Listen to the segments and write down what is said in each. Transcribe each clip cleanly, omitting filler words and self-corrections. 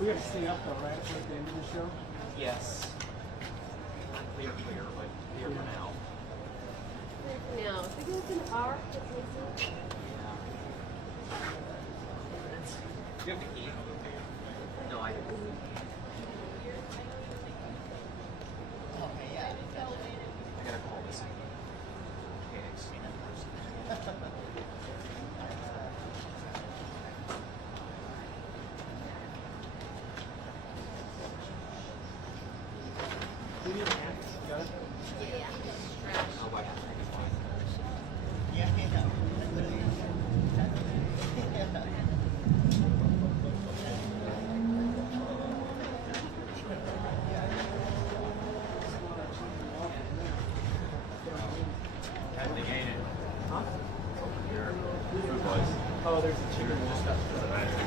We have to stay up though, right? At the end of the show? Yes. Not clear, but clear for now. Clear for now. So give us an hour. Yeah. Do you have the key? No, I didn't. I gotta call this mechanics person. Do you need a hand? You got it? I'll buy it. Huh? Your food wise. Oh, there's a chair.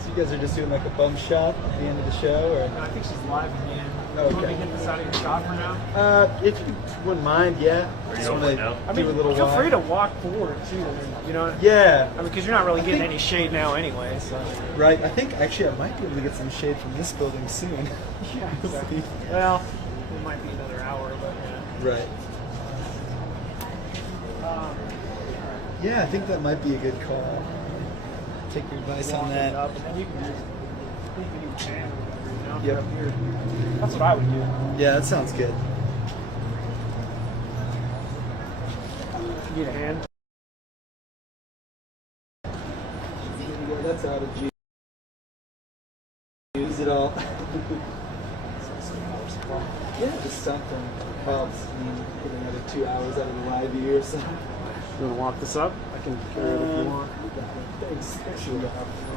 So you guys are just doing like a bum shot at the end of the show, or? No, I think she's live again. Oh, You want me okay. to get this out of your shot for now? If you wouldn't mind, yeah. Are you Just open wanna now? I do mean, a little feel while. free to walk forward too. You know? Yeah. I mean, because you're not really getting think- any shade now anyway, so. Right. I think actually I might be able to get some shade from this building soon. Yeah, We'll exactly. see. Well, it might be another hour, but yeah. Right. Um, Yeah, I think that might be a good call. Take your advice on walking that. Up, and then you can use fan or whatever, you know? Yep. Up here. That's what I would do. Yeah, that sounds good. You need a hand. That's out of G. Use it all. Yeah, just something. Helps me get another 2 hours out of the live year or so. You want to walk this up? I can carry it if you want. Thanks. Actually,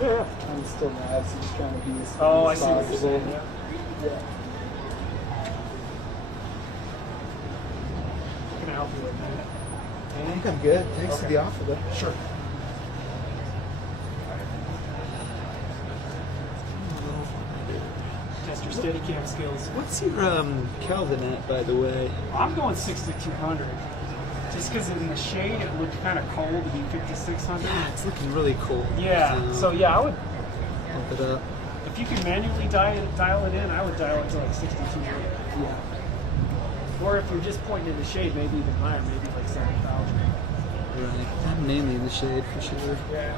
Yeah. I'm still live, so just trying to be as Oh, I as see what you're possible. saying. Yeah. Yeah. Can I help you with that? I think I'm good. Thanks for Okay. the offer, though. Sure. Test your Steadicam skills. What's your Kelvin at, by the way? I'm going 6200. Just because in the shade it looked kind of cold to be 5600. Yeah, it's looking really cool. Yeah. So yeah, I would. Pump it up. If you can manually dial it in, I would dial it to like 6200. Yeah. Or if you're just pointing in the shade, maybe even higher, maybe like 70,000. Right. I'm mainly in the shade for sure. Yeah.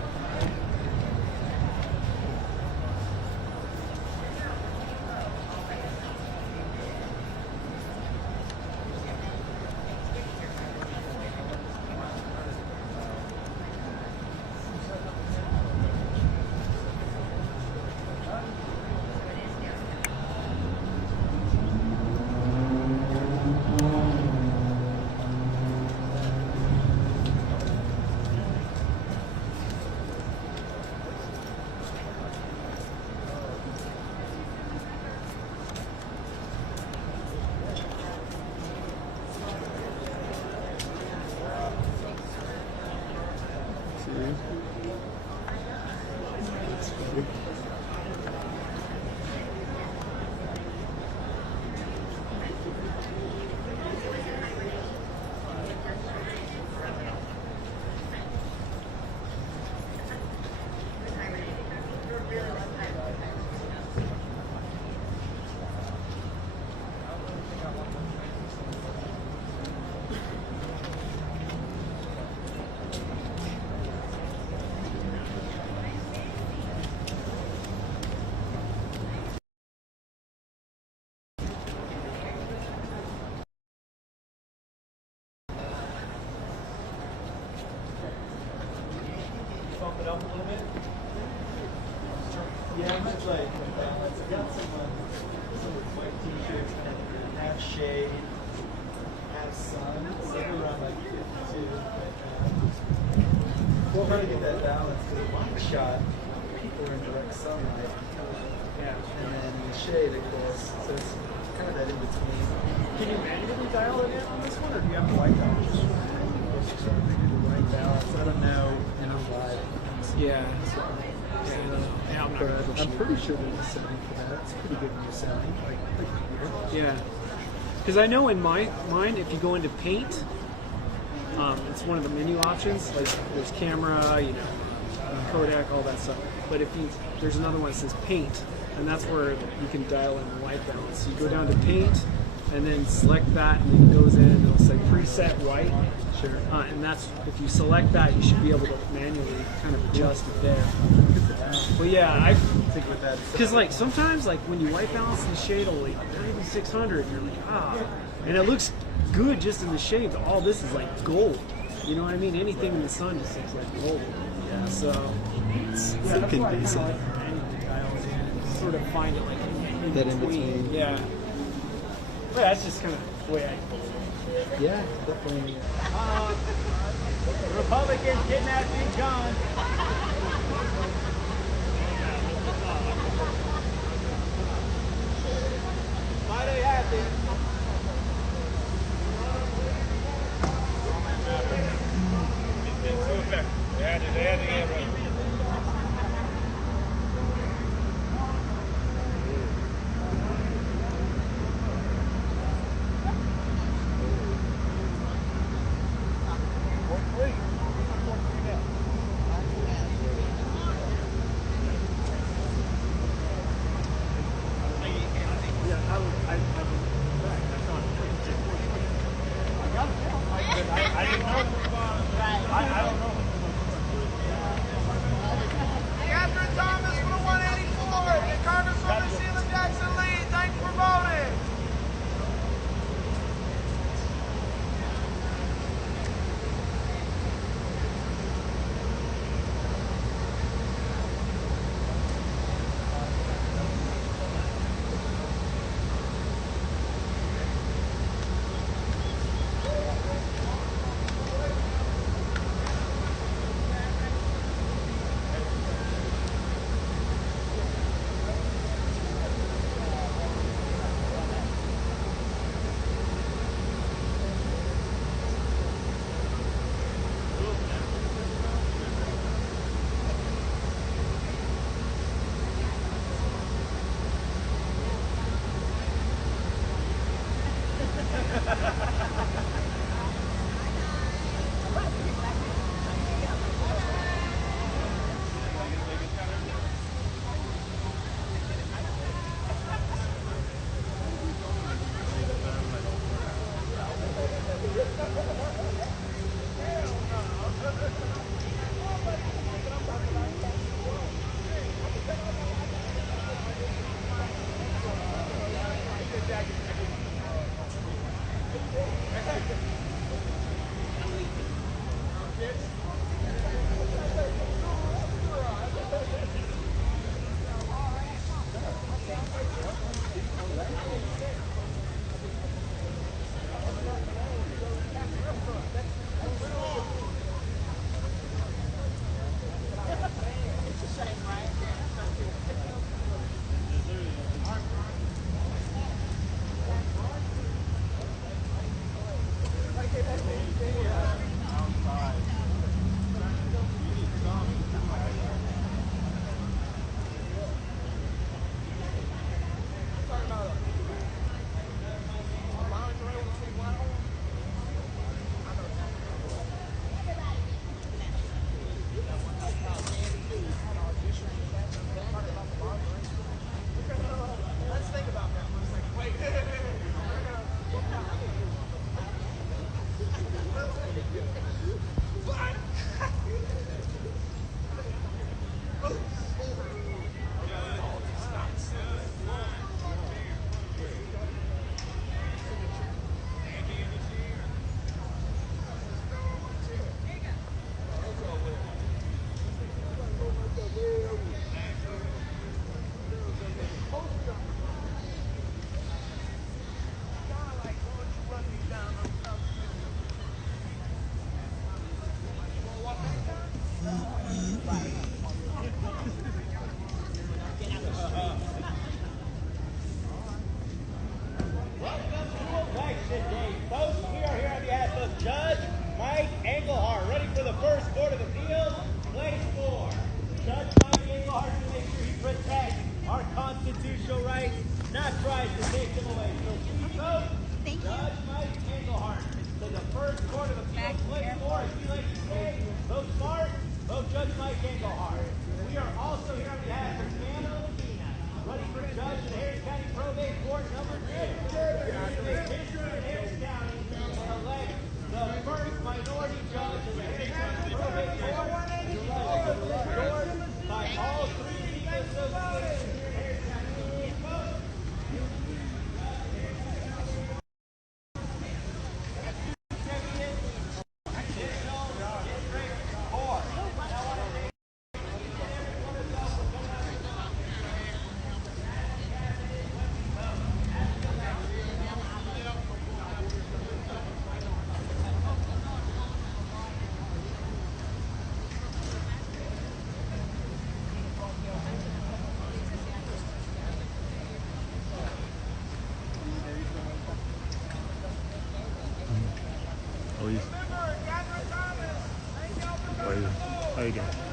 Bump it up a little bit. Yeah, much like balance. I got some white t-shirts and half shade, half sun. So around like 52. We'll try to get that balance because the long shot, people are in direct sunlight. Yeah. And then in the shade, of course. So it's kind of that in between. Can you manually dial it in on this one, or do you have to white balance? Right balance. I don't know. And I'm live. Yeah. So, Yeah, I'm not but really I'm sure. pretty sure there's a setting for that. It's pretty good when you're selling. Like, Yeah. Because I know in mine, if you go into paint, It's one of the menu options. Like there's camera, you know, Kodak, all that stuff. But there's another one that says paint, and that's where you can dial in the white balance. So you go down to paint, and then select that, and it goes in. And it'll say preset white. Sure. And that's if you select that, you should be able to manually kind of adjust it there. But yeah, I think with that, because like sometimes like when you white balance in the shade, only not even 600, and you're like and it looks good just in the shade. But all this is like gold. You know what I mean? Anything in the sun just looks like gold. Yeah. So so that's why I convincing. like manually dial it in. Sort of find it like in That in between. between. Yeah. But that's just kind of the way I. Yeah, definitely. Republicans kidnapping John. Why they happy? They had to get ready. Catherine Thomas for the 184. And Congresswoman Sheila Jackson Lee, thanks for voting. Please. Please. How you doing?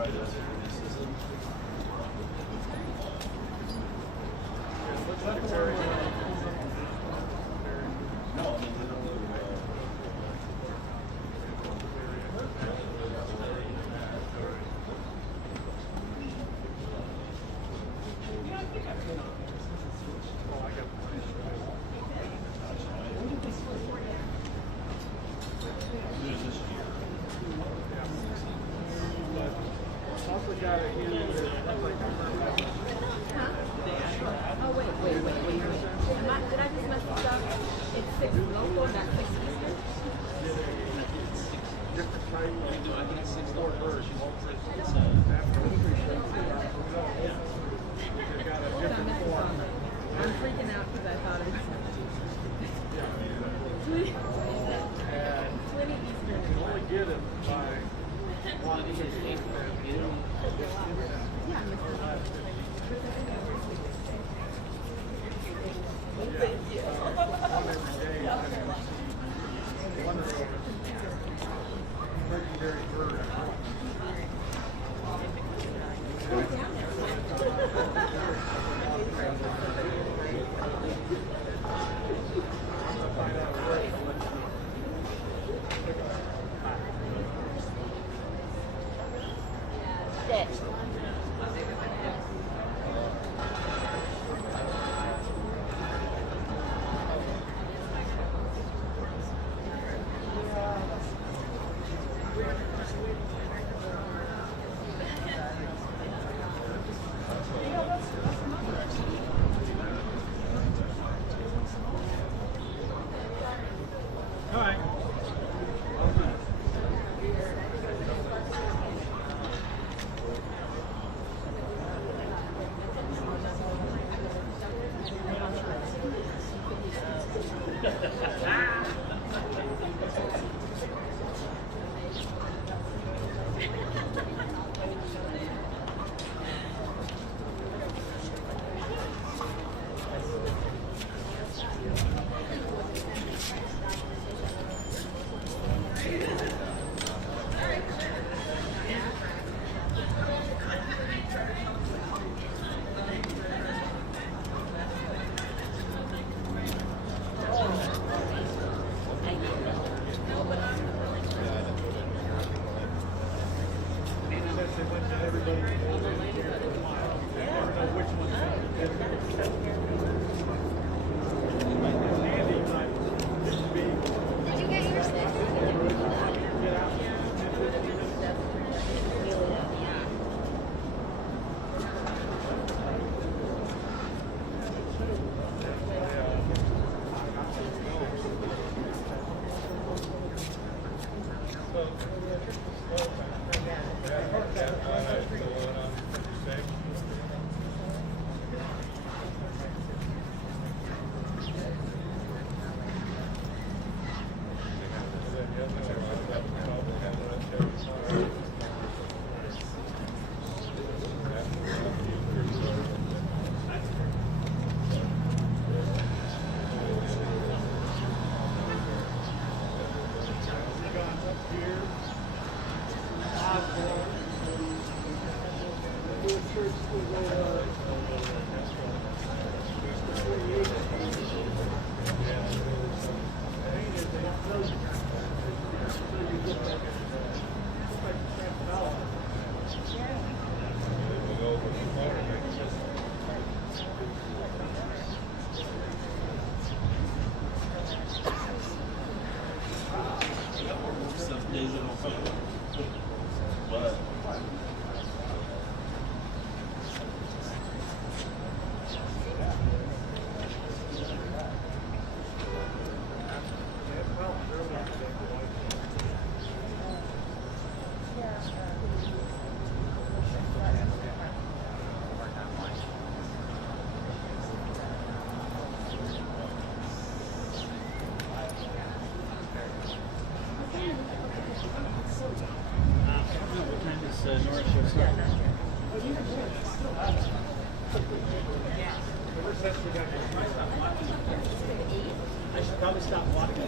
Oh, wait. Did I just mess this up? It's 6 local, not 6 Eastern? I'm freaking out because I thought it was 20 Eastern. only get it by one Yeah, legendary bird. All right. Did you get yours I should probably stop walking.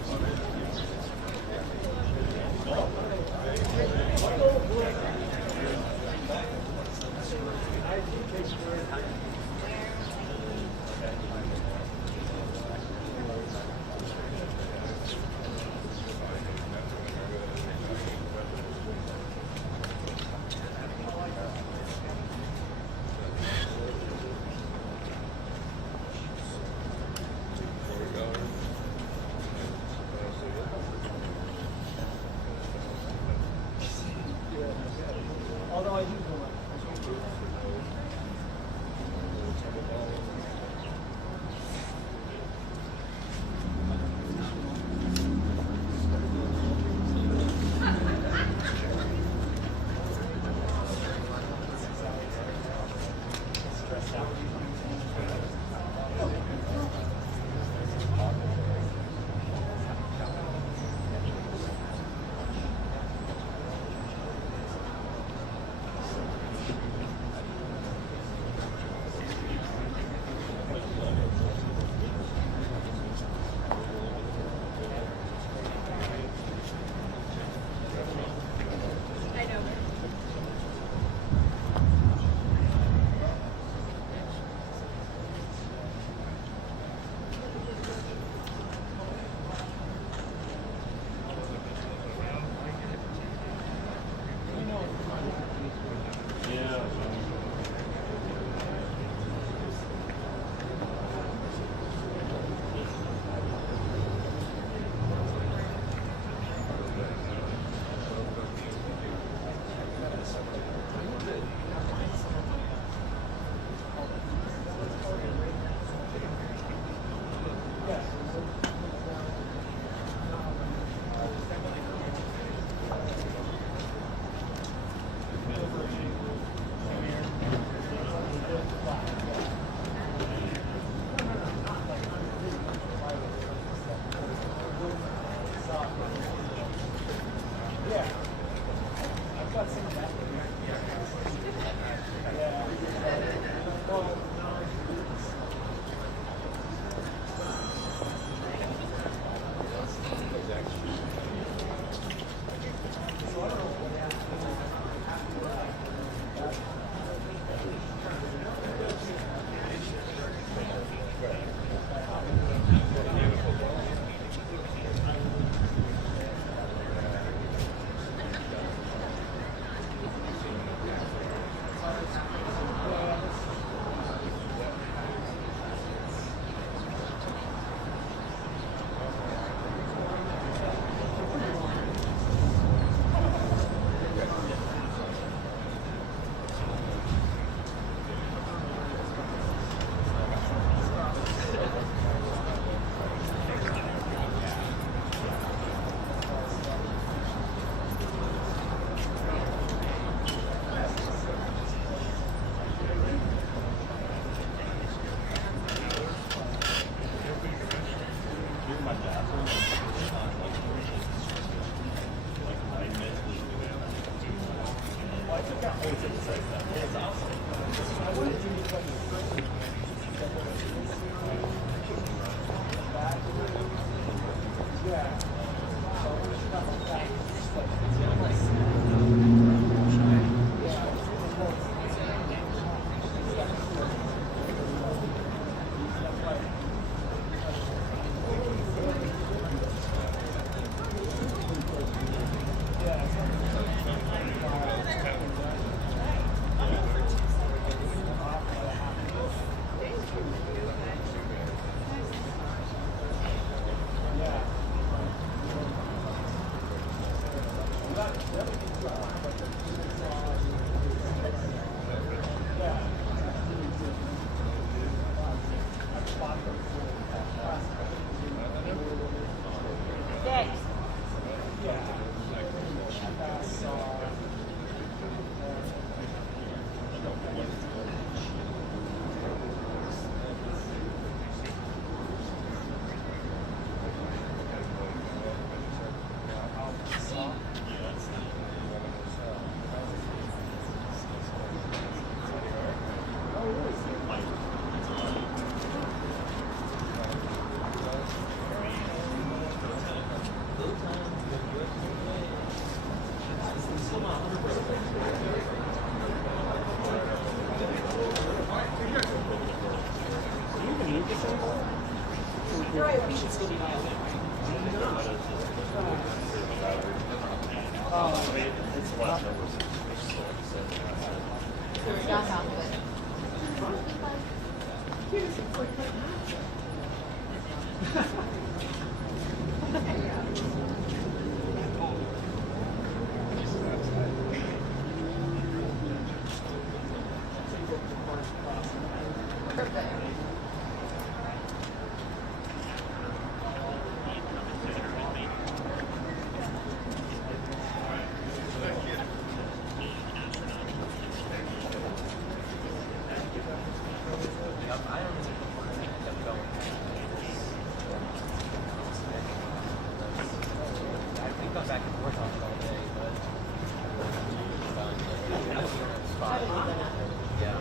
Yeah.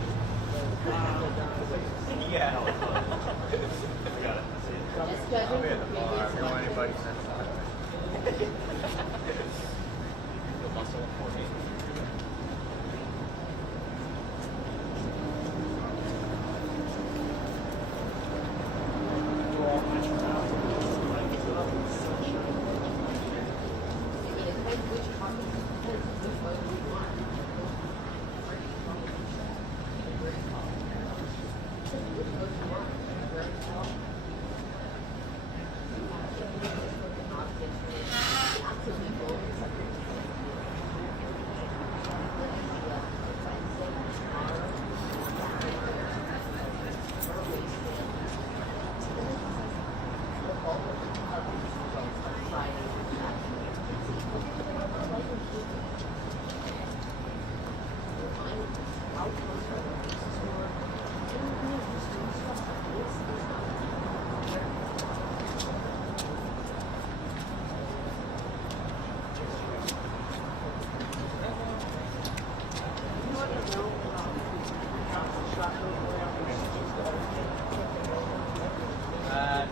Yeah. We got it. Just judging I'll be at from the bar. previous Don't life. anybody send it back. The muscle for me.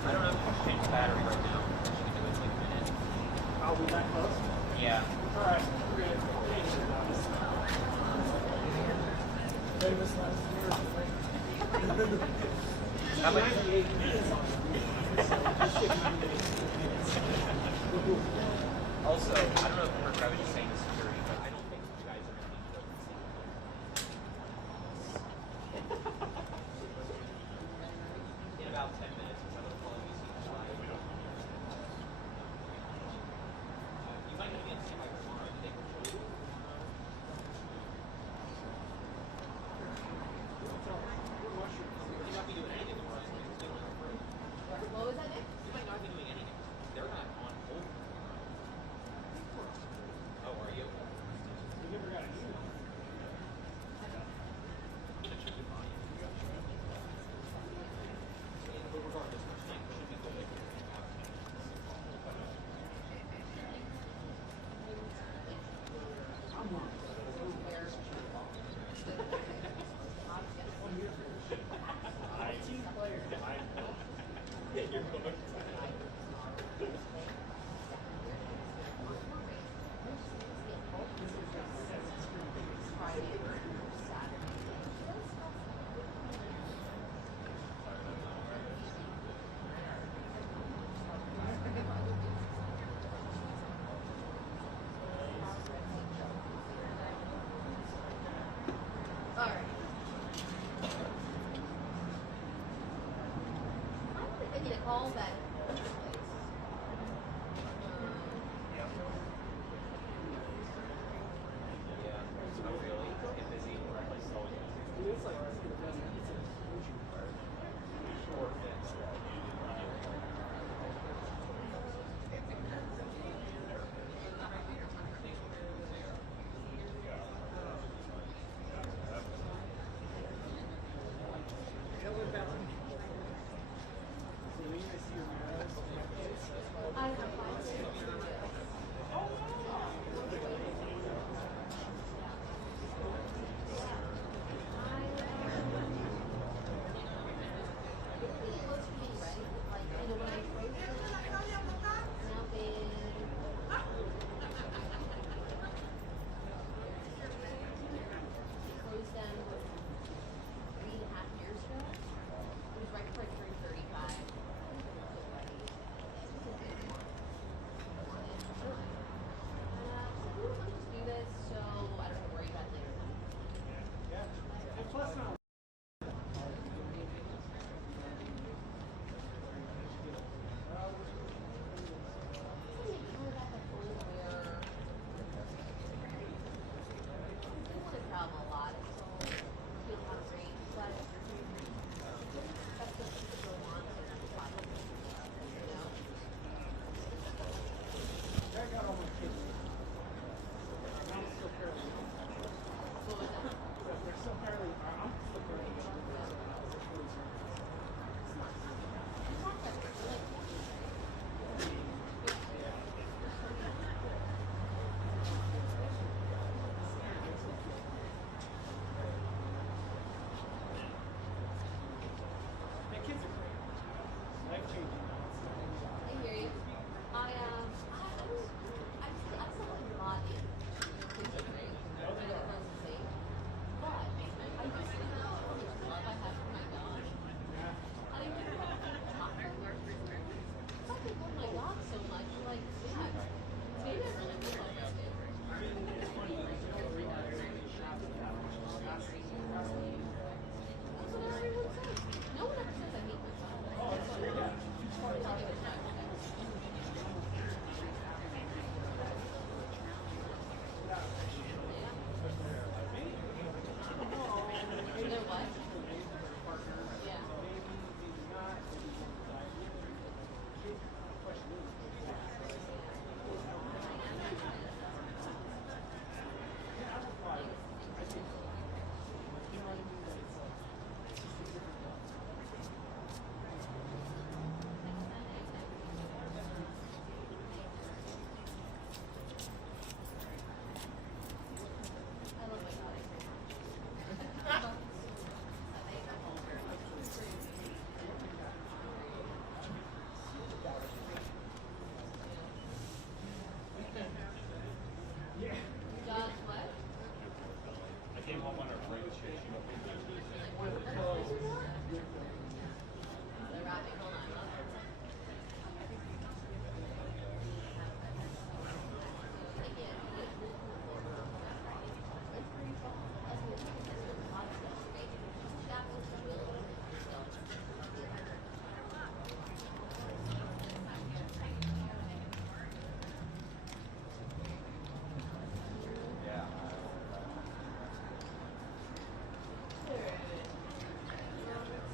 I don't know if you should change the battery right now. You can do it in like a minute. I'll be that close. Yeah. All right. We're good. Famous last year. How many? 98 minutes on Also, I don't know if I was just saying to security, but I don't think you guys are going to need to in about 10 minutes, because I'm going to call you see slide. You might not be able to see my tomorrow. Did they control you? You might be doing anything tomorrow. What was that, Nick? You might not be doing anything. They're not on hold. Oh, are you?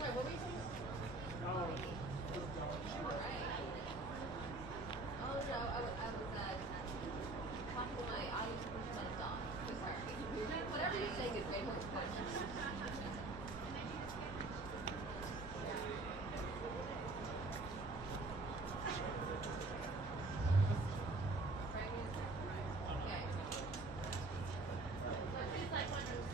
Sorry, what were you saying? Oh no, I was talking to my audience person on a dog. So sorry. Whatever you're saying is way more important. Okay. So she's like one of those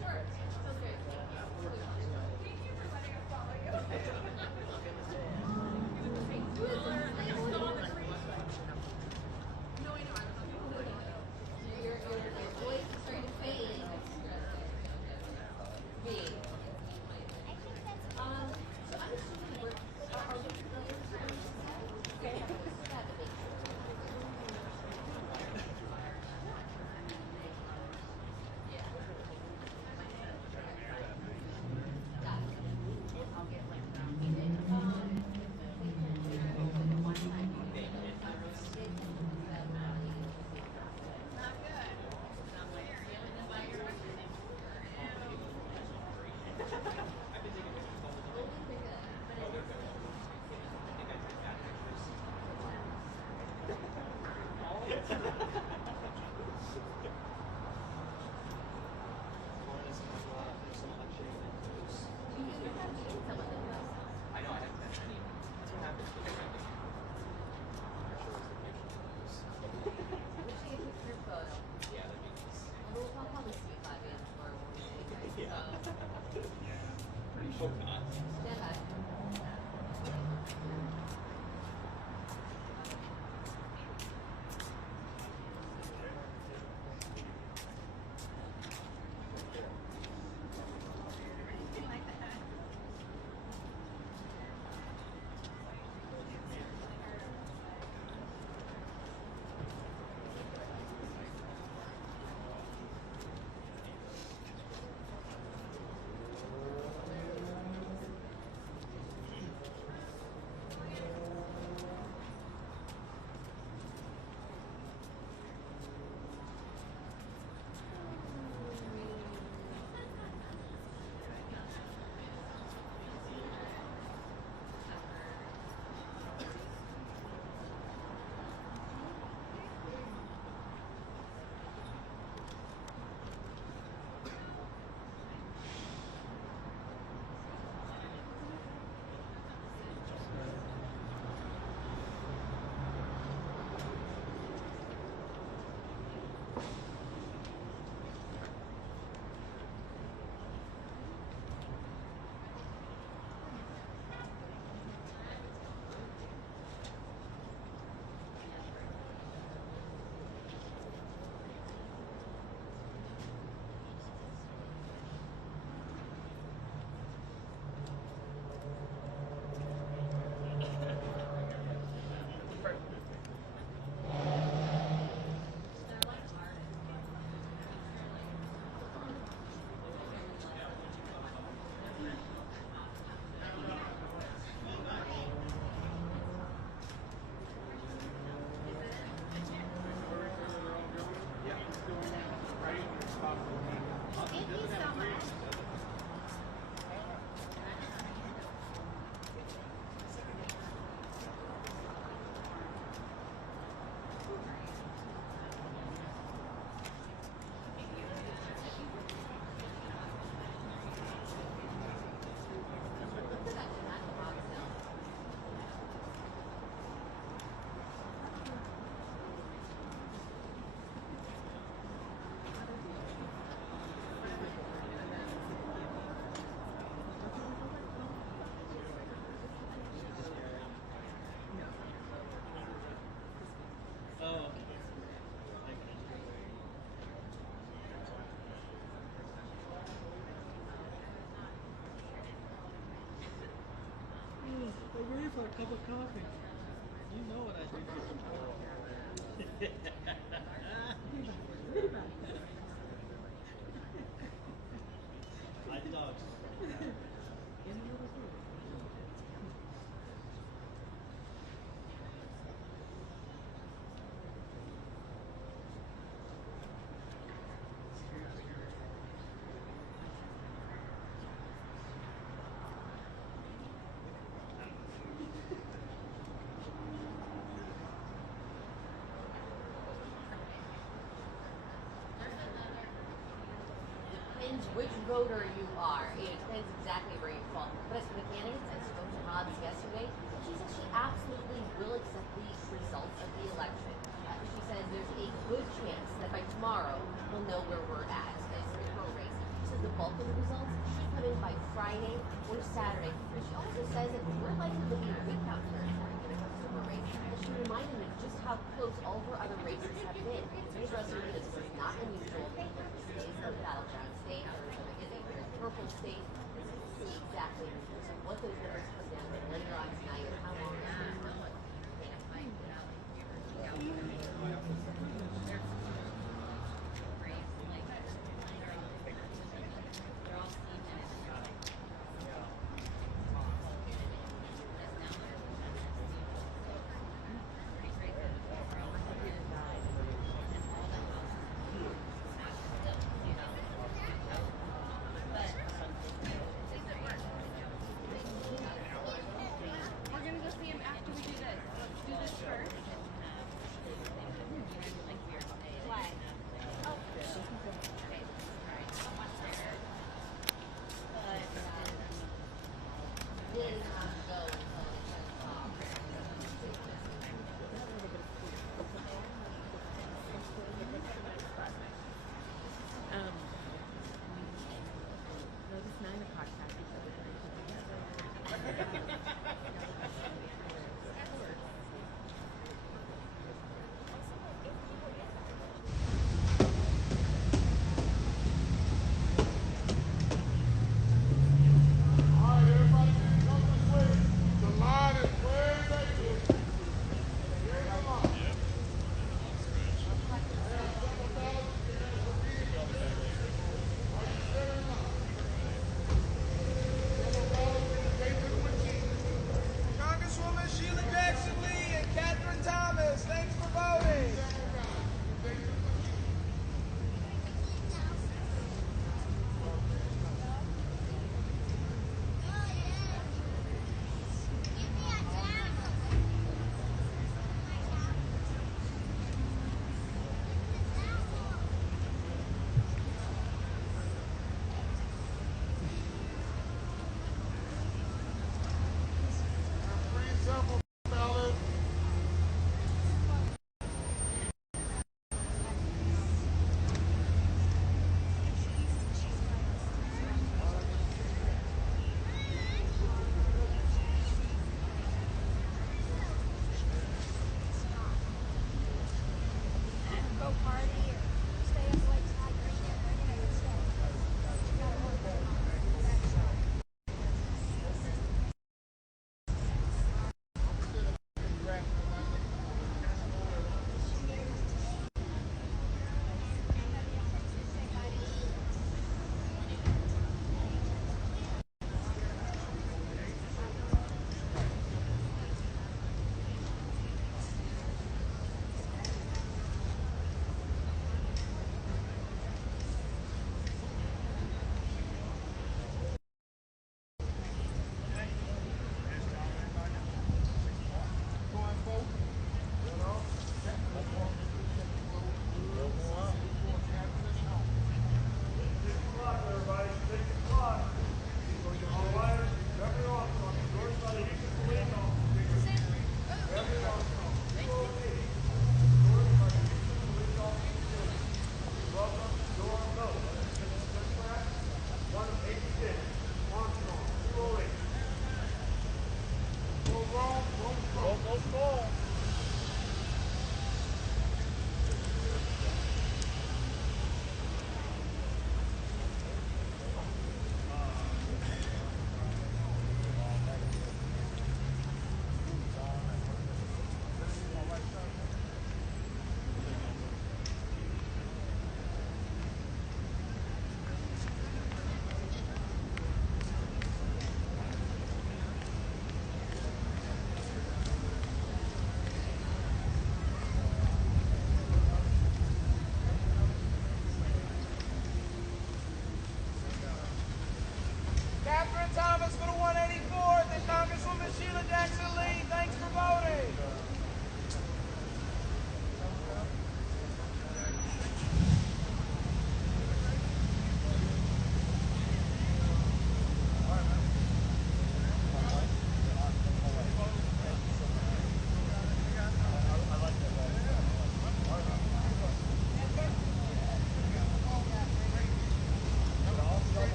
Sure. Sounds great. Thank you for letting us follow you. here for a cup of coffee. You know what I do. Hot dogs. Depends which voter you are. It depends exactly where you fall. But as for the candidates, I spoke to Hobbs yesterday. She said she absolutely will accept the results of the election. She says there's a good chance that by tomorrow we'll know where we're at as her race. She says the bulk of the results should come in by Friday or Saturday. And she also says that we're likely to be in recount territory when it comes to her race. And she reminded me just how close all of her other races have been. It's interesting because this is not unusual. This is a battleground state. Arizona is a very purple state. See exactly what those numbers come down to later on tonight and how long it's going to go.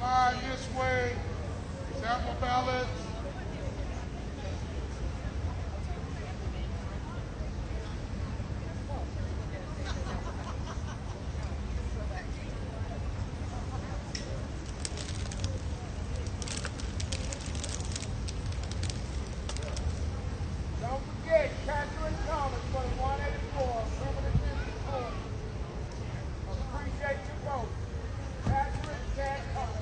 Line this way. Sample ballots. Don't forget, Catherine Thomas for the 184. Permanent District Court. Appreciate your vote. Catherine Thomas.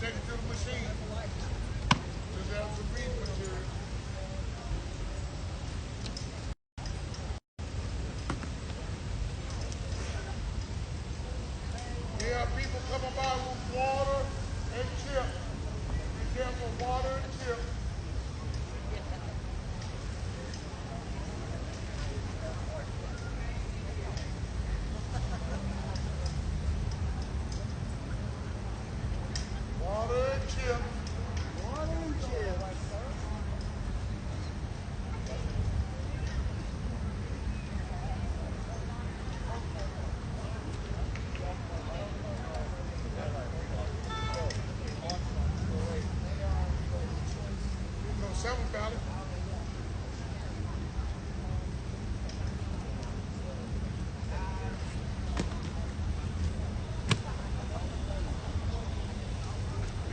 Take it to the machine. Just have some beef material. Yeah, people coming by with water and chips. Be careful, water and chips. Water and chips. Water and chips. No, seven ballot.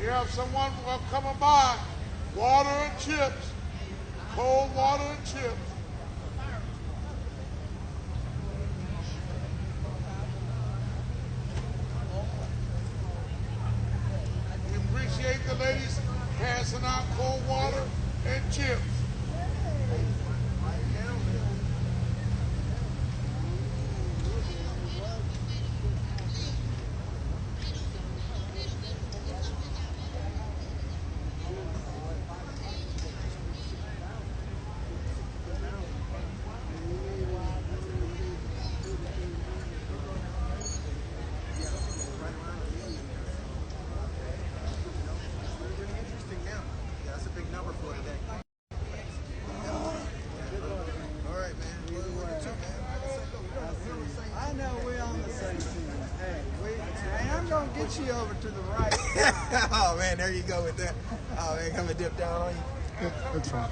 You have someone coming by, water and chips, cold water and chips. We appreciate the ladies passing out cold water and chips. get you over to the right. Oh man, there you go with that. Oh man, come and dip down on you. That's fine.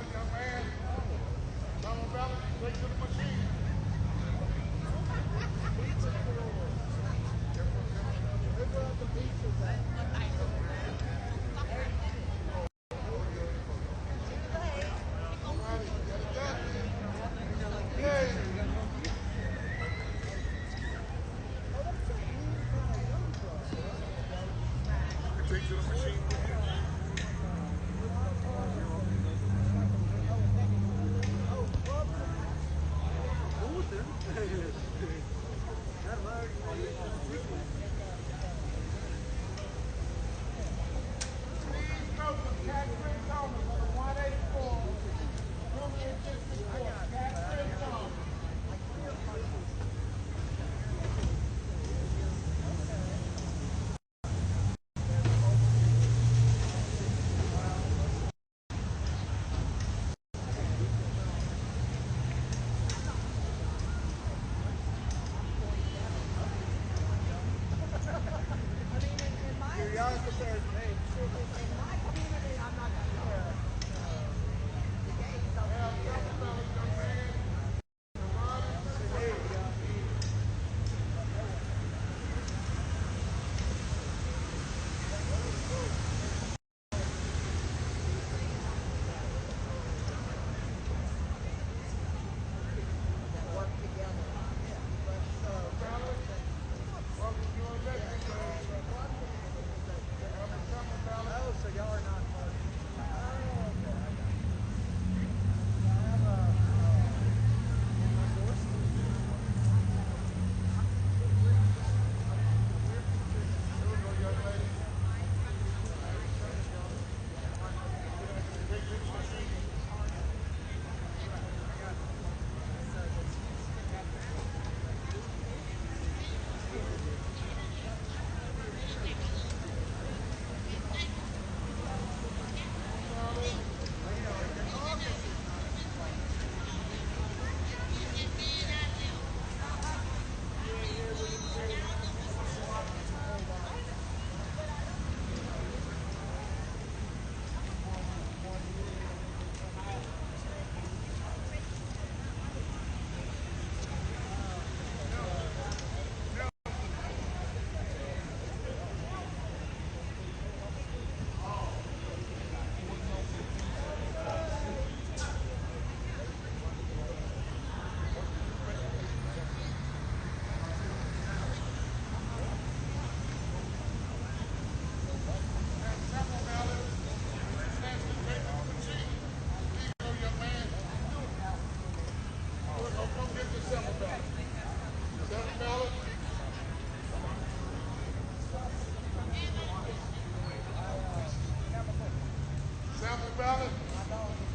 Sample ballot.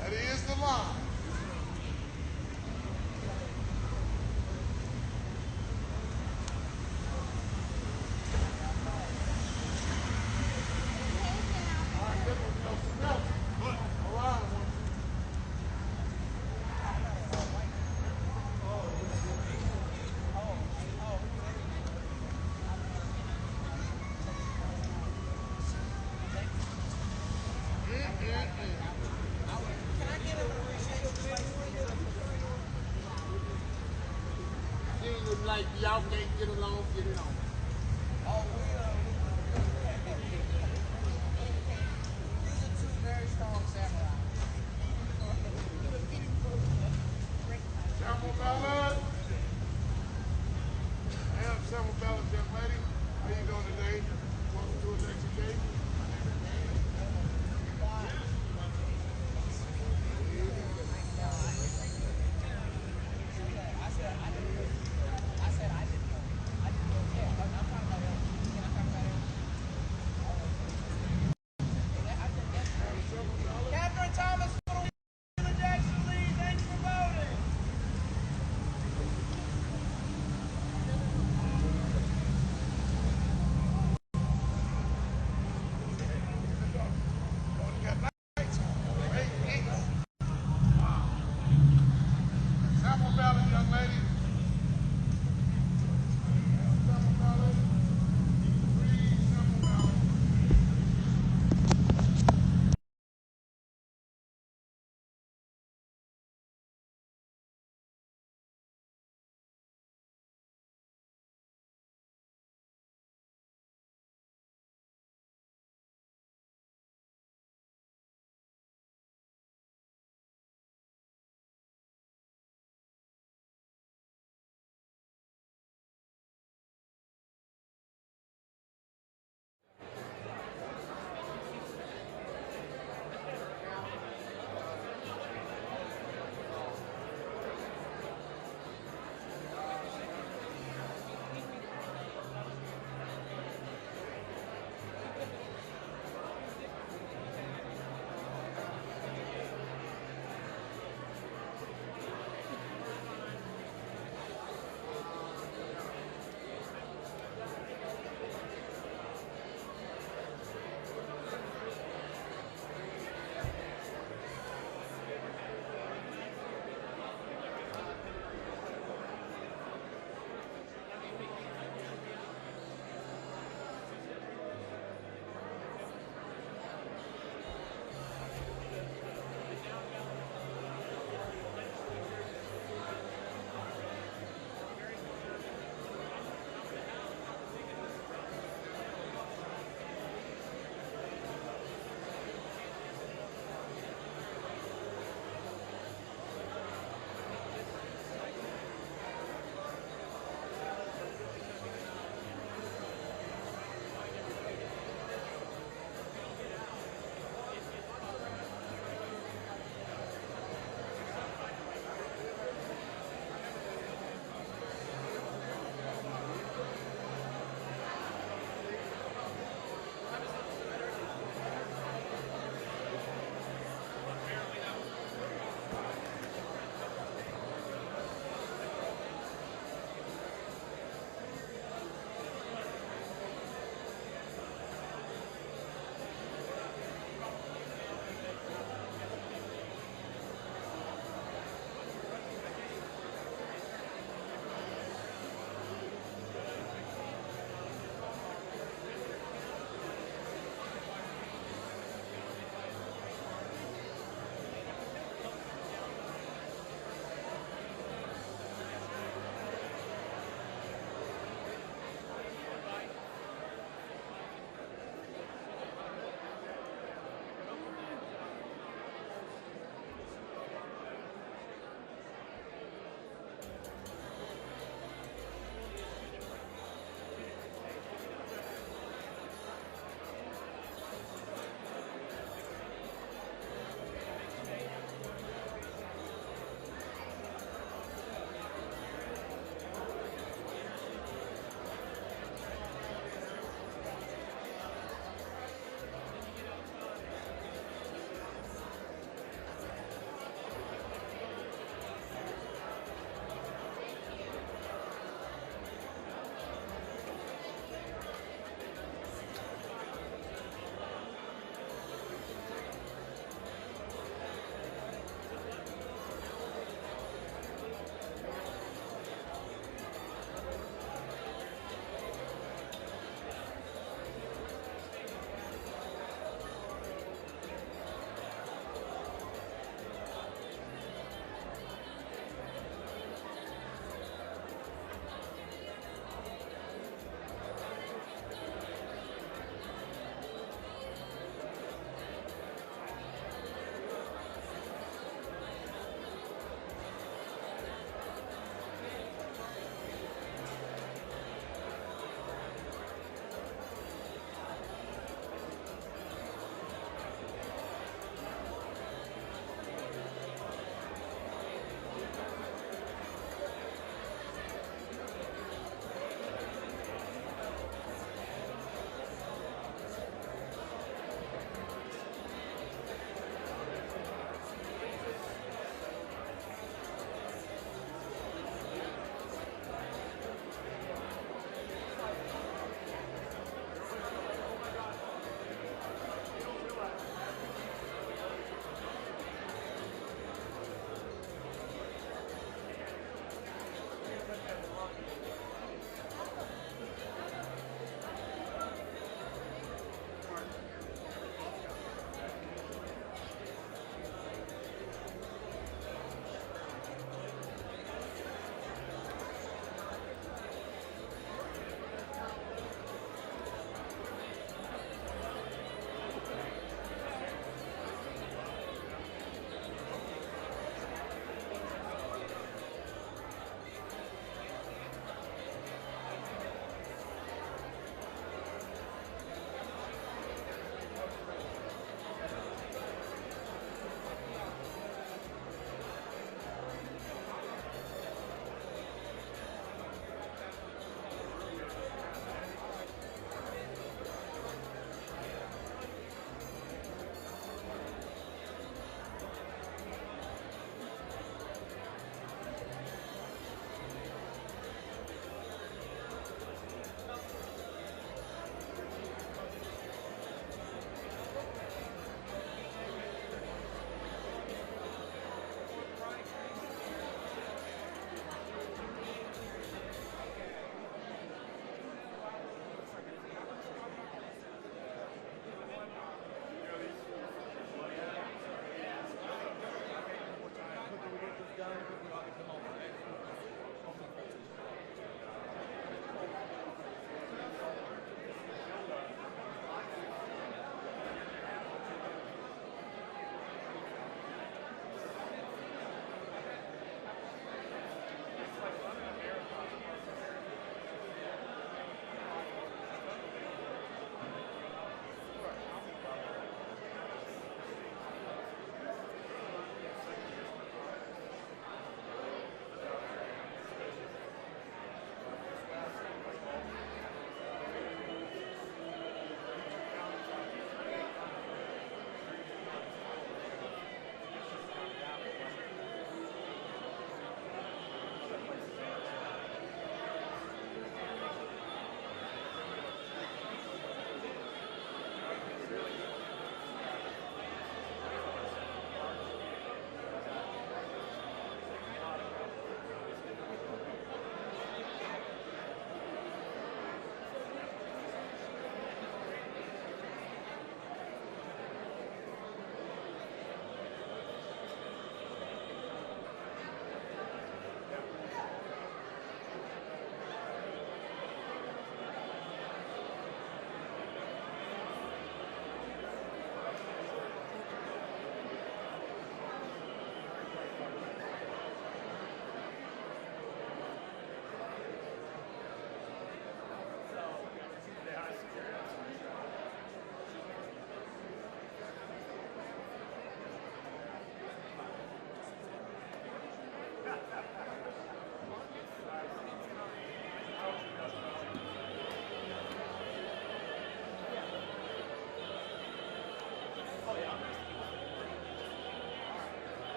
That is the line. All right, this one, Nelson. Nelson. Around one. Seems like y'all can't get along, get it on. Sample ballot. I have several ballots, young lady. How you doing today? Welcome to election day. Catherine Thomas, Jackson, please. Thanks for voting.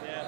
Yeah.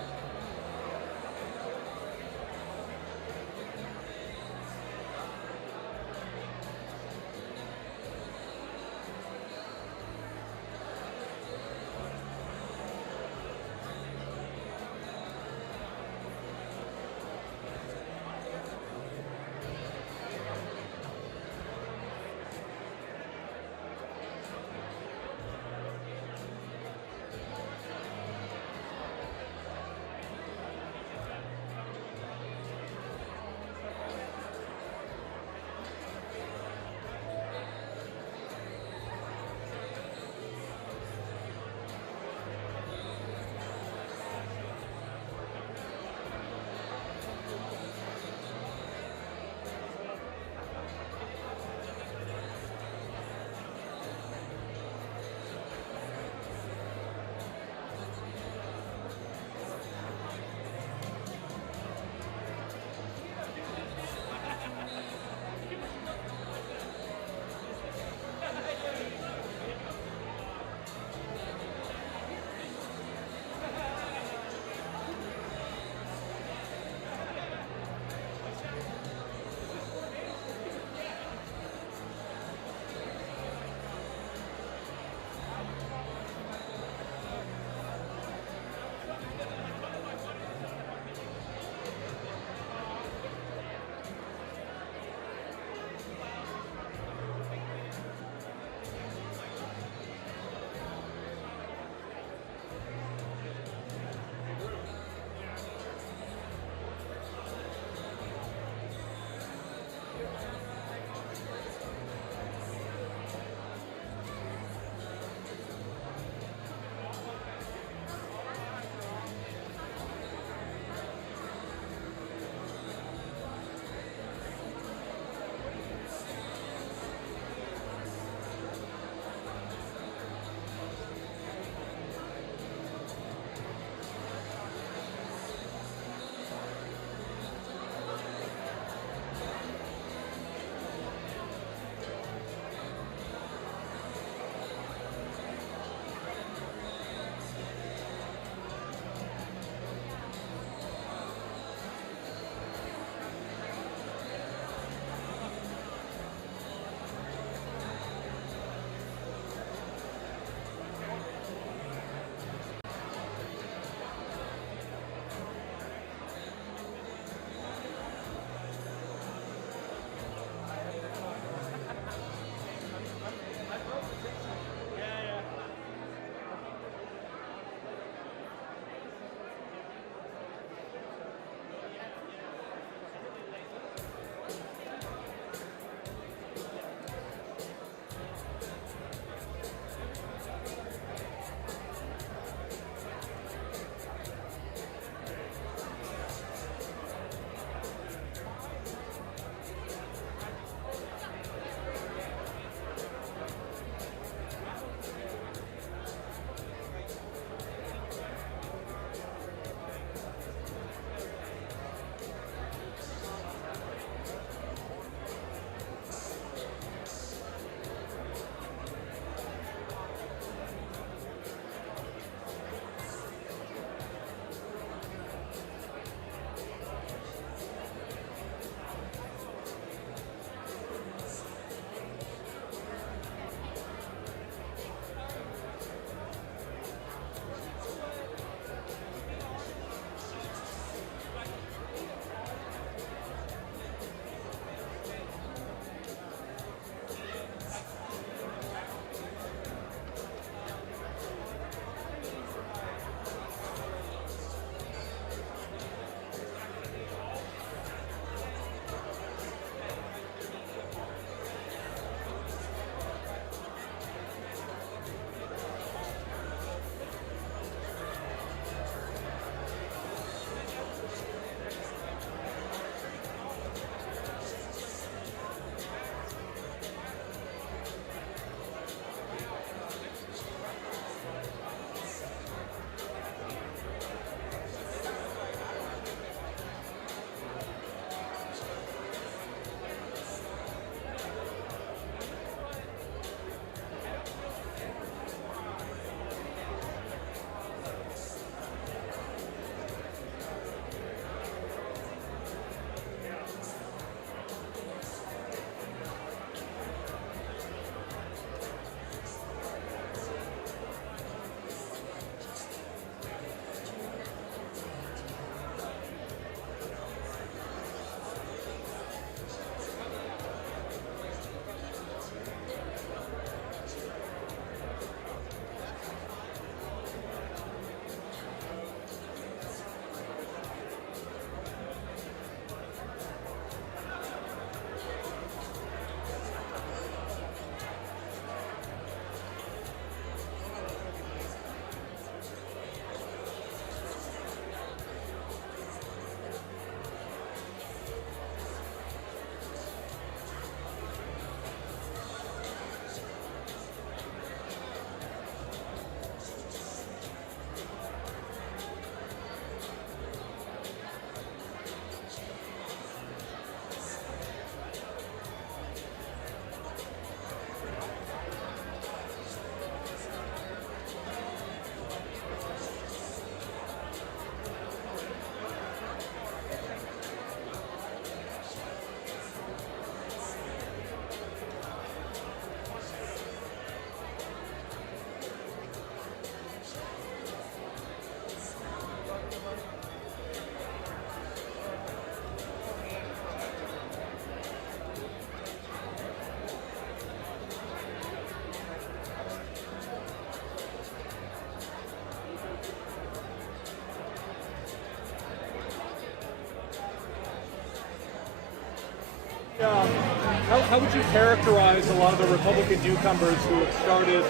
how would you characterize a lot of the Republican newcomers who have started,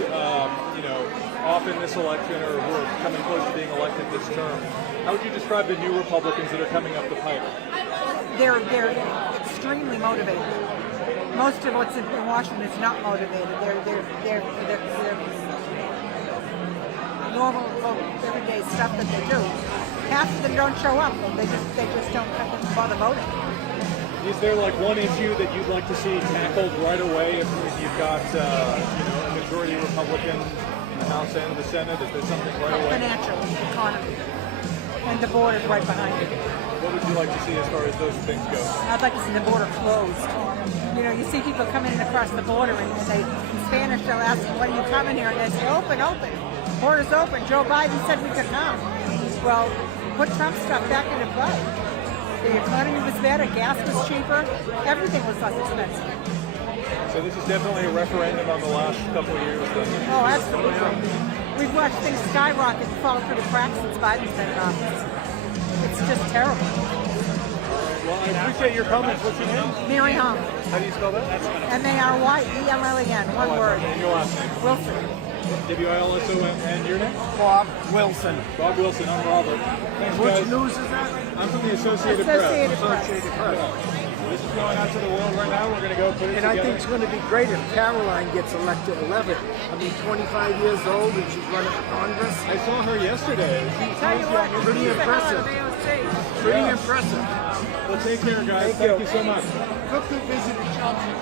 off in this election or who are coming close to being elected this term? How would you describe the new Republicans that are coming up the pipe? They're extremely motivated. Most of what's in Washington is not motivated. They're normal, everyday stuff that they do. Half of them don't show up. They just don't bother voting. Is there like one issue that you'd like to see tackled right away if you've got a majority Republican in the House and the Senate? Is there something right away? Financial economy, and the border's right behind it. What would you like to see as far as those things go? I'd like to see the border closed. You see people coming in across the border, and in Spanish they'll ask them, "When are you coming here?" And they say, "Open, open. Border's open. Joe Biden said we could come." Well, put Trump stuff back into play. The economy was better, gas was cheaper, everything was less expensive. So this is definitely a referendum on the last couple of years then? Oh, absolutely. We've watched things skyrocket and fall through the cracks since Biden's been in office. It's just terrible. Well, I appreciate your comments. What's your name? Mary Hong. How do you spell that? MaryEmlen, one word. And your last name? Wilson. W-I-L-S-O-N. And your name? Bob Wilson. Bob Wilson. I'm Robert. Thanks, Which guys. news is that? I'm from the Associated Associated Press. Press. So this is going out to the world right now. We're going to go put it And together. I think it's going to be great if Caroline gets elected 11. 25 years old and she's running for Congress. I saw her yesterday. Tell you what, Pretty she's the hell out of impressive. AOC. Pretty Yeah. impressive. Well, take care, guys. Thank Thank you. you so much. Look who visited Johnson.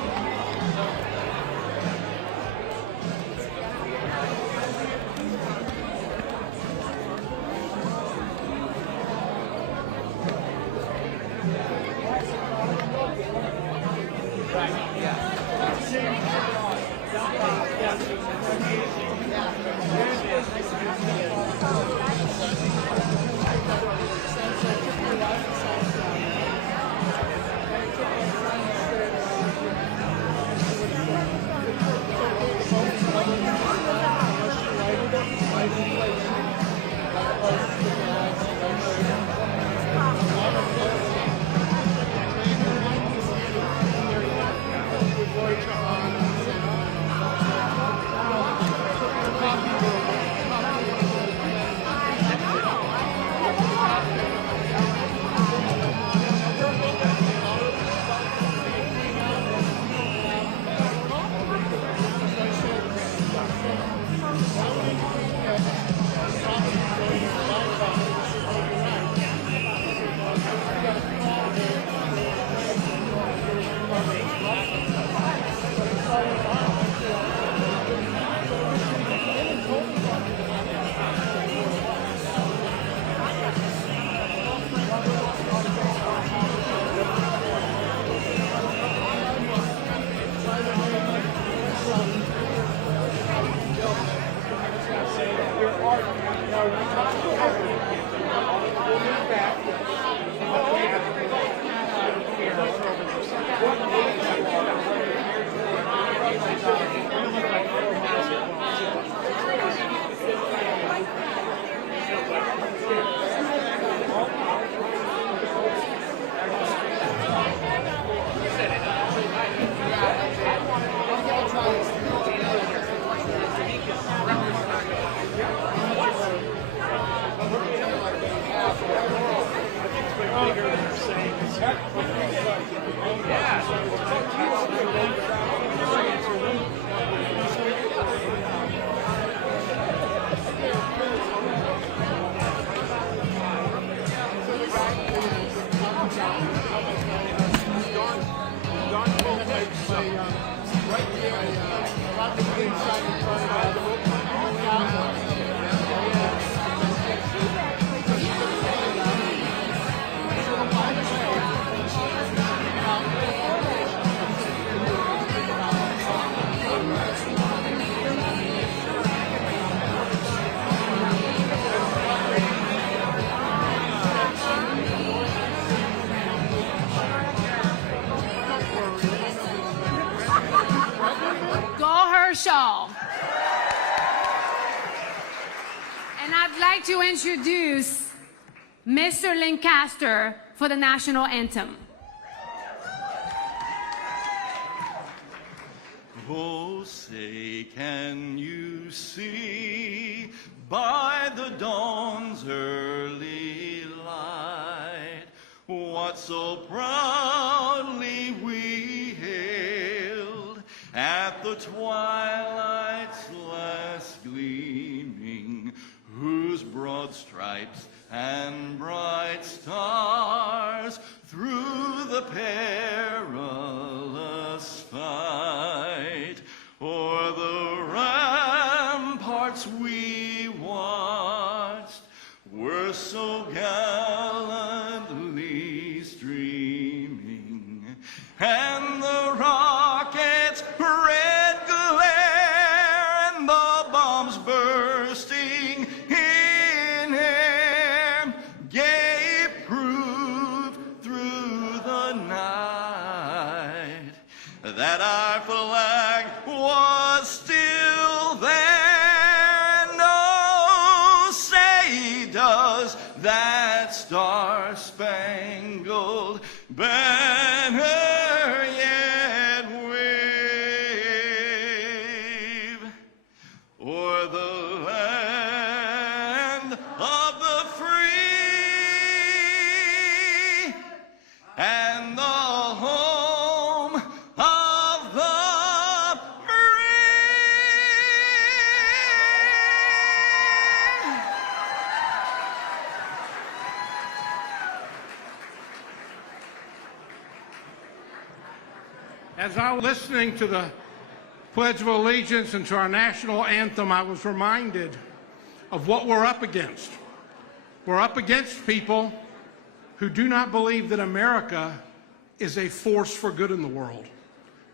And I'd like to introduce Mr. Lancaster for the national anthem. Oh, say, can you see by the dawn's early light what so proudly we hailed at the twilight's last gleaming, whose broad stripes and bright stars through the perilous fight o'er the ramparts we watched were so gallantly streaming, and the rockets' red glare and the bombs bursting in air gave proof through the night that our flag was still there. No, say, does that star-spangled banner yet wave o'er the land of the free and the home of the As I was listening to the Pledge of Allegiance and to our national anthem, I was reminded of what we're up against. We're up against people who do not believe that America is a force for good in the world.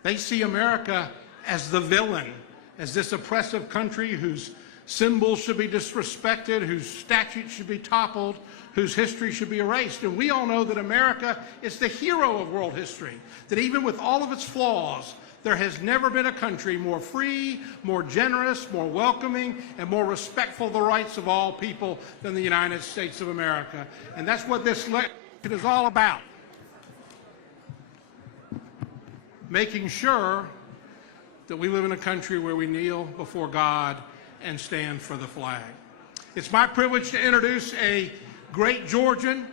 They see America as the villain, as this oppressive country whose symbols should be disrespected, whose statutes should be toppled, whose history should be erased. And we all know that America is the hero of world history, that even with all of its flaws, there has never been a country more free, more generous, more welcoming, and more respectful of the rights of all people than the United States of America. And that's what this election is all about. Making sure that we live in a country where we kneel before God and stand for the flag. It's my privilege to introduce a great Georgian,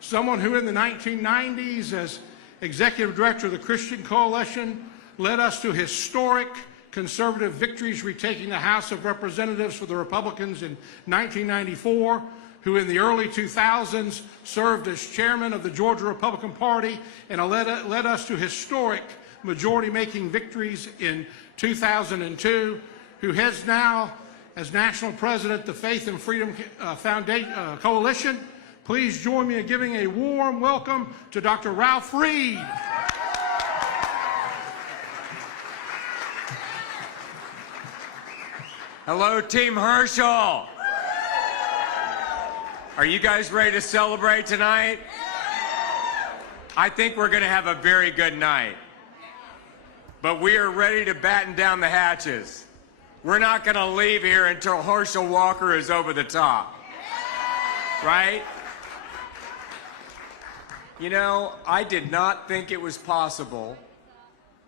someone who in the 1990s, as executive director of the Christian Coalition, led us to historic conservative victories, retaking the House of Representatives for the Republicans in 1994, who in the early 2000s served as chairman of the Georgia Republican Party and led us to historic majority-making victories in 2002, who heads now as national president the Faith and Freedom Coalition. Please join me in giving a warm welcome to Dr. Ralph Reed. Hello, Team Herschel. Are you guys ready to celebrate tonight? I think we're going to have a very good night. But we are ready to batten down the hatches. We're not going to leave here until Herschel Walker is over the top. Right? You know, I did not think it was possible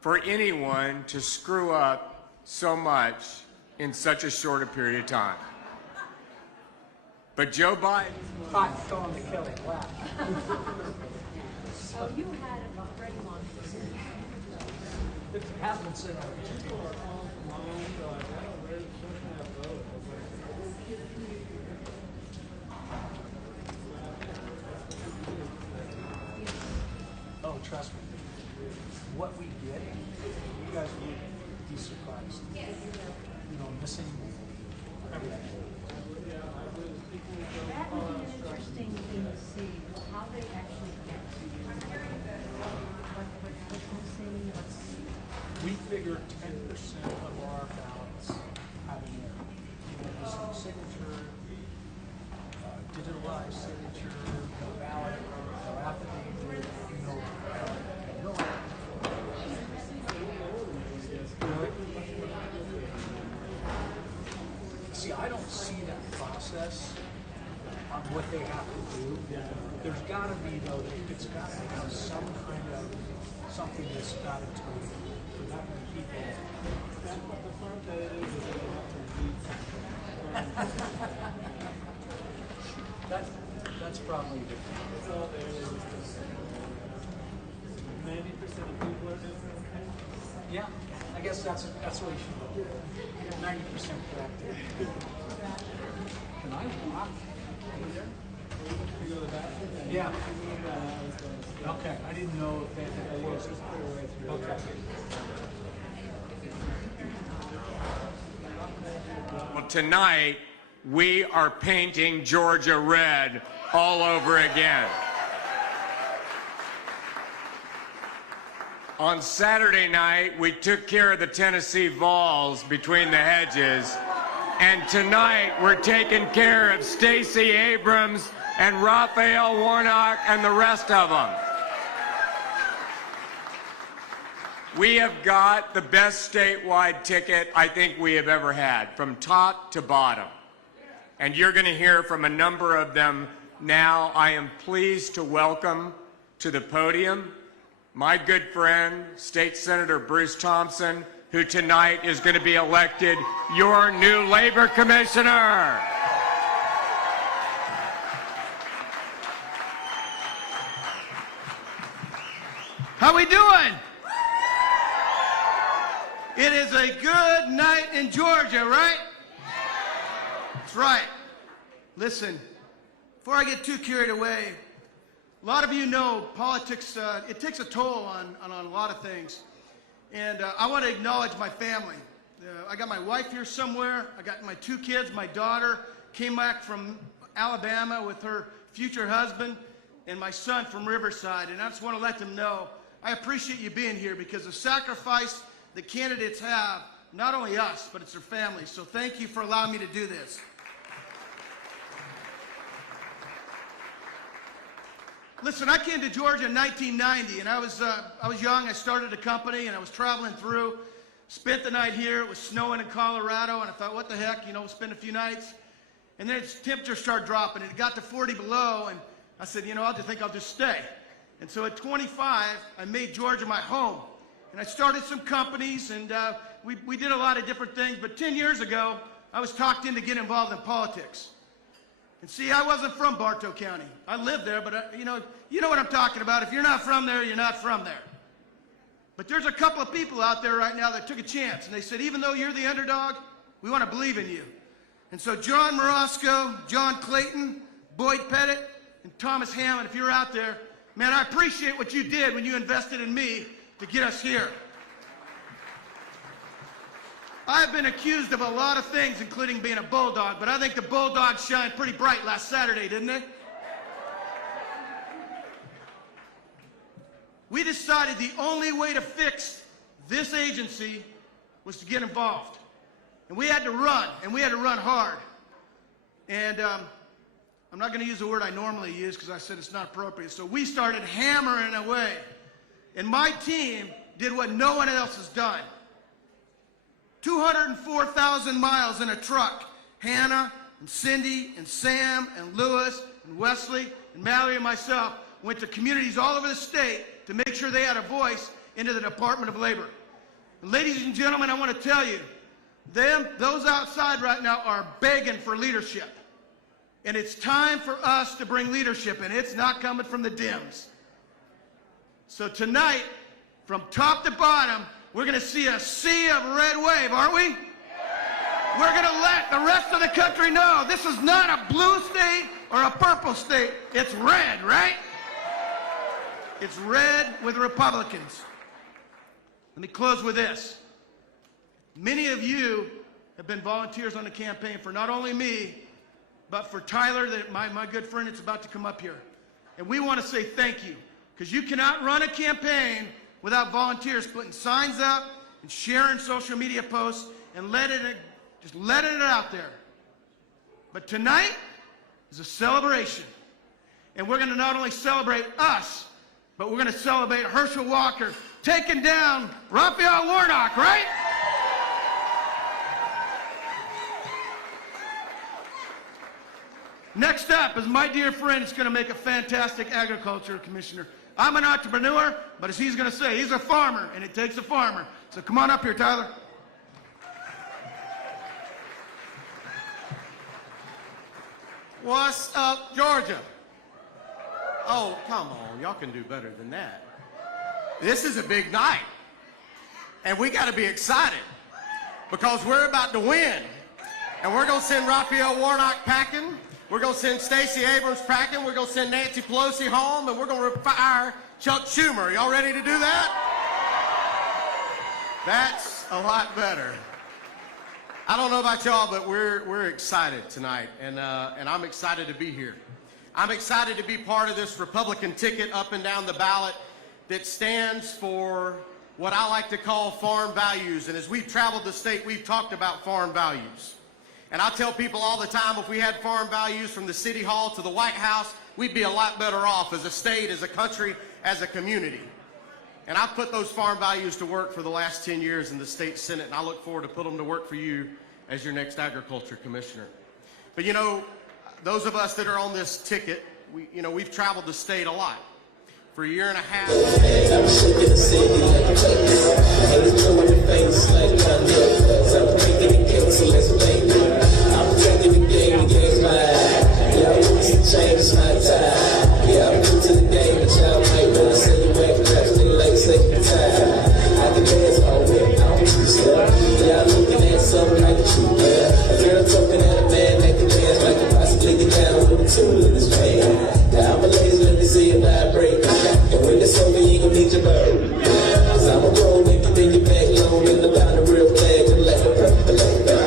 for anyone to screw up so much in such a short a period of time. But Joe Biden... Hot going to Kelly. Wow. So you had a pretty long decision. It hasn't said oh, trust me. What we get, you guys would be surprised. You know, missing everything. That would be an interesting thing to see, how they actually get to you. What's missing, We figure 10% of our ballots have an error. Either missing signature, digitalized signature, no ballot, no affidavit, no See, I don't see that process on what they have to do. There's got to be, though, it's got to have some kind of something that's got to do. not many people. The part that it is that they have to read. That's probably different. It's all there. 90% of people are doing okay. Yeah, I guess that's what we should do. 90% correct. Can I walk over there? You go to the bathroom? Yeah. Okay, I didn't know if they had to close it. Okay. Well, tonight we are painting Georgia red all over again. On Saturday night, we took care of the Tennessee Vols between the hedges. And tonight, we're taking care of Stacey Abrams and Raphael Warnock and the rest of them. We have got the best statewide ticket I think we have ever had, from top to bottom. And you're going to hear from a number of them now. I am pleased to welcome to the podium my good friend, State Senator Bruce Thompson, who tonight is going to be elected your new Labor Commissioner. How we doing? It is a good night in Georgia, right? That's right. Listen, before I get too carried away, a lot of you know politics, it takes a toll on a lot of things. And I want to acknowledge my family. I got my wife here somewhere. I got my 2 kids. My daughter came back from Alabama with her future husband, and my son from Riverside. And I just want to let them know I appreciate you being here, because the sacrifice the candidates have, not only us, but it's their families. So thank you for allowing me to do this. Listen, I came to Georgia in 1990, and I was young. I started a company, and I was traveling through. Spent the night here. It was snowing in Colorado, and I thought, what the heck, we'll spend a few nights. And then its temperature started dropping. It got to 40 below, and I said, I'll just stay. And so at 25, I made Georgia my home. And I started some companies, and we did a lot of different things. But 10 years ago, I was talked in to get involved in politics. And see, I wasn't from Bartow County. I lived there, but you know what I'm talking about. If you're not from there, you're not from there. But there's a couple of people out there right now that took a chance, and they said, even though you're the underdog, we want to believe in you. And so John Morosco, John Clayton, Boyd Pettit, and Thomas Hammond, if you're out there, man, I appreciate what you did when you invested in me to get us here. I've been accused of a lot of things, including being a bulldog, but I think the Bulldogs shined pretty bright last Saturday, didn't they? We decided the only way to fix this agency was to get involved. And we had to run, and we had to run hard. And I'm not going to use the word I normally use because I said it's not appropriate. So we started hammering away. And my team did what no one else has done. 204,000 miles in a truck. Hannah and Cindy and Sam and Lewis and Wesley and Mallory and myself went to communities all over the state to make sure they had a voice into the Department of Labor. And ladies and gentlemen, I want to tell you, those outside right now are begging for leadership. And it's time for us to bring leadership, and it's not coming from the Dems. So tonight, from top to bottom, we're going to see a sea of red wave, aren't we? We're going to let the rest of the country know this is not a blue state or a purple state. It's red, right? It's red with Republicans. Let me close with this. Many of you have been volunteers on the campaign for not only me, but for Tyler, my good friend that's about to come up here. And we want to say thank you, because you cannot run a campaign without volunteers putting signs up and sharing social media posts and just letting it out there. But tonight is a celebration. And we're going to not only celebrate us, but we're going to celebrate Herschel Walker taking down Raphael Warnock, right? Next up is my dear friend who's going to make a fantastic agriculture commissioner. I'm an entrepreneur, but as he's going to say, he's a farmer, and it takes a farmer. So come on up here, Tyler. What's up, Georgia? Oh, come on. Y'all can do better than that. This is a big night. And we got to be excited because we're about to win. And we're going to send Raphael Warnock packing. We're going to send Stacey Abrams packing. We're going to send Nancy Pelosi home. And we're going to fire Chuck Schumer. Y'all ready to do that? That's a lot better. I don't know about y'all, but we're excited tonight. And I'm excited to be here. I'm excited to be part of this Republican ticket up and down the ballot that stands for what I like to call foreign values. And as we've traveled the state, we've talked about foreign values. And I tell people all the time, if we had foreign values from the City Hall to the White House, we'd be a lot better off as a state, as a country, as a community. And I've put those foreign values to work for the last 10 years in the state Senate, and I look forward to put them to work for you as your next agriculture commissioner. But you know, those of us that are on this ticket, we've traveled the state a lot. For a year and a half. I'm shaking the city like a place. Haters blowing the face like thunder. So I'm breaking the case, so let's play it. I'm taking the game, the game's mine. Y'all lose the change, it's my time. Yeah, I'm new to the game, but y'all might wanna say you ain't perhaps they like second time. I can dance all way, I don't do stuff. Y'all looking at something like a true player. A girl talking at a man that can dance like a possibly get down with a tool in his hand. Now I'm a lazy, let me see you vibrate. And when it's over, you gon' need your bird. Cause I'm a roll, make you think you back long and about the real flag. Like a purple, like that.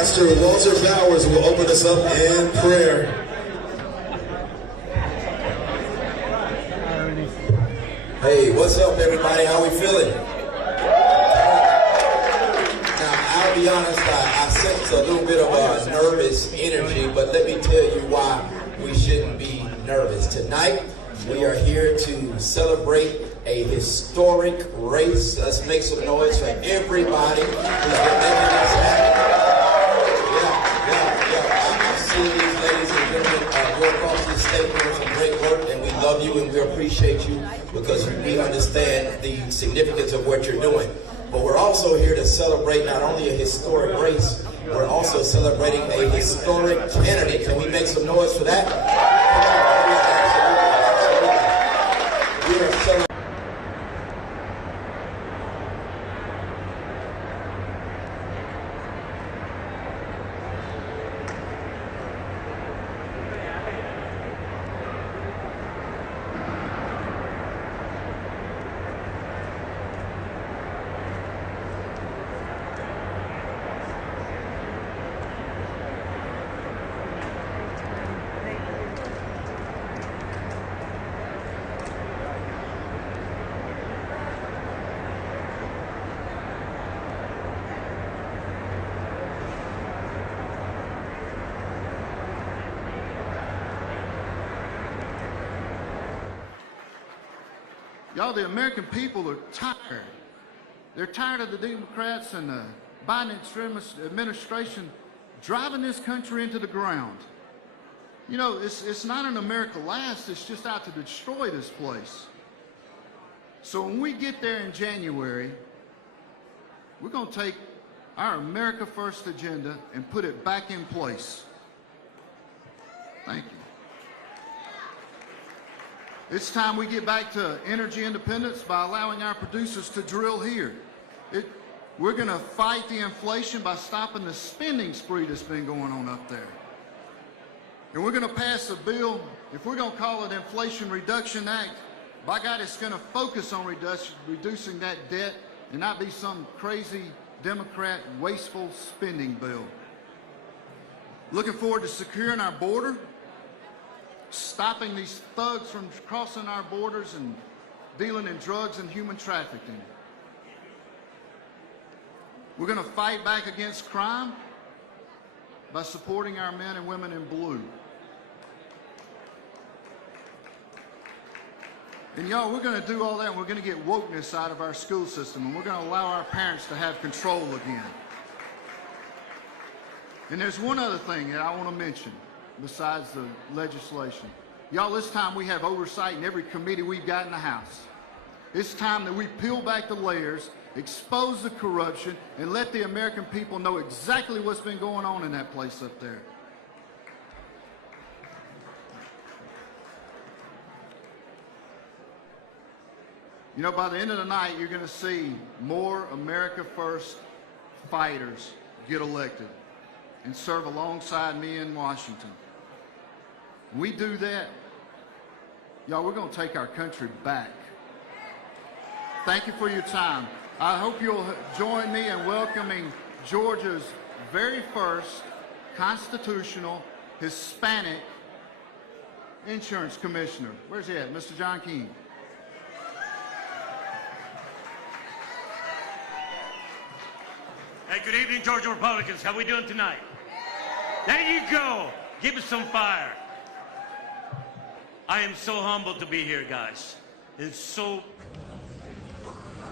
Pastor Walter Bowers will open us up in prayer. Hey, what's up, everybody? How we feeling? Now, I'll be honest, I sense a little bit of a nervous energy, but let me tell you why we shouldn't be nervous. Tonight, we are here to celebrate a historic race. Let's make some noise for everybody who's been making this happen. I've seen these ladies and gentlemen go across this state doing some great work, and we love you and we appreciate you because we understand the significance of what you're doing. But we're also here to celebrate not only a historic race, we're also celebrating a historic candidate. Can we make some noise for that? We are celebrating. Y'all, the American people are tired. They're tired of the Democrats and the Biden administration driving this country into the ground. You know, it's not an America last, it's just out to destroy this place. So when we get there in January, we're going to take our America First agenda and put it back in place. Thank you. It's time we get back to energy independence by allowing our producers to drill here. We're going to fight the inflation by stopping the spending spree that's been going on up there. And we're going to pass a bill, if we're going to call it Inflation Reduction Act, by God, it's going to focus on reducing that debt and not be some crazy Democrat wasteful spending bill. Looking forward to securing our border, stopping these thugs from crossing our borders and dealing in drugs and human trafficking. We're going to fight back against crime by supporting our men and women in blue. And y'all, we're going to do all that, and we're going to get wokeness out of our school system, and we're going to allow our parents to have control again. And there's one other thing that I want to mention besides the legislation. Y'all, this time we have oversight in every committee we've got in the House. It's time that we peel back the layers, expose the corruption, and let the American people know exactly what's been going on in that place up there. You know, by the end of the night, you're going to see more America First fighters get elected and serve alongside me in Washington. When we do that, y'all, we're going to take our country back. Thank you for your time. I hope you'll join me in welcoming Georgia's very first constitutional Hispanic insurance commissioner. Where's he at? Mr. John King. Hey, good evening, Georgia Republicans. How we doing tonight? There you go. Give us some fire. I am so humbled to be here, guys. It's so...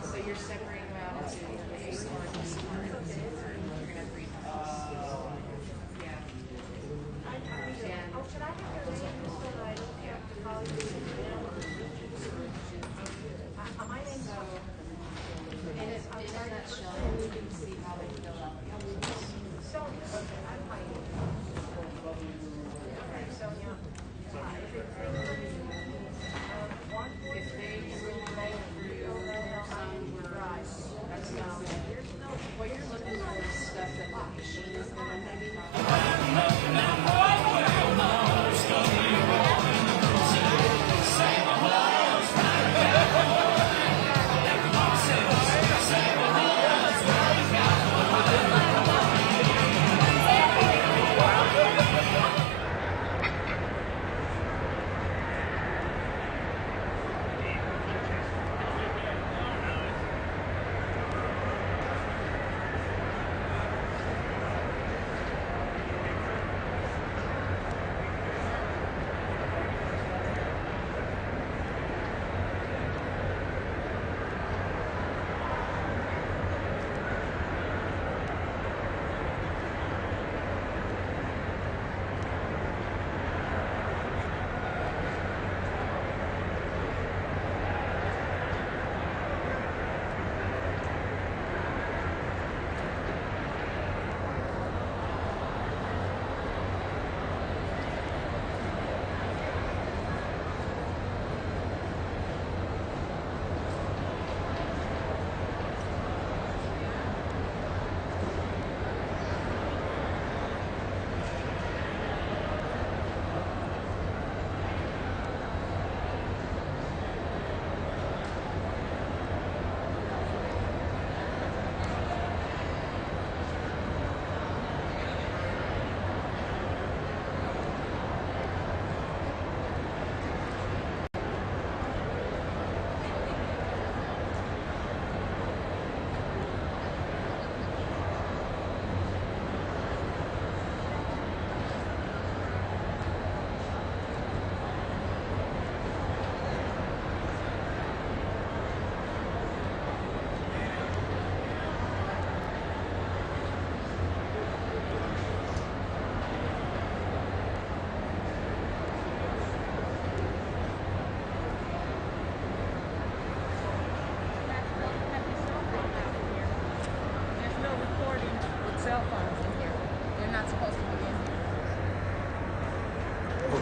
So you're separating them out into the smart and smart. You're going to read yeah. Oh, should I have your name so that I don't have to call you? My name's and it's in a nutshell, we can see how they fill out the options. Sonia, okay, I'm Heidi. Okay, Sonia. If it takes one point, if they really make for you, right. That's not, what you're looking for is stuff that the machine is going to maybe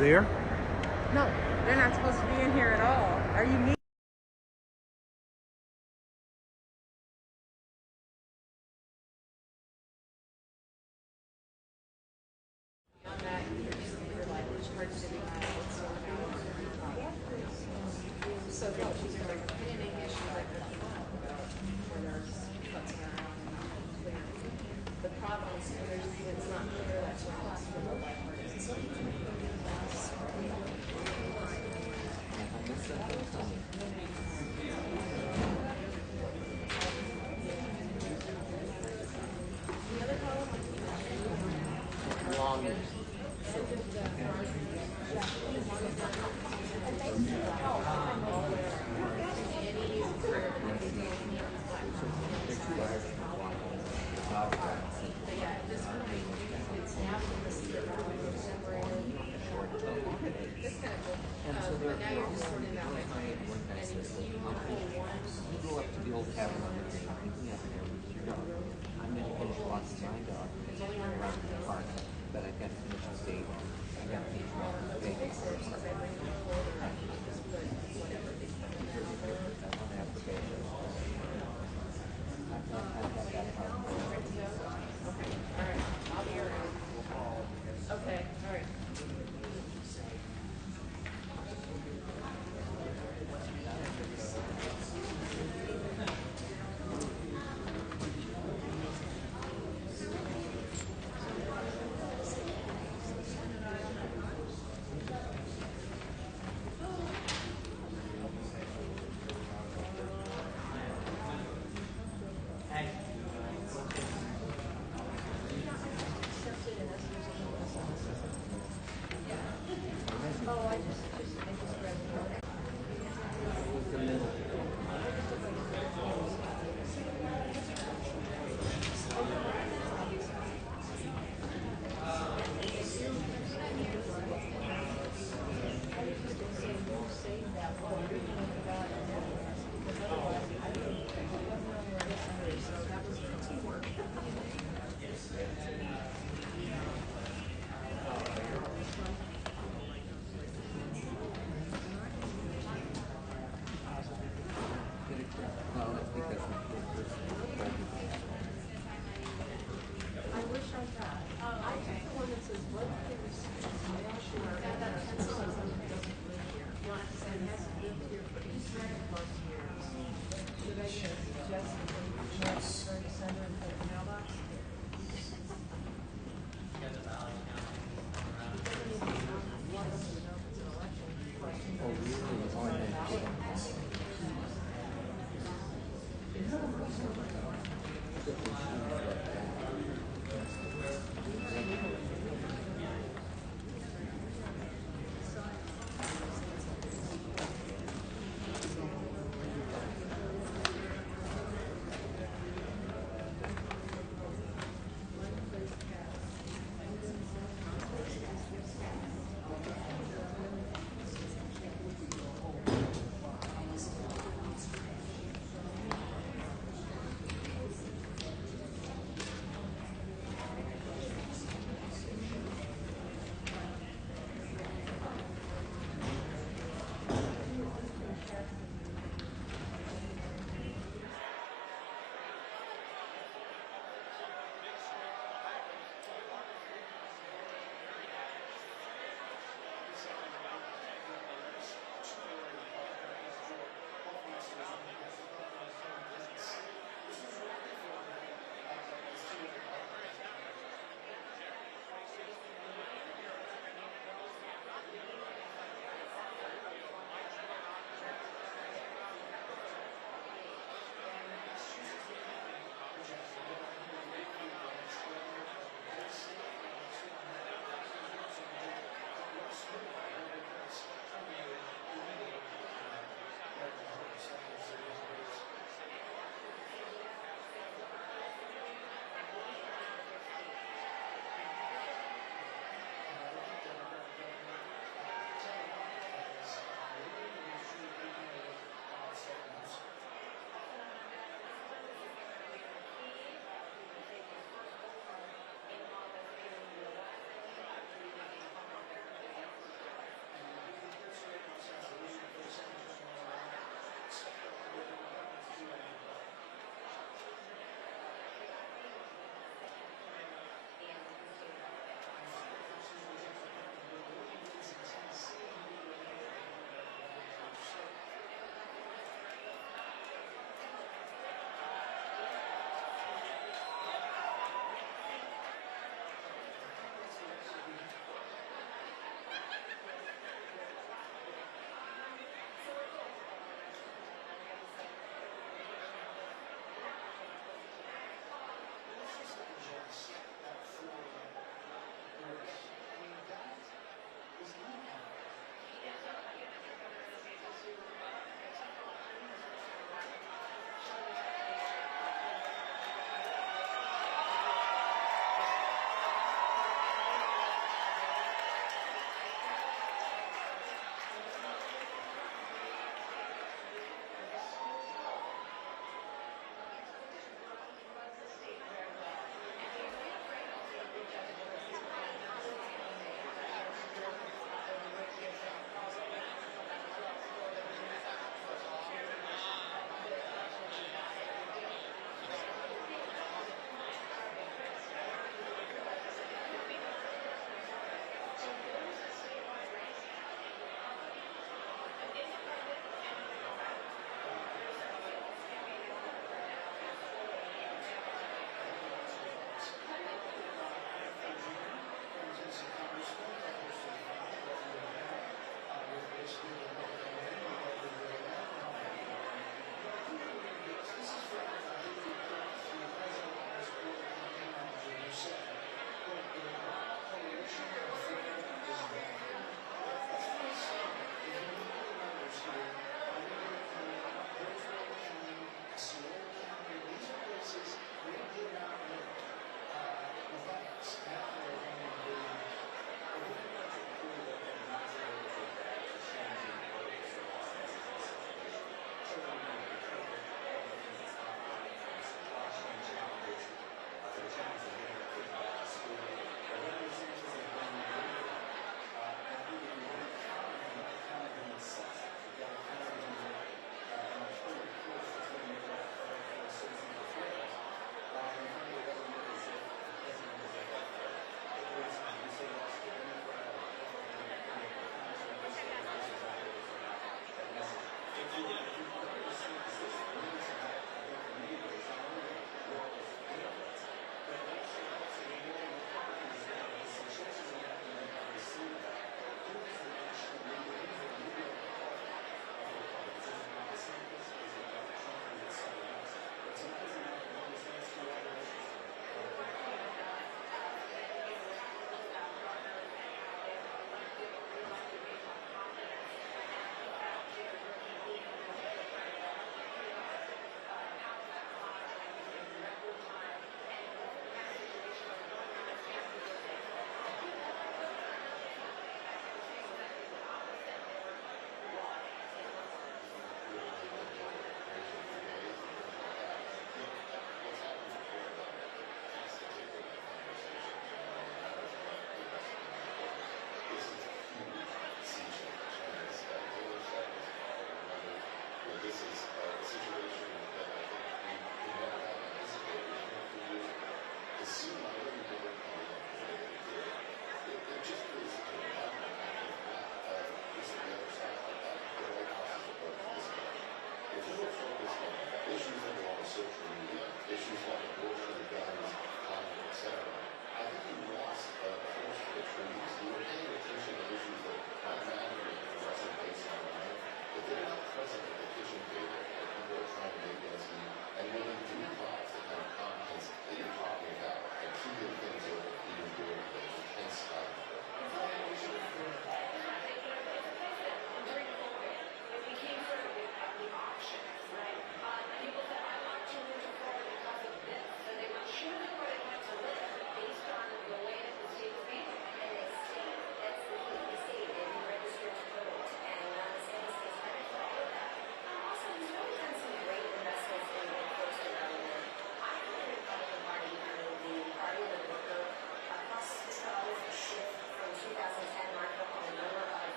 over there. No, they're not supposed to be in here at all. Are you mean? So no, she's like planning issue like where there's cuts around and not clear. The problem is it's not clear that she'll cost for the Okay, all right.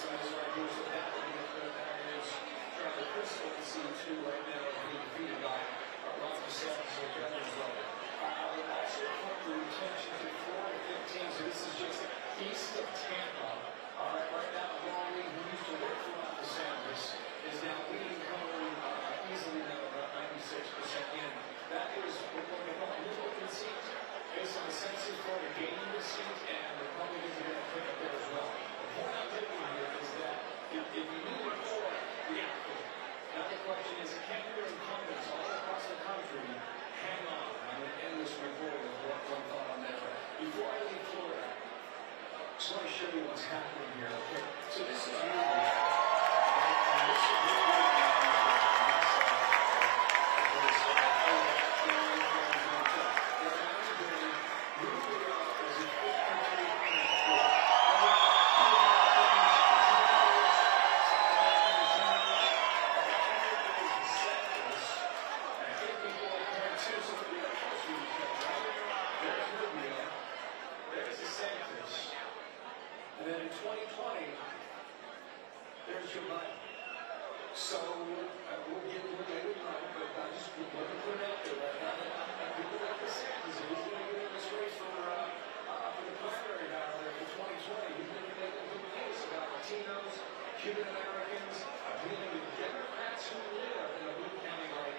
some of those ideas of that would be good. That is Trevor Crystal in C2 right now being defeated by Ron DeSantis and Governor Zone. I would also point your attention to Florida 15. So this is just east of Tampa. All right, right now, Raleigh, who used to work for Ron DeSantis, is now leading Cumberland easily now about 96% in. That is what they call a Republican seat. Based on the census, Florida gaining the seat, and the Republicans are going to pick up there as well. The point I'm making here is that if you need a core, we have to. Now the question is, can your incumbents all across the country hang on? I'm going to end this report with one thought on that. Before I leave Florida, I just want to show you what's happening here. Okay, so this is and then in 2020, there's your money. So we'll get it right, but I just want to put it out there right now. People like DeSantis, he's going to get in this race for the primary battle there for 2020. He's going to make a good case about Latinos, Cuban Americans, appealing to Democrats who live in a blue county like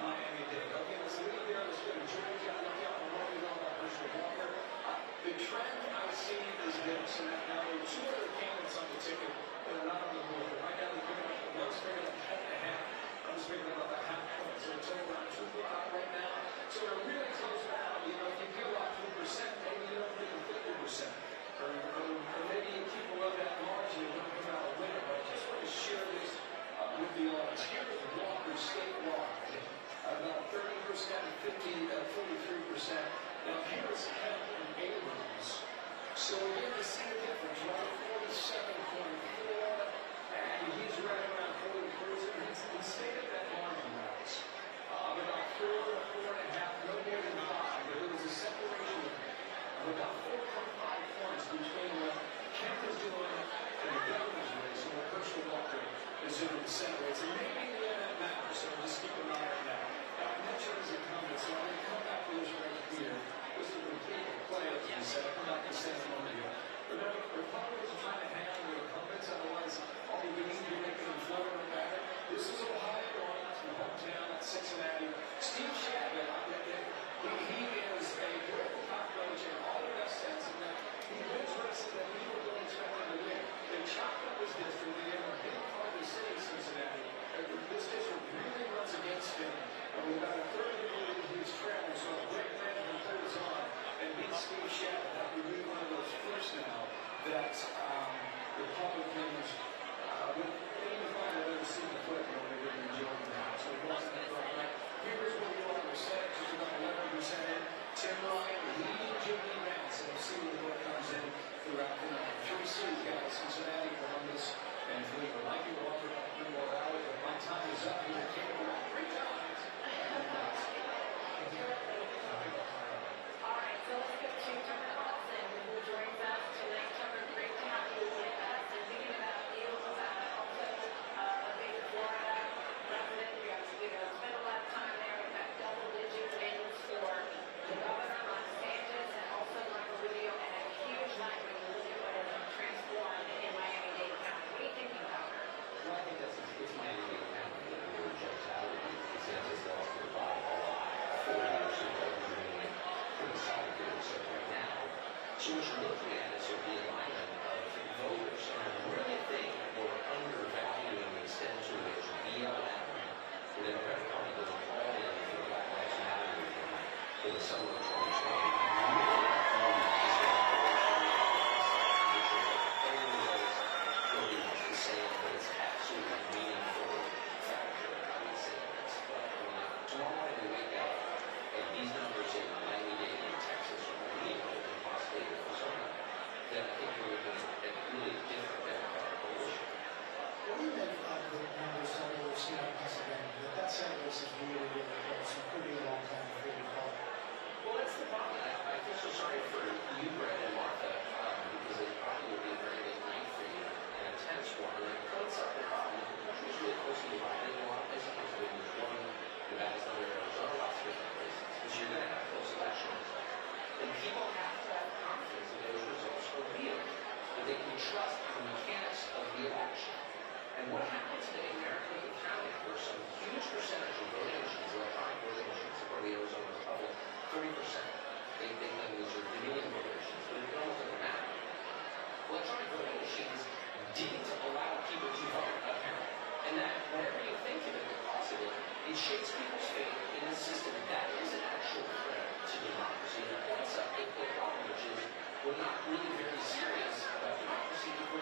Miami-Dade. Okay, let's leave there. Let's go to Georgia. Look out for what we know about Herschel Walker. The trend I see is this, and now there are two other candidates on the ticket that are not on the board. Right now, they're picking up, one's picking up 10.5, one's picking up about a half point. So it's over around 2 right now. So they're really close now. You know, if you peel off 2%, maybe you don't get 50%. Or maybe you keep below that margin and you don't come out a winner. But I just want to share this with the audience. Here's Walker statewide. About 30%, 43%. Now here's Kemp and Abrams. So again, you see the difference, right? 47.4, and he's right around 40%. He stayed at that margin, guys. About 4 to 4.5, no more than 5. But there was a separation of about 4.5 points between what Kemp is doing and the governor's race, and what Herschel Walker is doing in the Senate race. And maybe in the end that matters, so just keep an eye on that. Now, I mentioned as incumbents, so I'm going to come back to this right here. This is a complete play, as we said. I'll come back and say a moment ago. Remember, Republicans are trying to hang on to incumbents, otherwise all the gains you're making in Florida don't matter. This is Ohio going out to the hometown at Cincinnati. Steve Shadman, he is a political cockroach in all the best sense, in that he wins races that people don't expect him to win. They chopped up his district. They have a big part of the city of Cincinnati. This district really runs against him. And with about a third of the lead, he's trailing. So a great man who holds on and beats Steve Shadman. That would be one of those first now that Republicans would maybe find a better seat in the foot when they would enjoy the House. So he wasn't that right back. Here's where we are. We're set just about 11% in. Tim Ryan leading Jimmy Vance. And we'll see what comes in throughout the night. 3 cities, guys. Cincinnati, Columbus, and Cleveland. I can go up and up through more hours, but my time is up here. Came around 3 times. All right, so let's get to Tucker Hudson, who joins us tonight. Tucker, great to have you with us. And thinking about you, also a big Florida resident, you have spent a lot of time there. You've got double-digit wins for the governor, Ron DeSantis, and also Michael Rubio, and a huge night when you look at what has transformed in Miami-Dade County. What are you thinking about her? Well, I think it's Miami-Dade County that really jumps out at you. DeSantis lost the bottom a lot 4 years ago. Pretty solid leadership right now. So what you're looking at is a realignment of voters. And I really think we're undervaluing the extent to which BLM, the Democratic Party, goes all in for the Black Lives Matter movement in the summer of 2020. That Senate race is really, really close. It could be a long time before we call it. Well, that's the problem. trust in the mechanics of the election. And what happened today in Maricopa County, where some huge percentage of voting machines, electronic voting machines, according to the Arizona Republic, 30%. They claim these are Dominion voting machines, but it almost doesn't matter. Electronic voting machines didn't allow people to vote, apparently. And that, whatever you think of it, the cause of it, it shakes people's faith in the system. That is an actual threat to democracy. And it points up the problem, which is we're not really very serious about democracy if we're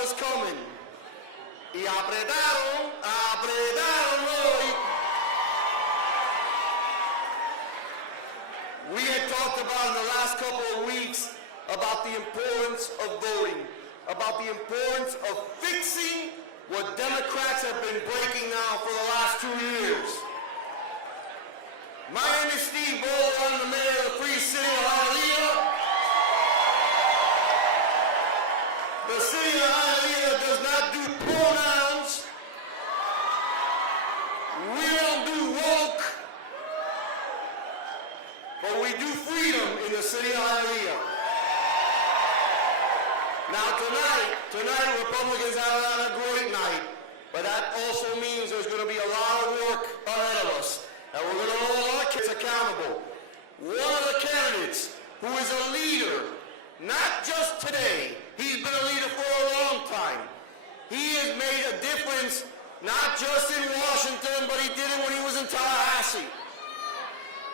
was coming. Y apretaron hoy. We had talked about in the last couple of weeks about the importance of voting, about the importance of fixing what Democrats have been breaking now for the last 2 years. My name is Steve Bull. I'm the mayor of the Free City of Hialeah. The city of Hialeah does not do pronouns. We don't do woke. But we do freedom in the city of Hialeah. Now tonight Republicans have a great night, but that also means there's going to be a lot of work ahead of us, and we're going to hold our kids accountable. One of the candidates who is a leader, not just today, he's been a leader for a long time. He has made a difference, not just in Washington, but he did it when he was in Tallahassee.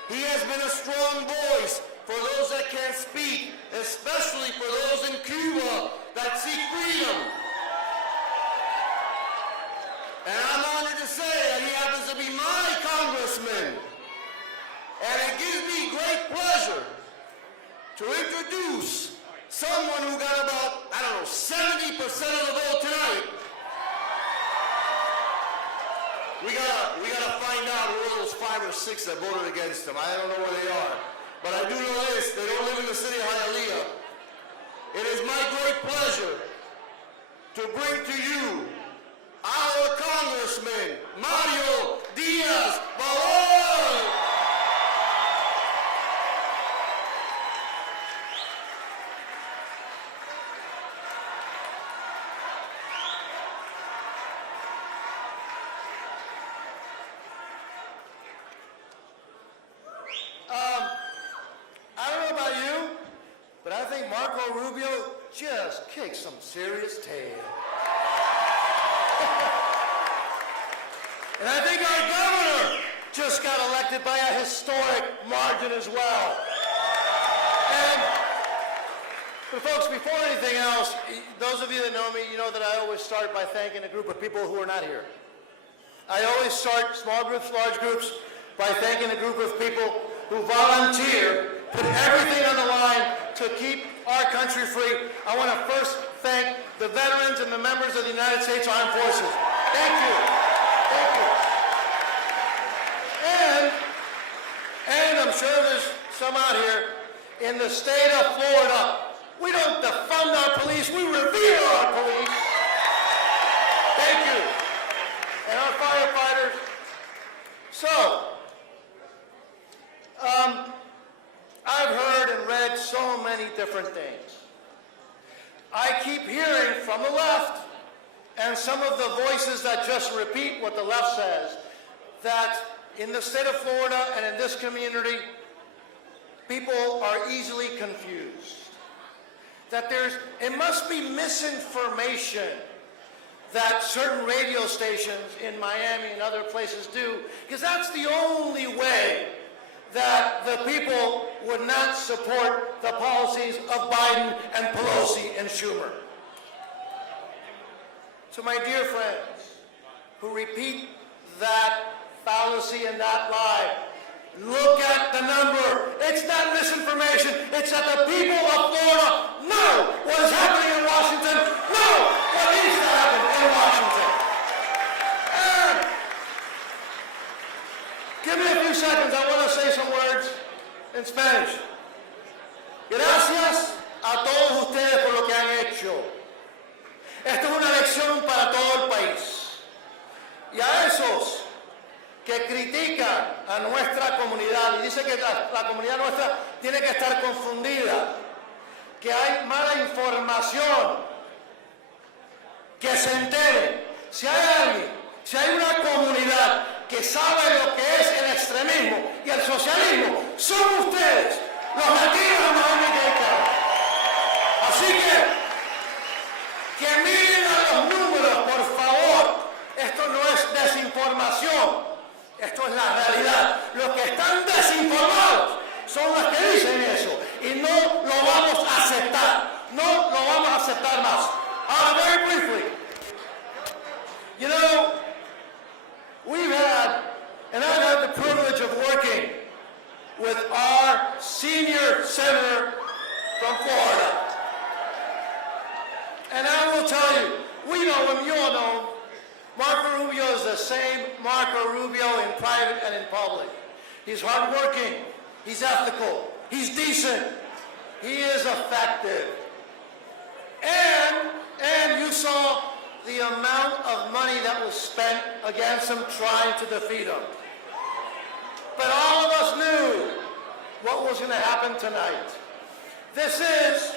He has been a strong voice for those that can't speak, especially for those in Cuba that seek freedom. And I'm honored to say that he happens to be my congressman. And it gives me great pleasure to introduce someone who got about, 70% of the vote tonight. We gotta find out who are those 5 or 6 that voted against him. I don't know where they are. But I do know this, they don't live in the city of Hialeah. It is my great pleasure to bring to you our Congressman, Mario Diaz-Balart. I don't know about you, but I think Marco Rubio just kicked some serious tail. And I think our governor just got elected by a historic margin as well. And but folks, before anything else, those of you that know me, you know that I always start by thanking a group of people who are not here. I always start small groups, large groups, by thanking a group of people who volunteer, put everything on the line to keep our country free. I want to first thank the veterans and the members of the United States Armed Forces. Thank you. Thank you. And I'm sure there's some out here in the state of Florida. We don't defund our police, we revere our police. Thank you. And our firefighters. So, I've heard and read so many different things. I keep hearing from the left and some of the voices that just repeat what the left says, that in the state of Florida and in this community, people are easily confused. That it must be misinformation that certain radio stations in Miami and other places do, because that's the only way that the people would not support the policies of Biden and Pelosi and Schumer. To my dear friends who repeat that fallacy and that lie, look at the number. It's not misinformation. It's that the people of Florida know what is happening in Washington, know what needs to happen in Washington. And give me a few seconds. I want to say some words in Spanish. Gracias a todos ustedes por lo que han hecho. Esta es una lección para todo el país. Y a esos que critican a nuestra comunidad y dice que la comunidad nuestra tiene que estar confundida, que hay mala información, que se enteren. Si hay alguien, si hay una comunidad que sabe lo que es el extremismo y el socialismo, son ustedes, los latinos de Miami-Dade. Así que miren a los números, por favor. Esto no es desinformación. Esto es la realidad. Los que están desinformados son los que dicen eso. Y no lo vamos a aceptar. No lo vamos a aceptar más. Very briefly, you know, we've had, and I've had the privilege of working with our senior senator from Florida. And I will tell you, we know him, you all know him. Marco Rubio is the same Marco Rubio in private and in public. He's hardworking, he's ethical, he's decent, he is effective. And you saw the amount of money that was spent against him trying to defeat him. But all of us knew what was going to happen tonight. This is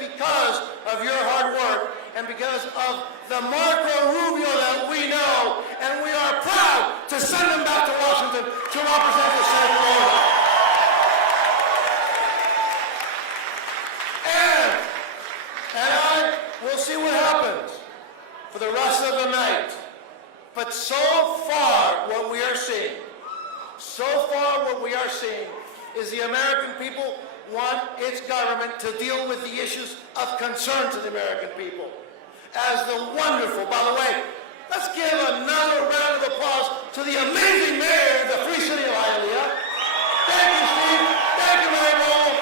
because of your hard work and because of the Marco Rubio that we know, and we are proud to send him back to Washington to represent the state of Florida. And we'll see what happens for the rest of the night. But so far, what we are seeing is the American people want its government to deal with the issues of concern to the American people. As the wonderful, by the way, let's give another round of applause to the amazing mayor of the Free City of Hialeah. Thank you, Steve. Thank you, Mayor Bowles.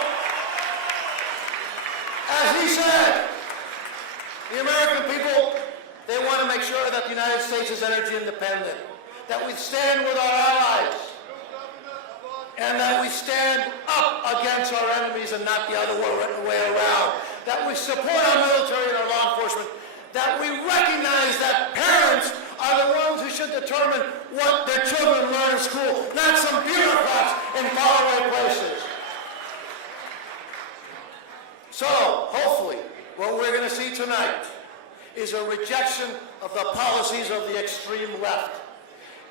As he said, the American people, they want to make sure that the United States is energy independent, that we stand with our allies, and that we stand up against our enemies and not the other way around, that we support our military and our law enforcement, that we recognize that parents are the ones who should determine what their children learn in school, not some bureaucrats in faraway places. So, hopefully, what we're going to see tonight is a rejection of the policies of the extreme left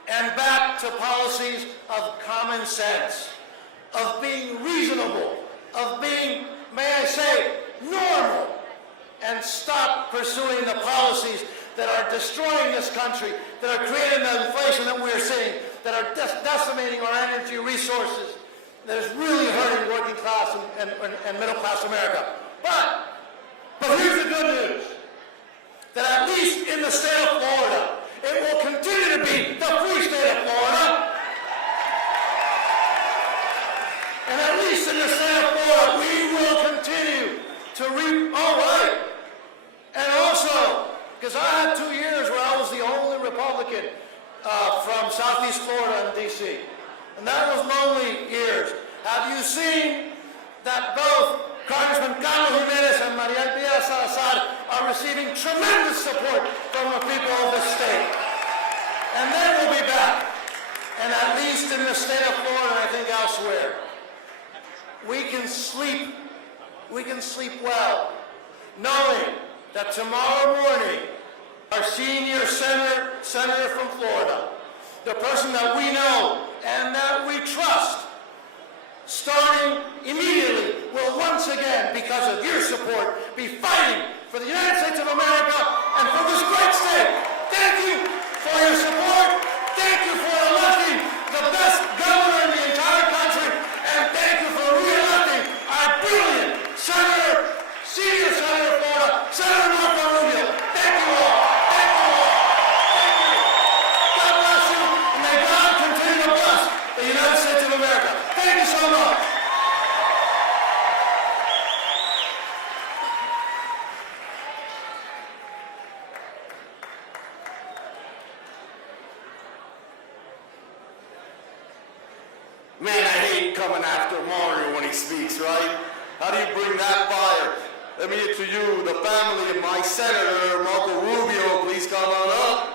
and back to policies of common sense, of being reasonable, of being, may I say, normal, and stop pursuing the policies that are destroying this country, that are creating the inflation that we're seeing, that are decimating our energy resources, that is really hurting working class and middle class America. But here's the good news, that at least in the state of Florida, it will continue to be the free state of Florida. And at least in the state of Florida, we will continue to reap, and also, because I had 2 years where I was the only Republican from Southeast Florida and D.C., and that was lonely years. Have you seen that both Congressman Carlos Jimenez and Maria Pia Salazar are receiving tremendous support from the people of the state? And they will be back. And at least in the state of Florida, I think elsewhere, we can sleep well, knowing that tomorrow morning, our senior senator from Florida, the person that we know and that we trust, starting immediately, will once again, because of your support, be fighting for the United States of America and for this great state. Thank you for your support. Thank you for electing the best governor in the entire country. And thank you for re-electing our brilliant senior senator of Florida, Senator Marco Rubio. Thank you all. Thank you all. Thank you. God bless you, and may God continue to bless the United States of America. Thank you so much. Man, I hate coming after Mario when he speaks, right? How do you bring that fire? Let me get to you, the family of my senator, Marco Rubio. Please come on up.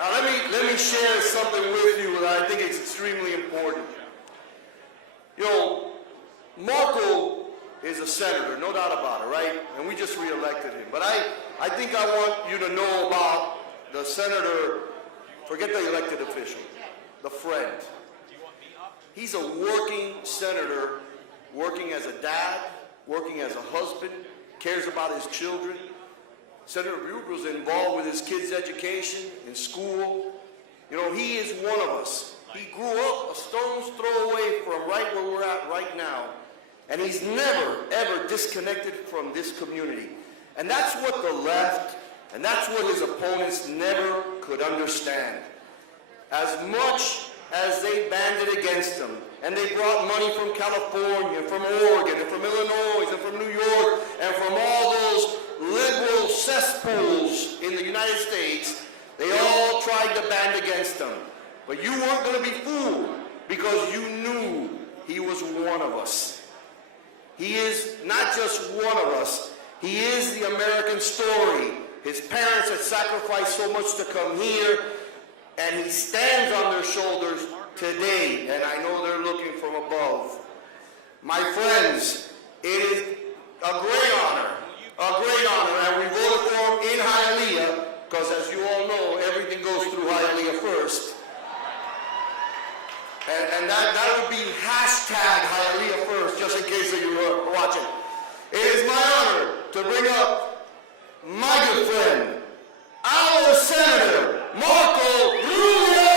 Now let me share something with you that I think is extremely important. You know, Marco is a senator, no doubt about it, right? And we just re-elected him. But I think I want you to know about the senator, forget the elected official, the friend. He's a working senator, working as a dad, working as a husband, cares about his children. Senator Rubio's involved with his kids' education in school. You know, he is one of us. He grew up a stone's throw away from right where we're at right now. And he's never, ever disconnected from this community. And that's what the left, and that's what his opponents never could understand. As much as they banded against him, and they brought money from California, from Oregon, and from Illinois, and from New York, and from all those liberal cesspools in the United States, they all tried to band against him. But you weren't going to be fooled, because you knew he was one of us. He is not just one of us. He is the American story. His parents had sacrificed so much to come here, and he stands on their shoulders today, and I know they're looking from above. My friends, it is a great honor, and we voted for him in Hialeah, because as you all know, everything goes through Hialeah first. And that would be hashtag Hialeah first, just in case you were watching. It is my honor to bring up my good friend, our Senator, Marco Rubio!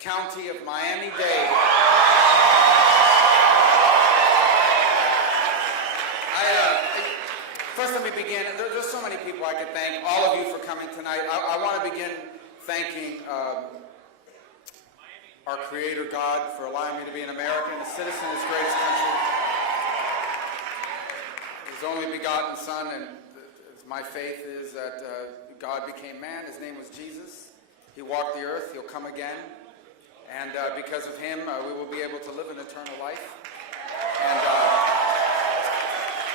County of Miami-Dade. First let me begin, there's so many people I could thank, all of you for coming tonight. I want to begin thanking our Creator God for allowing me to be an American, a citizen of this greatest country. His only begotten Son, and my faith is that God became man. His name was Jesus. He walked the earth. He'll come again. And because of him, we will be able to live an eternal life. And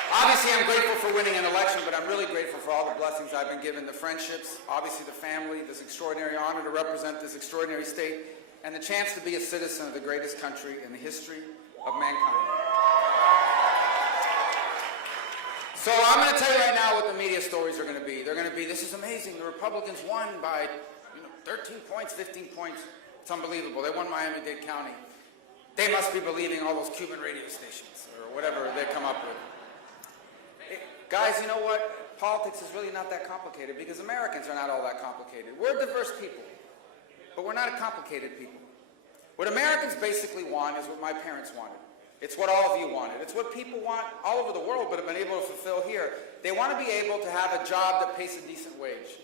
obviously, I'm grateful for winning an election, but I'm really grateful for all the blessings I've been given, the friendships, obviously the family, this extraordinary honor to represent this extraordinary state, and the chance to be a citizen of the greatest country in the history of mankind. So I'm going to tell you right now what the media stories are going to be. They're going to be, this is amazing, the Republicans won by 13 points, 15 points. It's unbelievable. They won Miami-Dade County. They must be believing all those Cuban radio stations or whatever they come up with. Guys, you know what? Politics is really not that complicated because Americans are not all that complicated. We're diverse people, but we're not a complicated people. What Americans basically want is what my parents wanted. It's what all of you wanted. It's what people want all over the world but have been able to fulfill here. They want to be able to have a job that pays a decent wage.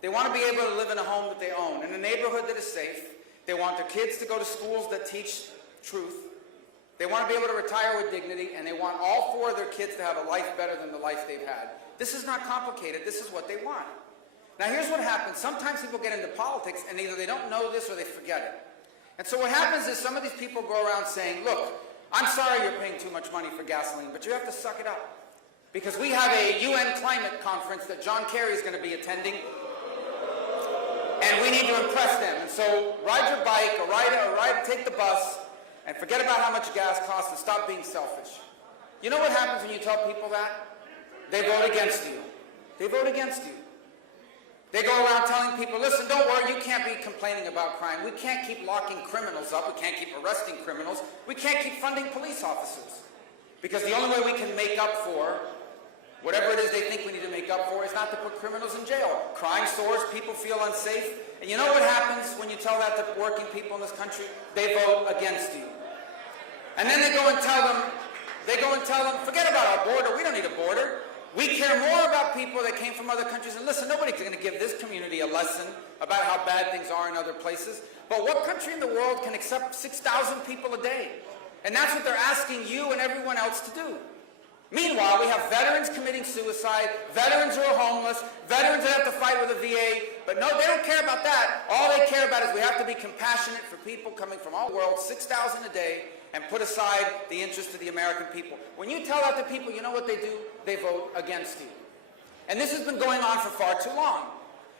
They want to be able to live in a home that they own, in a neighborhood that is safe. They want their kids to go to schools that teach truth. They want to be able to retire with dignity, and they want all 4 of their kids to have a life better than the life they've had. This is not complicated. This is what they want. Now, here's what happens. Sometimes people get into politics, and either they don't know this or they forget it. And so what happens is some of these people go around saying, look, I'm sorry you're paying too much money for gasoline, but you have to suck it up. Because we have a UN climate conference that John Kerry is going to be attending, and we need to impress them. And so ride your bike or take the bus and forget about how much gas costs and stop being selfish. You know what happens when you tell people that? They vote against you. They vote against you. They go around telling people, listen, don't worry, you can't be complaining about crime. We can't keep locking criminals up. We can't keep arresting criminals. We can't keep funding police officers. Because the only way we can make up for whatever it is they think we need to make up for is not to put criminals in jail. Crime soars, people feel unsafe. And you know what happens when you tell that to working people in this country? They vote against you. And then they go and tell them, forget about our border, we don't need a border. We care more about people that came from other countries. And listen, nobody's going to give this community a lesson about how bad things are in other places. But what country in the world can accept 6,000 people a day? And that's what they're asking you and everyone else to do. Meanwhile, we have veterans committing suicide, veterans who are homeless, veterans that have to fight with the VA, but no, they don't care about that. All they care about is we have to be compassionate for people coming from all the world, 6,000 a day, and put aside the interest of the American people. When you tell that to people, you know what they do? They vote against you. And this has been going on for far too long.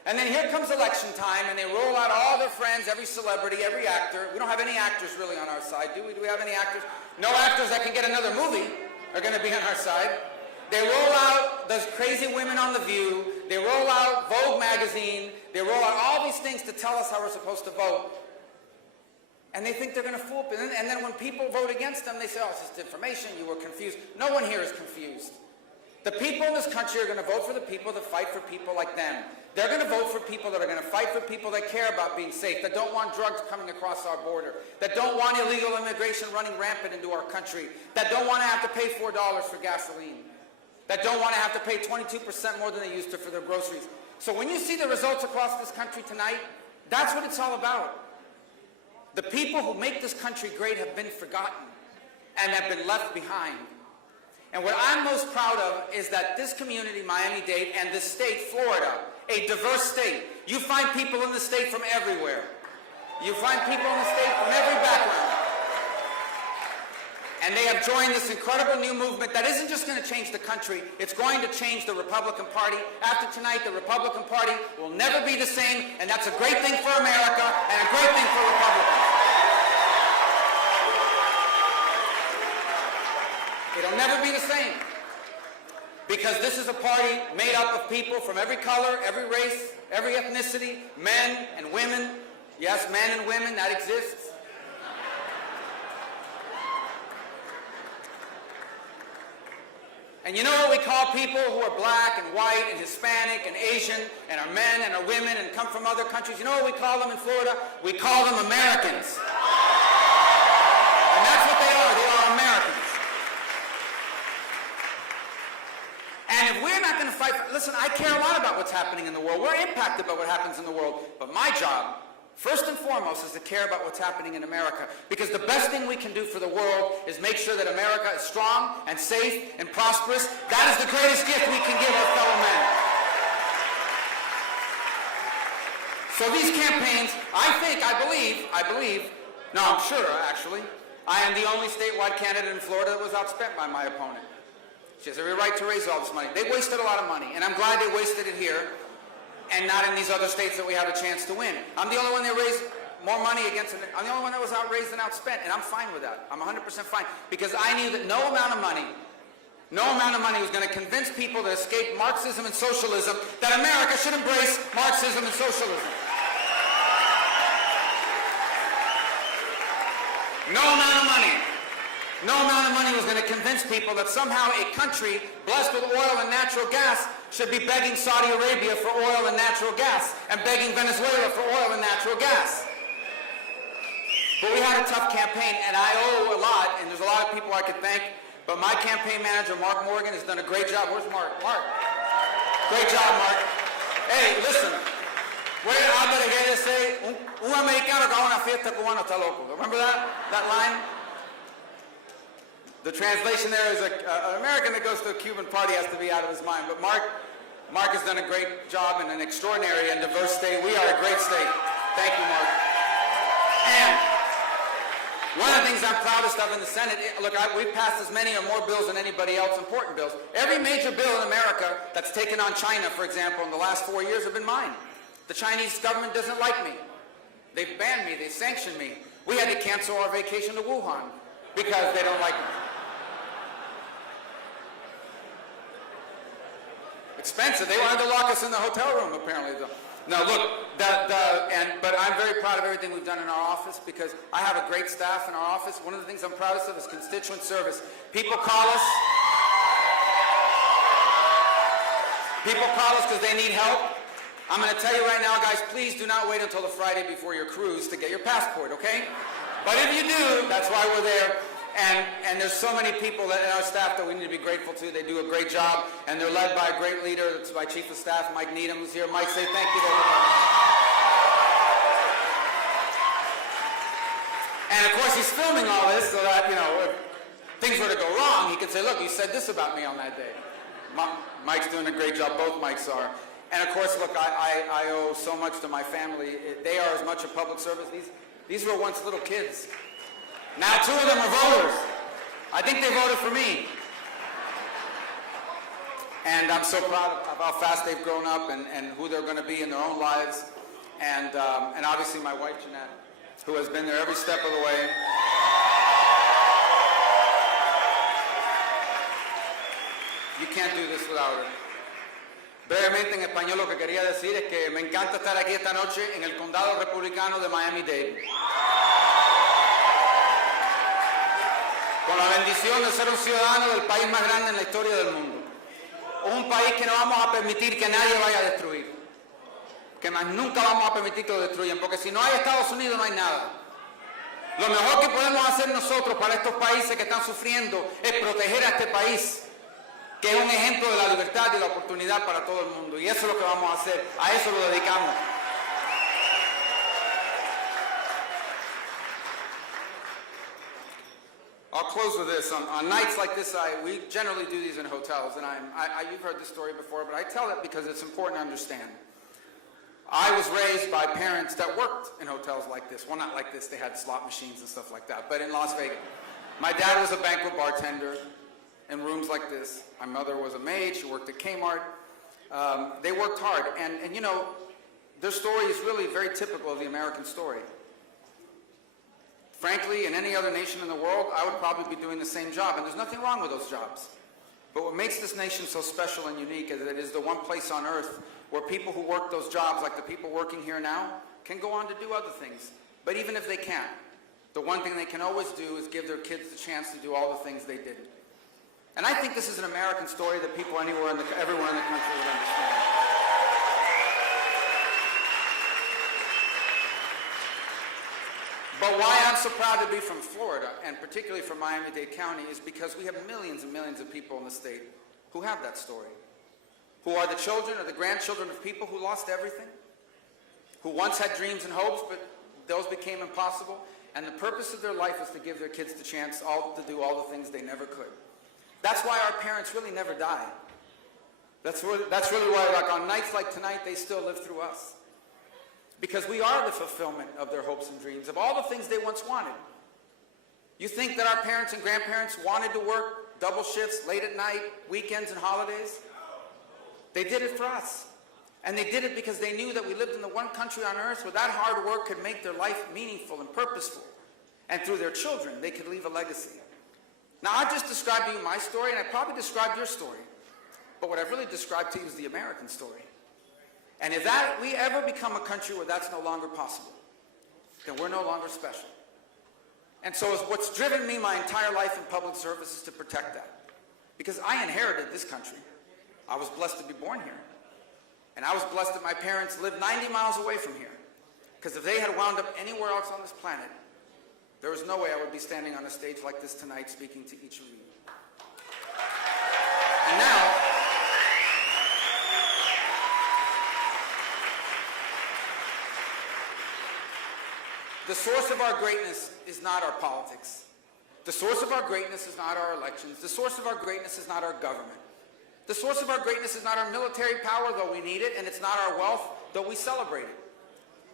And then here comes election time, and they roll out all their friends, every celebrity, every actor. We don't have any actors really on our side, do we? Do we have any actors? No actors that can get another movie are going to be on our side. They roll out those crazy women on The View. They roll out Vogue magazine. They roll out all these things to tell us how we're supposed to vote. And they think they're going to fool people. And then when people vote against them, they say, oh, it's just information. You were confused. No one here is confused. The people in this country are going to vote for the people that fight for people like them. They're going to vote for people that are going to fight for people that care about being safe, that don't want drugs coming across our border, that don't want illegal immigration running rampant into our country, that don't want to have to pay $4 for gasoline, that don't want to have to pay 22% more than they used to for their groceries. So when you see the results across this country tonight, that's what it's all about. The people who make this country great have been forgotten and have been left behind. And what I'm most proud of is that this community, Miami-Dade, and this state, Florida, a diverse state. You find people in the state from everywhere. You find people in the state from every background. And they have joined this incredible new movement that isn't just going to change the country, it's going to change the Republican Party. After tonight, the Republican Party will never be the same, and that's a great thing for America and a great thing for Republicans. It'll never be the same. Because this is a party made up of people from every color, every race, every ethnicity, men and women. Yes, men and women, that exists. And you know what we call people who are black and white and Hispanic and Asian and are men and are women and come from other countries? You know what we call them in Florida? We call them Americans. And that's what they are. They are Americans. And if we're not going to fight, listen, I care a lot about what's happening in the world. We're impacted by what happens in the world. But my job, first and foremost, is to care about what's happening in America. Because the best thing we can do for the world is make sure that America is strong and safe and prosperous. That is the greatest gift we can give our fellow men. So these campaigns, I believe, no, I'm sure, actually, I am the only statewide candidate in Florida that was outspent by my opponent. She has every right to raise all this money. They wasted a lot of money, and I'm glad they wasted it here and not in these other states that we have a chance to win. I'm the only one that raised more money against it. I'm the only one that was outraised and outspent, and I'm fine with that. I'm 100% fine, because I knew that no amount of money was going to convince people that escaped Marxism and socialism that America should embrace Marxism and socialism. No amount of money was going to convince people that somehow a country blessed with oil and natural gas should be begging Saudi Arabia for oil and natural gas and begging Venezuela for oil and natural gas. But we had a tough campaign, and I owe a lot, and there's a lot of people I could thank, but my campaign manager, Mark Morgan, has done a great job. Where's Mark? Mark. Great job, Mark. Hey, listen. Where habla de que say, un americano que va a una fiesta cubana está loco. Remember that line? The translation there is an American that goes to a Cuban party has to be out of his mind. But Mark has done a great job in an extraordinary and diverse state. We are a great state. Thank you, Mark. And one of the things I'm proudest of in the Senate, look, we've passed as many or more bills than anybody else, important bills. Every major bill in America that's taken on China, for example, in the last 4 years have been mine. The Chinese government doesn't like me. They've banned me. They sanctioned me. We had to cancel our vacation to Wuhan because they don't like me. Expensive. They wanted to lock us in the hotel room, apparently. No, look, but I'm very proud of everything we've done in our office because I have a great staff in our office. One of the things I'm proudest of is constituent service. People call us because they need help. I'm going to tell you right now, guys, please do not wait until the Friday before your cruise to get your passport, okay? But if you do, that's why we're there. And there's so many people in our staff that we need to be grateful to. They do a great job, and they're led by a great leader. It's my Chief of Staff, Mike Needham, who's here. Mike, say thank you to everybody. filming all this so that, you know, if things were to go wrong, he could say, look, you said this about me on that day. Mike's doing a great job. Both Mikes are. And of course, look, I owe so much to my family. They are as much a public service. These were once little kids. Now 2 of them are voters. I think they voted for me. And I'm so proud of how fast they've grown up and who they're going to be in their own lives. And obviously my wife, Jeanette, who has been there every step of the way. You can't do this without her. Brevemente en español lo que quería decir es que me encanta estar aquí esta noche en el condado republicano de Miami-Dade. Con la bendición de ser un ciudadano del país más grande en la historia del mundo. Un país que no vamos a permitir que nadie vaya a destruir. Que más nunca vamos a permitir que lo destruyan, porque si no hay Estados Unidos no hay nada. Lo mejor que podemos hacer nosotros para estos países que están sufriendo es proteger a este país, que es un ejemplo de la libertad y la oportunidad para todo el mundo. Y eso es lo que vamos a hacer. A eso lo dedicamos. I'll close with this. On nights like this, we generally do these in hotels, and you've heard this story before, but I tell it because it's important to understand. I was raised by parents that worked in hotels like this. Well, not like this. They had slot machines and stuff like that, but in Las Vegas. My dad was a banquet bartender in rooms like this. My mother was a maid. She worked at Kmart. They worked hard, and you know, their story is really very typical of the American story. Frankly, in any other nation in the world, I would probably be doing the same job, and there's nothing wrong with those jobs. But what makes this nation so special and unique is that it is the one place on earth where people who work those jobs, like the people working here now, can go on to do other things. But even if they can't, the one thing they can always do is give their kids the chance to do all the things they did. And I think this is an American story that people everywhere in the country would understand. But why I'm so proud to be from Florida, and particularly from Miami-Dade County, is because we have millions and millions of people in the state who have that story, who are the children or the grandchildren of people who lost everything, who once had dreams and hopes, but those became impossible, and the purpose of their life was to give their kids the chance to do all the things they never could. That's why our parents really never die. That's really why, like on nights like tonight, they still live through us. Because we are the fulfillment of their hopes and dreams, of all the things they once wanted. You think that our parents and grandparents wanted to work double shifts, late at night, weekends and holidays? They did it for us. And they did it because they knew that we lived in the one country on earth where that hard work could make their life meaningful and purposeful. And through their children, they could leave a legacy. Now, I just described to you my story, and I probably described your story. But what I've really described to you is the American story. And if we ever become a country where that's no longer possible, then we're no longer special. And so what's driven me my entire life in public service is to protect that. Because I inherited this country. I was blessed to be born here. And I was blessed that my parents lived 90 miles away from here. Because if they had wound up anywhere else on this planet, there was no way I would be standing on a stage like this tonight speaking to each of you. And now, the source of our greatness is not our politics. The source of our greatness is not our elections. The source of our greatness is not our government. The source of our greatness is not our military power, though we need it, and it's not our wealth, though we celebrate it.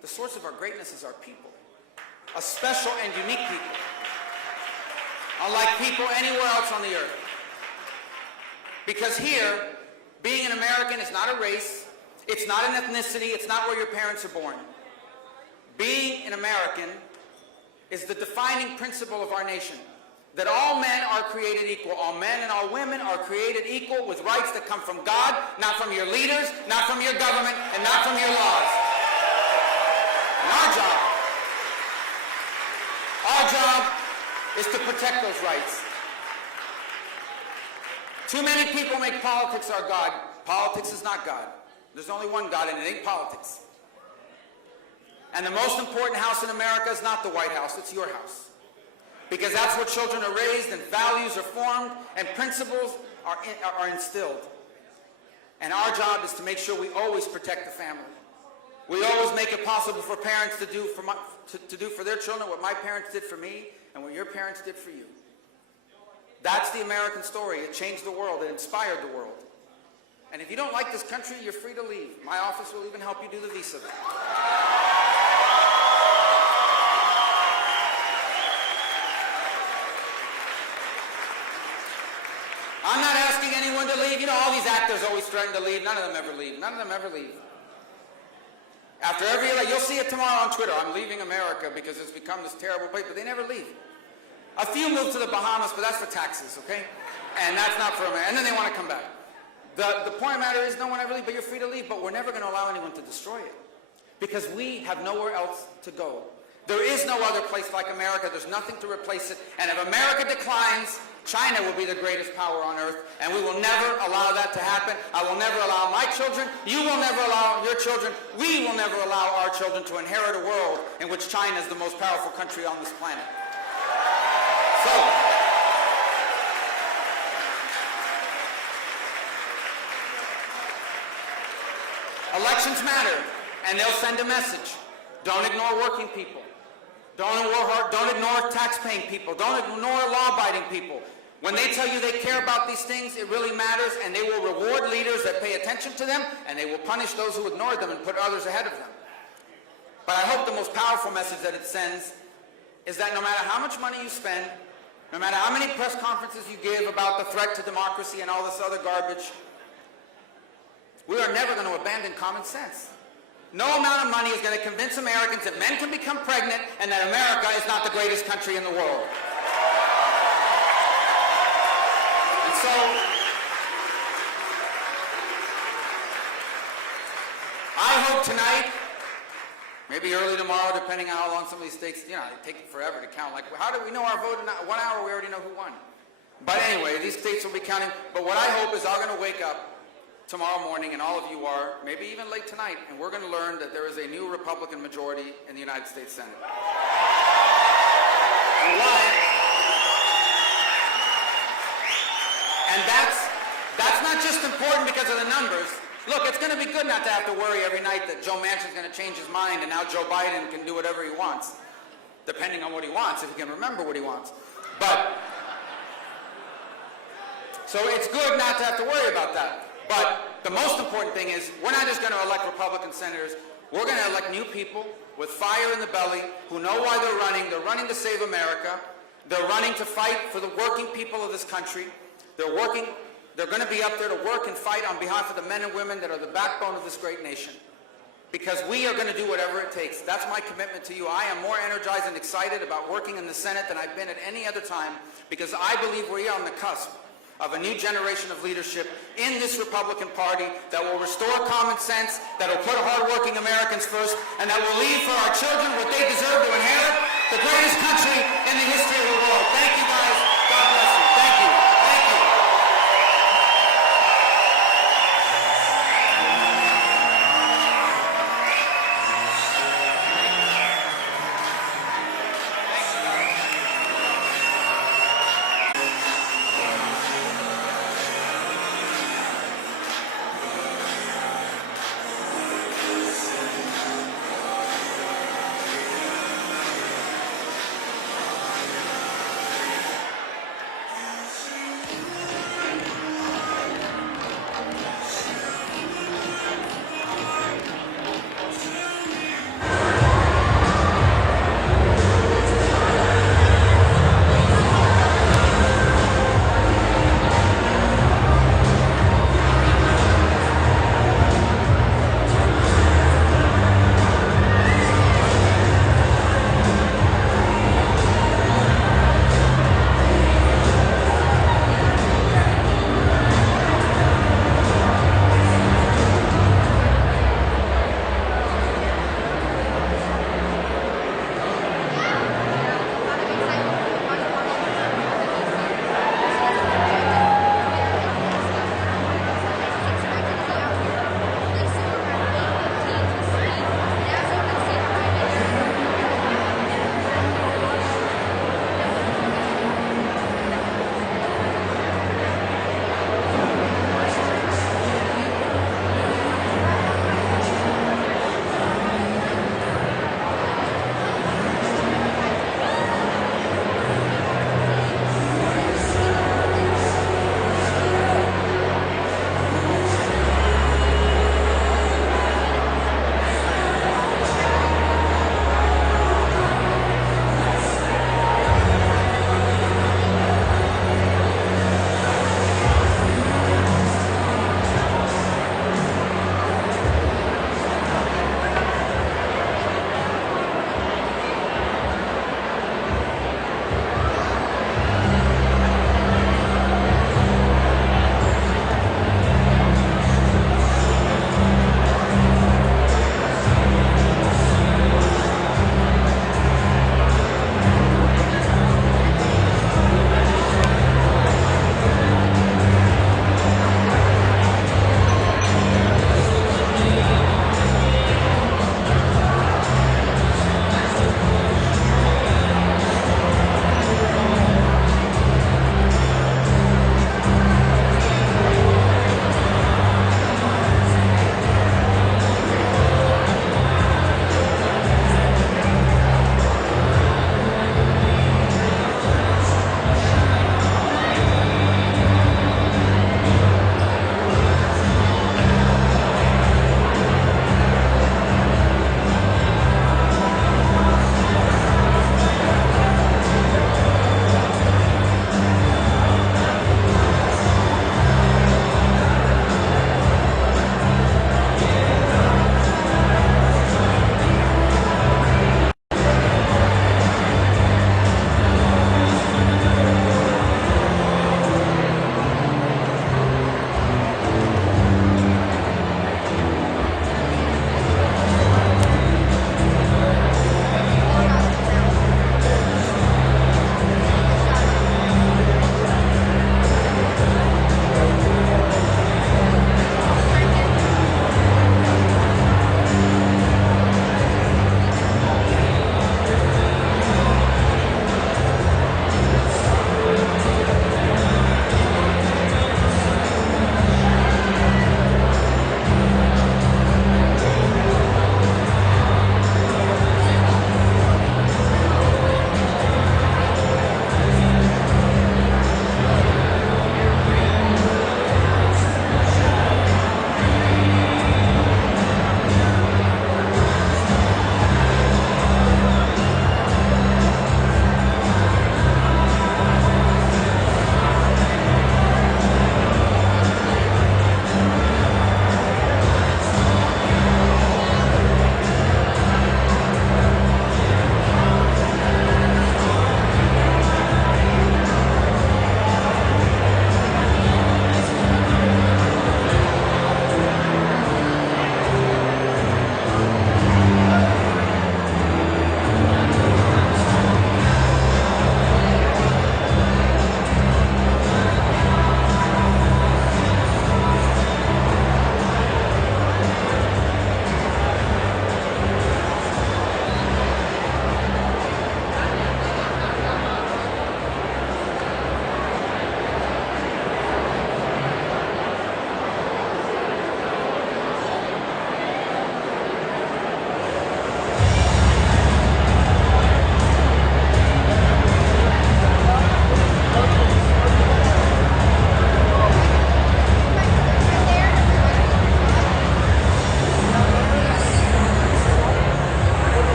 The source of our greatness is our people, a special and unique people, unlike people anywhere else on the earth. Because here, being an American is not a race, it's not an ethnicity, it's not where your parents are born. Being an American is the defining principle of our nation, that all men are created equal. All men and all women are created equal with rights that come from God, not from your leaders, not from your government, and not from your laws. And our job is to protect those rights. Too many people make politics our God. Politics is not God. There's only one God, and it ain't politics. And the most important house in America is not the White House, it's your house. Because that's where children are raised and values are formed and principles are instilled. And our job is to make sure we always protect the family. We always make it possible for parents to do for their children what my parents did for me and what your parents did for you. That's the American story. It changed the world. It inspired the world. And if you don't like this country, you're free to leave. My office will even help you do the visa. I'm not asking anyone to leave. You know, all these actors always threaten to leave. None of them ever leave. None of them ever leave. After every election, you'll see it tomorrow on Twitter. I'm leaving America because it's become this terrible place, but they never leave. A few move to the Bahamas, but that's for taxes, okay? And that's not for America. And then they want to come back. The point of the matter is no one ever leaves, but you're free to leave, but we're never going to allow anyone to destroy it because we have nowhere else to go. There is no other place like America. There's nothing to replace it. And if America declines, China will be the greatest power on earth, and we will never allow that to happen. I will never allow my children. You will never allow your children. We will never allow our children to inherit a world in which China is the most powerful country on this planet. So, elections matter, and they'll send a message. Don't ignore working people. Don't ignore tax-paying people. Don't ignore law-abiding people. When they tell you they care about these things, it really matters, and they will reward leaders that pay attention to them, and they will punish those who ignore them and put others ahead of them. But I hope the most powerful message that it sends is that no matter how much money you spend, no matter how many press conferences you give about the threat to democracy and all this other garbage, we are never going to abandon common sense. No amount of money is going to convince Americans that men can become pregnant and that America is not the greatest country in the world. And so, I hope tonight, maybe early tomorrow, depending on how long some of these states, you know, they take forever to count. Like, how do we know our vote in 1 hour? We already know who won. But anyway, these states will be counting. But what I hope is I'm going to wake up tomorrow morning, and all of you are, maybe even late tonight, and we're going to learn that there is a new Republican majority in the United States Senate. And why? And that's not just important because of the numbers. Look, it's going to be good not to have to worry every night that Joe Manchin's going to change his mind and now Joe Biden can do whatever he wants, depending on what he wants, if he can remember what he wants. So it's good not to have to worry about that. But the most important thing is we're not just going to elect Republican senators. We're going to elect new people with fire in the belly who know why they're running. They're running to save America. They're running to fight for the working people of this country. They're going to be up there to work and fight on behalf of the men and women that are the backbone of this great nation. Because we are going to do whatever it takes. That's my commitment to you. I am more energized and excited about working in the Senate than I've been at any other time because I believe we are on the cusp of a new generation of leadership in this Republican Party that will restore common sense, that will put hardworking Americans first, and that will leave for our children what they deserve to inherit, the greatest country in the history of the world. Thank you, guys. God bless you. Thank you. Thank you.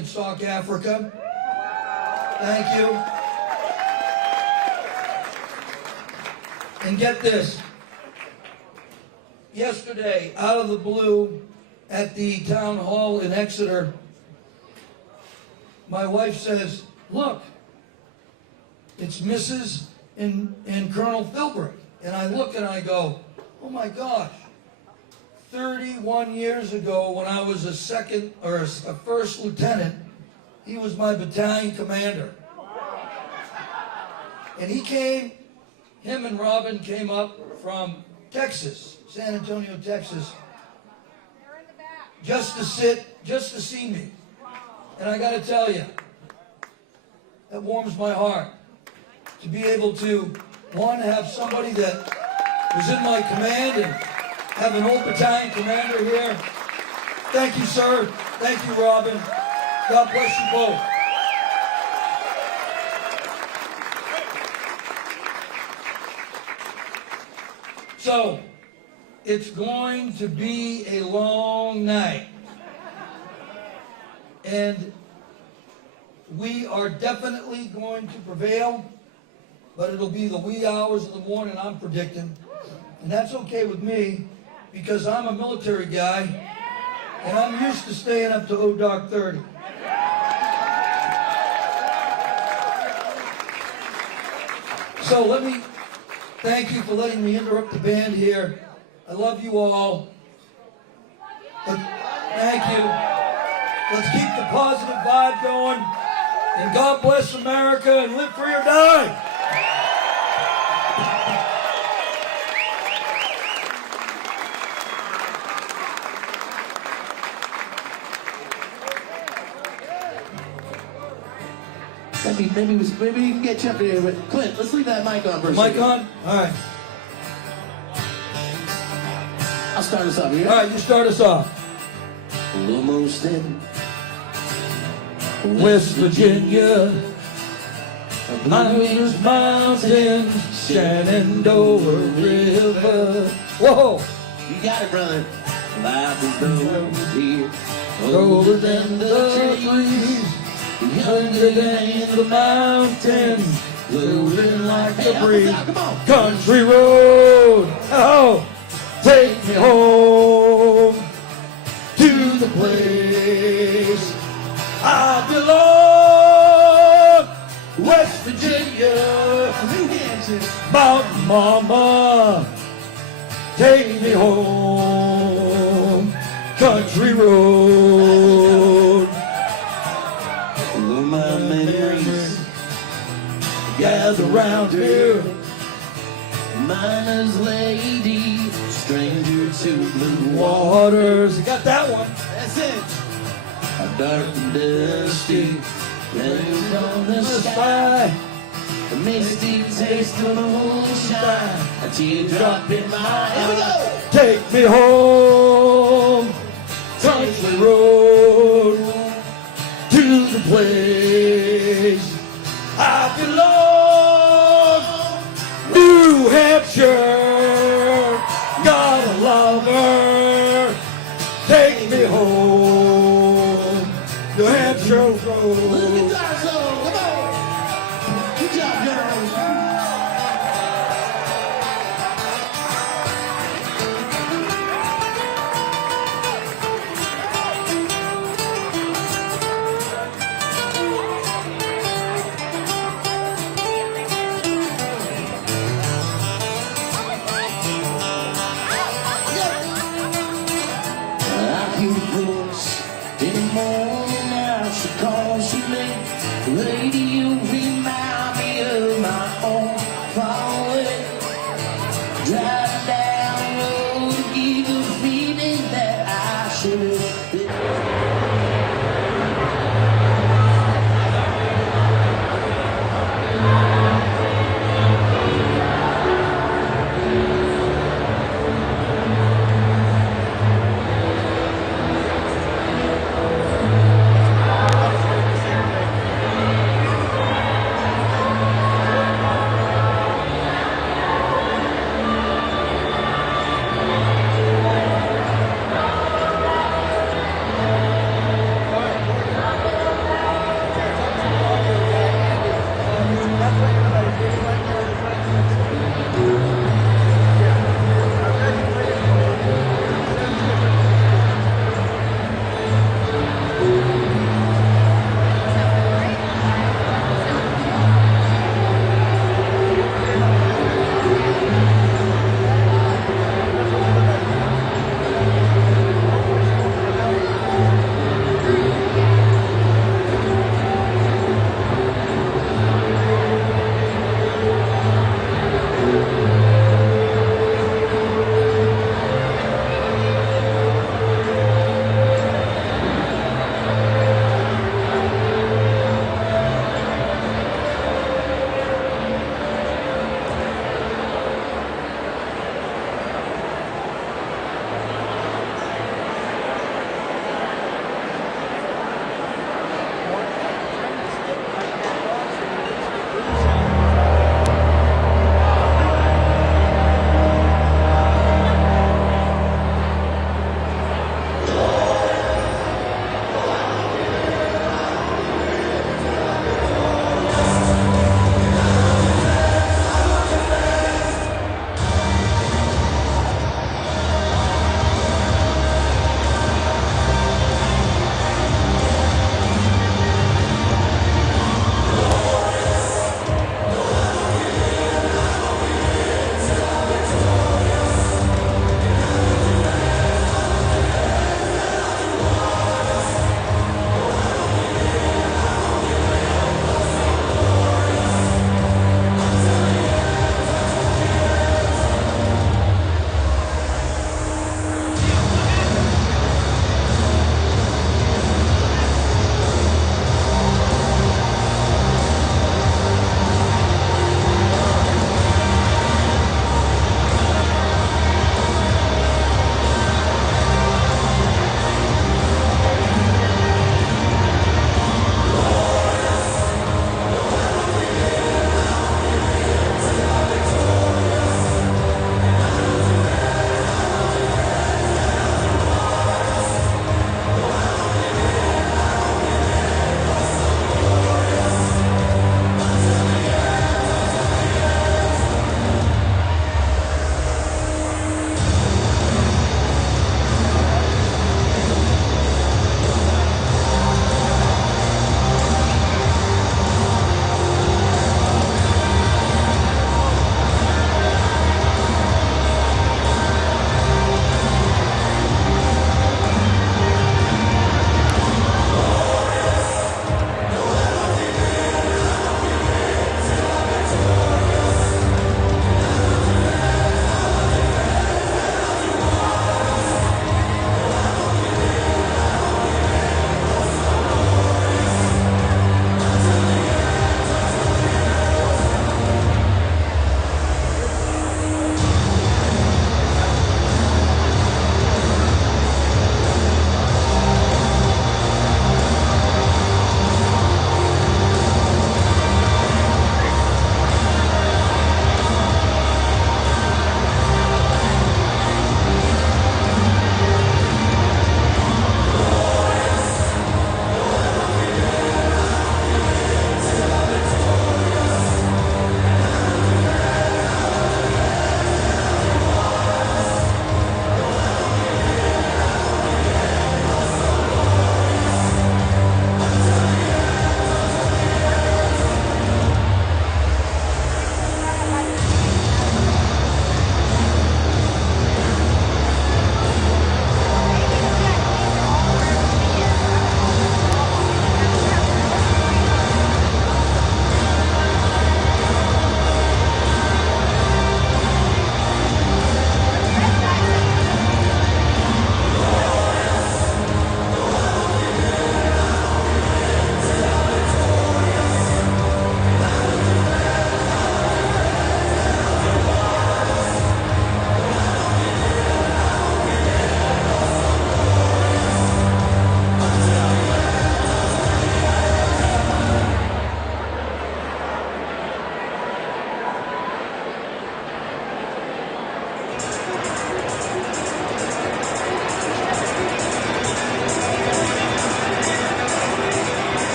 in South Africa. Thank you. And get this. Yesterday, out of the blue, at the town hall in Exeter, my wife says, look, it's Mrs. and Colonel Philbrick. And I look and I go, oh my gosh, 31 years ago when I was a first lieutenant, he was my battalion commander. And him and Robin came up from Texas, San Antonio, Texas, just to see me. And I got to tell you, that warms my heart to be able to, one, have somebody that was in my command and have an old battalion commander here. Thank you, sir. Thank you, Robin. God bless you both. So, it's going to be a long night. And we are definitely going to prevail, but it'll be the wee hours of the morning, I'm predicting. And that's okay with me, because I'm a military guy, and I'm used to staying up to dark 30. So let me thank you for letting me interrupt the band here. I love you all. But thank you. Let's keep the positive vibe going. And God bless America, and live free or die. Maybe we can get you up here, but Clint, let's leave that mic on for a second. Mic on? All right. I'll start us off here. All right, you start us off. Almost in West Virginia, Blues Mountains, Shenandoah River. Whoa! You got it, brother. Life is over here, Over than the trees, younger than the mountains, moving like a breeze. Country road, oh, take me home to the place I belong. West Virginia, Mountain Mama, take me home, country road. My memories gather round here. Miner's lady, stranger to blue Waters, you got that one. That's it. Dark and dusty, rain on the sky, a misty taste of moonshine, a teardrop in my eye. Here we go. Take me home, country road, to the place I belong. New Hampshire, got a lover, take me home, New Hampshire road. Little guitar solo, come on. Good job, girls.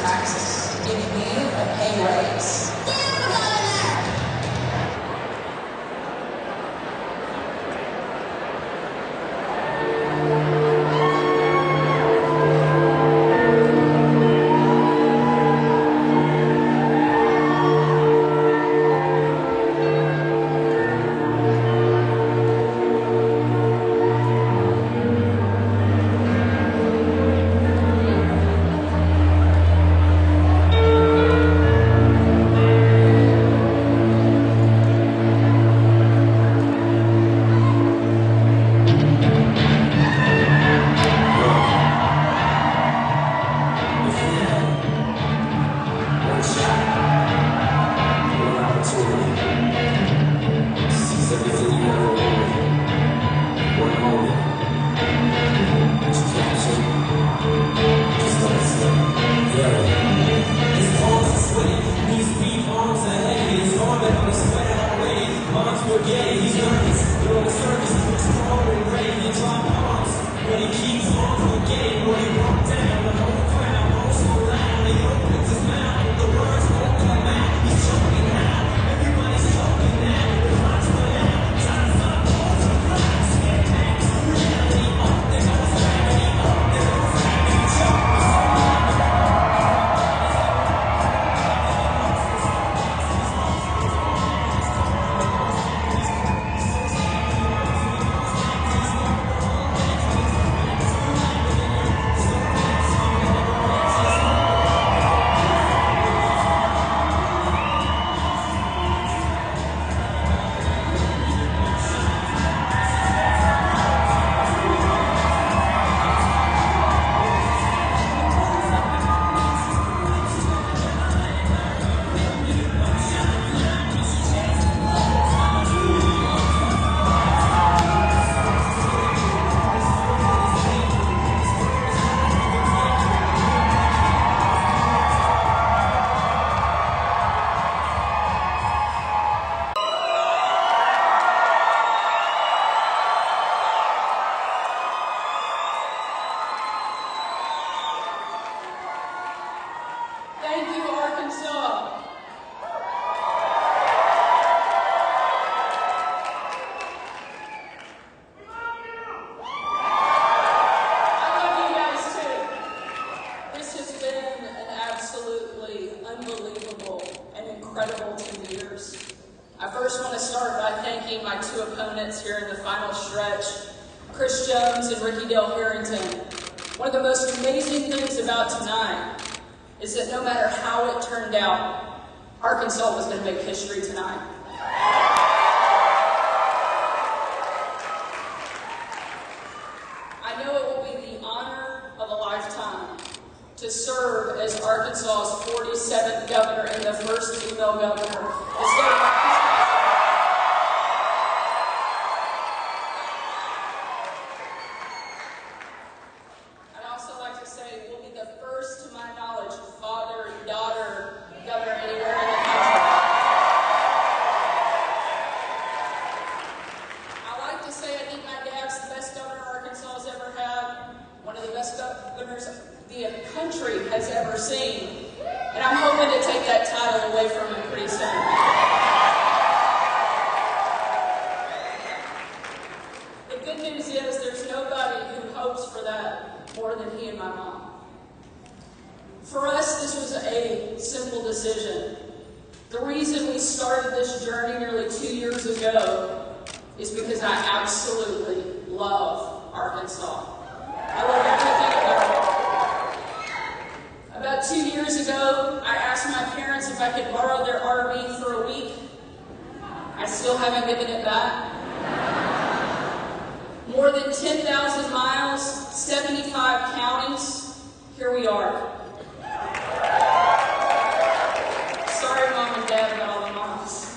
taxes, giving me a pay raise. Thank you, Arkansas. I love you guys too. This has been an absolutely unbelievable and incredible 2 years. I first want to start by thanking my two opponents here in the final stretch, Chris Jones and Ricky Dale Harrington. One of the most amazing things about tonight is that no matter how it turned out, Arkansas was going to make history tonight. I know it will be the honor of a lifetime to serve as Arkansas's 47th governor and the first female governor. I'd also like to say we'll be the first, to my knowledge, father and daughter governor anywhere in the country. I like to say I think my dad's the best governor Arkansas has ever had, one of the best governors the country has ever seen, and I'm hoping to take that title away from him pretty soon. The good news is there's nobody who hopes for that more than he and my mom. For us, this was a simple decision. The reason we started this journey nearly 2 years ago is because I absolutely love Arkansas. I love everything about it. About 2 years ago, I asked my parents if I could borrow their RV for a week. I still haven't given it back. More than 10,000 miles, 75 counties, here we are. Sorry, Mom and Dad, about all the moms.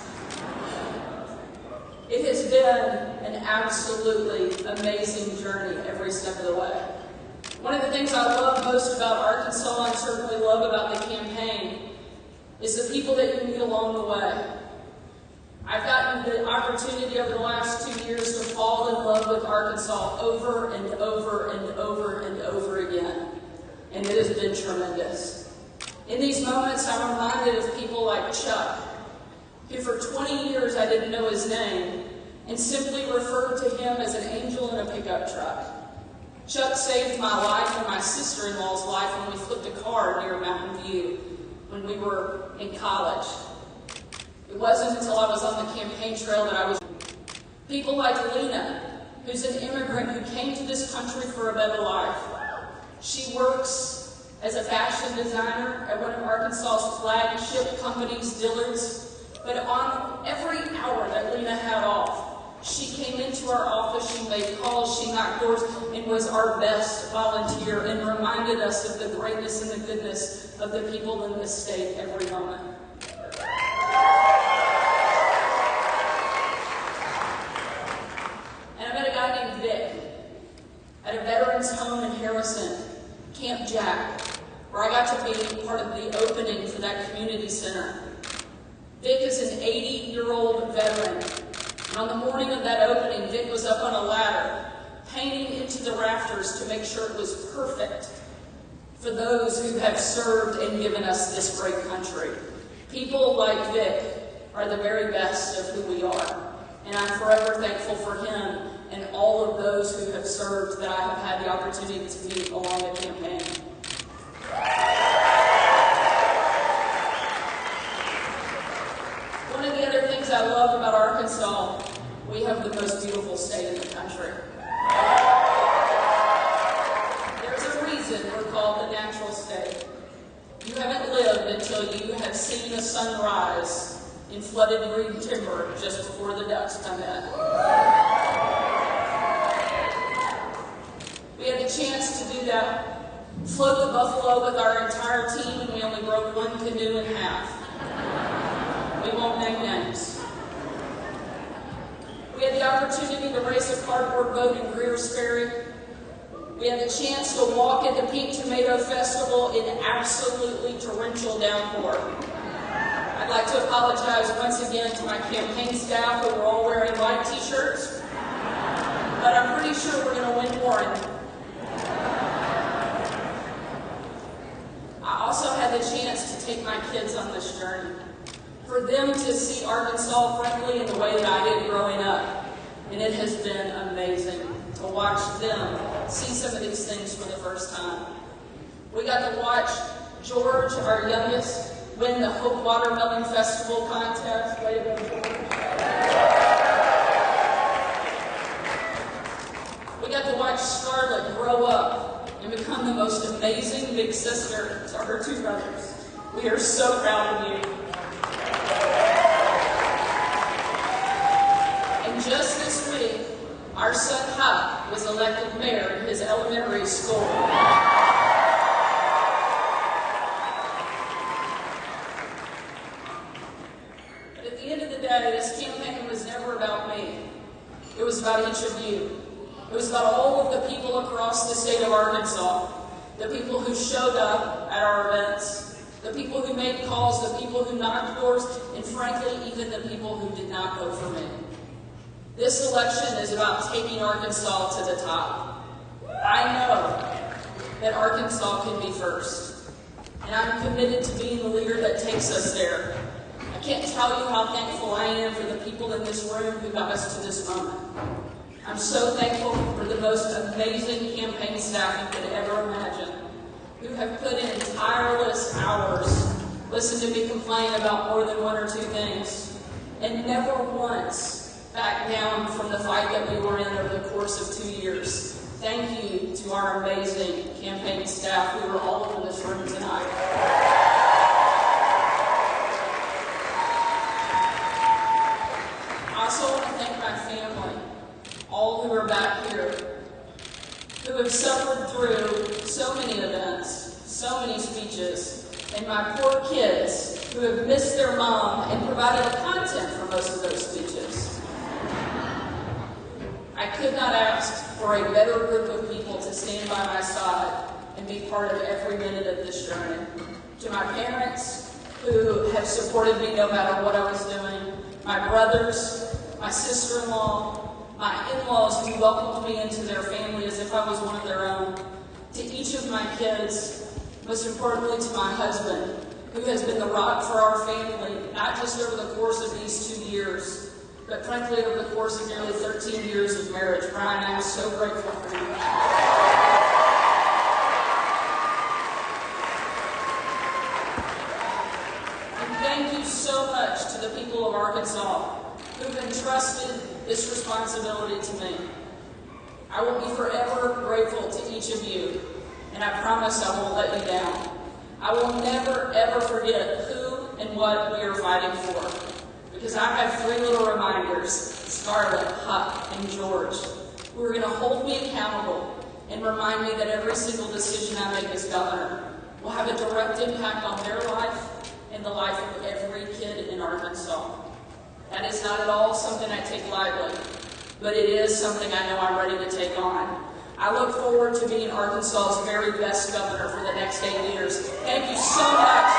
It has been an absolutely amazing journey every step of the way. One of the things I love most about Arkansas, and certainly love about the campaign, is the people that you meet along the way. I've gotten the opportunity over the last 2 years to fall in love with Arkansas over and over and over and over again, and it has been tremendous. In these moments, I'm reminded of people like Chuck, who for 20 years I didn't know his name, and simply referred to him as an angel in a pickup truck. Chuck saved my life and my sister-in-law's life when we flipped a car near Mountain View when we were in college. It wasn't until I was on the campaign trail that I was... People like Lena, who's an immigrant who came to this country for a better life. She works as a fashion designer at one of Arkansas's flagship companies, Dillard's. But on every hour that Lena had off, she came into our office, she made calls, she knocked doors, and was our best volunteer and reminded us of the greatness and the goodness of the people in this state every moment. And I met a guy named Vic at a veterans home in Harrison, Camp Jack, where I got to be part of the opening for that community center. Vic is an 80-year-old veteran. And on the morning of that opening, Vic was up on a ladder, painting into the rafters to make sure it was perfect for those who have served and given us this great country. People like Vic are the very best of who we are. And I'm forever thankful for him and all of those who have served that I have had the opportunity to meet along the campaign. One of the other things I love about Arkansas, we have the most beautiful state in the country. There's a reason we're called the natural state. You haven't lived until you have seen the sun rise in flooded green timber just before the ducks come in. We had the chance to do that, float the buffalo with our entire team, and we only broke one canoe in half. We won't name names. We had the opportunity to race a cardboard boat in Greer's Ferry. We had the chance to walk at the Pink Tomato Festival in absolutely torrential downpour. I'd like to apologize once again to my campaign staff who were all wearing white t-shirts, but I'm pretty sure we're going to win Warren. I also had the chance to take my kids on this journey, for them to see Arkansas, frankly, in the way that I did growing up. And it has been amazing to watch them see some of these things for the first time. We got to watch George, our youngest, win the Hope Watermelon Festival contest. Way to go, George. We got to watch Scarlett grow up and become the most amazing big sister to her two brothers. We are so proud of you. And just this week, our son Huck was elected mayor in his elementary school. But at the end of the day, this campaign was never about me. It was about each of you. It was about all of the people across the state of Arkansas, the people who showed up at our events, the people who made calls, the people who knocked doors, and frankly, even the people who did not vote for me. This election is about taking Arkansas to the top. I know that Arkansas can be first, and I'm committed to being the leader that takes us there. I can't tell you how thankful I am for the people in this room who got us to this moment. I'm so thankful for the most amazing campaign staff you could ever imagine, who have put in tireless hours, listened to me complain about more than one or two things, and never once back down from the fight that we were in over the course of 2 years. Thank you to our amazing campaign staff who are all in this room tonight. I also want to thank my family, all who are back here, who have suffered through so many events, so many speeches, and my poor kids who have missed their mom and provided the content for most of those speeches. I could not ask for a better group of people to stand by my side and be part of every minute of this journey. To my parents, who have supported me no matter what I was doing, my brothers, my sister-in-law, my in-laws who welcomed me into their family as if I was one of their own, to each of my kids, Most importantly, to my husband, who has been the rock for our family, not just over the course of these 2 years, but frankly over the course of nearly 13 years of marriage. Brian, I am so grateful for you. And thank you so much to the people of Arkansas who've entrusted this responsibility to me. I will be forever grateful to each of you, and I promise I won't let you down. I will never, ever forget who and what we are fighting for, because I have 3 little reminders, Scarlett, Huck, and George, who are going to hold me accountable and remind me that every single decision I make as governor will have a direct impact on their life and the life of every kid in Arkansas. That is not at all something I take lightly, but it is something I know I'm ready to take on. I look forward to being Arkansas's very best governor for the next 8 years. Thank you so much.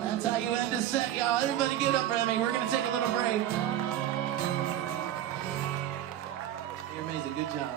That's how you end a set, y'all. Everybody get up for me. We're going to take a little break. You're amazing. Good job.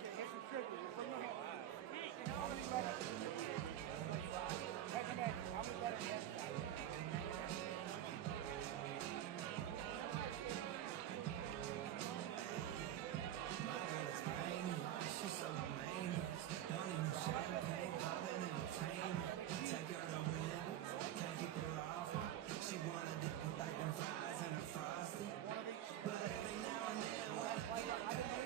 Okay, here's some trivia. You're from New Hampshire. How many letters? Resume. How many letters? She's so amazing. Don't even champagne, popping entertainment. Take her to win, can't keep her off. She wanna dip with like them fries and a frosty. But every now and then, when I get up, I gotta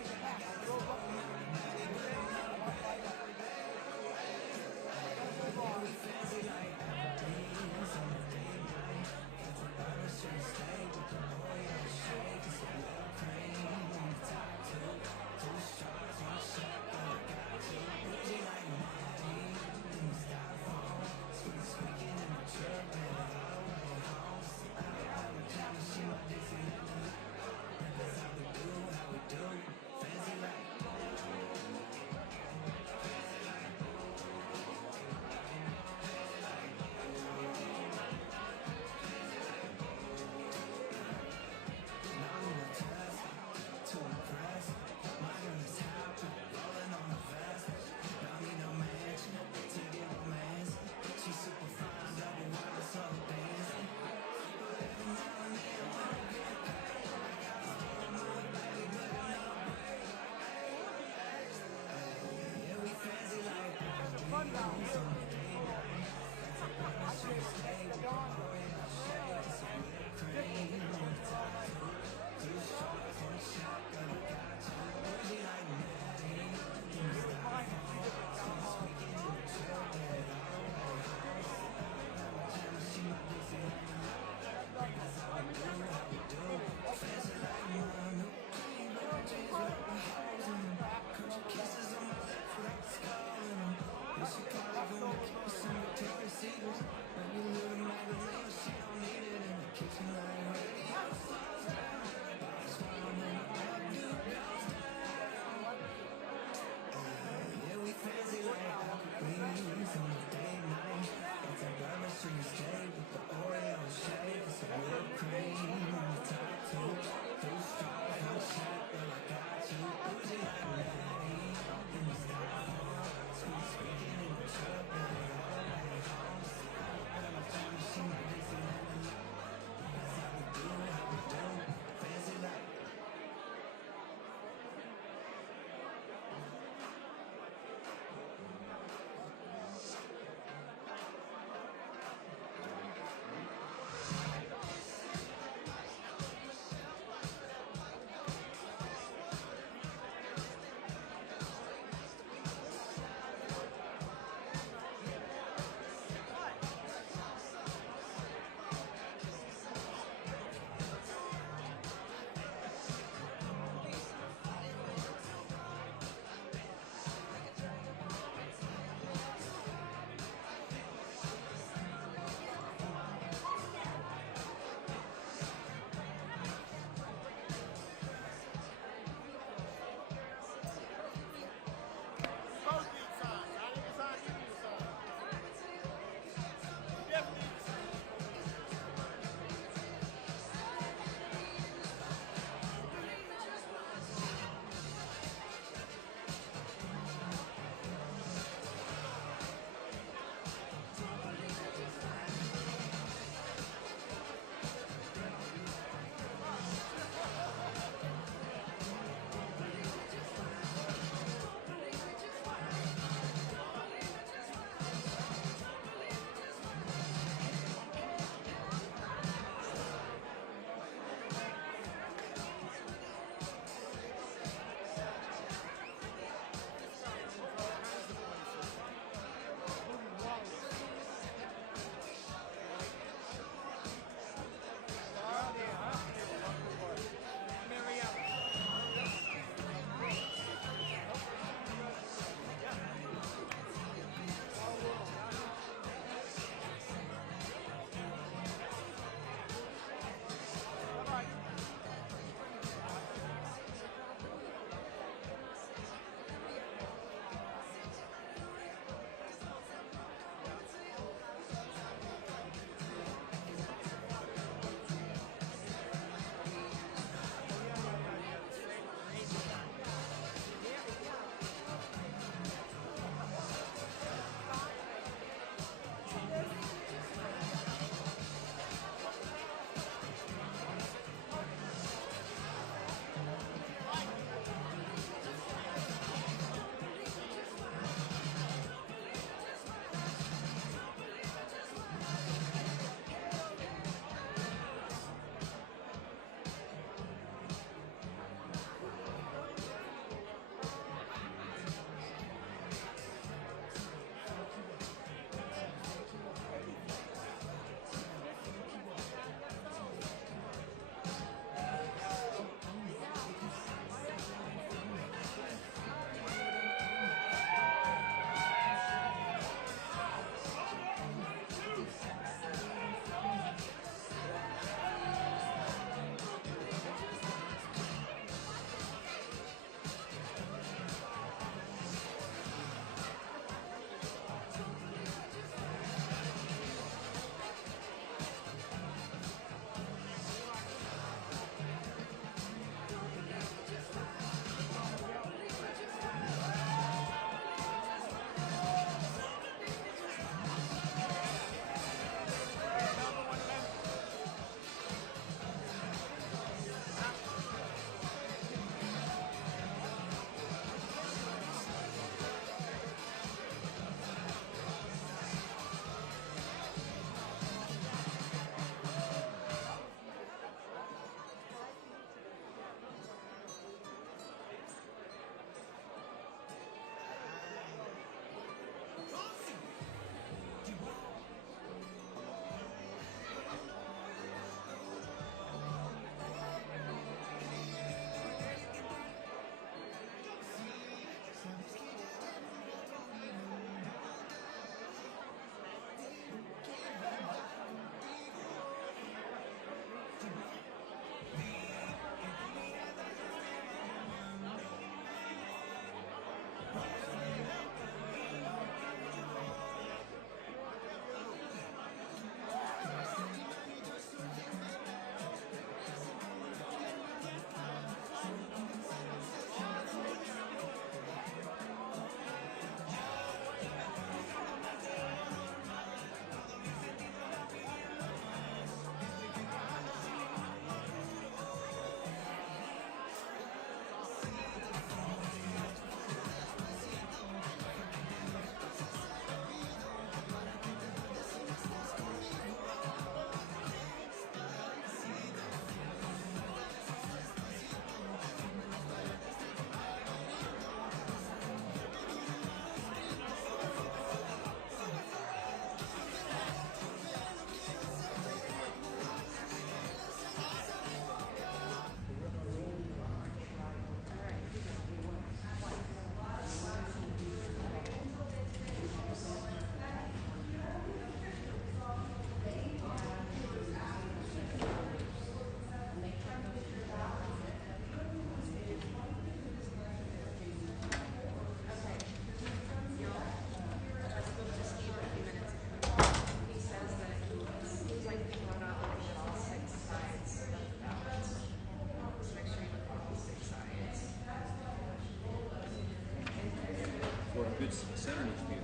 good center needs to be.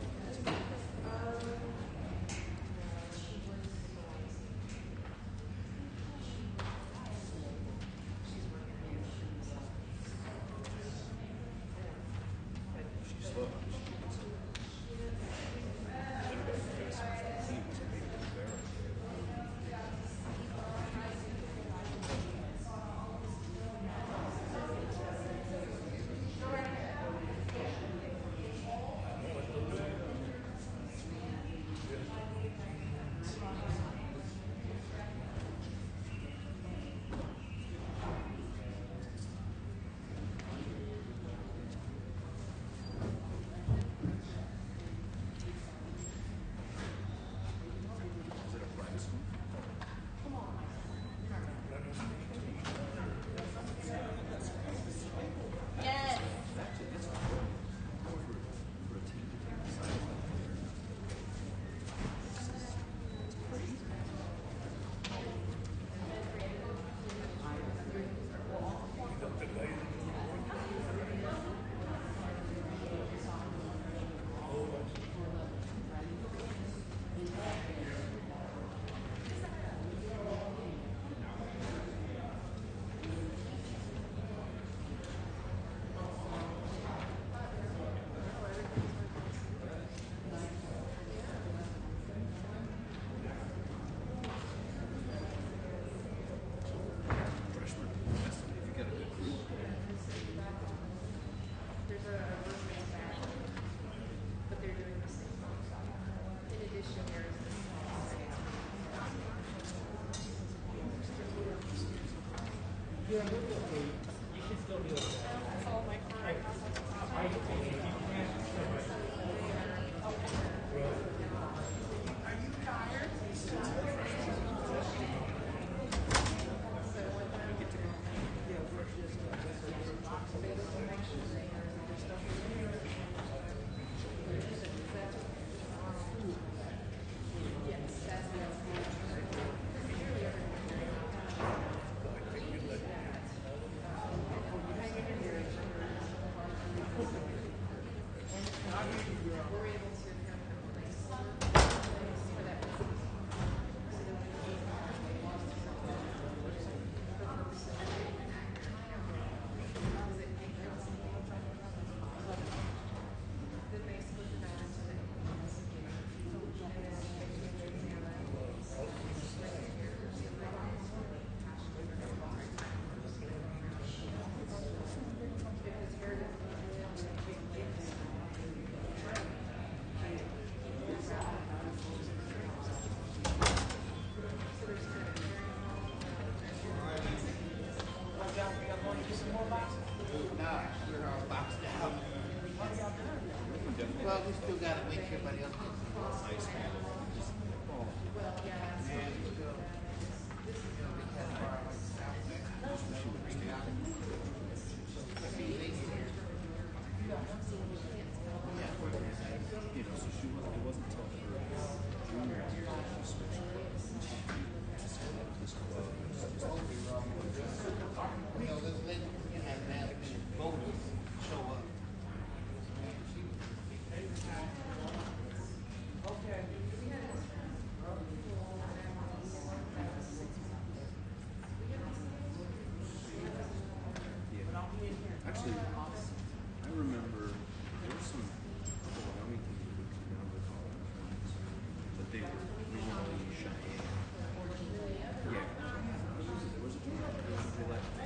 She's slow. Well, we still gotta wait till everybody else gets here. Actually, I remember there were some Wyoming people who came down with all the clients, but they were normally Cheyenne. Yeah. There was a tournament. They left.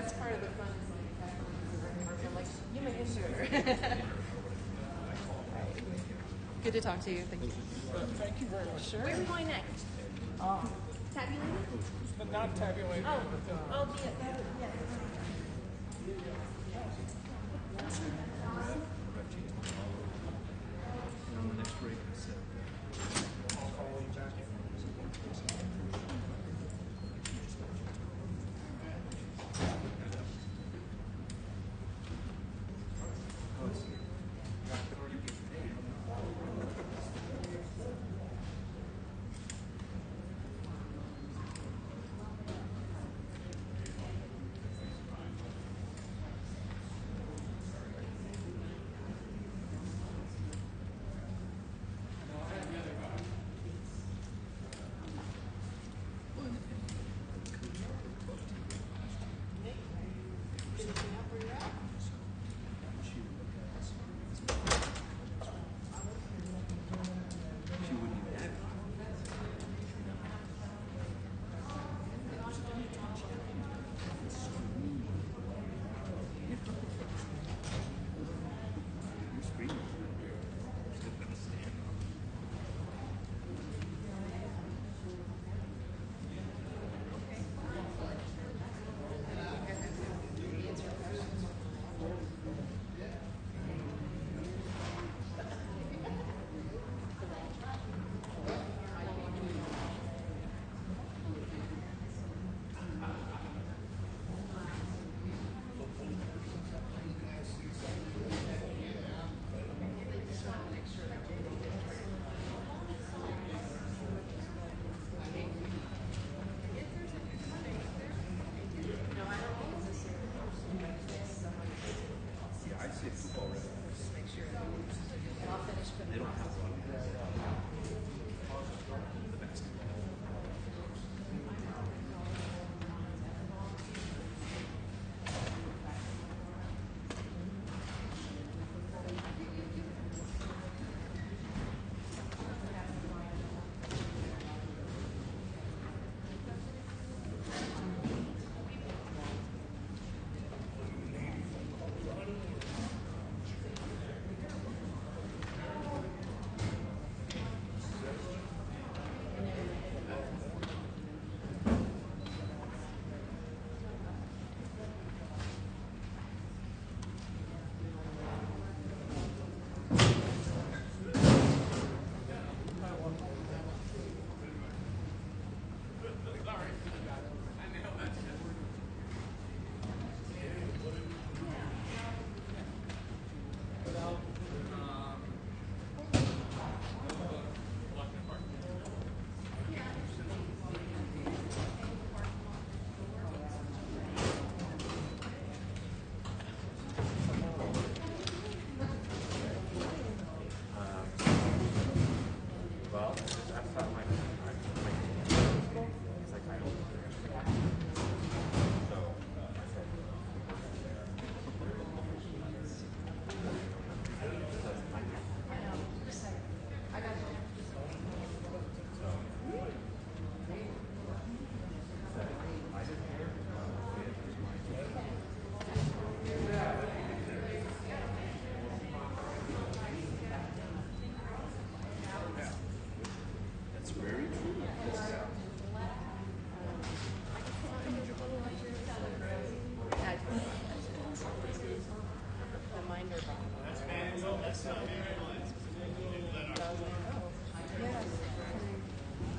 That's part of the fun. I'm like, you may enter. Good to talk to you. Thank you. Thank you very much. Sure. Where are we going next? Tabulated? But not tabulated. Oh, yes. On the next break, so.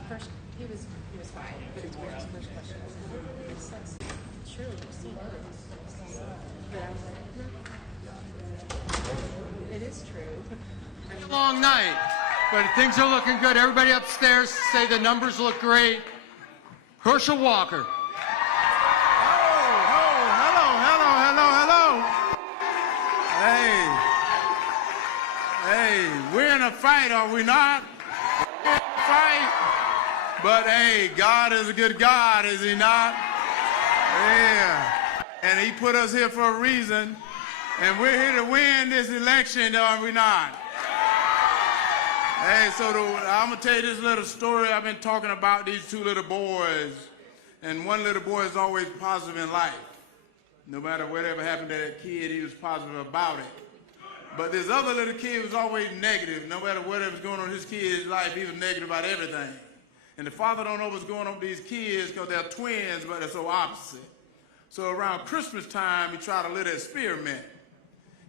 First, he was fine, but his first question was, surely you've seen it. But I was like, it is true. Long night, but things are looking good. Everybody upstairs say the numbers look great. Herschel Walker. Hello. Hey, we're in a fight, are we not? We're in a fight. But hey, God is a good God, is he not? Yeah. And he put us here for a reason. And we're here to win this election, are we not? Hey, so I'm going to tell you this little story. I've been talking about these two little boys. And one little boy is always positive in life. No matter whatever happened to that kid, he was positive about it. But this other little kid was always negative. No matter whatever was going on in his kid's life, he was negative about everything. And the father don't know what's going on with these kids because they're twins, but they're so opposite. So around Christmas time, he tried a little experiment.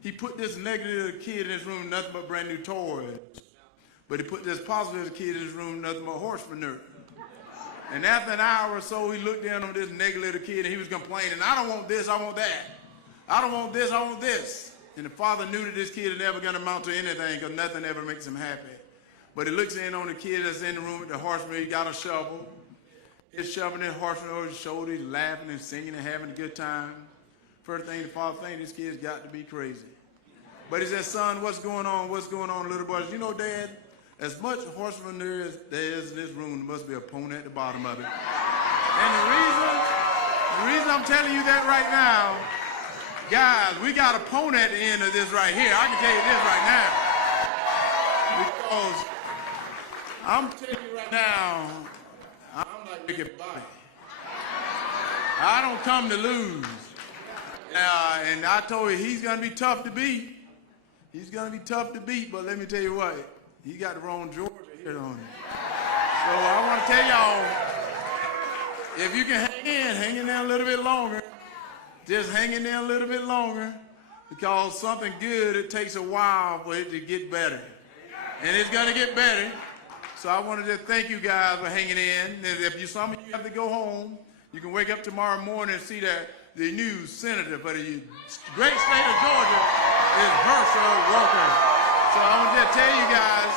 He put this negative kid in his room, nothing but brand new toys. But he put this positive kid in his room, nothing but horse manure. And after an hour or so, he looked down on this negative little kid and he was complaining, I don't want this, I want that. I don't want this, I want this. And the father knew that this kid is never going to amount to anything because nothing ever makes him happy. But he looks in on the kid that's in the room with the horse manure. He got a shovel. He's shoving his horse manure over his shoulder. He's laughing and singing and having a good time. First thing the father thinks, this kid's got to be crazy. But he said, son, what's going on? What's going on, little boy? You know, Dad, as much horse manure as there is in this room, there must be a pony at the bottom of it. And the reason I'm telling you that right now, guys, we got a pony at the end of this right here. I can tell you this right now. Because I'm telling you right now, I'm like Ricky Bobby. I don't come to lose. And I told you, he's going to be tough to beat. He's going to be tough to beat, but let me tell you what, he got the wrong Georgia here on him. So I want to tell y'all, if you can hang in there a little bit longer, just hang in there a little bit longer, because something good, it takes a while for it to get better. And it's going to get better. So I wanted to thank you guys for hanging in. And if some of you have to go home, you can wake up tomorrow morning and see that the new senator for the great state of Georgia is Herschel Walker. So I want to tell you guys,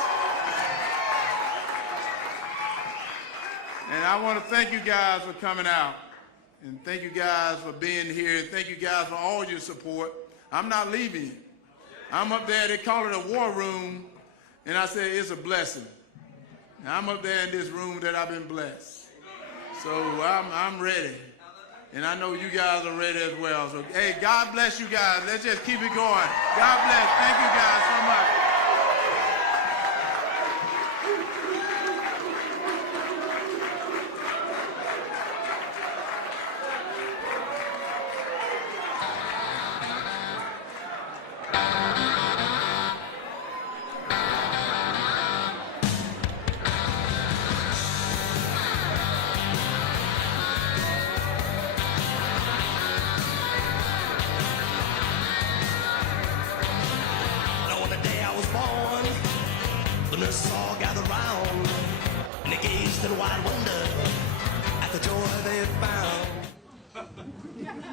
and I want to thank you guys for coming out. And thank you guys for being here. And thank you guys for all your support. I'm not leaving. I'm up there, they call it a war room. And I say it's a blessing. And I'm up there in this room that I've been blessed. So I'm ready. And I know you guys are ready as well. So, hey, God bless you guys. Let's just keep it going. God bless. Thank you guys so much.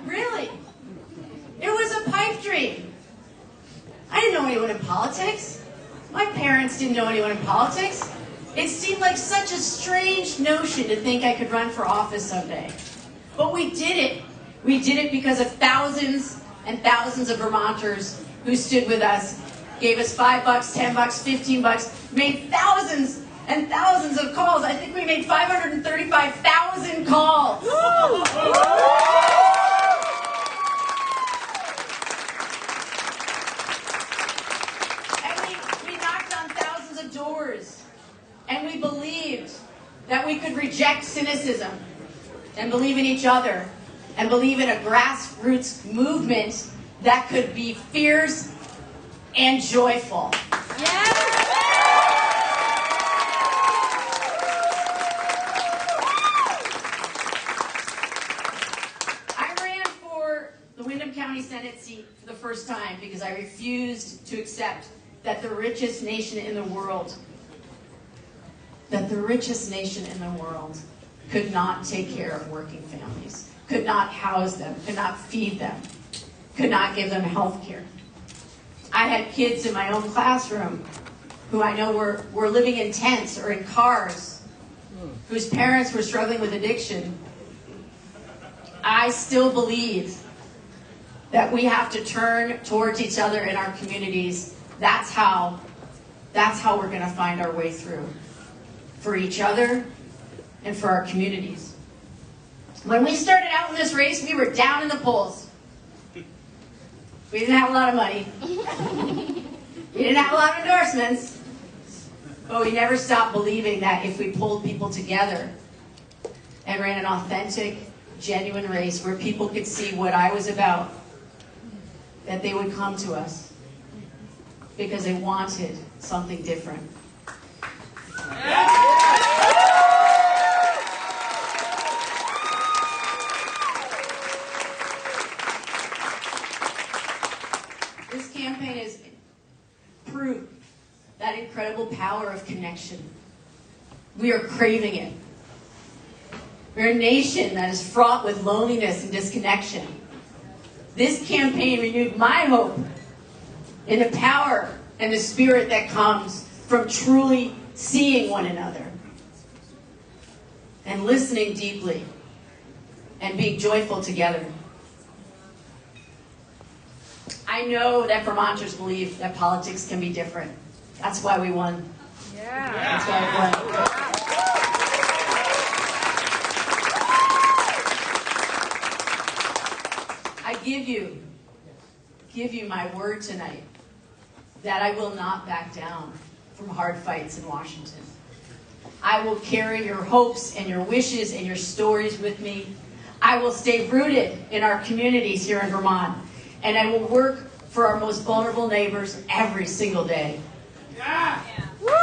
Really? It was a pipe dream. I didn't know anyone in politics. My parents didn't know anyone in politics. It seemed like such a strange notion to think I could run for office someday. But we did it. We did it because of thousands and thousands of Vermonters who stood with us, gave us $5, $10, $15, made thousands and thousands of calls. I think we made 535,000 calls. And we knocked on thousands of doors. And we believed that we could reject cynicism and believe in each other and believe in a grassroots movement that could be fierce and joyful. I ran for the Windham County Senate seat for the first time because I refused to accept that the richest nation in the world could not take care of working families, could not house them, could not feed them, could not give them health care. I had kids in my own classroom who I know were living in tents or in cars, whose parents were struggling with addiction. I still believe that we have to turn towards each other in our communities. That's how we're going to find our way through, for each other and for our communities. When we started out in this race, we were down in the polls. We didn't have a lot of money. We didn't have a lot of endorsements. But we never stopped believing that if we pulled people together and ran an authentic, genuine race where people could see what I was about, that they would come to us because they wanted something different. This campaign has proved that incredible power of connection. We are craving it. We're a nation that is fraught with loneliness and disconnection. This campaign renewed my hope in the power and the spirit that comes from truly seeing one another and listening deeply and being joyful together. I know that Vermonters believe that politics can be different. That's why we won. Yeah. That's why we won. I give you my word tonight that I will not back down from hard fights in Washington. I will carry your hopes and your wishes and your stories with me. I will stay rooted in our communities here in Vermont, and I will work for our most vulnerable neighbors every single day. Yeah. Woo! And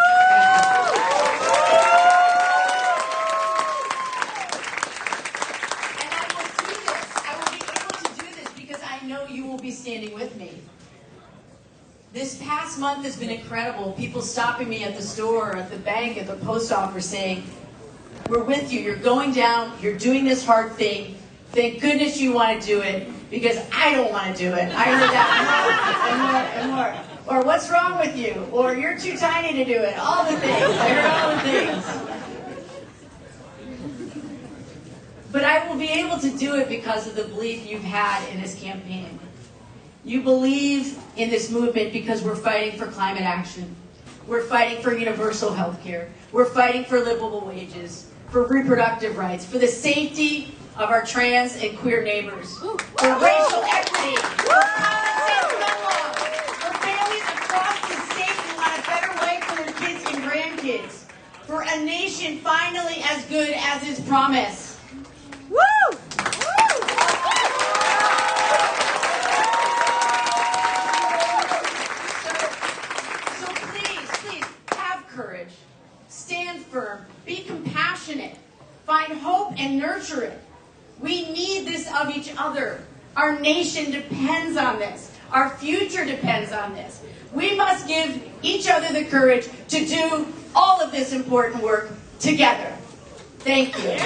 I will do this. I will be able to do this because I know you will be standing with me. This past month has been incredible. People stopping me at the store, at the bank, at the post office saying, we're with you. You're going down. You're doing this hard thing. Thank goodness you want to do it because I don't want to do it. I heard that more and more and more. Or what's wrong with you? Or you're too tiny to do it. All the things. I heard all the things. But I will be able to do it because of the belief you've had in this campaign. You believe in this movement because we're fighting for climate action. We're fighting for universal health care. We're fighting for livable wages, for reproductive rights, for the safety of our trans and queer neighbors, for racial equity, for common sense gun laws, for families across the state who want a better life for their kids and grandkids, for a nation finally as good as its promise. Woo! So please, have courage. Stand firm. Be compassionate. Find hope and nurture it. We need this of each other. Our nation depends on this. Our future depends on this. We must give each other the courage to do all of this important work together. Thank you.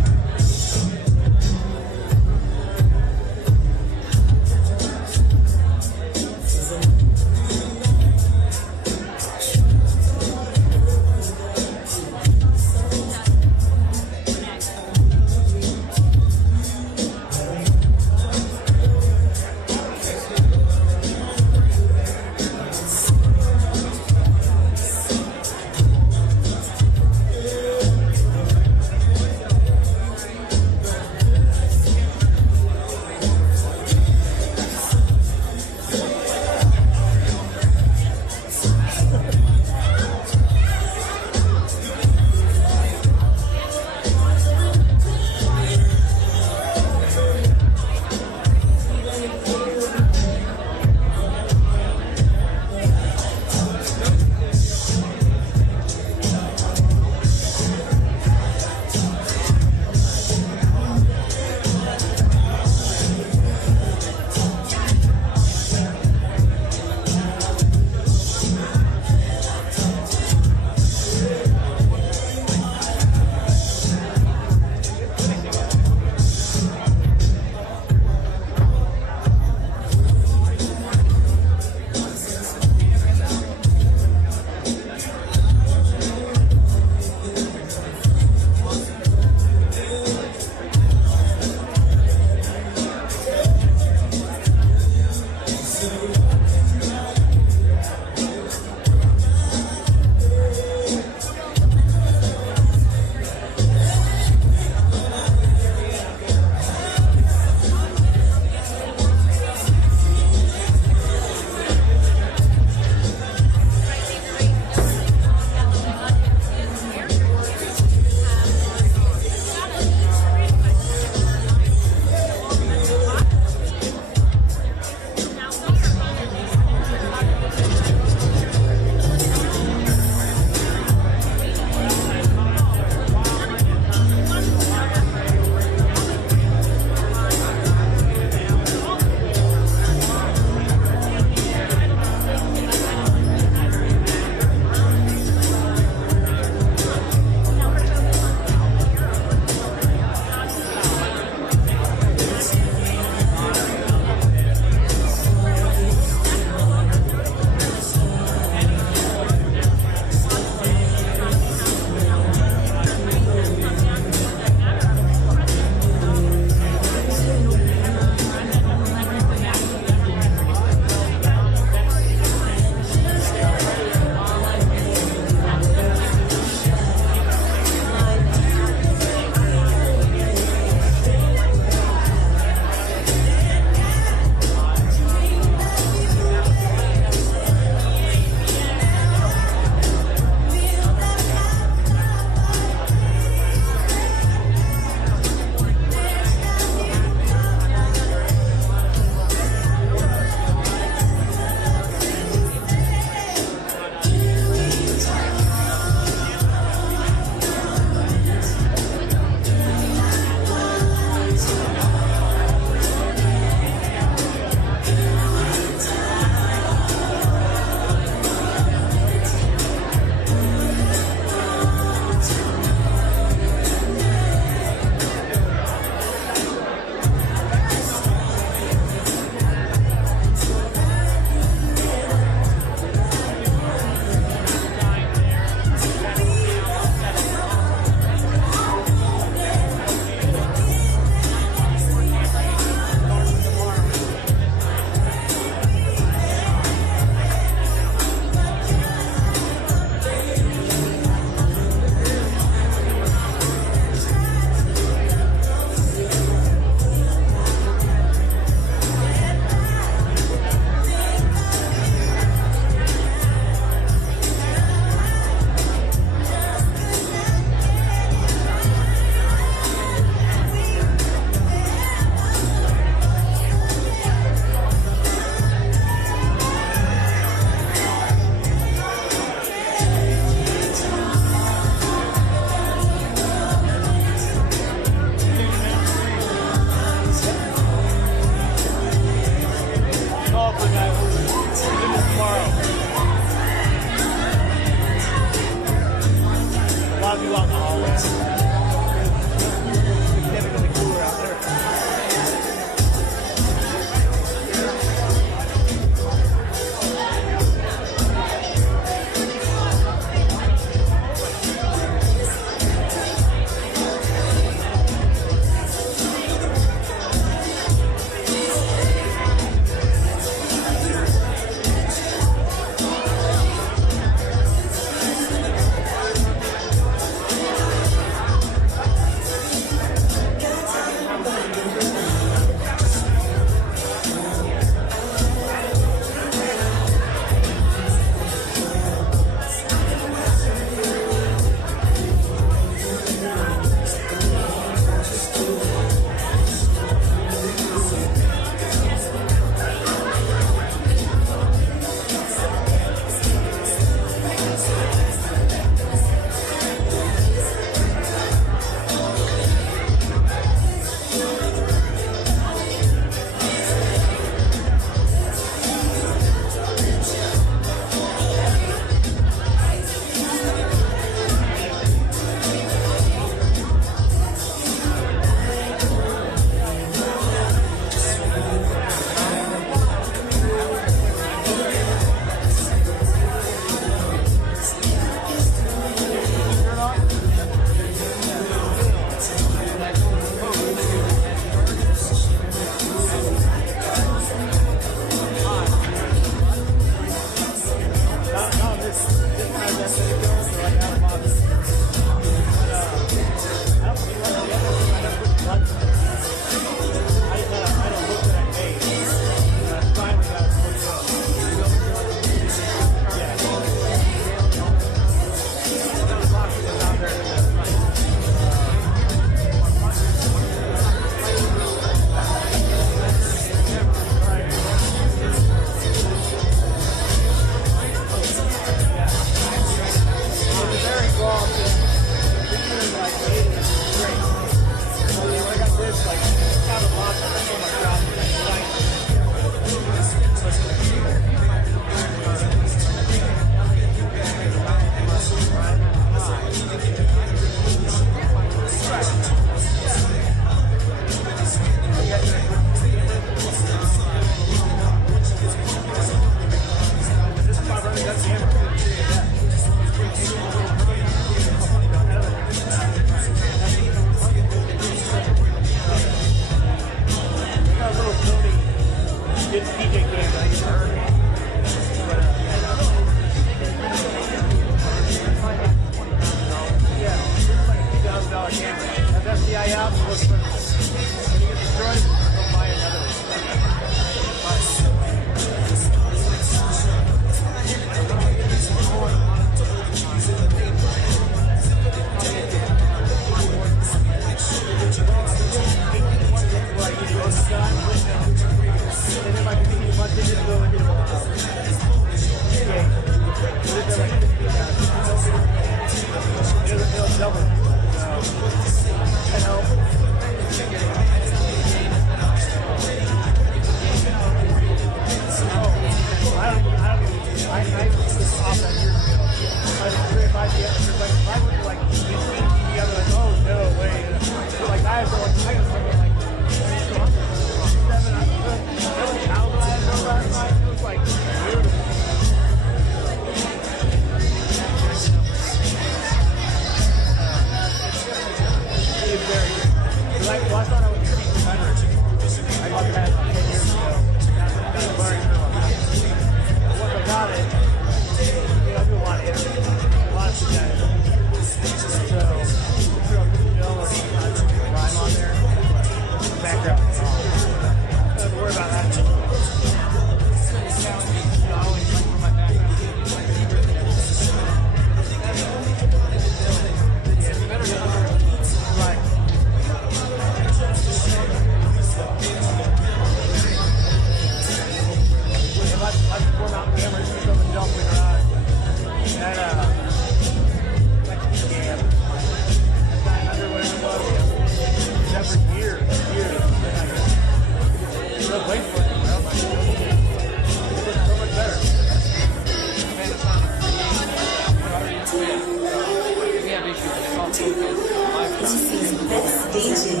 This is best DJ,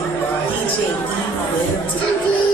DJ E.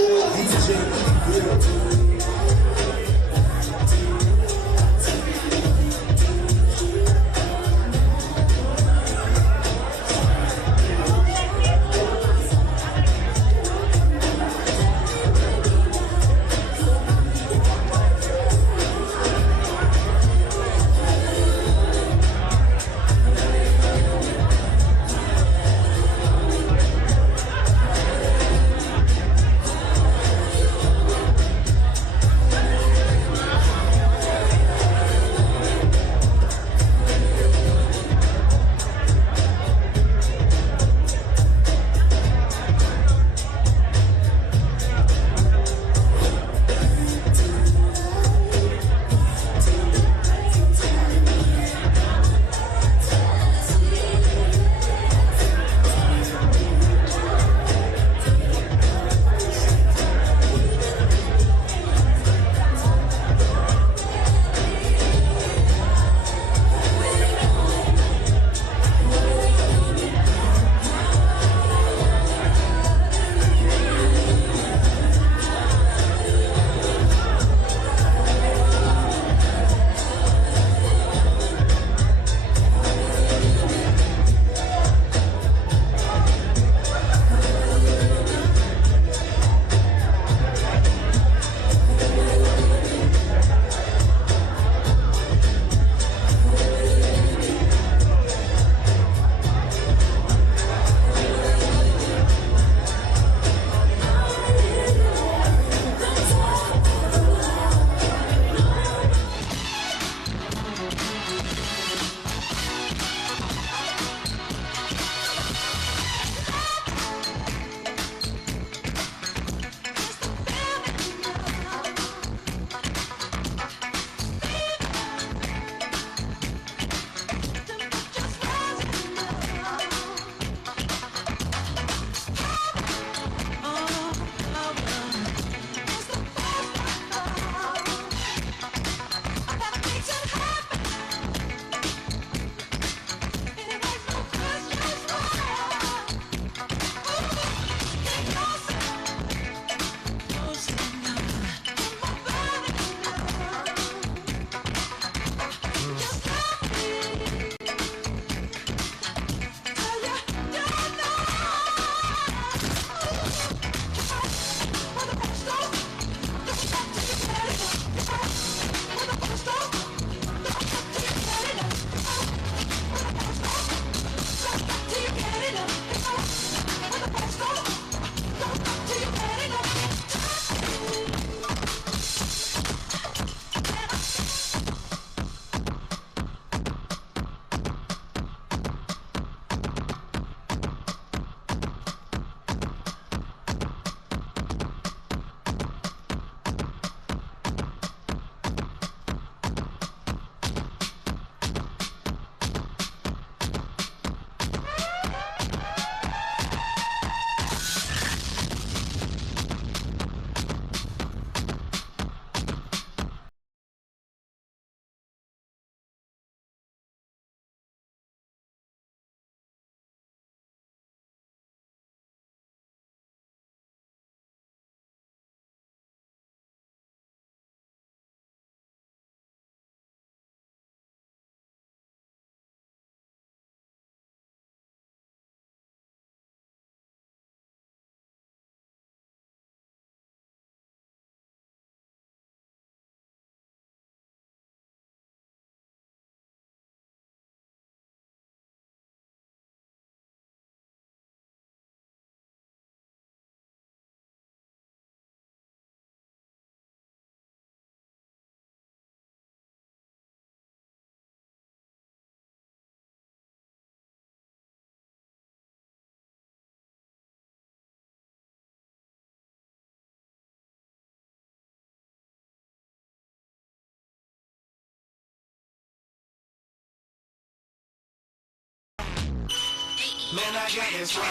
Man, I got this swag.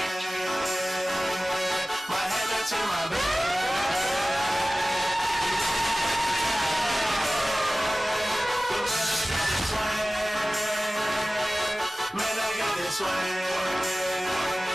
My head up to my bed. Man, I got this swag.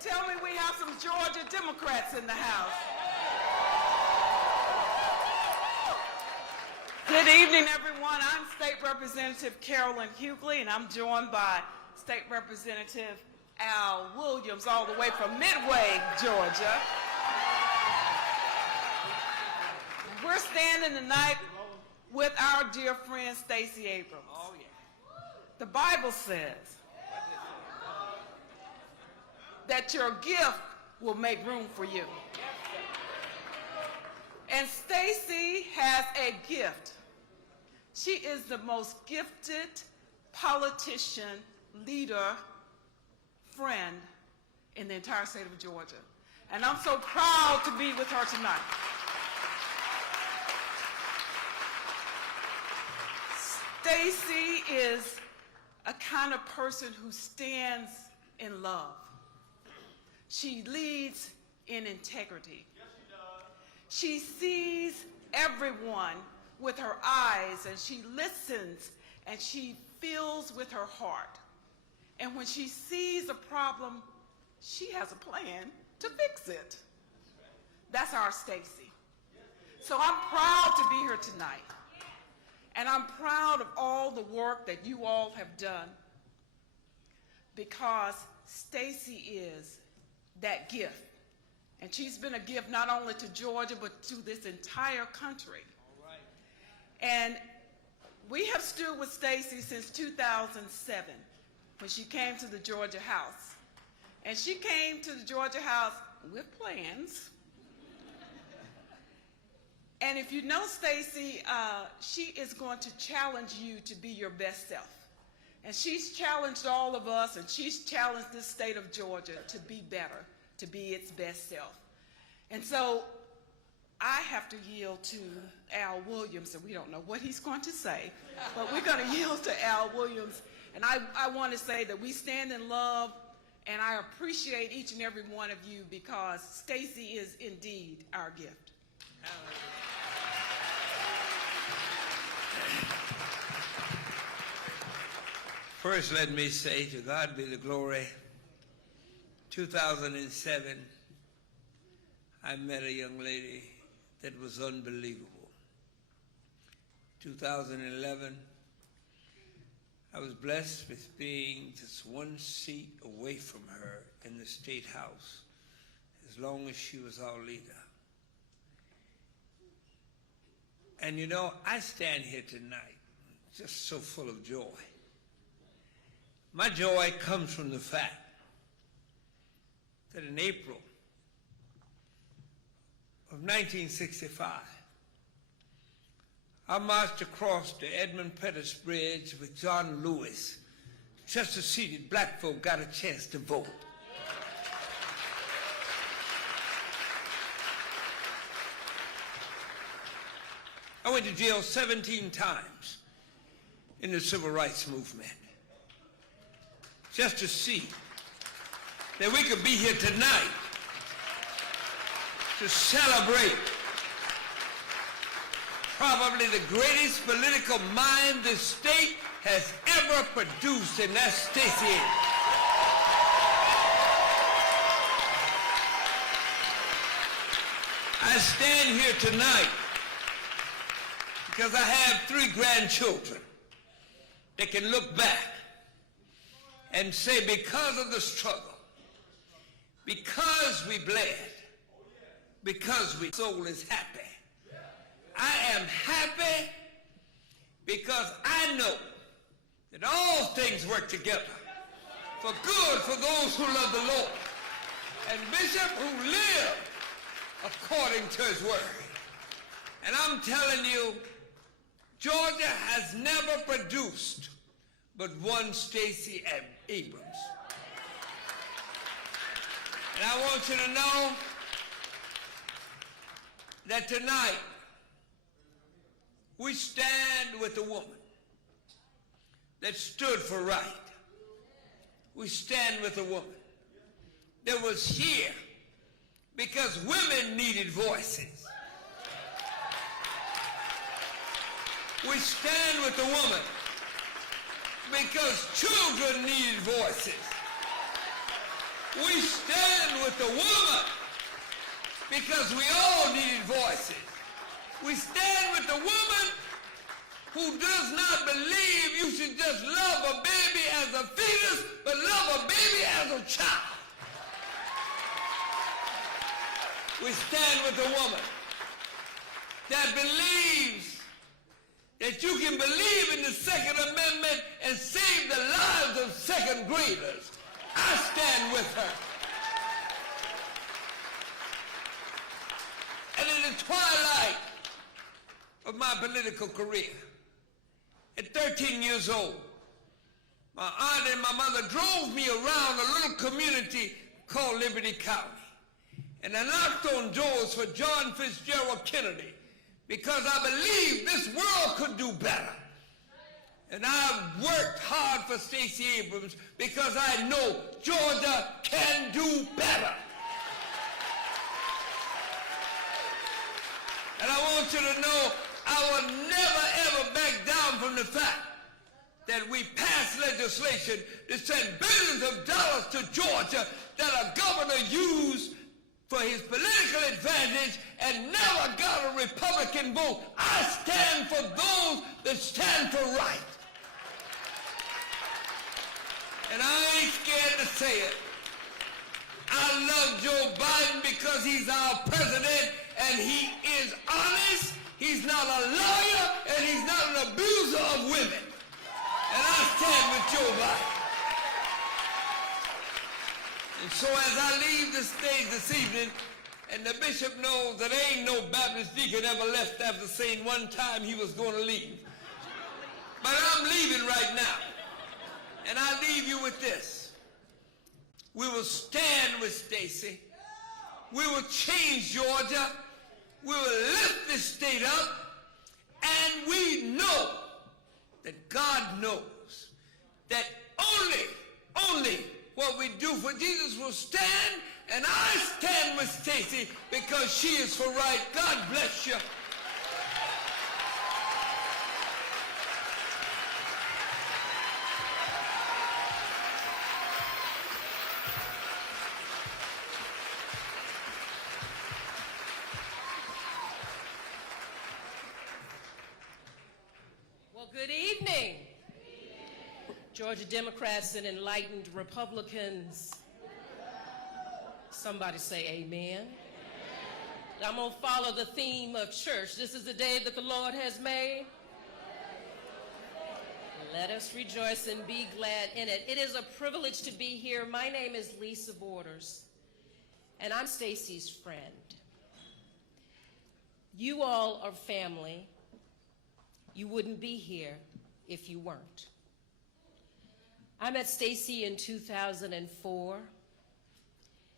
Tell me we have some Georgia Democrats in the house. Good evening, everyone. I'm State Representative Carolyn Hughley, and I'm joined by State Representative Al Williams, all the way from Midway, Georgia. We're standing tonight with our dear friend Stacey Abrams. Oh, yeah. The Bible says that your gift will make room for you. And Stacey has a gift. She is the most gifted politician, leader, friend in the entire state of Georgia. And I'm so proud to be with her tonight. Stacey is a kind of person who stands in love. She leads in integrity. She sees everyone with her eyes, and she listens, and she feels with her heart. And when she sees a problem, she has a plan to fix it. That's our Stacey. So I'm proud to be here tonight. And I'm proud of all the work that you all have done, because Stacey is that gift. And she's been a gift not only to Georgia, but to this entire country. And we have stood with Stacey since 2007, when she came to the Georgia House. And she came to the Georgia House with plans. And if you know Stacey, she is going to challenge you to be your best self. And she's challenged all of us, and she's challenged this state of Georgia to be better, to be its best self. And so I have to yield to Al Williams, and we don't know what he's going to say, but we're going to yield to Al Williams. And I want to say that we stand in love, and I appreciate each and every one of you, because Stacey is indeed our gift. First, let me say, to God be the glory. 2007, I met a young lady that was unbelievable. 2011, I was blessed with being just one seat away from her in the State House, as long as she was our leader. And you know, I stand here tonight just so full of joy. My joy comes from the fact that in April of 1965, I marched across the Edmund Pettus Bridge with John Lewis just to see that black folk got a chance to vote. I went to jail 17 times in the civil rights movement, just to see that we could be here tonight to celebrate probably the greatest political mind this state has ever produced, and that's Stacey Abrams. I stand here tonight because I have 3 grandchildren that can look back and say, because of the struggle, because we bled, because we soul is happy. I am happy because I know that all things work together for good for those who love the Lord, and Bishop, who live according to his word. And I'm telling you, Georgia has never produced but one Stacey Abrams. And I want you to know that tonight we stand with a woman that stood for right. We stand with a woman that was here because women needed voices. We stand with a woman because children needed voices. We stand with the woman because we all needed voices. We stand with the woman who does not believe you should just love a baby as a fetus, but love a baby as a child. We stand with the woman that believes that you can believe in the Second Amendment and save the lives of second graders. I stand with her. And in the twilight of my political career, at 13 years old, my aunt and my mother drove me around a little community called Liberty County. And I knocked on doors for John Fitzgerald Kennedy because I believed this world could do better. And I worked hard for Stacey Abrams because I know Georgia can do better. And I want you to know I will never ever back down from the fact that we passed legislation to send billions of dollars to Georgia that a governor used for his political advantage and never got a Republican vote. I stand for those that stand for right. And I ain't scared to say it. I love Joe Biden because he's our president and he is honest, he's not a liar, and he's not an abuser of women. And I stand with Joe Biden. And so as I leave the stage this evening, and the bishop knows that ain't no Baptist deacon ever left after saying one time he was going to leave. But I'm leaving right now. And I leave you with this. We will stand with Stacey. We will change Georgia. We will lift this state up. And we know that God knows that only what we do for Jesus will stand. And I stand with Stacey because she is for right. God bless you. Good evening, Georgia Democrats and enlightened Republicans. Somebody say amen. I'm going to follow the theme of church. This is the day that the Lord has made. Let us rejoice and be glad in it. It is a privilege to be here. My name is Lisa Borders, and I'm Stacey's friend. You all are family. You wouldn't be here if you weren't. I met Stacey in 2004.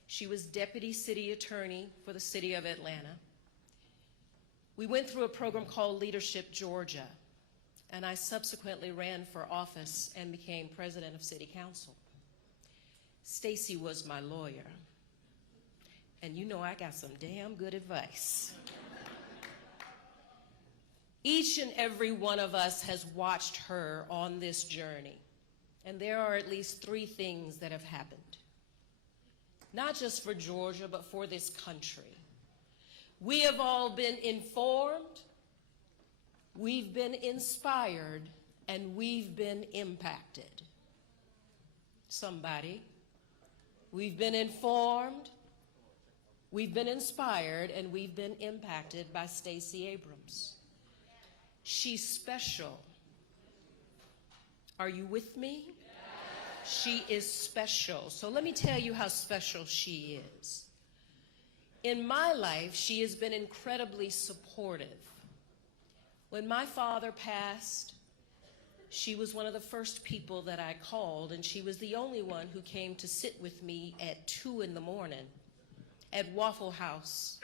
She was deputy city attorney for the city of Atlanta. We went through a program called Leadership Georgia, and I subsequently ran for office and became president of city council. Stacey was my lawyer, and you know I got some damn good advice. Each and every one of us has watched her on this journey, and there are at least 3 things that have happened. Not just for Georgia, but for this country. We have all been informed, we've been inspired, and we've been impacted. Somebody, we've been informed, we've been inspired, and we've been impacted by Stacey Abrams. She's special. Are you with me? She is special. So let me tell you how special she is. In my life, she has been incredibly supportive. When my father passed, she was one of the first people that I called, and she was the only one who came to sit with me at 2 in the morning at Waffle House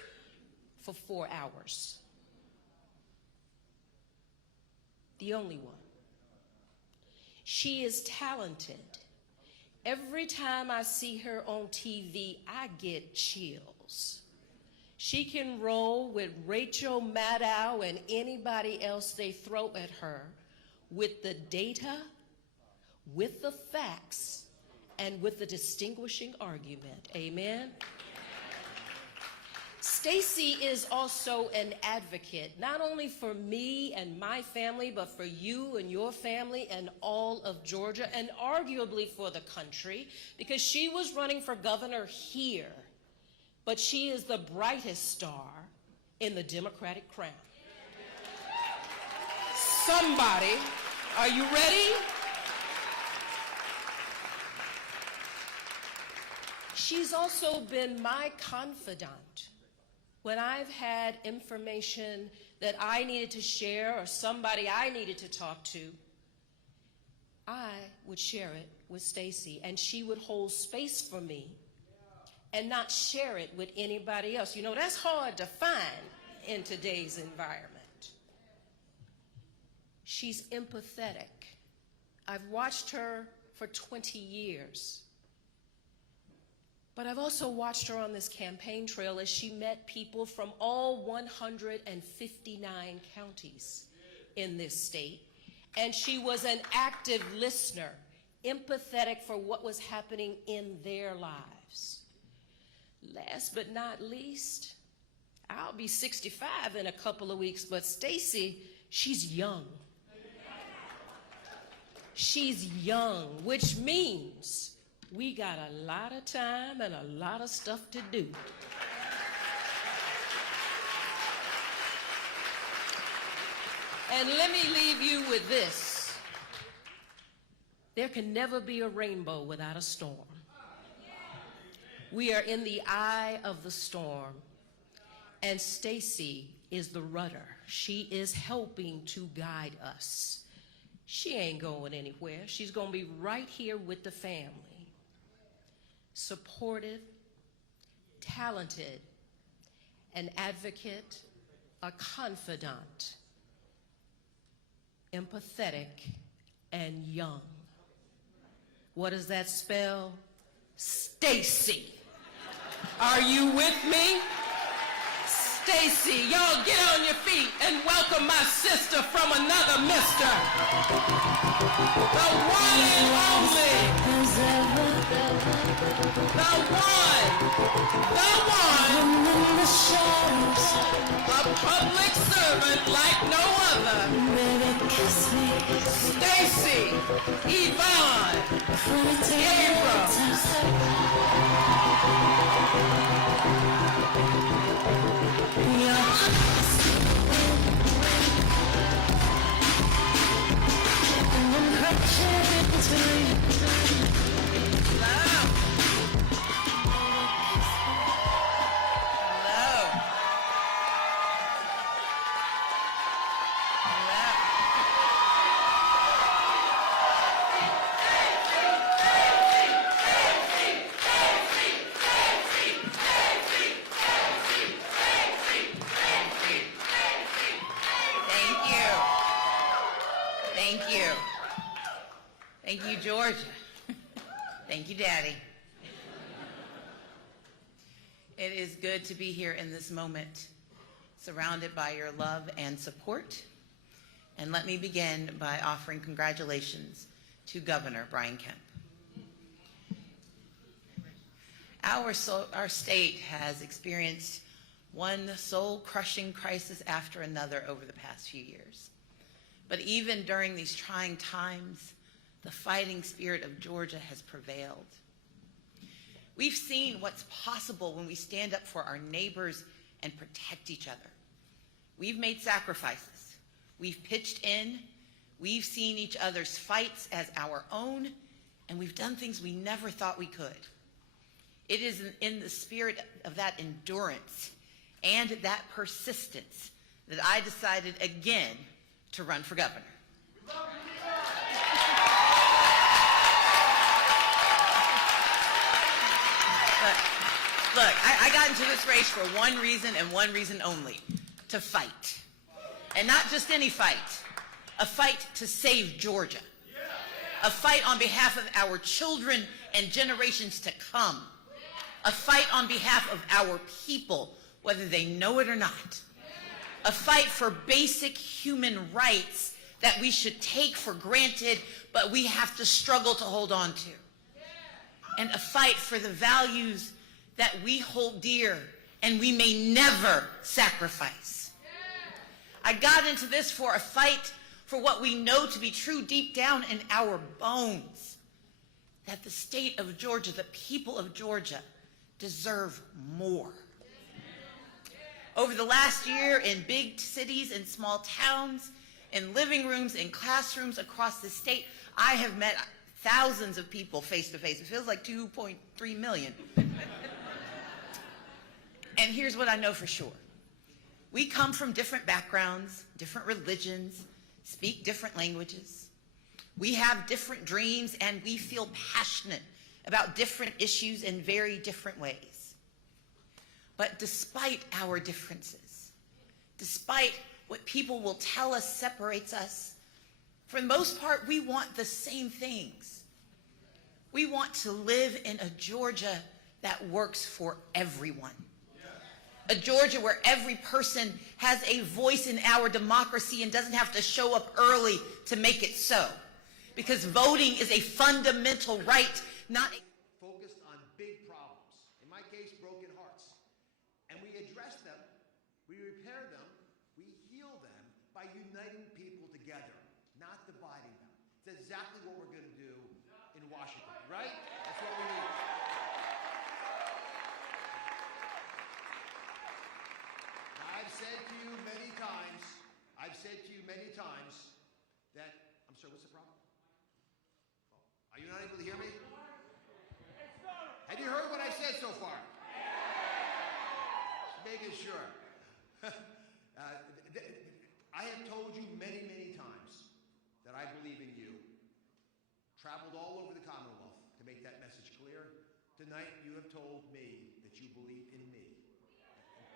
for 4 hours. The only one. She is talented. Every time I see her on TV, I get chills. She can roll with Rachel Maddow and anybody else they throw at her with the data, with the facts, and with the distinguishing argument. Amen. Stacy is also an advocate, not only for me and my family, but for you and your family and all of Georgia, and arguably for the country, because she was running for governor here, but she is the brightest star in the Democratic crown. Somebody, are you ready? She's also been my confidant. When I've had information that I needed to share or somebody I needed to talk to, I would share it with Stacy, and she would hold space for me and not share it with anybody else. You know, that's hard to find in today's environment. She's empathetic. I've watched her for 20 years. But I've also watched her on this campaign trail as she met people from all 159 counties in this state. And she was an active listener, empathetic for what was happening in their lives. Last but not least, I'll be 65 in a couple of weeks, but Stacy, she's young. She's young, which means we got a lot of time and a lot of stuff to do. And let me leave you with this. There can never be a rainbow without a storm. We are in the eye of the storm, and Stacy is the rudder. She is helping to guide us. She ain't going anywhere. She's going to be right here with the family. Supportive, talented, an advocate, a confidant, empathetic, and young. What does that spell? Stacy. Are you with me? Stacy, y'all get on your feet and welcome my sister from another mister. The one and only. The one. A public servant like no other. Stacy Yvonne Abrams. Thank you, Georgia. Thank you, Daddy. It is good to be here in this moment, surrounded by your love and support. And let me begin by offering congratulations to Governor Brian Kemp. Our state has experienced one soul-crushing crisis after another over the past few years. But even during these trying times, the fighting spirit of Georgia has prevailed. We've seen what's possible when we stand up for our neighbors and protect each other. We've made sacrifices. We've pitched in. We've seen each other's fights as our own, and we've done things we never thought we could. It is in the spirit of that endurance and that persistence that I decided again to run for governor. Look, I got into this race for one reason and one reason only, to fight. And not just any fight, a fight to save Georgia. A fight on behalf of our children and generations to come. A fight on behalf of our people, whether they know it or not. A fight for basic human rights that we should take for granted, but we have to struggle to hold on to. and a fight for the values that we hold dear and we may never sacrifice. I got into this for a fight for what we know to be true deep down in our bones, that the state of Georgia, the people of Georgia, deserve more. Over the last year, in big cities and small towns, in living rooms, in classrooms across the state, I have met thousands of people face to face. It feels like 2.3 million. And here's what I know for sure. We come from different backgrounds, different religions, speak different languages. We have different dreams, and we feel passionate about different issues in very different ways. But despite our differences, despite what people will tell us separates us, for the most part, we want the same things. We want to live in a Georgia that works for everyone. A Georgia where every person has a voice in our democracy and doesn't have to show up early to make it so. Because voting is a fundamental right, not a... Focused on big problems, in my case, broken hearts. And we address them, we repair them, we heal them by uniting people together, not dividing them. It's exactly what we're going to do in Washington, right? That's what we need. I've said to you many times, that, I'm sorry, what's the problem? Oh, are you not able to hear me? Have you heard what I've said so far? Just making sure. I have told you many, many times that I believe in you. Traveled all over the Commonwealth to make that message clear. Tonight, you have told me that you believe in me.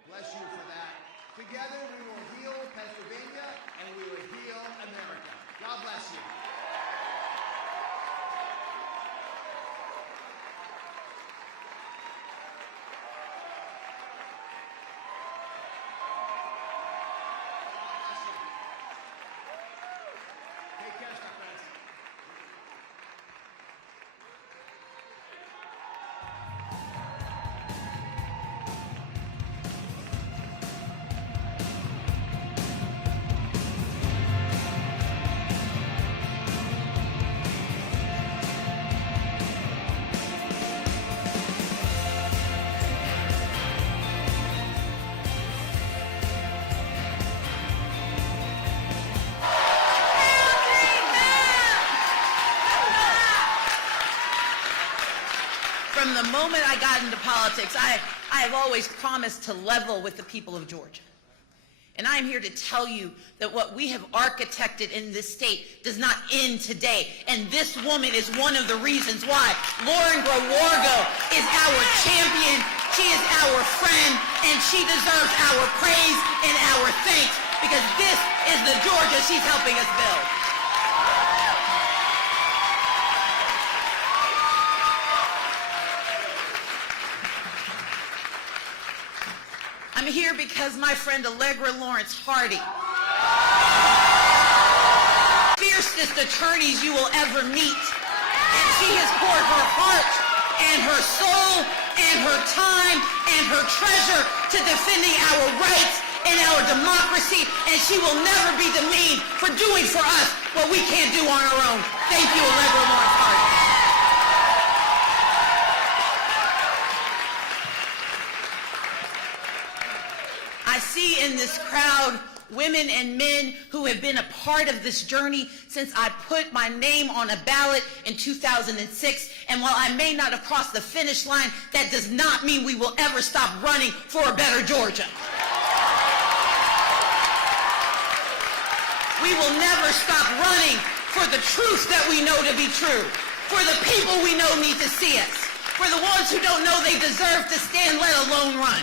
Bless you for that. Together, we will heal Pennsylvania and we will heal America. God bless you. Take care, my friends. From the moment I got into politics, I have always promised to level with the people of Georgia. And I'm here to tell you that what we have architected in this state does not end today. And this woman is one of the reasons why. Lauren Growargo is our champion. She is our friend, and she deserves our praise and our thanks, because this is the Georgia she's helping us build. I'm here because my friend Allegra Lawrence Hardy, fiercest attorneys you will ever meet, and she has poured her heart and her soul and her time and her treasure to defending our rights and our democracy, and she will never be demeaned for doing for us what we can't do on our own. Thank you, Allegra Lawrence Hardy. I see in this crowd women and men who have been a part of this journey since I put my name on a ballot in 2006. And while I may not have crossed the finish line, that does not mean we will ever stop running for a better Georgia. We will never stop running for the truth that we know to be true, for the people we know need to see us, for the ones who don't know they deserve to stand, let alone run.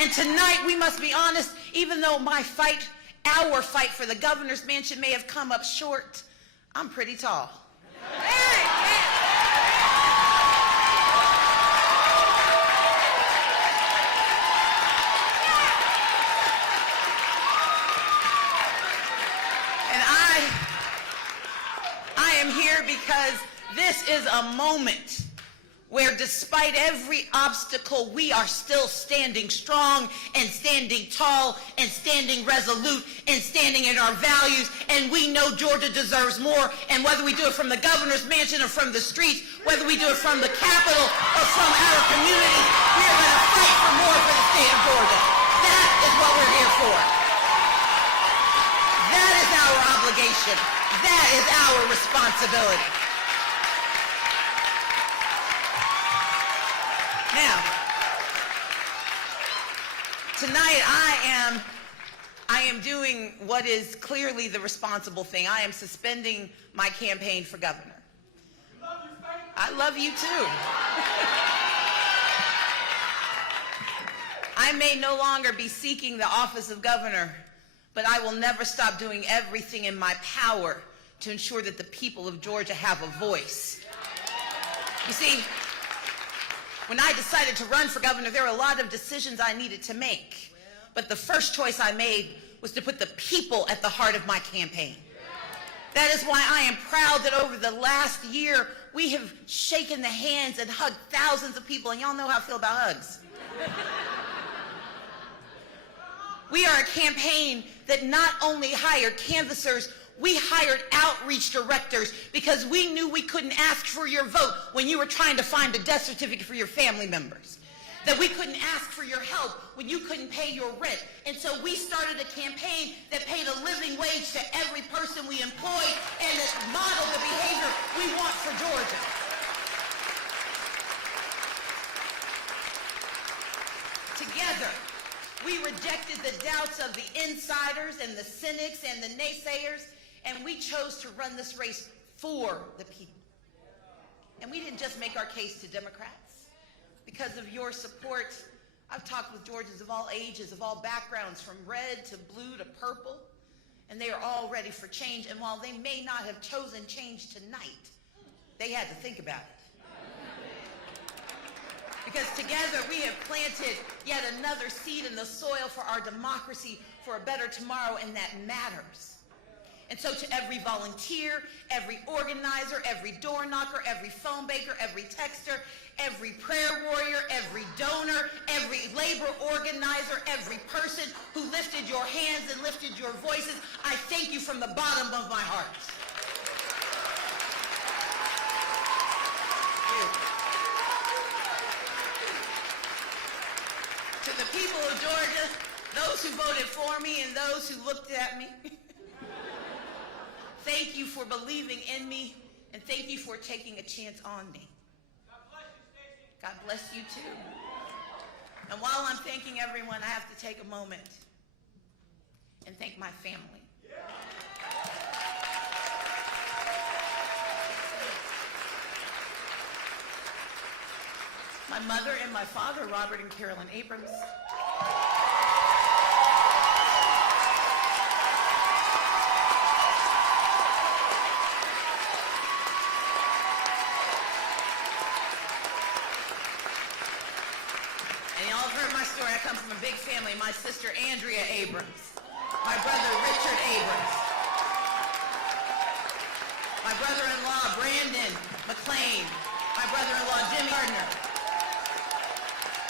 And tonight, we must be honest, even though my fight, our fight for the governor's mansion may have come up short, I'm pretty tall. And I am here because this is a moment where despite every obstacle, we are still standing strong and standing tall and standing resolute and standing in our values. And we know Georgia deserves more. And whether we do it from the governor's mansion or from the streets, whether we do it from the Capitol or from our communities, we are going to fight for more for the state of Georgia. That is what we're here for. That is our obligation. That is our responsibility. Now, tonight I am doing what is clearly the responsible thing. I am suspending my campaign for governor. I love you too. I may no longer be seeking the office of governor, but I will never stop doing everything in my power to ensure that the people of Georgia have a voice. You see, when I decided to run for governor, there were a lot of decisions I needed to make. But the first choice I made was to put the people at the heart of my campaign. That is why I am proud that over the last year, we have shaken the hands and hugged thousands of people, and y'all know how I feel about hugs. We are a campaign that not only hired canvassers, we hired outreach directors because we knew we couldn't ask for your vote when you were trying to find a death certificate for your family members. That we couldn't ask for your help when you couldn't pay your rent. And so we started a campaign that paid a living wage to every person we employed and that modeled the behavior we want for Georgia. Together, we rejected the doubts of the insiders and the cynics and the naysayers, and we chose to run this race for the people. And we didn't just make our case to Democrats. Because of your support, I've talked with Georgians of all ages, of all backgrounds, from red to blue to purple, and they are all ready for change. And while they may not have chosen change tonight, they had to think about it. Because together we have planted yet another seed in the soil for our democracy, for a better tomorrow, and that matters. And so to every volunteer, every organizer, every door knocker, every phone baker, every texter, every prayer warrior, every donor, every labor organizer, every person who lifted your hands and lifted your voices, I thank you from the bottom of my heart. To the people of Georgia, those who voted for me and those who looked at me, thank you for believing in me, and thank you for taking a chance on me. God bless you too. And while I'm thanking everyone, I have to take a moment and thank my family. My mother and my father, Robert and Carolyn Abrams. And y'all have heard my story. I come from a big family. My sister, Andrea Abrams. My brother, Richard Abrams. My brother-in-law, Brandon McLean. My brother-in-law, Jimmy Gardner.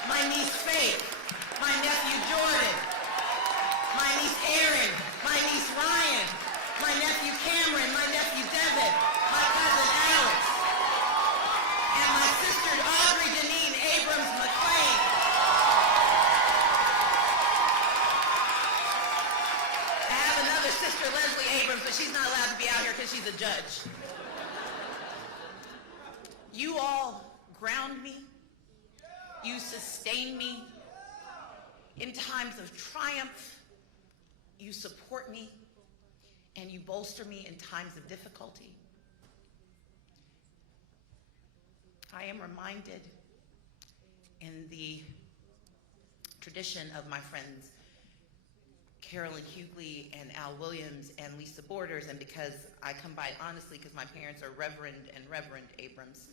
My niece, Faith. My nephew, Jordan. My niece, Erin. My niece, Ryan. My nephew, Cameron. My nephew, Devin. My cousin, Alex. And my sister, Audrey Janine Abrams McLean. I have another sister, Leslie Abrams, but she's not allowed to be out here because she's a judge. You all ground me. You sustain me. In times of triumph, you support me, and you bolster me in times of difficulty. I am reminded in the tradition of my friends Carolyn Hughley and Al Williams and Lisa Borders, and because I come by it honestly because my parents are Reverend and Reverend Abrams,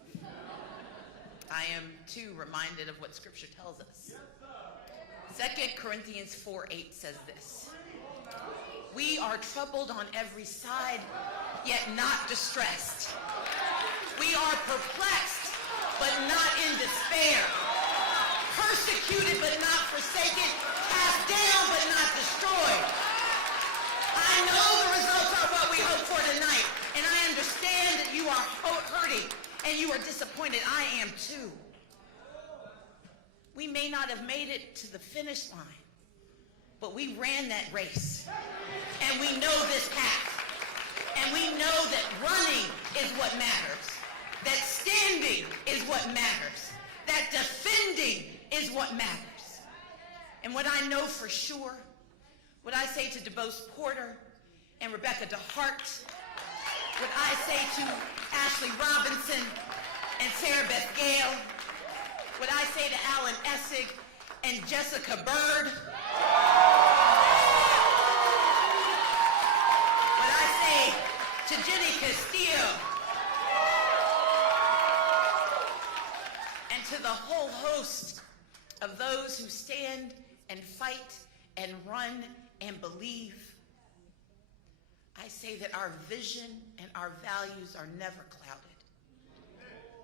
I am too reminded of what Scripture tells us. 2 Corinthians 4:8 says this: we are troubled on every side, yet not distressed. We are perplexed, but not in despair. Persecuted but not forsaken. Cast down but not destroyed. I know the results are what we hope for tonight, and I understand that you are hurting and you are disappointed. I am too. We may not have made it to the finish line, but we ran that race, and we know this path, and we know that running is what matters, that standing is what matters, that defending is what matters. And what I know for sure, what I say to DeBose Porter and Rebecca DeHart, what I say to Ashley Robinson and Sarah Beth Gale, what I say to Alan Essig and Jessica Bird, what I say to Jenny Castillo, and to the whole host of those who stand and fight and run and believe, I say that our vision and our values are never clouded,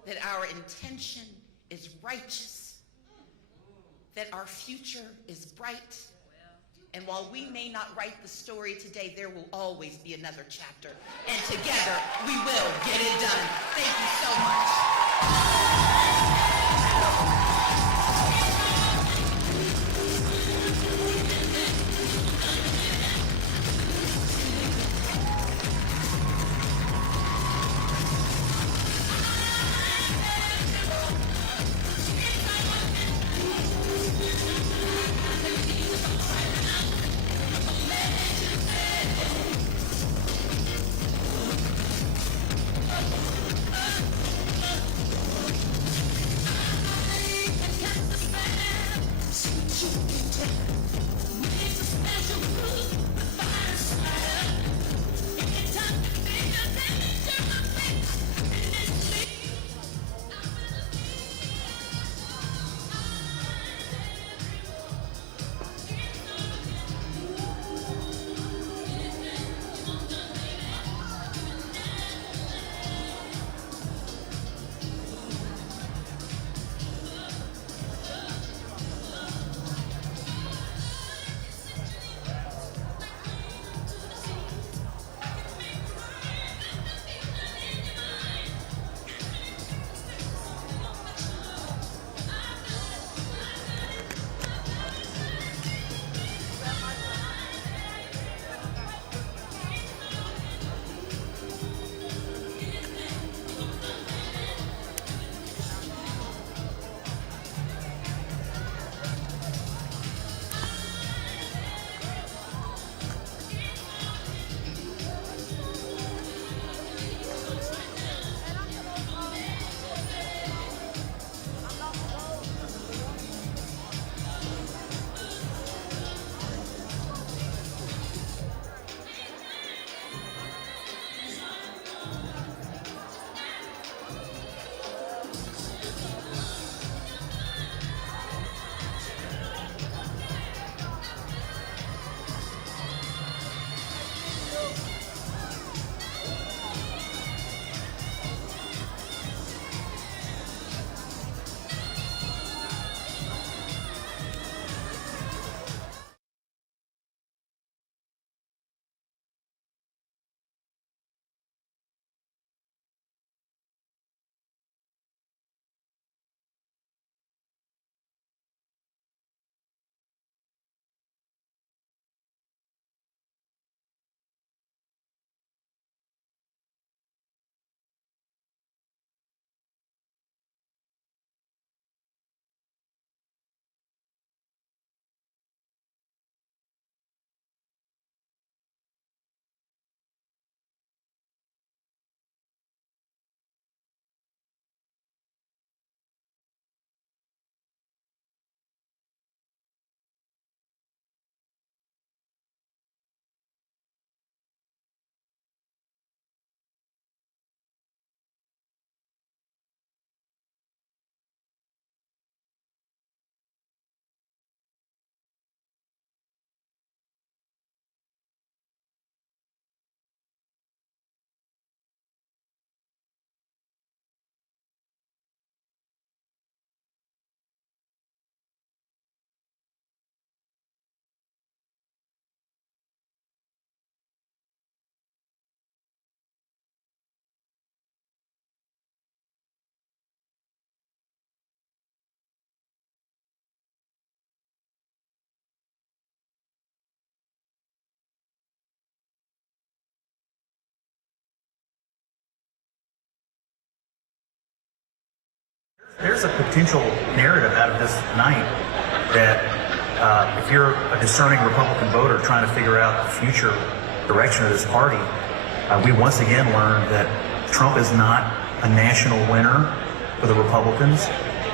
that our intention is righteous, that our future is bright, and while we may not write the story today, there will always be another chapter, and together we will get it done. Thank you so much. There's a potential narrative out of this night that if you're a discerning Republican voter trying to figure out the future direction of this party, we once again learned that Trump is not a national winner for the Republicans,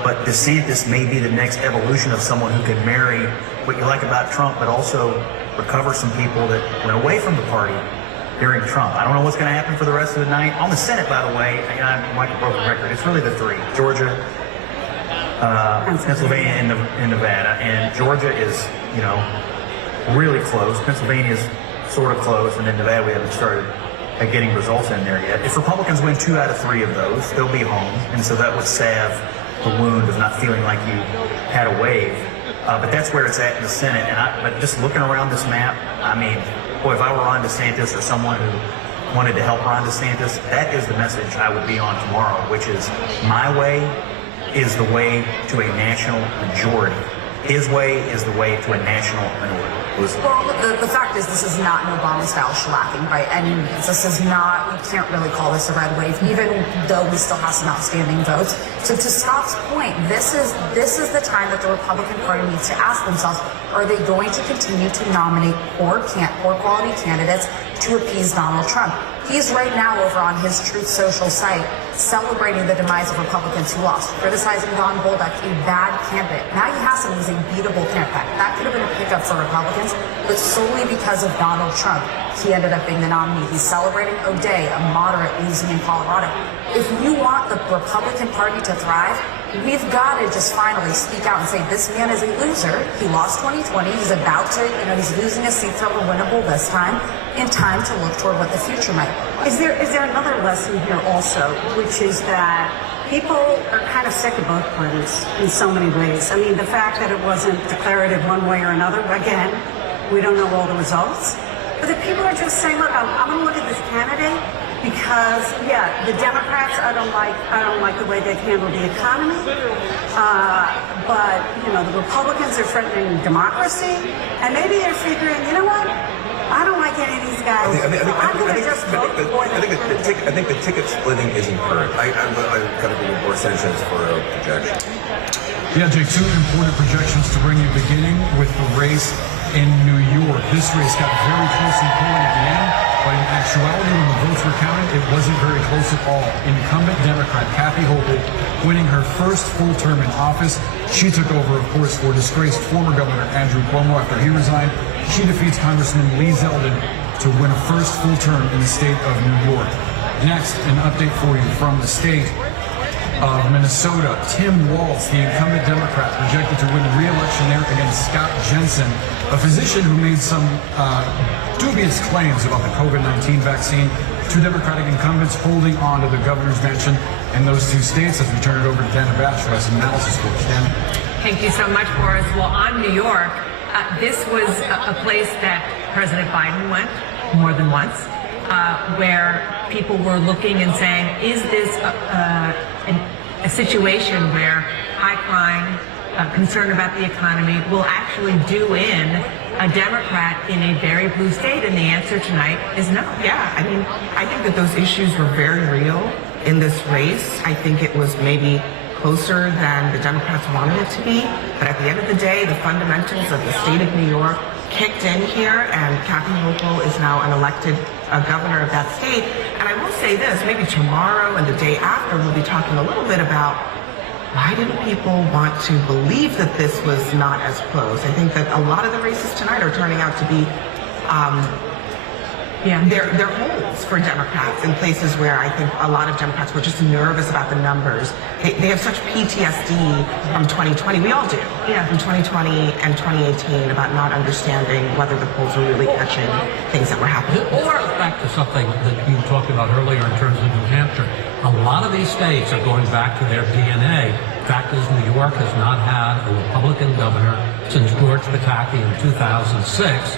but DeSantis may be the next evolution of someone who could marry what you like about Trump, but also recover some people that went away from the party during Trump. I don't know what's going to happen for the rest of the night. On the Senate, by the way, I'm like a broken record. It's really the three: Georgia, Pennsylvania, and Nevada. And Georgia is, really close. Pennsylvania's sort of close, and then Nevada we haven't started getting results in there yet. If Republicans win 2 out of 3 of those, they'll be home, and so that would salve the wound of not feeling like you had a wave. But that's where it's at in the Senate. But just looking around this map, I mean, boy, if I were Ron DeSantis or someone who wanted to help Ron DeSantis, that is the message I would be on tomorrow, which is my way is the way to a national majority. His way is the way to a national minority. Well, the fact is this is not an Obama-style shellacking by any means. This is not, we can't really call this a red wave, even though we still have some outstanding votes. So to Scott's point, this is the time that the Republican Party needs to ask themselves, are they going to continue to nominate poor quality candidates to appease Donald Trump? He's right now over on his Truth Social site celebrating the demise of Republicans who lost, criticizing Don Bolduc, a bad candidate. Now he has him as a beatable candidate. That could have been a pickup for Republicans, but solely because of Donald Trump, he ended up being the nominee. He's celebrating O'Day, a moderate losing in Colorado. If you want the Republican Party to thrive, we've got to just finally speak out and say, this man is a loser. He lost 2020. He's about to, he's losing a seat that were winnable this time, in time to look toward what the future might be. Is there another lesson here also, which is that people are kind of sick of both parties in so many ways. I mean, the fact that it wasn't declarative one way or another, again, we don't know all the results. But that people are just saying, look, I'm going to look at this candidate because, yeah, the Democrats, I don't like the way they've handled the economy. But, the Republicans are threatening democracy. And maybe they're figuring, you know what? I don't like any of these guys. I'm going to just vote for them. I think the ticket splitting is encouraged. I've got to be more sensitive for a projection. Yeah, Jake, 2 important projections to bring you, beginning with the race in New York. This race got very close in polling at the end, but in actuality, when the votes were counted, it wasn't very close at all. Incumbent Democrat Kathy Hochul winning her first full term in office. She took over, of course, for disgraced former Governor Andrew Cuomo after he resigned. She defeats Congressman Lee Zeldin to win a first full term in the state of New York. Next, an update for you from the state of Minnesota. Tim Walz, the incumbent Democrat, projected to win re-election there against Scott Jensen, a physician who made some dubious claims about the COVID-19 vaccine. 2 Democratic incumbents holding on to the governor's mansion in those 2 states. As we turn it over to Dana Bash, who has some analysis for us. Dan. Thank you so much, Boris. Well, on New York, this was a place that President Biden went more than once, where people were looking and saying, is this a situation where high crime, concern about the economy will actually do in a Democrat in a very blue state? And the answer tonight is no. Yeah, I think that those issues were very real in this race. I think it was maybe closer than the Democrats wanted it to be. But at the end of the day, the fundamentals of the state of New York kicked in here, and Kathy Hochul is now an elected governor of that state. And I will say this, maybe tomorrow and the day after, we'll be talking a little bit about why didn't people want to believe that this was not as close? I think that a lot of the races tonight are turning out to be they're holes for Democrats in places where I think a lot of Democrats were just nervous about the numbers. They have such PTSD from 2020. We all do. Yeah. From 2020 and 2018 about not understanding whether the polls were really catching things that were happening. Or back to something that you talked about earlier in terms of New Hampshire. A lot of these states are going back to their DNA. Fact is, New York has not had a Republican governor since George Pataki in 2006.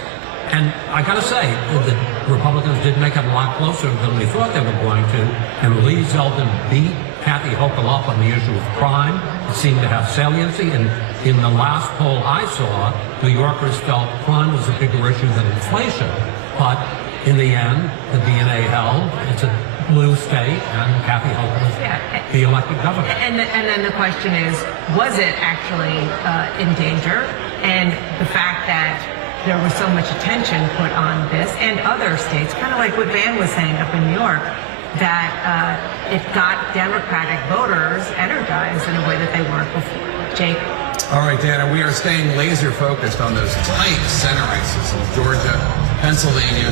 And I got to say, the Republicans did make it a lot closer than we thought they were going to. And Lee Zeldin beat Kathy Hochul up on the issue of crime. It seemed to have saliency. And in the last poll I saw, New Yorkers felt crime was a bigger issue than inflation. But in the end, the DNA held. It's a blue state, and Kathy Hochul is the elected governor. And then the question is, was it actually in danger? And the fact that there was so much attention put on this and other states, kind of like what Van was saying up in New York, that it got Democratic voters energized in a way that they weren't before. Jake? All right, Dana, we are staying laser focused on those tight Senate races in Georgia, Pennsylvania,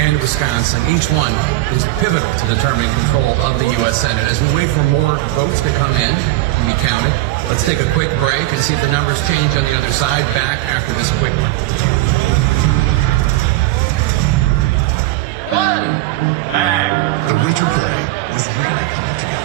and Wisconsin. Each one is pivotal to determining control of the U.S. Senate. As we wait for more votes to come in and be counted, let's take a quick break and see if the numbers change on the other side. Back after this quick one. The winter play was really coming together.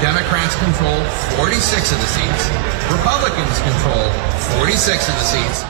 Democrats control 46 of the seats. Republicans control 46 of the seats.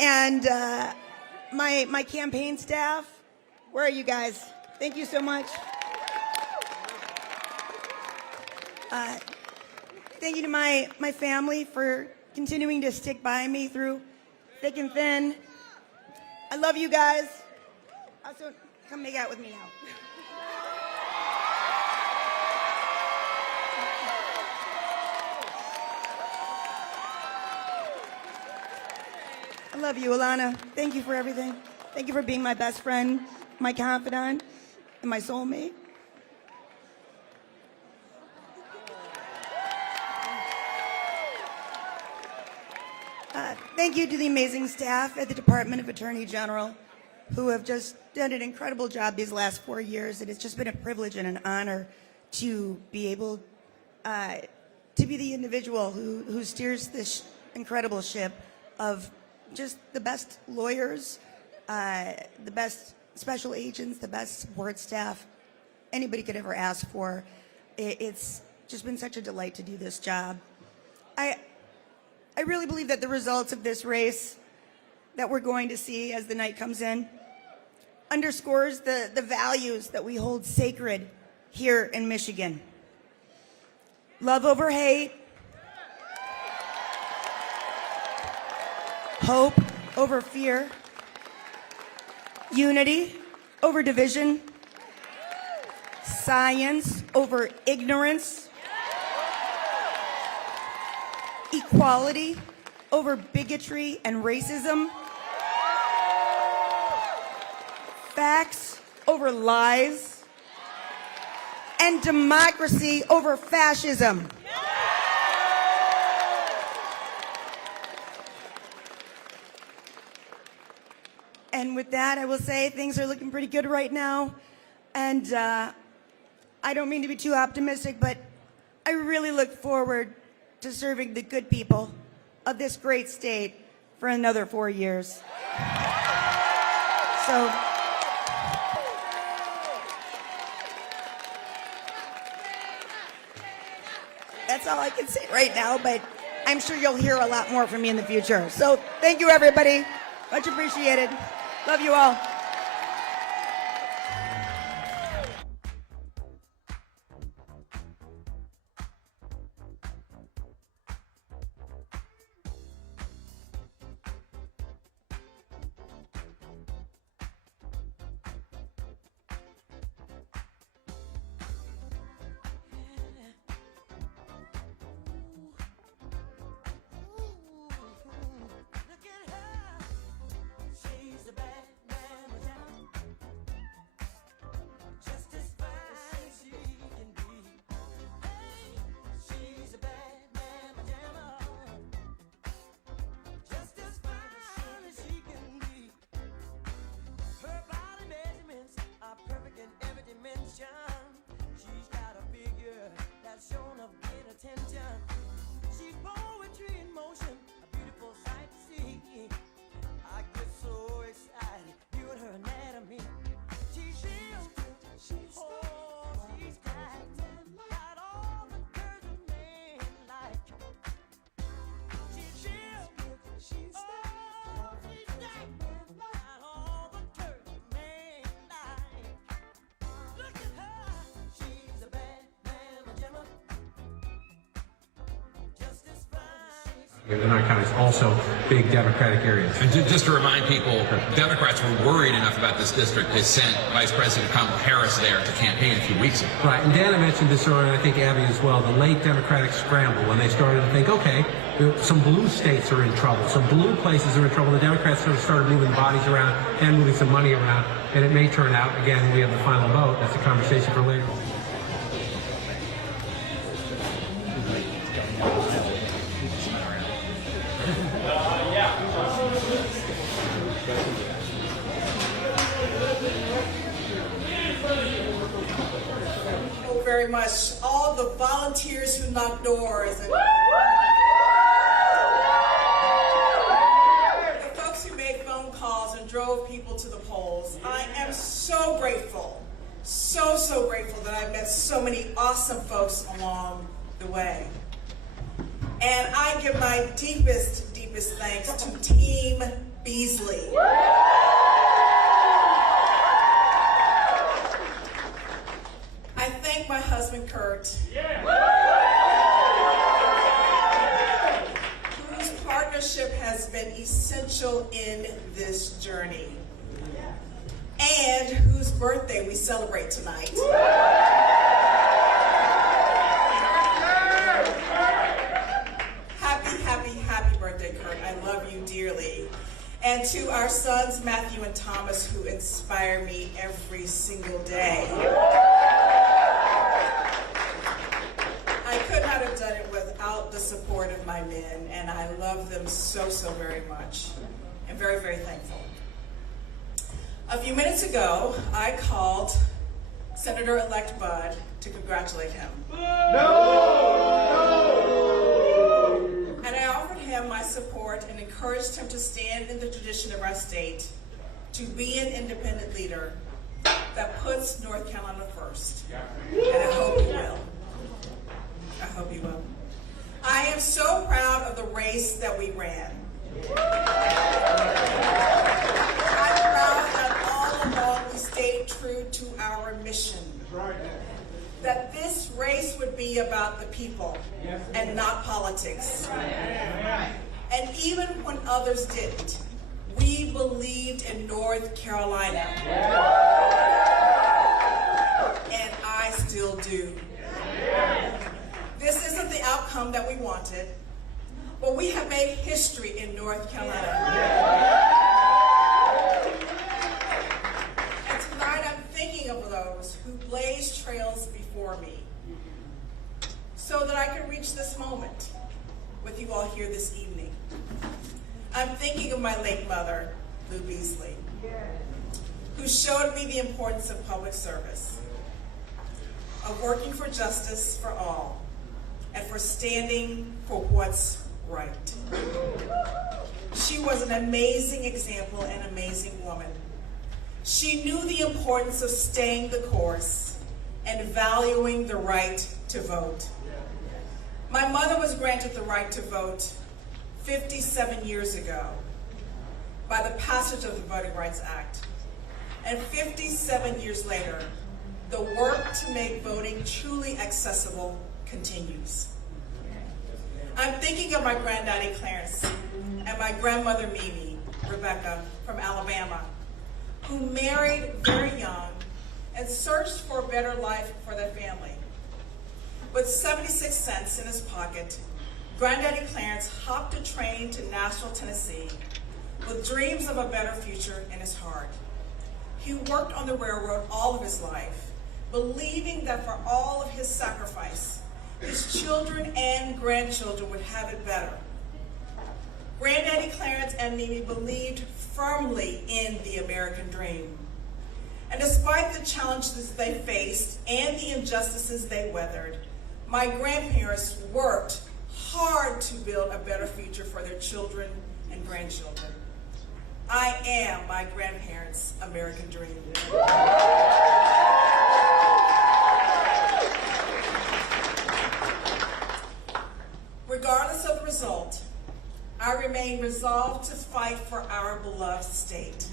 And my campaign staff, where are you guys? Thank you so much. Thank you to my family for continuing to stick by me through thick and thin. I love you guys. Also, come make out with me now. I love you, Alana. Thank you for everything. Thank you for being my best friend, my confidant, and my soulmate. Thank you to the amazing staff at the Department of Attorney General who have just done an incredible job these last 4 years. It's just been a privilege and an honor to be able to be the individual who steers this incredible ship of just the best lawyers, the best special agents, the best support staff anybody could ever ask for. It's just been such a delight to do this job. I really believe that the results of this race that we're going to see as the night comes in underscores the values that we hold sacred here in Michigan. Love over hate, hope over fear, unity over division, science over ignorance, equality over bigotry and racism, facts over lies, and democracy over fascism. And with that, I will say things are looking pretty good right now. And I don't mean to be too optimistic, but I really look forward to serving the good people of this great state for another 4 years. So, that's all I can say right now, but I'm sure you'll hear a lot more from me in the future. So thank you, everybody. Much appreciated. Love you all. Illinois County is also big Democratic areas. And just to remind people, Democrats were worried enough about this district, they sent Vice President Kamala Harris there to campaign a few weeks ago. Right, and Dana mentioned this earlier, and I think Abby as well, the late Democratic scramble, when they started to think, okay, some blue states are in trouble, some blue places are in trouble. The Democrats sort of started moving bodies around and moving some money around, and it may turn out, again, we have the final vote. That's a conversation for later. Very much all the volunteers who knock doors and the folks who made phone calls and drove people to the polls. I am so grateful, so grateful that I've met so many awesome folks along the way. And I give my deepest thanks to Team Beasley. I thank my husband, Kurt, whose partnership has been essential in this journey, and whose birthday we celebrate tonight. Happy birthday, Kurt. I love you dearly. And to our sons, Matthew and Thomas, who inspire me every single day. I could not have done it without the support of my men, and I love them so, so very much. I'm very, very thankful. A few minutes ago, I called Senator-elect Bud to congratulate him. And I offered him my support and encouraged him to stand in the tradition of our state, to be an independent leader that puts North Carolina first. And I hope he will. I hope he will. I am so proud of the race that we ran. I'm proud that all along we stayed true to our mission. That this race would be about the people and not politics. And even when others didn't, we believed in North Carolina. And I still do. This isn't the outcome that we wanted, but we have made history in North Carolina. And tonight I'm thinking of those who blazed trails before me so that I can reach this moment with you all here this evening. I'm thinking of my late mother, Lou Beasley, who showed me the importance of public service, of working for justice for all, and for standing for what's right. She was an amazing example and amazing woman. She knew the importance of staying the course and valuing the right to vote. My mother was granted the right to vote 57 years ago by the passage of the Voting Rights Act. And 57 years later, the work to make voting truly accessible continues. I'm thinking of my granddaddy Clarence and my grandmother Mimi, Rebecca, from Alabama, who married very young and searched for a better life for their family. With 76 cents in his pocket, Granddaddy Clarence hopped a train to Nashville, Tennessee, with dreams of a better future in his heart. He worked on the railroad all of his life, believing that for all of his sacrifice, his children and grandchildren would have it better. Granddaddy Clarence and Mimi believed firmly in the American dream. And despite the challenges they faced and the injustices they weathered, my grandparents worked hard to build a better future for their children and grandchildren. I am my grandparents' American dream. Regardless of the result, I remain resolved to fight for our beloved state.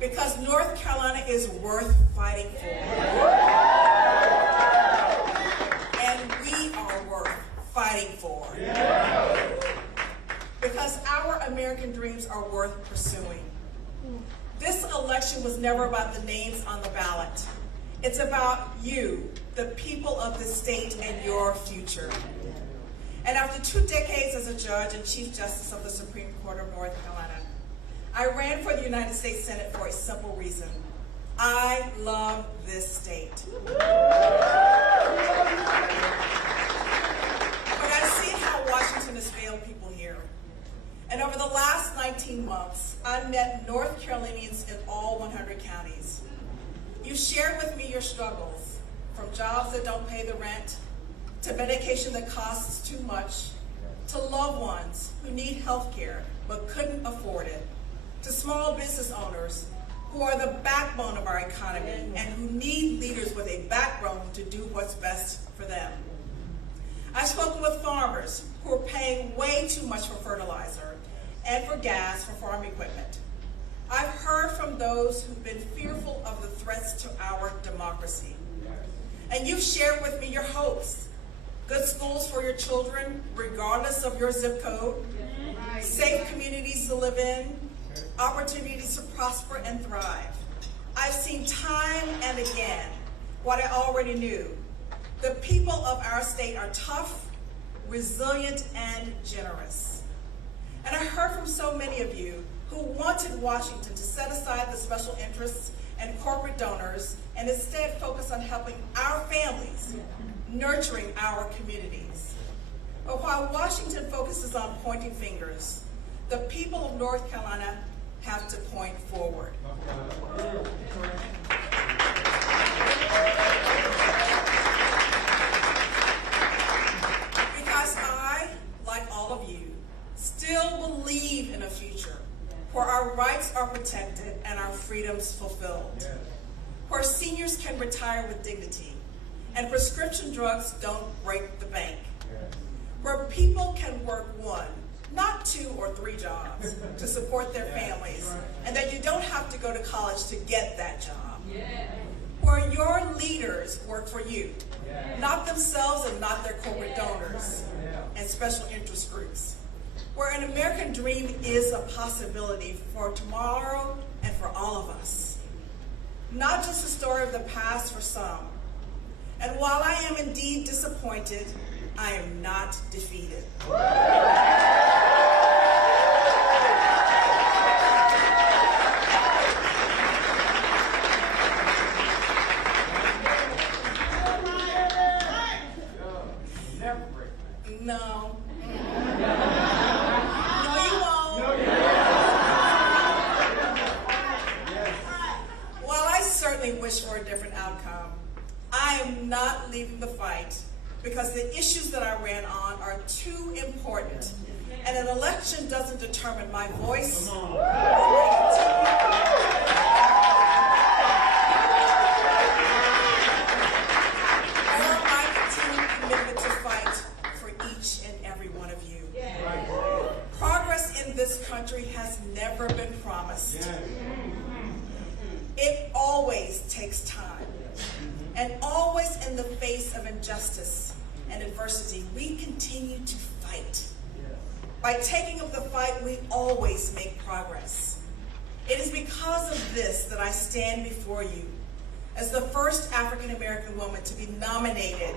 Because North Carolina is worth fighting for. And we are worth fighting for. Because our American dreams are worth pursuing. This election was never about the names on the ballot. It's about you, the people of the state, and your future. And after 2 decades as a judge and Chief Justice of the Supreme Court of North Carolina, I ran for the United States Senate for a simple reason. I love this state. But I see how Washington has failed people here. And over the last 19 months, I've met North Carolinians in all 100 counties. You shared with me your struggles, from jobs that don't pay the rent, to medication that costs too much, to loved ones who need health care but couldn't afford it, to small business owners who are the backbone of our economy and who need leaders with a backbone to do what's best for them. I've spoken with farmers who are paying way too much for fertilizer and for gas for farm equipment. I've heard from those who've been fearful of the threats to our democracy. And you've shared with me your hopes. Good schools for your children, regardless of your zip code. Safe communities to live in. Opportunities to prosper and thrive. I've seen time and again what I already knew. The people of our state are tough, resilient, and generous. And I heard from so many of you who wanted Washington to set aside the special interests and corporate donors and instead focus on helping our families, nurturing our communities. But while Washington focuses on pointing fingers, the people of North Carolina have to point forward. Because I, like all of you, still believe in a future where our rights are protected and our freedoms fulfilled, where seniors can retire with dignity and prescription drugs don't break the bank, where people can work one, not 2 or 3 jobs to support their families, and that you don't have to go to college to get that job. Where your leaders work for you, not themselves and not their corporate donors and special interest groups. Where an American dream is a possibility for tomorrow and for all of us. Not just a story of the past for some. And while I am indeed disappointed, I am not defeated. No. No, you won't. While I certainly wish for a different outcome, I am not leaving the fight because the issues that I ran on are too important. And an election doesn't determine my voice or my continued commitment to fight for each and every one of you. Progress in this country has never been promised. It always takes time. And always in the face of injustice and adversity, we continue to fight. By taking up the fight, we always make progress. It is because of this that I stand before you as the first African American woman to be nominated.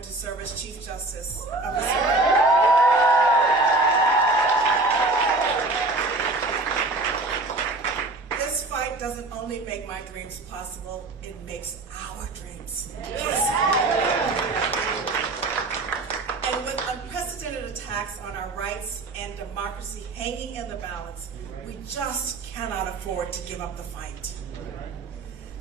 To serve as Chief Justice of the Supreme Court. This fight doesn't only make my dreams possible, it makes our dreams possible. And with unprecedented attacks on our rights and democracy hanging in the balance, we just cannot afford to give up the fight.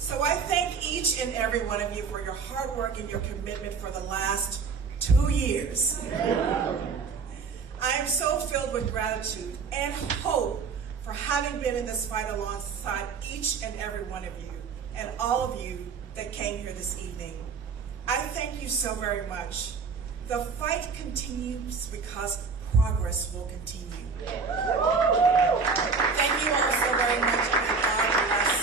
So I thank each and every one of you for your hard work and your commitment for the last 2 years. I am so filled with gratitude and hope for having been in this fight alongside each and every one of you and all of you that came here this evening. I thank you so very much. The fight continues because progress will continue. Thank you all so very much, and may God bless.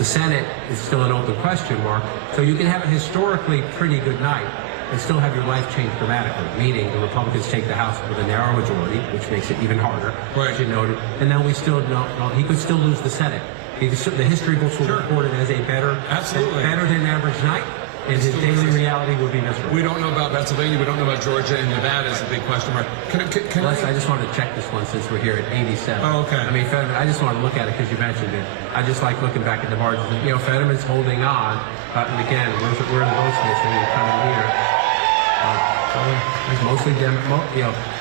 The Senate is still an open question mark. So you can have a historically pretty good night and still have your life change dramatically, meaning the Republicans take the House with a narrow majority, which makes it even harder, as you noted, and then we still know he could still lose the Senate. The history books will report it as a better than average night, and his daily reality would be miserable. We don't know about Pennsylvania. We don't know about Georgia, and Nevada is a big question mark. I just wanted to check this one since we're here at 87. Oh, okay. I mean, Fetterman, I just want to look at it because you mentioned it. I just like looking back at the margins. You know, Fetterman's holding on, and again, we're in the votes list, and we're coming here. It's mostly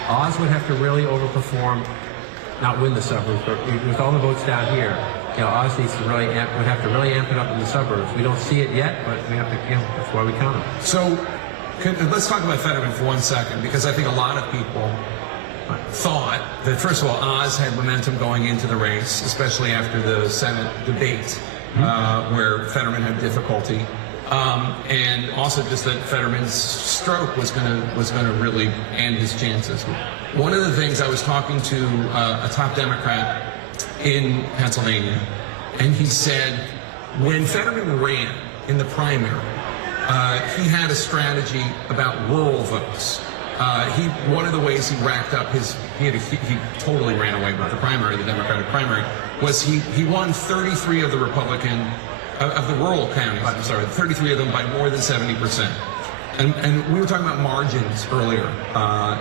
Oz would have to really overperform, not win the suburbs, but with all the votes down here, Oz needs to would have to really amp it up in the suburbs. We don't see it yet, but we have to, that's why we count them. So, let's talk about Fetterman for 1 second, because I think a lot of people thought that, first of all, Oz had momentum going into the race, especially after the Senate debate, where Fetterman had difficulty. And also just that Fetterman's stroke was going to really end his chances. One of the things, I was talking to a top Democrat in Pennsylvania, and he said when Fetterman ran in the primary, he had a strategy about rural votes. One of the ways he racked up he totally ran away with the primary, the Democratic primary, was he won 33 of the of the rural counties, 33 of them by more than 70%. And we were talking about margins earlier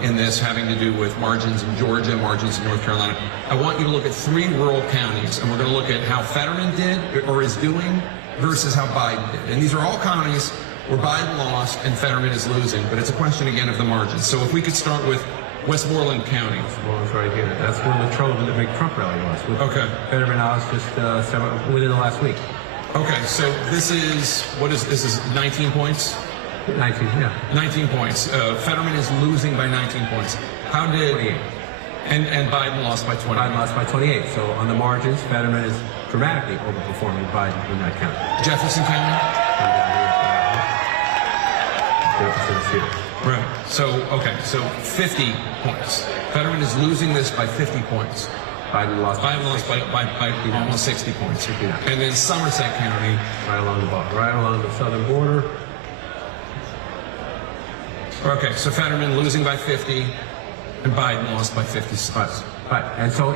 in this, having to do with margins in Georgia, margins in North Carolina. I want you to look at 3 rural counties, and we're going to look at how Fetterman did or is doing versus how Biden did. And these are all counties where Biden lost and Fetterman is losing, but it's a question again of the margins. So if we could start with Westmoreland County. Westmoreland's right here. That's where the big Trump rally was. Okay. Fetterman Oz just within the last week. Okay, so this is 19 points? 19, yeah. 19 points. Fetterman is losing by 19 points. How did... 28. And Biden lost by 28. Biden lost by 28. So on the margins, Fetterman is dramatically overperforming Biden in that county. Jefferson County? Jefferson's here. Right. So, okay, so 50 points. Fetterman is losing this by 50 points. Biden lost by almost 60 points. And then Somerset County. Right along the southern border. Okay, so Fetterman losing by 50, and Biden lost by 56. Right, and so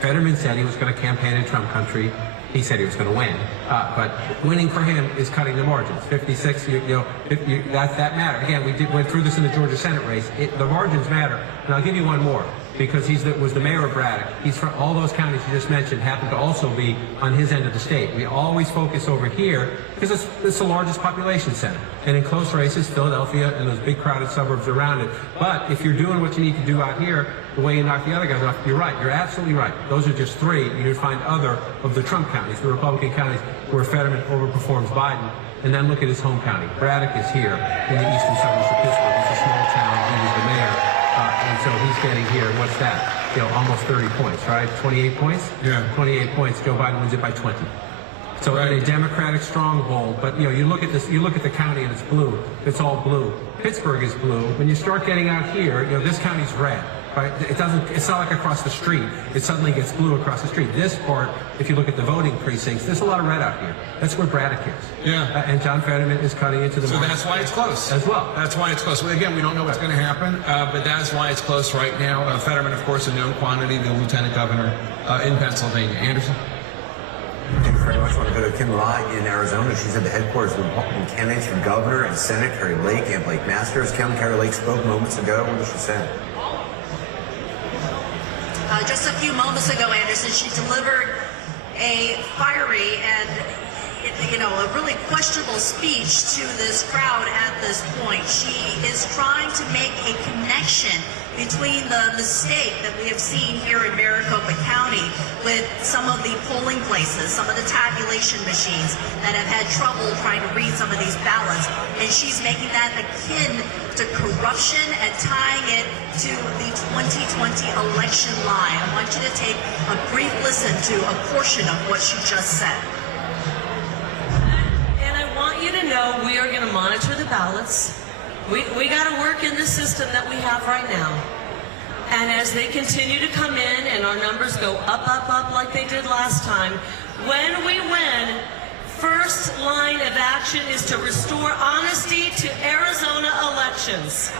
Fetterman said he was going to campaign in Trump country. He said he was going to win, but winning for him is cutting the margins. 56, that matter. Again, went through this in the Georgia Senate race. The margins matter, and I'll give you one more. Because was the mayor of Braddock. He's from all those counties you just mentioned happen to also be on his end of the state. We always focus over here because it's the largest population center. And in close races, Philadelphia and those big crowded suburbs around it. But if you're doing what you need to do out here, the way you knock the other guys off, you're right. You're absolutely right. Those are just 3. You'd find other of the Trump counties, the Republican counties, where Fetterman overperforms Biden. And then look at his home county. Braddock is here in the eastern suburbs of Pittsburgh. It's a small town. He was the mayor. And so he's getting here, what's that? Almost 30 points, right? 28 points? Yeah. 28 points. Joe Biden wins it by 20. So in a Democratic stronghold, but you look at this, you look at the county and it's blue. It's all blue. Pittsburgh is blue. When you start getting out here, this county's red. Right? It's not like across the street. It suddenly gets blue across the street. This part, if you look at the voting precincts, there's a lot of red out here. That's where Braddock is. Yeah. And John Fetterman is cutting into the market. So that's why it's close. As well. That's why it's close. Well, again, we don't know what's going to happen, but that's why it's close right now. Fetterman, of course, a known quantity, the lieutenant governor in Pennsylvania. Anderson? Thank you very much. I want to go to Kim Lott in Arizona. She's at the headquarters of the Republican candidates for governor and Senate, Carrie Lake and Blake Masters. Carrie Lake spoke moments ago. What did she say? Just a few moments ago, Anderson, she delivered a fiery and, a really questionable speech to this crowd at this point. She is trying to make a connection between the mistake that we have seen here in Maricopa County with some of the polling places, some of the tabulation machines that have had trouble trying to read some of these ballots. And she's making that akin to corruption and tying it to the 2020 election lie. I want you to take a brief listen to a portion of what she just said. And I want you to know we are going to monitor the ballots. We got to work in the system that we have right now. And as they continue to come in and our numbers go up like they did last time, when we win, first line of action is to restore honesty to Arizona elections.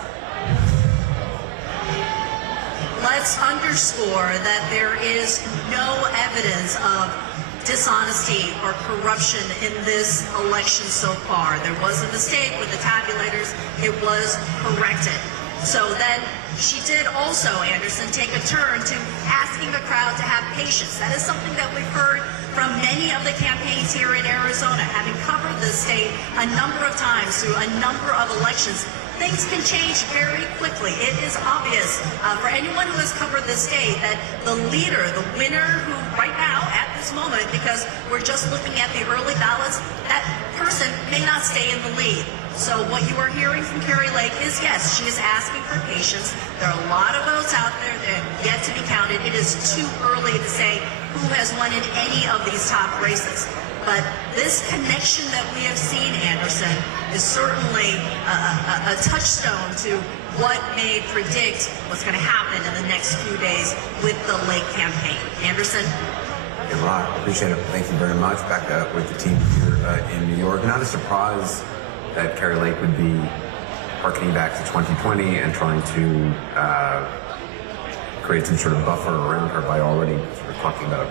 Let's underscore that there is no evidence of dishonesty or corruption in this election so far. There was a mistake with the tabulators. It was corrected. So then she did also, Anderson, take a turn to asking the crowd to have patience. That is something that we've heard from many of the campaigns here in Arizona. Having covered the state a number of times through a number of elections, things can change very quickly. It is obvious for anyone who has covered this state that the leader, the winner who right now at this moment, because we're just looking at the early ballots, that person may not stay in the lead. So what you are hearing from Kari Lake is, yes, she is asking for patience. There are a lot of votes out there that are yet to be counted. It is too early to say who has won in any of these top races. But this connection that we have seen, Anderson, is certainly a touchstone to what may predict what's going to happen in the next few days with the Lake campaign. Anderson? Well, I appreciate it. Thank you very much. Back with the team here in New York. Not a surprise that Kari Lake would be harkening back to 2020 and trying to create some sort of buffer around her by already sort of talking about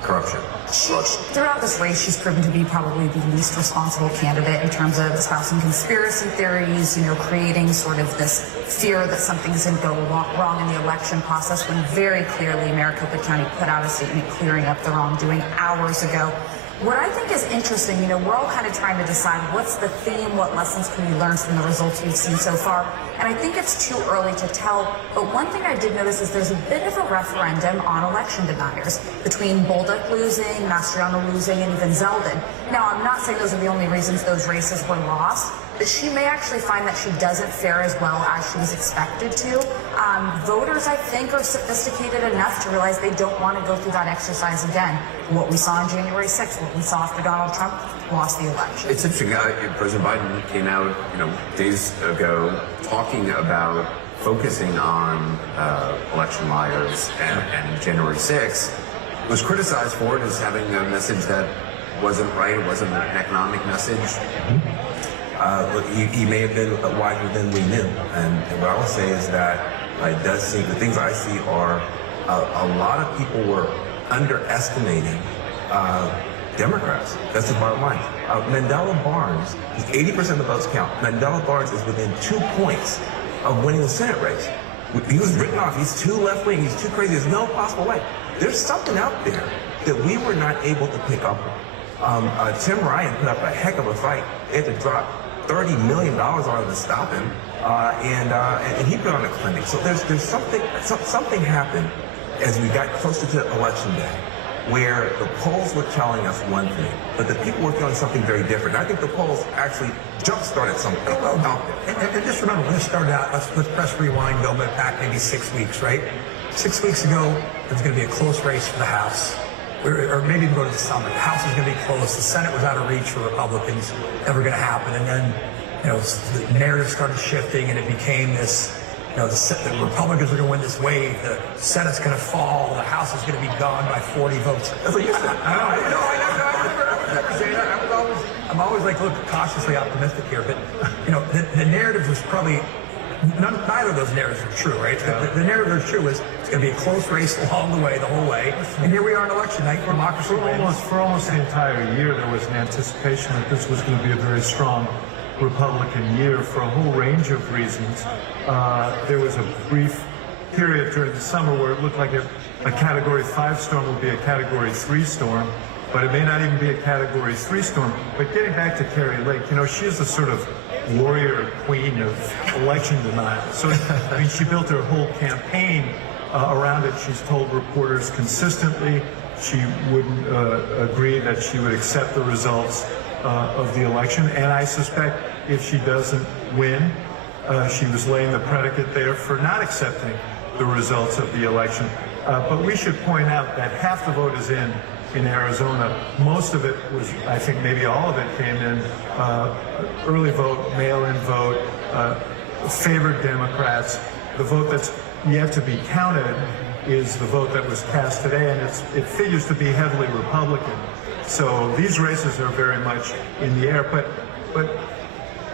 corruption. Throughout this race, she's proven to be probably the least responsible candidate in terms of espousing conspiracy theories, creating sort of this fear that something's going to go wrong in the election process, when very clearly Maricopa County put out a statement clearing up the wrongdoing hours ago. What I think is interesting, we're all kind of trying to decide what's the theme, what lessons can we learn from the results we've seen so far, and I think it's too early to tell, but one thing I did notice is there's a bit of a referendum on election deniers between Bolduc losing, Mastriano losing, and even Zeldin. Now, I'm not saying those are the only reasons those races were lost, but she may actually find that she doesn't fare as well as she was expected to. Voters, I think, are sophisticated enough to realize they don't want to go through that exercise again. What we saw on January 6th, what we saw after Donald Trump lost the election. It's interesting. President Biden came out, days ago, talking about focusing on election liars and January 6th. Was criticized for it as having a message that wasn't right. It wasn't an economic message. Look, he may have been wiser than we knew. And what I would say is that it does seem, the things I see are a lot of people were underestimating Democrats. That's the bottom line. Mandela Barnes, 80% of the votes count. Mandela Barnes is within 2 points of winning the Senate race. He was written off. He's too left-wing. He's too crazy. There's no possible way. There's something out there that we were not able to pick up on. Tim Ryan put up a heck of a fight. They had to drop $30 million on him to stop him, and he put on a clinic. So there's something happened as we got closer to election day, where the polls were telling us one thing, but the people were feeling something very different. I think the polls actually jump-started something out there. And just remember, when this started out, let's press rewind, go back maybe 6 weeks, right? 6 weeks ago, there was going to be a close race for the House. Or maybe even go to the summit. The House was going to be close. The Senate was out of reach for Republicans. Never going to happen. And then, the narrative started shifting, and it became this, the Republicans are going to win this wave. The Senate's going to fall. The House is going to be gone by 40 votes. That's what you said. I never say that. I'm always like, look, cautiously optimistic here. But, the narrative was probably, neither of those narratives are true, right? The narrative that's true is it's going to be a close race along the way, the whole way. And here we are on election night. Democracy wins. For almost the entire year, there was an anticipation that this was going to be a very strong Republican year for a whole range of reasons. There was a brief period during the summer where it looked like a Category 5 storm would be a Category 3 storm, but it may not even be a Category 3 storm. But getting back to Kari Lake, she is a sort of warrior queen of election denial. So, she built her whole campaign around it. She's told reporters consistently she wouldn't agree that she would accept the results of the election. And I suspect if she doesn't win, she was laying the predicate there for not accepting the results of the election. But we should point out that half the vote is in Arizona. Most of it was, I think maybe all of it came in early vote, mail-in vote, favored Democrats. The vote that's yet to be counted is the vote that was cast today, and it figures to be heavily Republican. So these races are very much in the air, but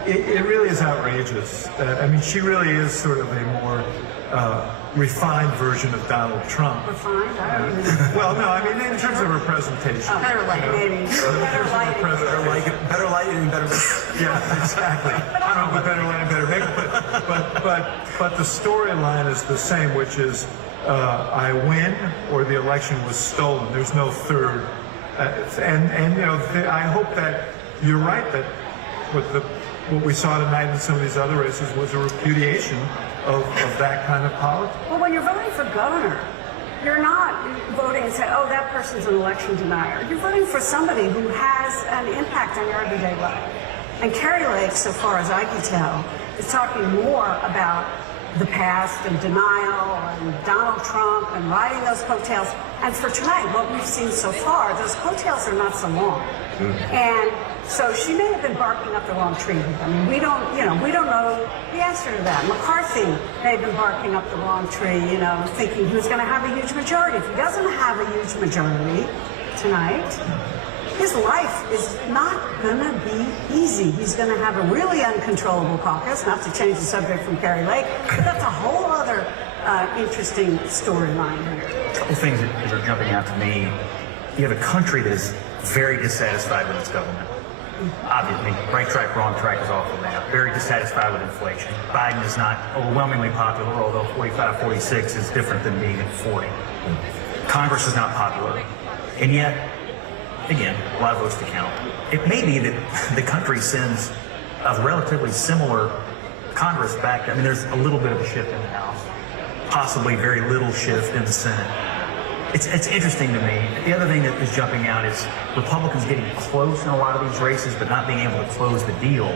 it really is outrageous. I mean, she really is sort of a more refined version of Donald Trump. Refined? Well, no, I mean, in terms of her presentation. Oh, better lighting, maybe. Better lighting. Better lighting and better makeup. Yeah, exactly. I don't know about better lighting, better makeup, but the storyline is the same, which is I win or the election was stolen. There's no third. And you know, I hope that you're right that what we saw tonight in some of these other races was a repudiation of that kind of politics. Well, when you're voting for governor, you're not voting and saying, oh, that person's an election denier. You're voting for somebody who has an impact on your everyday life. And Carrie Lake, so far as I can tell, is talking more about the past and denial and Donald Trump and riding those coattails. And for tonight, what we've seen so far, those coattails are not so long. And so she may have been barking up the wrong tree. I mean, we don't know the answer to that. McCarthy may have been barking up the wrong tree, thinking he was going to have a huge majority. If he doesn't have a huge majority tonight, his life is not going to be easy. He's going to have a really uncontrollable caucus, not to change the subject from Carrie Lake, but that's a whole other interesting storyline here. A couple things that are jumping out to me. You have a country that is very dissatisfied with its government. Obviously, right track, wrong track is off the map. Very dissatisfied with inflation. Biden is not overwhelmingly popular, although 45, 46 is different than being at 40. Congress is not popular. And yet, again, a lot of votes to count. It may be that the country sends a relatively similar Congress back. I mean, there's a little bit of a shift in the House, possibly very little shift in the Senate. It's interesting to me. The other thing that is jumping out is Republicans getting close in a lot of these races, but not being able to close the deal.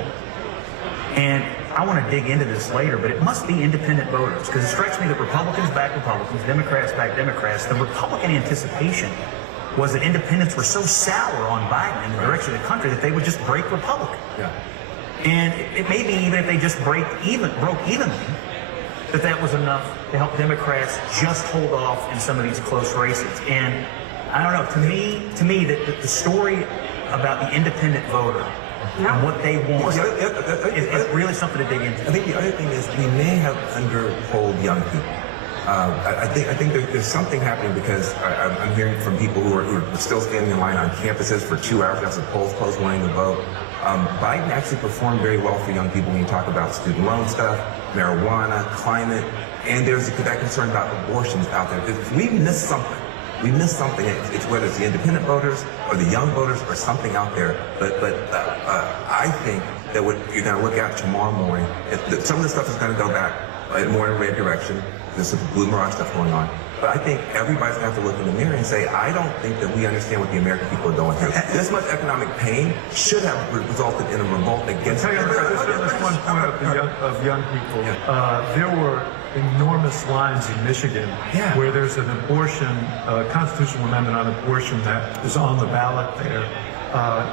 And I want to dig into this later, but it must be independent voters, because it strikes me that Republicans back Republicans, Democrats back Democrats. The Republican anticipation was that independents were so sour on Biden in the direction of the country that they would just break Republican. Yeah. And it may be even if they just broke evenly, that was enough to help Democrats just hold off in some of these close races. And I don't know, to me, the story about the independent voter and what they want is really something to dig into. I think the other thing is we may have underpolled young people. I think there's something happening because I'm hearing from people who are still standing in line on campuses for 2 hours after the polls closed wanting to vote. Biden actually performed very well for young people when you talk about student loan stuff, marijuana, climate, and there's that concern about abortions out there. We missed something. We missed something. It's whether it's the independent voters or the young voters or something out there. But I think that what you're going to look at tomorrow morning, some of the stuff is going to go back more in a red direction. There's some blue mirage stuff going on. But I think everybody's going to have to look in the mirror and say, I don't think that we understand what the American people are going through. This much economic pain should have resulted in a revolt against There's one point of young people. Yeah. There were enormous lines in Michigan where there's an abortion, constitutional amendment on abortion that is on the ballot there.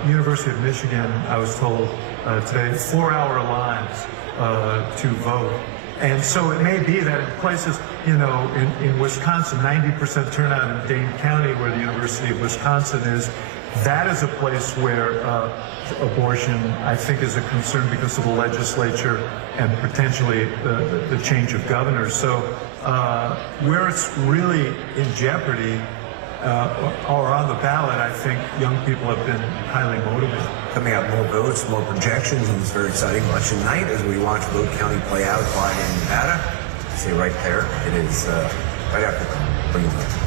University of Michigan, I was told today, 4-hour lines to vote. And so it may be that in places, in Wisconsin, 90% turnout in Dane County, where the University of Wisconsin is, that is a place where abortion, I think, is a concern because of the legislature and potentially the change of governors. So where it's really in jeopardy or on the ballot, I think young people have been highly motivated. Coming out more votes, more projections on this very exciting election night as we watch Boone County play out live in Nevada. You see right there, it is right after bringing it.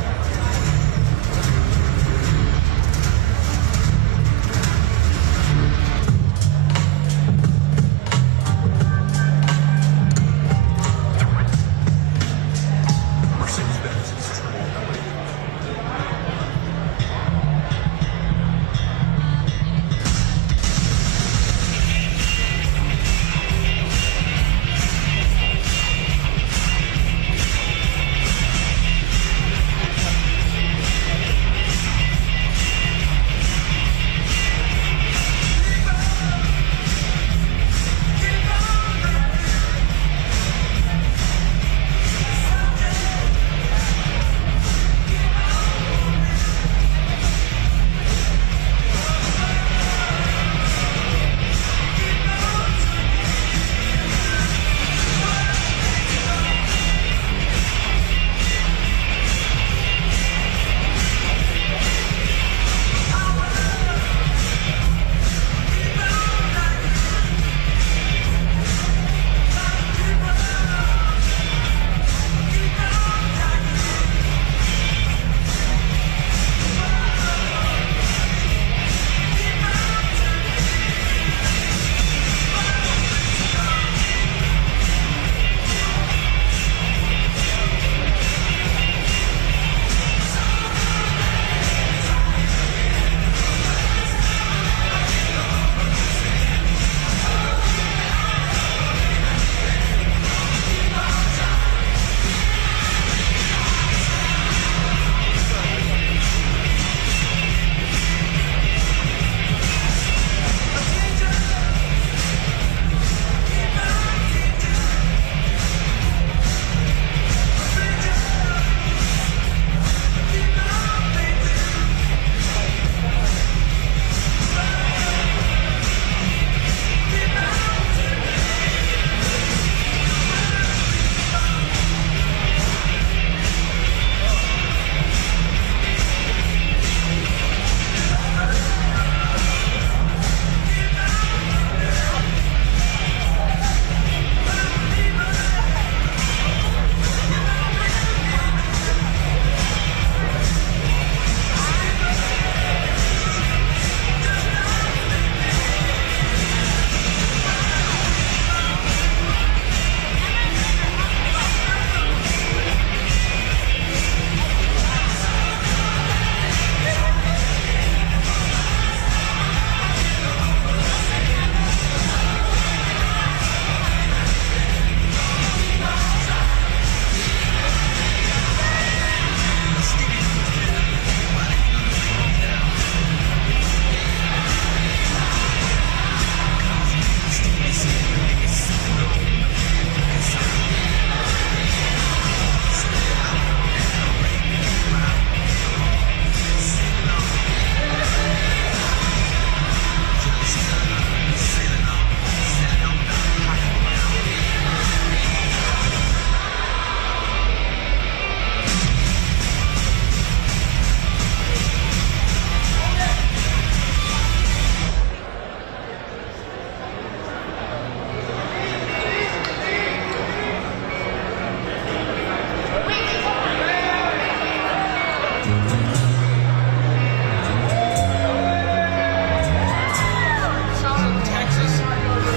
Texas,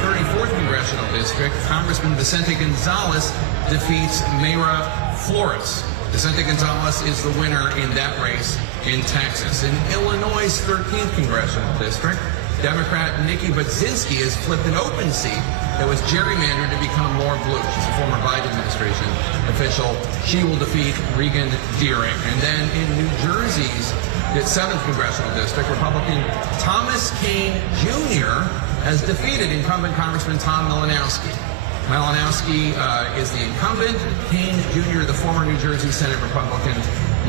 34th Congressional District, Congressman Vicente Gonzalez defeats Mayra Flores. Vicente Gonzalez is the winner in that race in Texas. In Illinois' 13th Congressional District, Democrat Nikki Budzinski has flipped an open seat that was gerrymandered to become more blue. She's a former Biden administration official. She will defeat Regan Deering. And then in New Jersey's 7th Congressional District, Republican Thomas Kean Jr. has defeated incumbent Congressman Tom Malinowski. Malinowski is the incumbent. Kean Jr., the former New Jersey Senate Republican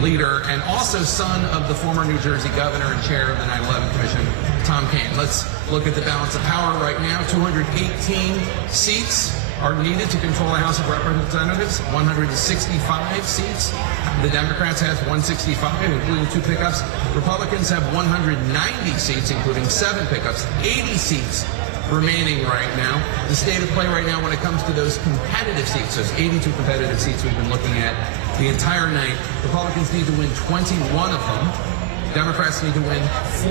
leader, and also son of the former New Jersey governor and chair of the 9/11 Commission, Tom Kean. Let's look at the balance of power right now. 218 seats are needed to control the House of Representatives. 165 seats. The Democrats have 165, including 2 pickups. Republicans have 190 seats, including 7 pickups. 80 seats remaining right now. The state of play right now when it comes to those competitive seats, those 82 competitive seats we've been looking at the entire night, Republicans need to win 21 of them. Democrats need to win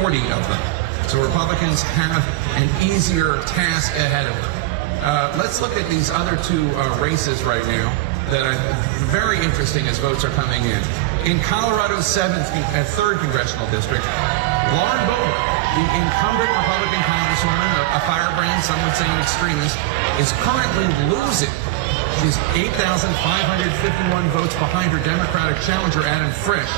40 of them. So Republicans have an easier task ahead of them. Let's look at these other 2 races right now that are very interesting as votes are coming in. In Colorado's 3rd Congressional District, Lauren Boebert, the incumbent Republican congresswoman, a firebrand, some would say an extremist, is currently losing. She's 8,551 votes behind her Democratic challenger, Adam Frisch,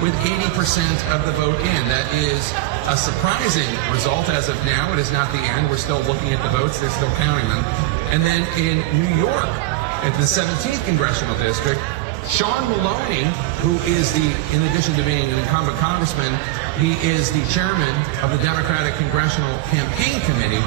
with 80% of the vote in. That is a surprising result as of now. It is not the end. We're still looking at the votes. They're still counting them. And then in New York, at the 17th Congressional District, Sean Maloney, who is in addition to being an incumbent congressman, he is the chairman of the Democratic Congressional Campaign Committee.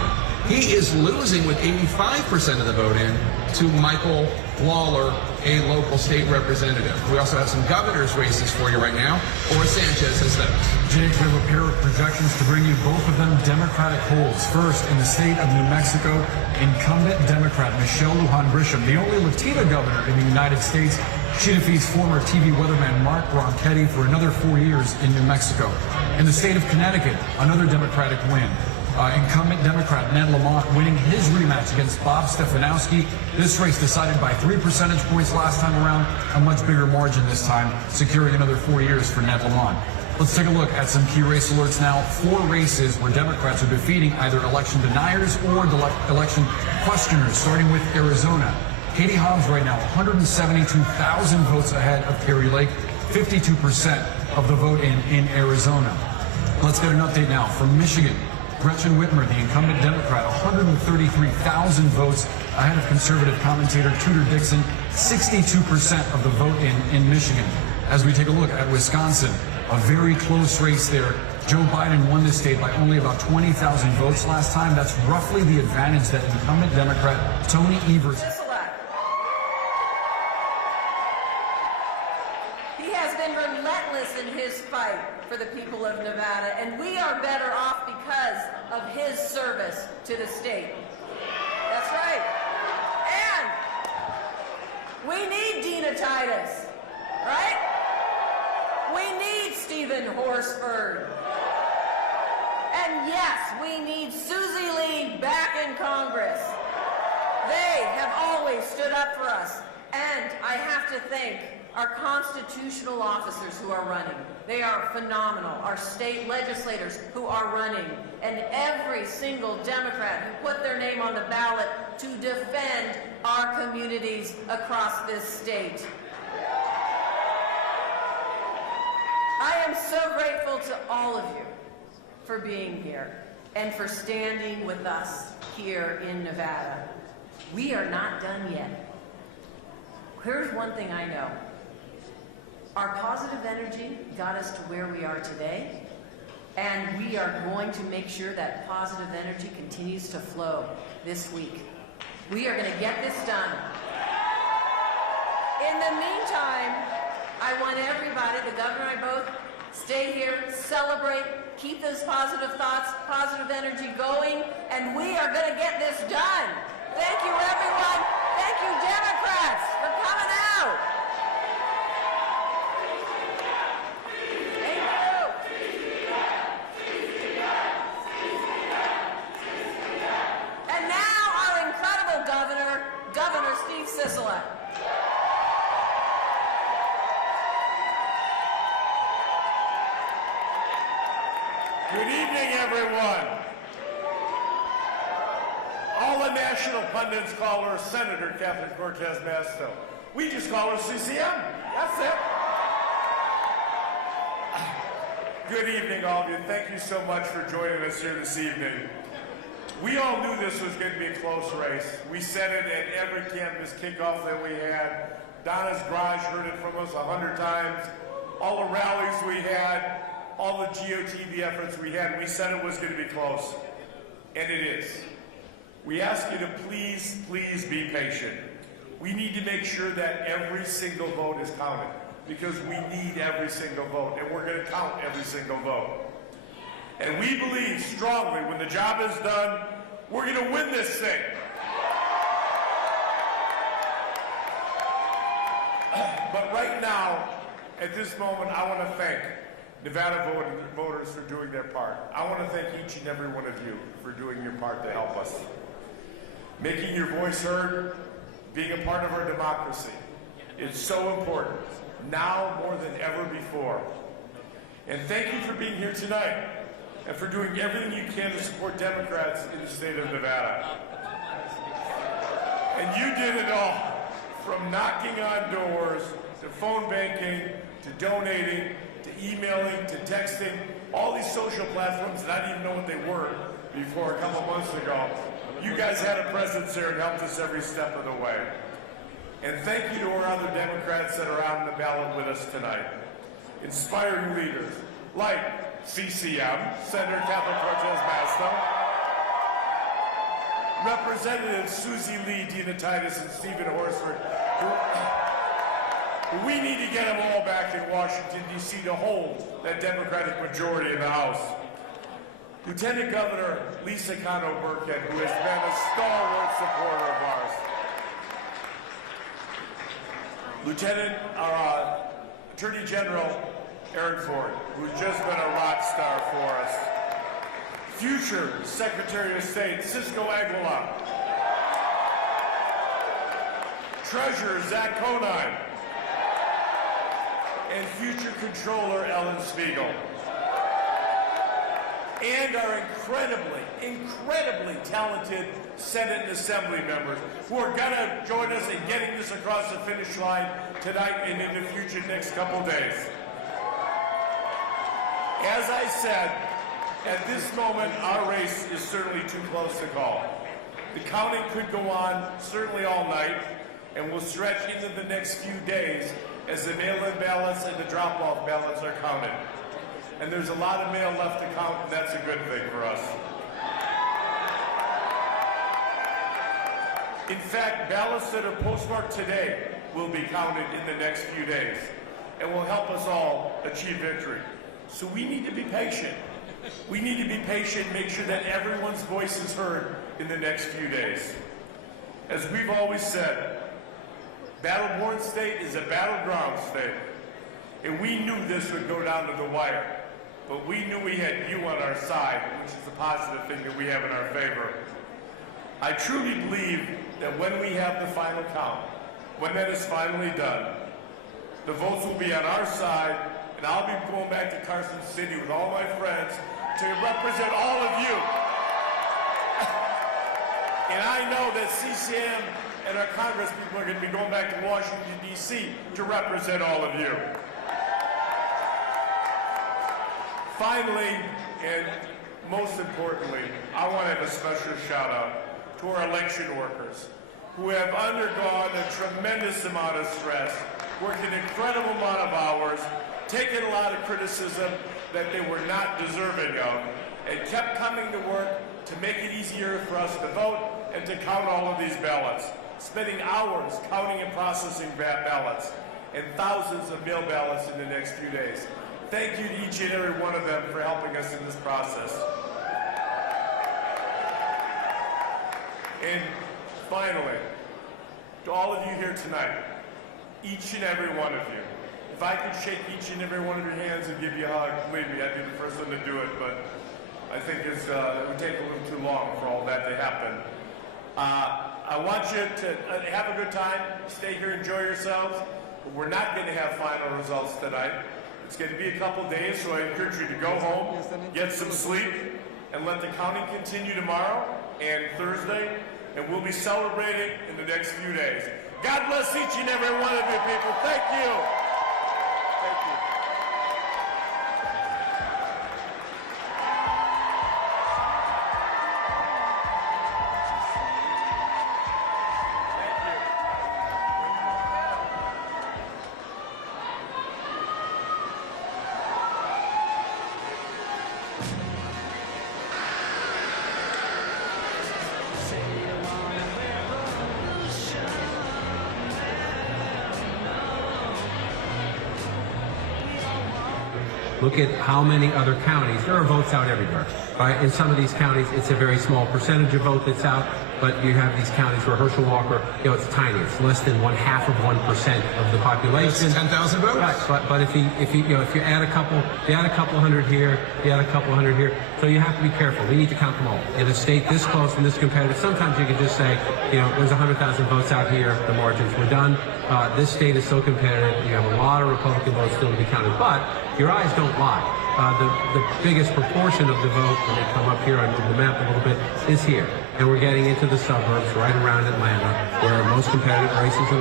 He is losing with 85% of the vote in to Michael Lawler, a local state representative. We also have some governor's races for you right now. Or Sanchez has those. Jake, we have a pair of projections to bring you, both of them Democratic polls. First, in the state of New Mexico, incumbent Democrat Michelle Lujan Grisham, the only Latina governor in the United States. She defeats former TV weatherman Mark Ronchetti for another 4 years in New Mexico. In the state of Connecticut, another Democratic win. Incumbent Democrat Ned Lamont winning his rematch against Bob Stefanowski. This race decided by 3 percentage points last time around, a much bigger margin this time, securing another 4 years for Ned Lamont. Let's take a look at some key race alerts now. 4 races where Democrats are defeating either election deniers or election questioners, starting with Arizona. Katie Hobbs right now, 172,000 votes ahead of Kari Lake, 52% of the vote in Arizona. Let's get an update now from Michigan. Gretchen Whitmer, the incumbent Democrat, 133,000 votes ahead of conservative commentator Tudor Dixon, 62% of the vote in Michigan. As we take a look at Wisconsin, a very close race there. Joe Biden won this state by only about 20,000 votes last time. That's roughly the advantage that incumbent Democrat Tony Evers. He has been relentless in his fight for the people of Nevada, and we are better off because of his service to the state. That's right. And we need Dina Titus, right? We need Stephen Horsford. And yes, we need Susie Lee back in Congress. They have always stood up for us. And I have to thank our constitutional officers who are running. They are phenomenal. Our state legislators who are running. And every single Democrat who put their name on the ballot to defend our communities across this state. I am so grateful to all of you for being here and for standing with us here in Nevada. We are not done yet. Here's one thing I know. Our positive energy got us to where we are today, and we are going to make sure that positive energy continues to flow this week. We are going to get this done. In the meantime, I want everybody, the governor and I both, stay here, celebrate, keep those positive thoughts, positive energy going, and we are going to get this done. Thank you, everyone. Thank you, Democrats, for coming out. Good evening, everyone. All the national pundits call her Senator Catherine Cortez Masto. We just call her CCM. That's it. Good evening, all of you. Thank you so much for joining us here this evening. We all knew this was going to be a close race. We said it at every canvas kickoff that we had. Donna's Garage heard it from us 100 times. All the rallies we had, all the GOTV efforts we had, we said it was going to be close. And it is. We ask you to please, please be patient. We need to make sure that every single vote is counted, because we need every single vote, and we're going to count every single vote. And we believe strongly when the job is done, we're going to win this thing. But right now, at this moment, I want to thank Nevada voters for doing their part. I want to thank each and every one of you for doing your part to help us. Making your voice heard, being a part of our democracy is so important, now more than ever before. And thank you for being here tonight and for doing everything you can to support Democrats in the state of Nevada. And you did it all, from knocking on doors, to phone banking, to donating, to emailing, to texting, all these social platforms that I didn't even know what they were before a couple months ago. You guys had a presence there and helped us every step of the way. And thank you to our other Democrats that are out on the ballot with us tonight. Inspiring leaders like CCM, Senator Catherine Cortez Masto, Representatives Susie Lee, Dina Titus, and Stephen Horsford. We need to get them all back in Washington, D.C. to hold that Democratic majority in the House. Lieutenant Governor Lisa Cano Burkhead, who has been a stalwart supporter of ours. Attorney General Eric Ford, who's just been a rock star for us. Future Secretary of State Cisco Aguilar. Treasurer Zach Conine. And future Controller Ellen Spiegel. And our incredibly talented Senate and Assembly members who are going to join us in getting this across the finish line tonight and in the future next couple days. As I said, at this moment, our race is certainly too close to call. The counting could go on certainly all night and will stretch into the next few days as the mail-in ballots and the drop-off ballots are counted. And there's a lot of mail left to count, and that's a good thing for us. In fact, ballots that are postmarked today will be counted in the next few days and will help us all achieve victory. So we need to be patient. We need to be patient and make sure that everyone's voice is heard in the next few days. As we've always said, Battle-born state is a battleground state. And we knew this would go down to the wire. But we knew we had you on our side, which is a positive thing that we have in our favor. I truly believe that when we have the final count, when that is finally done, the votes will be on our side, and I'll be going back to Carson City with all my friends to represent all of you. And I know that CCM and our Congress people are going to be going back to Washington, D.C. to represent all of you. Finally, and most importantly, I want to have a special shout out to our election workers who have undergone a tremendous amount of stress, worked an incredible amount of hours, taken a lot of criticism that they were not deserving of, and kept coming to work to make it easier for us to vote and to count all of these ballots, spending hours counting and processing ballots, and thousands of mail ballots in the next few days. Thank you to each and every one of them for helping us in this process. And finally, to all of you here tonight, each and every one of you, if I could shake each and every one of your hands and give you a hug, believe me, I'd be the first one to do it, but I think it would take a little too long for all that to happen. I want you to have a good time, stay here, enjoy yourselves, but we're not going to have final results tonight. It's going to be a couple days, so I encourage you to go home, get some sleep, and let the counting continue tomorrow and Thursday, and we'll be celebrating in the next few days. God bless each and every one of you people. Thank you. Thank you. Look at how many other counties. There are votes out everywhere. Right? In some of these counties, it's a very small percentage of vote that's out, but you have these counties where Herschel Walker, it's tiny. It's less than 0.5% of the population. That's 10,000 votes. Right, but if you add a couple, hundred here, you add a couple hundred here. So you have to be careful. We need to count them all. In a state this close and this competitive, sometimes you can just say, there's 100,000 votes out here. The margins were done. This state is so competitive. You have a lot of Republican votes still to be counted, but your eyes don't lie. The biggest proportion of the vote, when they come up here, I move the map a little bit, is here. And we're getting into the suburbs right around Atlanta, where most competitive races in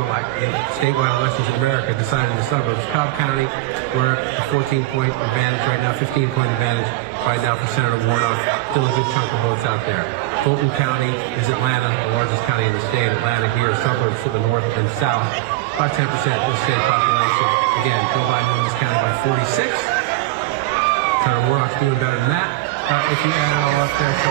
statewide elections in America decided in the suburbs. Cobb County, we're a 14-point advantage right now, 15-point advantage right now for Senator Warnock. Still a good chunk of votes out there. Fulton County is Atlanta, the largest county in the state. Atlanta here, suburbs to the north and south. About 10% of the state population. Again, Joe Biden won this county by 46. Senator Warnock's doing better than that. If you add it all up there, so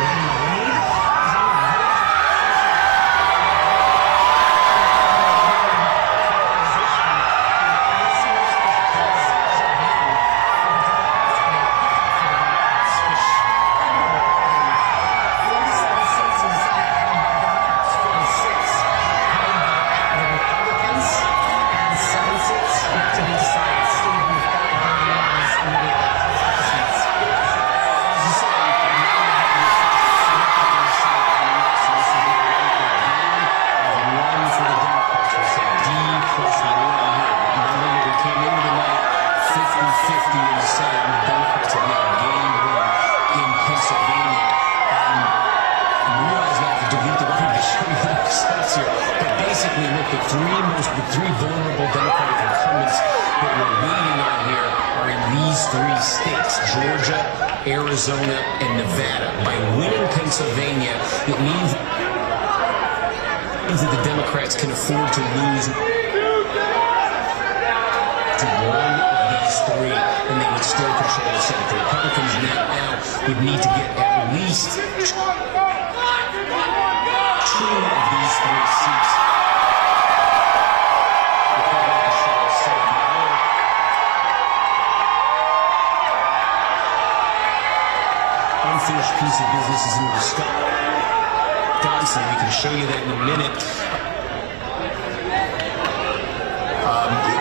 the three vulnerable Democratic incumbents that we're waiting on here are in these three states, Georgia, Arizona, and Nevada. By winning Pennsylvania, it means that the Democrats can afford to lose to one of these three, and they would still control the Senate. The Republicans now would need to get at least two of these three seats. Unfinished piece of business is in Wisconsin. We can show you that in a minute.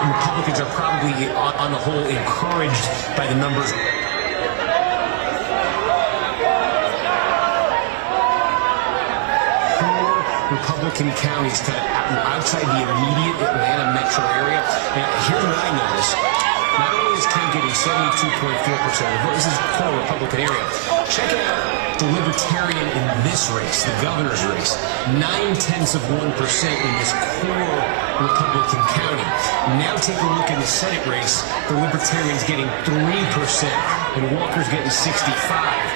Republicans are probably, on the whole, encouraged by the numbers. Four Republican counties kind of outside the immediate Atlanta metro area. And here's what I noticed. Not only is Kent getting 72.4% of the vote, this is a core Republican area. Check out the Libertarian in this race, the governor's race. 0.9% in this core Republican county. Now take a look in the Senate race. The Libertarian's getting 3%, and Walker's getting 65%.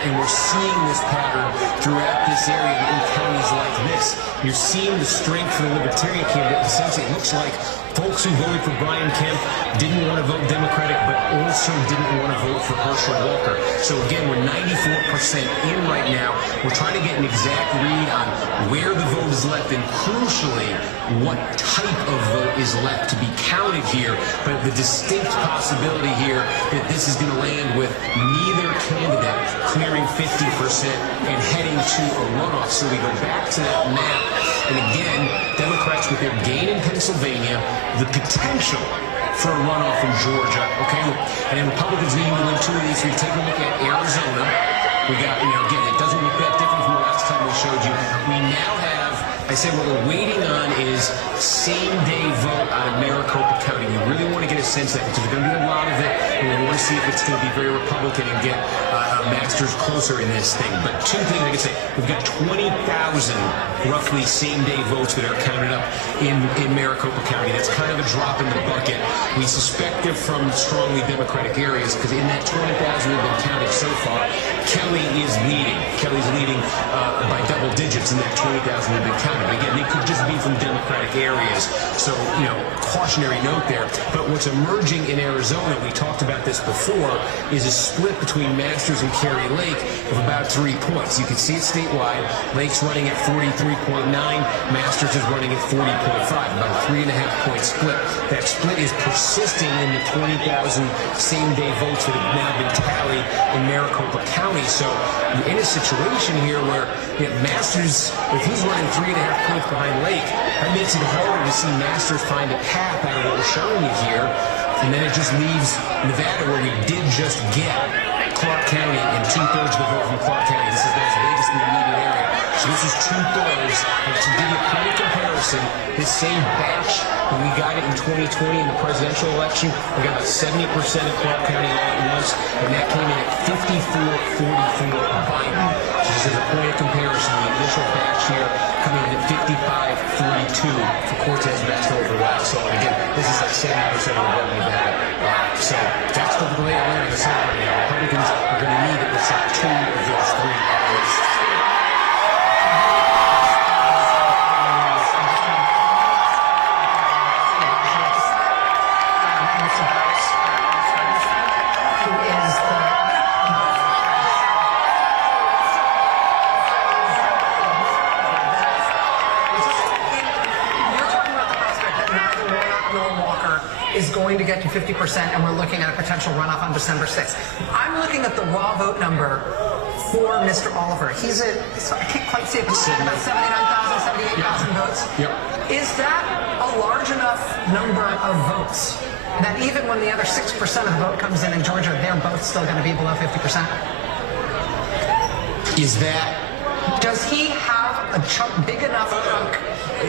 And we're seeing this pattern throughout this area in counties like this. You're seeing the strength for the Libertarian candidate. Essentially, it looks like folks who voted for Brian Kemp didn't want to vote Democratic, but also didn't want to vote for Herschel Walker. So again, we're 94% in right now. We're trying to get an exact read on where the vote is left and, crucially, what type of vote is left to be counted here. But the distinct possibility here that this is going to land with neither candidate clearing 50% and heading to a runoff. So we go back to that map. And again, Democrats with their gain in Pennsylvania, the potential for a runoff in Georgia, okay? And then Republicans needing to win two of these three. Take a look at Arizona. We got, again, it doesn't look that different from the last time we showed you. We now have I said what we're waiting on is same-day vote out of Maricopa County. We really want to get a sense of that because there's going to be a lot of it, and we want to see if it's going to be very Republican and get Masters closer in this thing. But two things I can say. We've got 20,000 roughly same-day votes that are counted up in Maricopa County. That's kind of a drop in the bucket. We suspect they're from strongly Democratic areas because in that 20,000 that have been counted so far, Kelly is leading. Kelly's leading by double digits in that 20,000 that have been counted. But again, they could just be from Democratic areas. So, you know, cautionary note there. But what's emerging in Arizona, we talked about this before, is a split between Masters and Kari Lake of about 3 points. You can see it statewide. Lake's running at 43.9. Masters is running at 40.5. About a 3.5-point split. That split is persisting in the 20,000 same-day votes that have now been tallied in Maricopa County. So you're in a situation here where Masters, if he's running 3.5 points behind Lake, that makes it harder to see Masters find a path out of what we're showing you here. And then it just leaves Nevada, where we did just get Clark County and 2/3 of the vote from Clark County. This is Las Vegas in the immediate area. So this is 2/3. And to give you a point of comparison, this same batch, when we got it in 2020 in the presidential election, we got about 70% of Clark County all at once, and that came in at 54-44 Biden. So just as a point of comparison, the initial batch here coming in at 55-42 for Cortez Masto over Waxhaw. And again, this is like 70% of the vote we've had. So that's the lay of land in the Senate right now. Republicans are going to need at least 2 of those 3 at least. Is going to get to 50%, and we're looking at a potential runoff on December 6th. I'm looking at the raw vote number for Mr. Oliver. He's at, I can't quite see it, but about 79,000, 78,000 votes. Yep. Is that a large enough number of votes that even when the other 6% of the vote comes in Georgia, they're both still going to be below 50%? Is that... Does he have a big enough chunk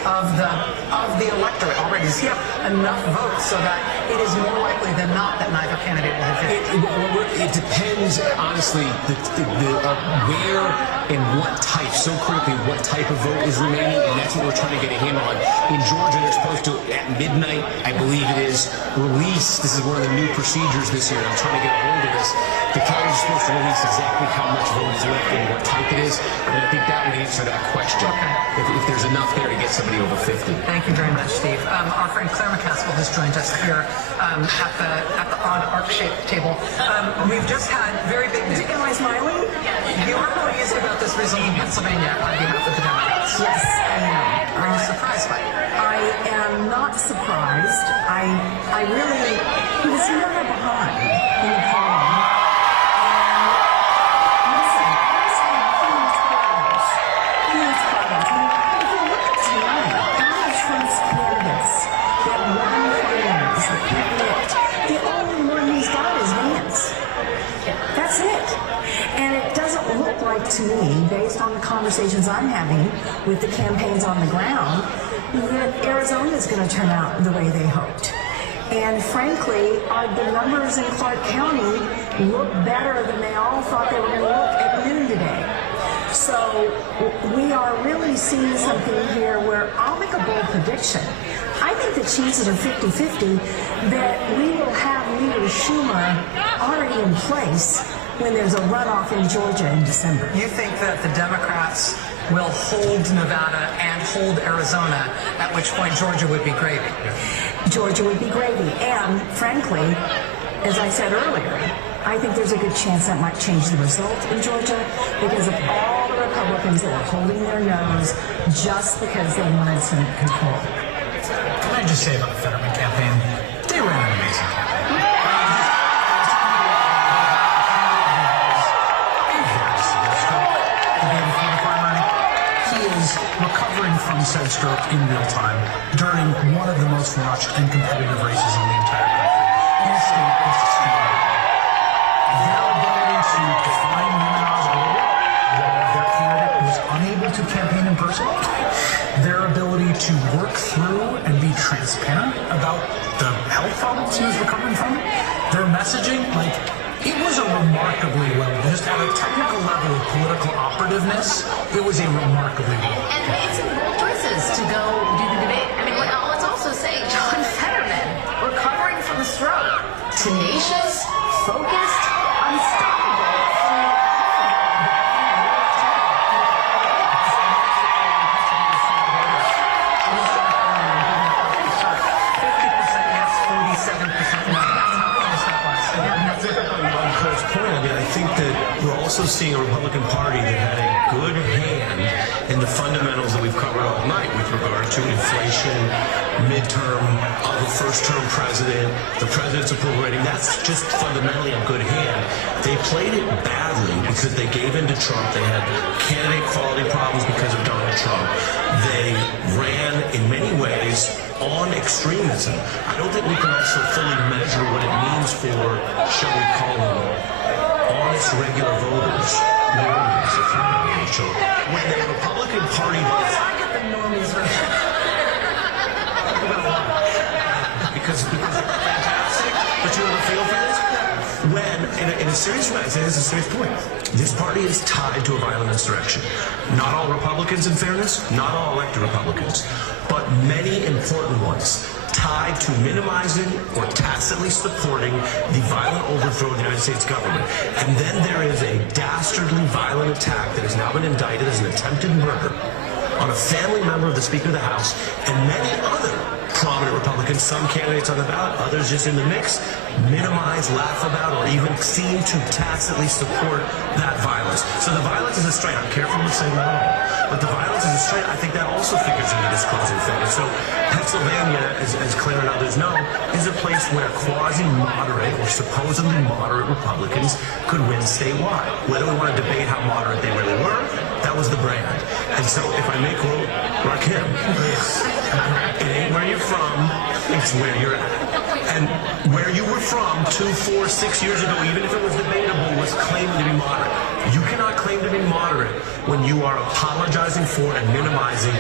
of the electorate already? Does he have enough votes so that it is more likely than not that neither candidate will have 50? It depends, honestly, where and what type, so critically, what type of vote is remaining, and that's what we're trying to get a handle on. In Georgia, they're supposed to, at midnight, I believe it is, release, this is one of the new procedures this year, and I'm trying to get a hold of this, the county is supposed to release exactly how much vote is left and what type it is, and I think that would answer that question, if there's enough there to get somebody over 50. Thank you very much, Steve. Our friend Claire McCaskill has joined us here at the odd arc-shaped table. We've just had very big news. Am I smiling? You are pleased about this result in Pennsylvania on behalf of the Democrats. Yes, I am. Are you surprised by it? I am not surprised. I really, he was never behind in the polling. And listen, he's had huge problems. I mean, if you look at tonight, Donald Trump's candidates that won primaries, that he picked, the only one he's got is Vance. That's it. And it doesn't look like to me, based on the conversations I'm having with the campaigns on the ground, that Arizona is going to turn out the way they hoped. And frankly, the numbers in Clark County look better than they all thought they were going to look at noon today. So we are really seeing something here where I'll make a bold prediction. I think the chances are 50-50 that we will have Leader Schumer already in place when there's a runoff in Georgia in December. You think that the Democrats will hold Nevada and hold Arizona, at which point Georgia would be gravy? Georgia would be gravy. And frankly, as I said earlier, I think there's a good chance that might change the result in Georgia because of all the Republicans that were holding their nose just because they wanted Senate control. Can I just say about the Fetterman campaign? They ran an amazing campaign. Recovering from said stroke in real time during one of the most watched and competitive races in the entire country. His state was extremely their ability to define women as global, while their candidate was unable to campaign in person, their ability to work through and be transparent about the health problems he was recovering from, their messaging, like, it was a remarkably well, just at a technical level of political operativeness, it was a remarkably well. And made some bold choices to go do the debate. I mean, let's also say John Fetterman, recovering from a stroke, tenacious, focused, unstoppable. I think that we're also seeing a Republican Party that had a good hand in the fundamentals that we've covered all night with regard to inflation, midterm, of a first-term president, the president's approval rating. That's just fundamentally a good hand. They played it badly because they gave in to Trump. They had candidate quality problems because of Donald Trump. They ran, in many ways, on extremism. I don't think we can also fully measure what it means for, shall we call them, honest, regular voters, normies, if you will, Rachel. When the Republican Party does... I get the normies version. Because they're fantastic, but you have a feel for this? When, in a serious way, I say this is a serious point, this party is tied to a violent insurrection. Not all Republicans, in fairness, not all elected Republicans, but many important ones tied to minimizing or tacitly supporting the violent overthrow of the United States government. And then there is a dastardly violent attack that has now been indicted as an attempted murder on a family member of the Speaker of the House and many other prominent Republicans, some candidates on the ballot, others just in the mix, minimize, laugh about, or even seem to tacitly support that violence. So the violence is a strain. I'm careful with saying that all, but the violence is a strain. I think that also figures into this closing thing. And so Pennsylvania, as Claire and others know, is a place where quasi-moderate or supposedly moderate Republicans could win statewide. Whether we want to debate how moderate they really were, that was the brand. And so if I may quote Rakim, it ain't where you're from, it's where you're at. And where you were from 2, 4, 6 years ago, even if it was debatable, was claiming to be moderate. You cannot claim to be moderate when you are apologizing for and minimizing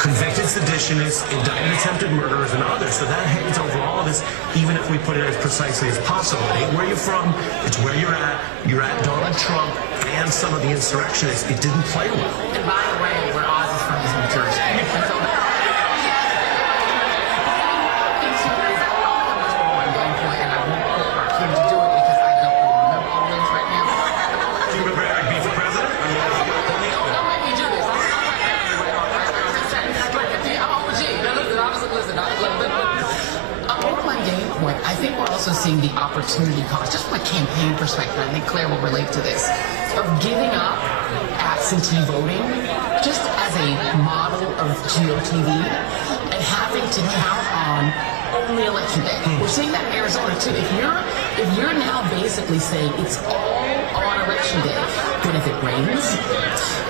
convicted seditionists, indicted attempted murderers, and others. So that hangs over all of this, even if we put it as precisely as possible. It ain't where you're from, it's where you're at. You're at Donald Trump and some of the insurrectionists. It didn't play well. And by the way, where Oz is from is New Jersey. I think we're also seeing the opportunity cost, just from a campaign perspective, I think Claire will relate to this, of giving up absentee voting just as a model of GOTV and having to count on only election day. We're seeing that in Arizona too. If you're now basically saying it's all on election day, then if it rains,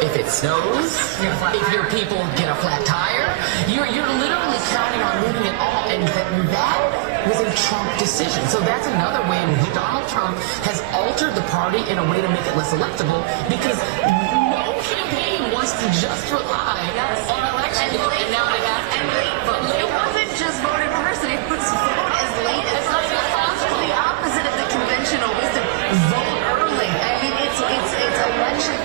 if it snows, if your people get a flat tire, you're literally counting on losing it all, and that was a Trump decision. So that's another way in which Donald Trump has altered the party in a way to make it less electable, because no campaign wants to just rely on election day. And now they have to. But it wasn't just vote in person, it was vote as late as possible. The opposite of the conventional wisdom. Vote early. I mean, it's election.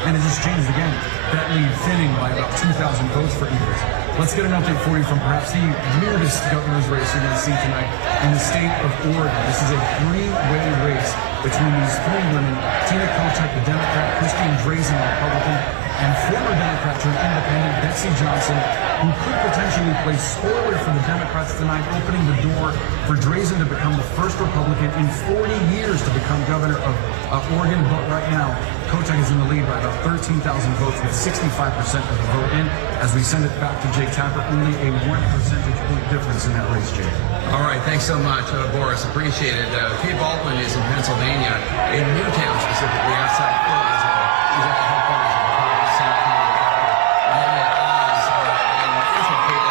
And it just changed again. That lead thinning by about 2,000 votes for either. Let's get an update for you from perhaps the weirdest governor's race you're going to see tonight in the state of Oregon. This is a three-way race between these three women: Tina Kotek, the Democrat, Christine Drazan, the Republican, and former Democrat turned independent Betsy Johnson, who could potentially play spoiler for the Democrats tonight, opening the door for Drazan to become the first Republican in 40 years to become governor of Oregon. But right now, Kotek is in the lead by about 13,000 votes, with 65% of the vote in. As we send it back to Jake Tapper, only a 1 percentage point difference in that race, Jake. All right, thanks so much, Boris. Appreciate it. Pete Baldwin is in Pennsylvania, in Newtown specifically, outside Philly. He's at the headquarters of the Congress, Senate Committee. And Oz, and first of all, Pete,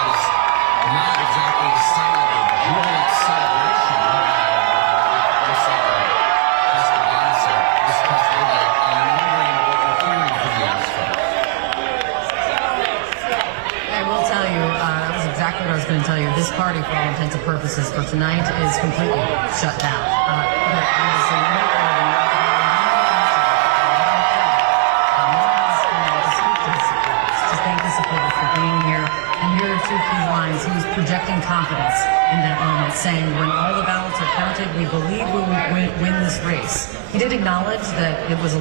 this party, for all intents and purposes, for tonight is completely shut down. There is a to thank the supporters for being here. And here are two key lines. He was projecting confidence in that moment, saying, when all the ballots are counted, we believe we will win this race. He did acknowledge that it was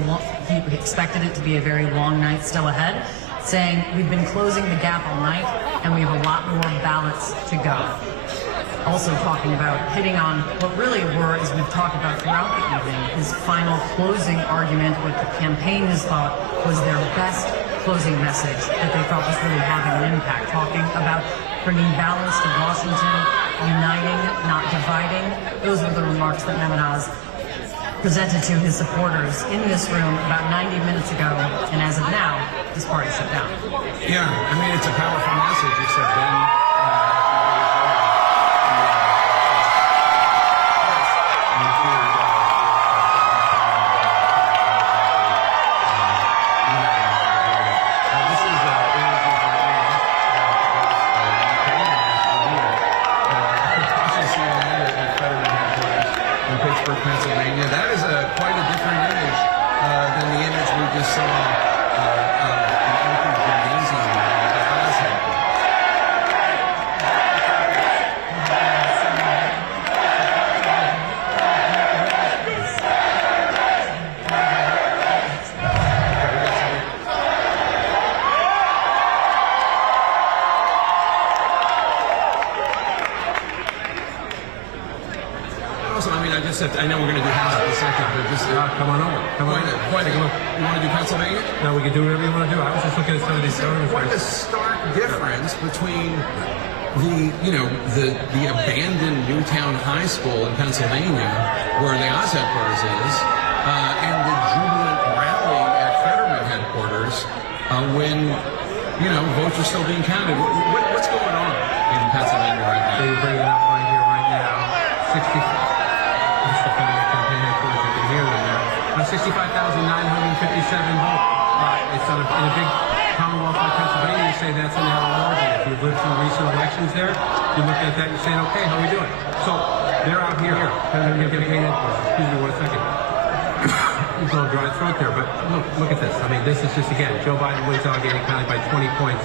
he expected it to be a very long night still ahead, saying, we've been closing the gap all night, and we have a lot more ballots to go. Also talking about hitting on what really were, as we've talked about throughout the evening, his final closing argument, what the campaign has thought was their best closing message that they felt was really having an impact, talking about bringing balance to Washington, uniting, not dividing. Those were the remarks that Mehmet Oz presented to his supporters in this room about 90 minutes ago, and as of now, this party shut down. Yeah, I mean, it's a powerful message, you said, Ben. Pennsylvania. That is quite a different image than the image we just saw of an empty gymnasium at Oz headquarters. I know we're going to do House in a second, but just come on over. Come on over. Take a look. You want to do Pennsylvania? No, we can do whatever you want to do. I was just looking at some of these government What a stark difference between the abandoned Newtown High School in Pennsylvania, where the Oz headquarters is, and the jubilant rally at Fetterman headquarters when votes are still being counted. What's going on in Pennsylvania right now? They bring it up right here, right now. 65,957 votes. It's in a big commonwealth like Pennsylvania. You say that's a narrow margin. If you've lived through recent elections there, you look at that and say, okay, how are we doing? So they're out here. Excuse me 1 second. He's a little dry throat there, but look at this. I mean, this is just, again, Joe Biden wins Allegheny County by 20 points.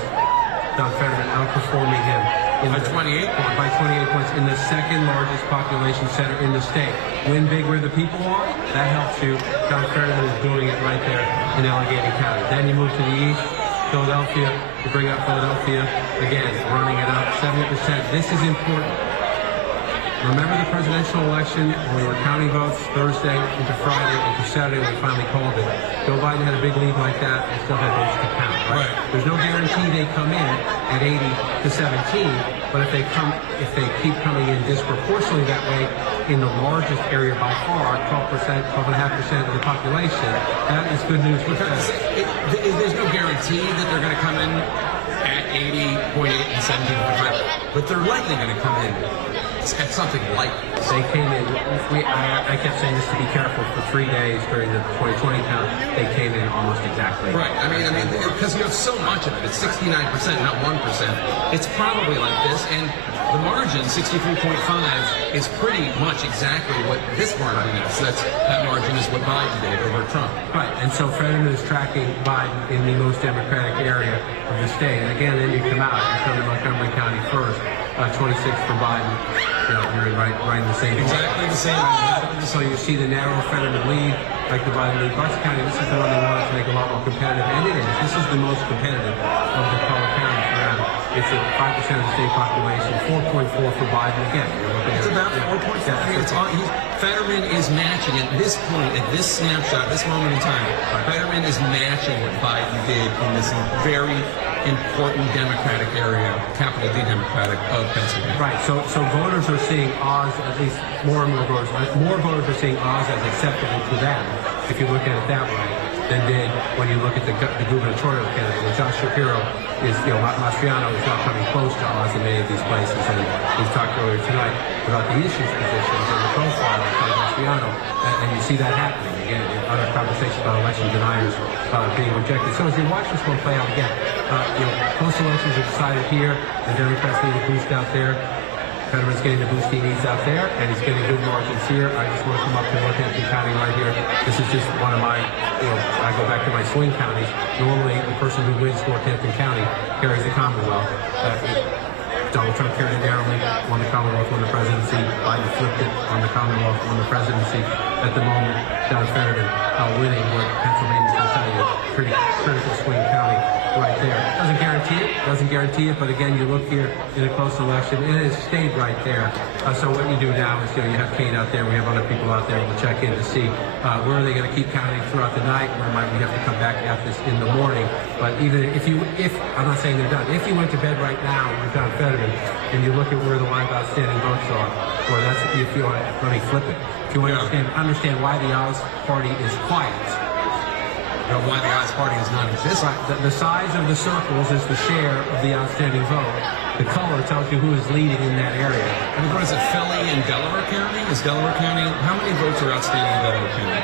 Don Fetterman outperforming him. By 28 points. By 28 points in the second largest population center in the state. Win big where the people are, that helps you. Don Fetterman is doing it right there in Allegheny County. Then you move to the east, Philadelphia. You bring up Philadelphia, again, running it up 70%. This is important. Remember the presidential election when we were counting votes Thursday into Friday into Saturday when we finally called it? Joe Biden had a big lead like that and still had votes to count, right? There's no guarantee they come in at 80 to 17, but if they keep coming in disproportionately that way in the largest area by far, 12%, 12.5% of the population, that is good news for us. There's no guarantee that they're going to come in at 80.8 and 17.5, but they're likely going to come in at something like this. They came in, I kept saying this to be careful for 3 days during the 2020 count. They came in almost exactly. Right. I mean, because you have so much of it. It's 69%, not 1%. It's probably like this, and the margin, 63.5, is pretty much exactly what this margin is. That margin is what Biden did over Trump. Right. And so Fetterman is tracking Biden in the most Democratic area of the state. And again, then you come out, you come to Montgomery County first. 26 for Biden. You're right in the same. Exactly the same. So you see the narrow Fetterman lead, like the Biden lead. Bucks County, this is the one they wanted to make a lot more competitive, and it is. This is the most competitive of the color counties around. It's at 5% of the state population, 4.4 for Biden. Again, it's about 4.4. I mean, Fetterman is matching at this point, at this snapshot, this moment in time. Fetterman is matching what Biden did in this very important Democratic area, capital D Democratic of Pennsylvania. Right. So voters are seeing Oz, at least more and more voters are seeing Oz as acceptable to them, if you look at it that way, than did when you look at the gubernatorial candidate. When Josh Shapiro is, Mastriano is not coming close to Oz in many of these places, and we've talked earlier tonight about the issues positions and the profile of Mastriano, and you see that happening again in other conversations about election deniers being rejected. So as you watch this one play out again, post-elections are decided here, the Democrats need a boost out there. Fetterman's getting the boost he needs out there, and he's getting good margins here. I just want to come up to Northampton County right here. This is just one of my, I go back to my swing counties. Normally, the person who wins Northampton County carries the Commonwealth. Donald Trump carried it narrowly, won the Commonwealth, won the presidency. Biden flipped it on the Commonwealth, won the presidency. At the moment, John Fetterman winning what Pennsylvania's going to tell you, pretty critical swing county right there. Doesn't guarantee it, but again, you look here in a close election, and it has stayed right there. So what you do now is, you have Kate out there, we have other people out there to check in to see where are they going to keep counting throughout the night, where might we have to come back at this in the morning. But even if I'm not saying they're done, if you went to bed right now with John Fetterman, and you look at where the live outstanding votes are, or that's if you want to, let me flip it. If you want to understand why the Oz party is quiet. Why the Oz party is non-existent. Right. The size of the circles is the share of the outstanding vote. The color tells you who is leading in that area. And what is it, Philly and Delaware County? Is Delaware County, how many votes are outstanding in Delaware County?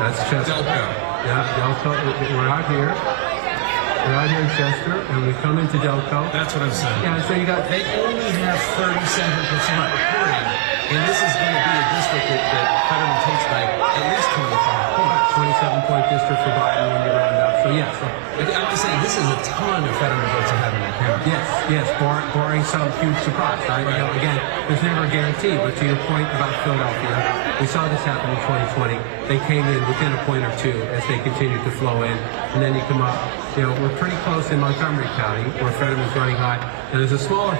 That's Chester. Delco. Yeah, Delco. We're out here. We're out here in Chester, and we come into Delco. That's what I'm saying. Yeah, so you got... They only have 37% reporting, and this is going to be a district that Fetterman takes by at least 25 points. 27-point district for Biden when you round up. So, yes. I'm just saying, this is a ton of Fetterman votes to have in that county. Yes, barring some huge surprise. Right? Again, there's never a guarantee, but to your point about Philadelphia, we saw this happen in 2020. They came in within a point or two as they continued to flow in, and then you come up. We're pretty close in Montgomery County, where Fetterman's running high, and there's a smaller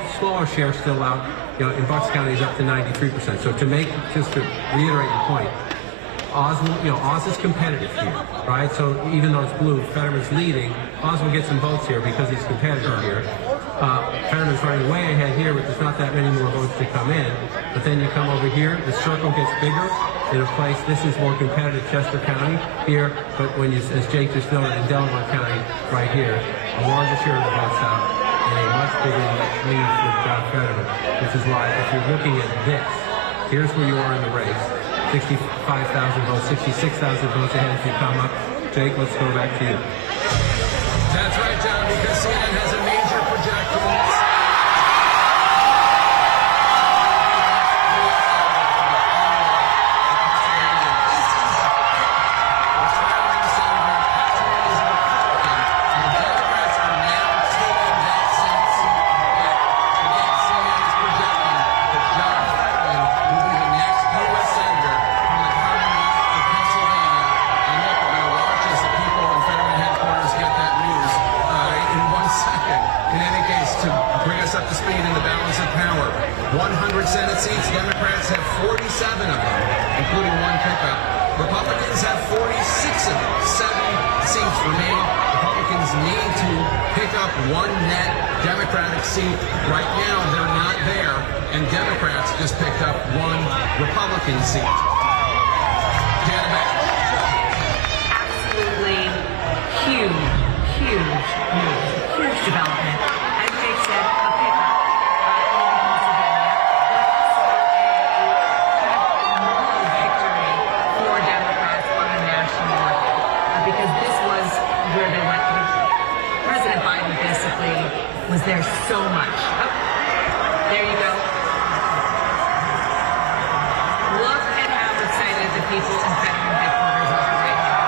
share still out. In Bucks County, is up to 93%. So just to reiterate your point, Oz is competitive here, right? So even though it's blue, Fetterman's leading. Oz will get some votes here because he's competitive here. Fetterman's running way ahead here, but there's not that many more votes to come in. But then you come over here, the circle gets bigger in a place. This is more competitive, Chester County here. But when you, as Jake just noted, in Delaware County, right here, a larger share of the votes out, and a much bigger lead with John Fetterman. Which is why, if you're looking at this, here's where you are in the race. 65,000 votes, 66,000 votes ahead if you come up. Jake, let's go back to you. That's right, John, because CNN has a major projection. Up to speed in the balance of power. 100 Senate seats, Democrats have 47 of them, including one pickup. Republicans have 46 of them, 7 seats remain. Republicans need to pick up one net Democratic seat. Right now, they're not there, and Democrats just picked up one Republican seat. Absolutely huge news, huge development. As Jake said, was there so much. Oh, there you go. Look at how excited the people in Fetterman headquarters are right now.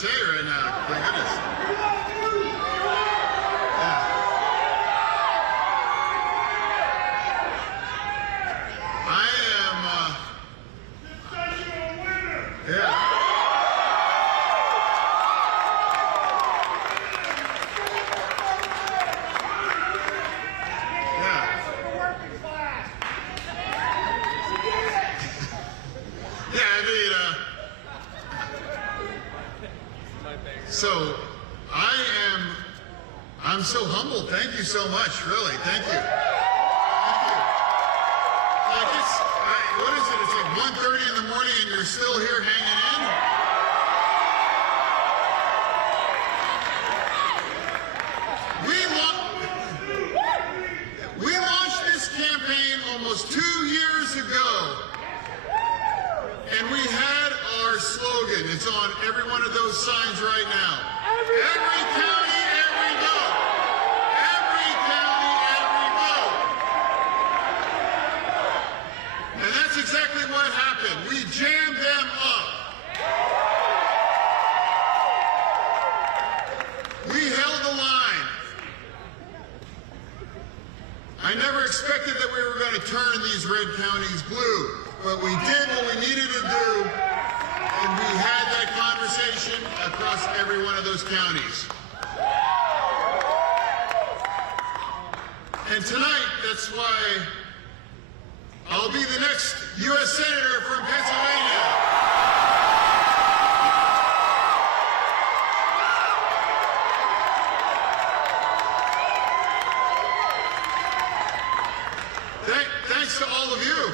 say right now. My goodness. Yeah. I am, yeah. So I'm so humbled. Thank you so much, really. Thank you. Thank you. Like what is it? It's like 1:30 in the morning and you're still here hanging in? We launched this campaign almost 2 years ago. And we had our slogan. It's on every one of those signs right now. Every county, every vote. Every county, every vote. And that's exactly what happened. We jammed them up. We held the line. I never expected that we were going to turn these red counties blue. But we did what we needed to do, and we had that conversation across every one of those counties. And tonight, that's why I'll be the next U.S. Senator from Pennsylvania. Thanks to all of you.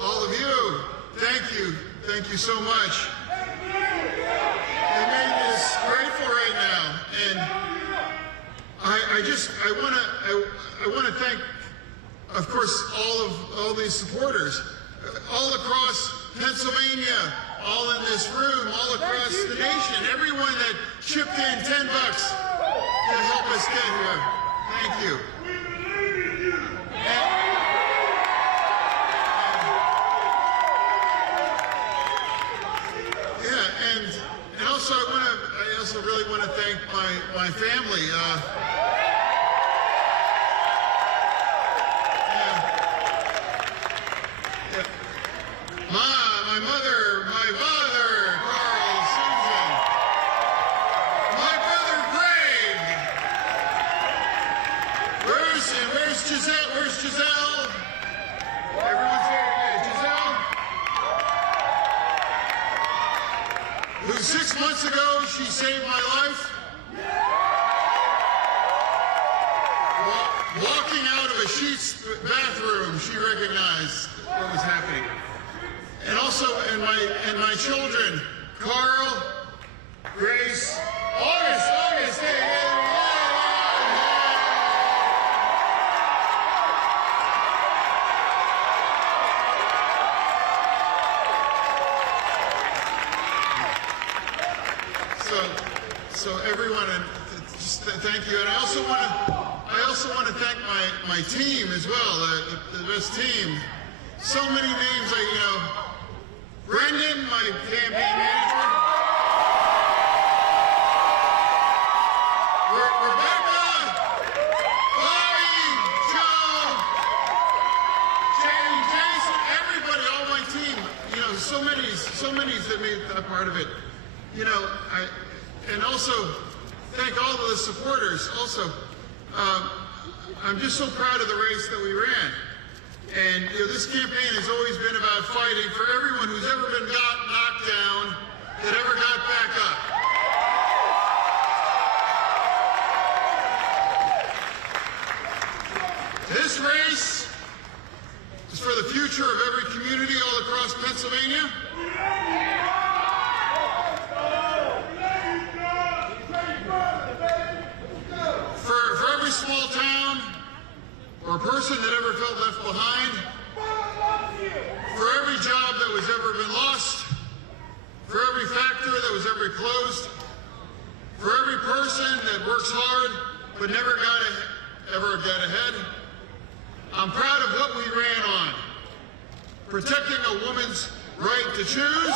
All of you, thank you so much. It made this grateful right now, and I want to thank, of course, all these supporters, all across Pennsylvania, all in this room, all across the nation, everyone that chipped in $10 to help us get here. Thank you. I also really want to thank my family. My mother, my father, Carl, Susan, my brother Greg. Where's Giselle? Where's Giselle? Everyone's here. Yeah, Giselle. Who 6 months ago, she saved my life. Walking out of a sheets bathroom, she recognized what was happening. And also, and my children, Carl, Grace, August, hey. So everyone, and just thank you. And I also want to thank my team as well, the best team. So many names, Brendan, my campaign manager. Rebecca, Bobby, Joe, Jamie, Jason, everybody, all my team. So many that made that part of it. And also, thank all of the supporters. Also, I'm just so proud of the race that we ran. And this campaign has always been about fighting for everyone who's ever been knocked down, that ever got back up. This race is for the future of every community all across Pennsylvania. For every small town or person that ever felt left behind, for every job that was ever been lost, for every factory that was ever closed, for every person that works hard but never ever got ahead. I'm proud of what we ran on. Protecting a woman's right to choose.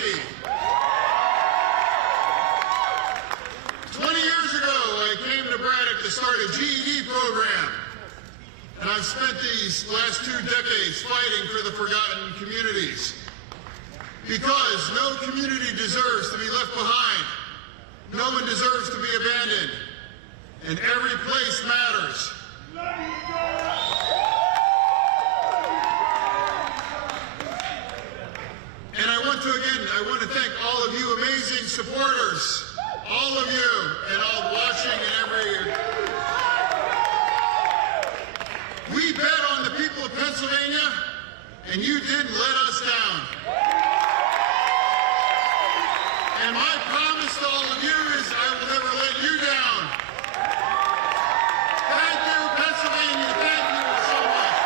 honesty. 20 years ago, I came to Braddock to start a GED program. And I've spent these last 2 decades fighting for the forgotten communities. Because no community deserves to be left behind. No one deserves to be abandoned. And every place matters. And I want to thank all of you amazing supporters. All of you, and all watching and every... We bet on the people of Pennsylvania, and you didn't let us down. And my promise to all of you is I will never let you down. Thank you, Pennsylvania. Thank you so much.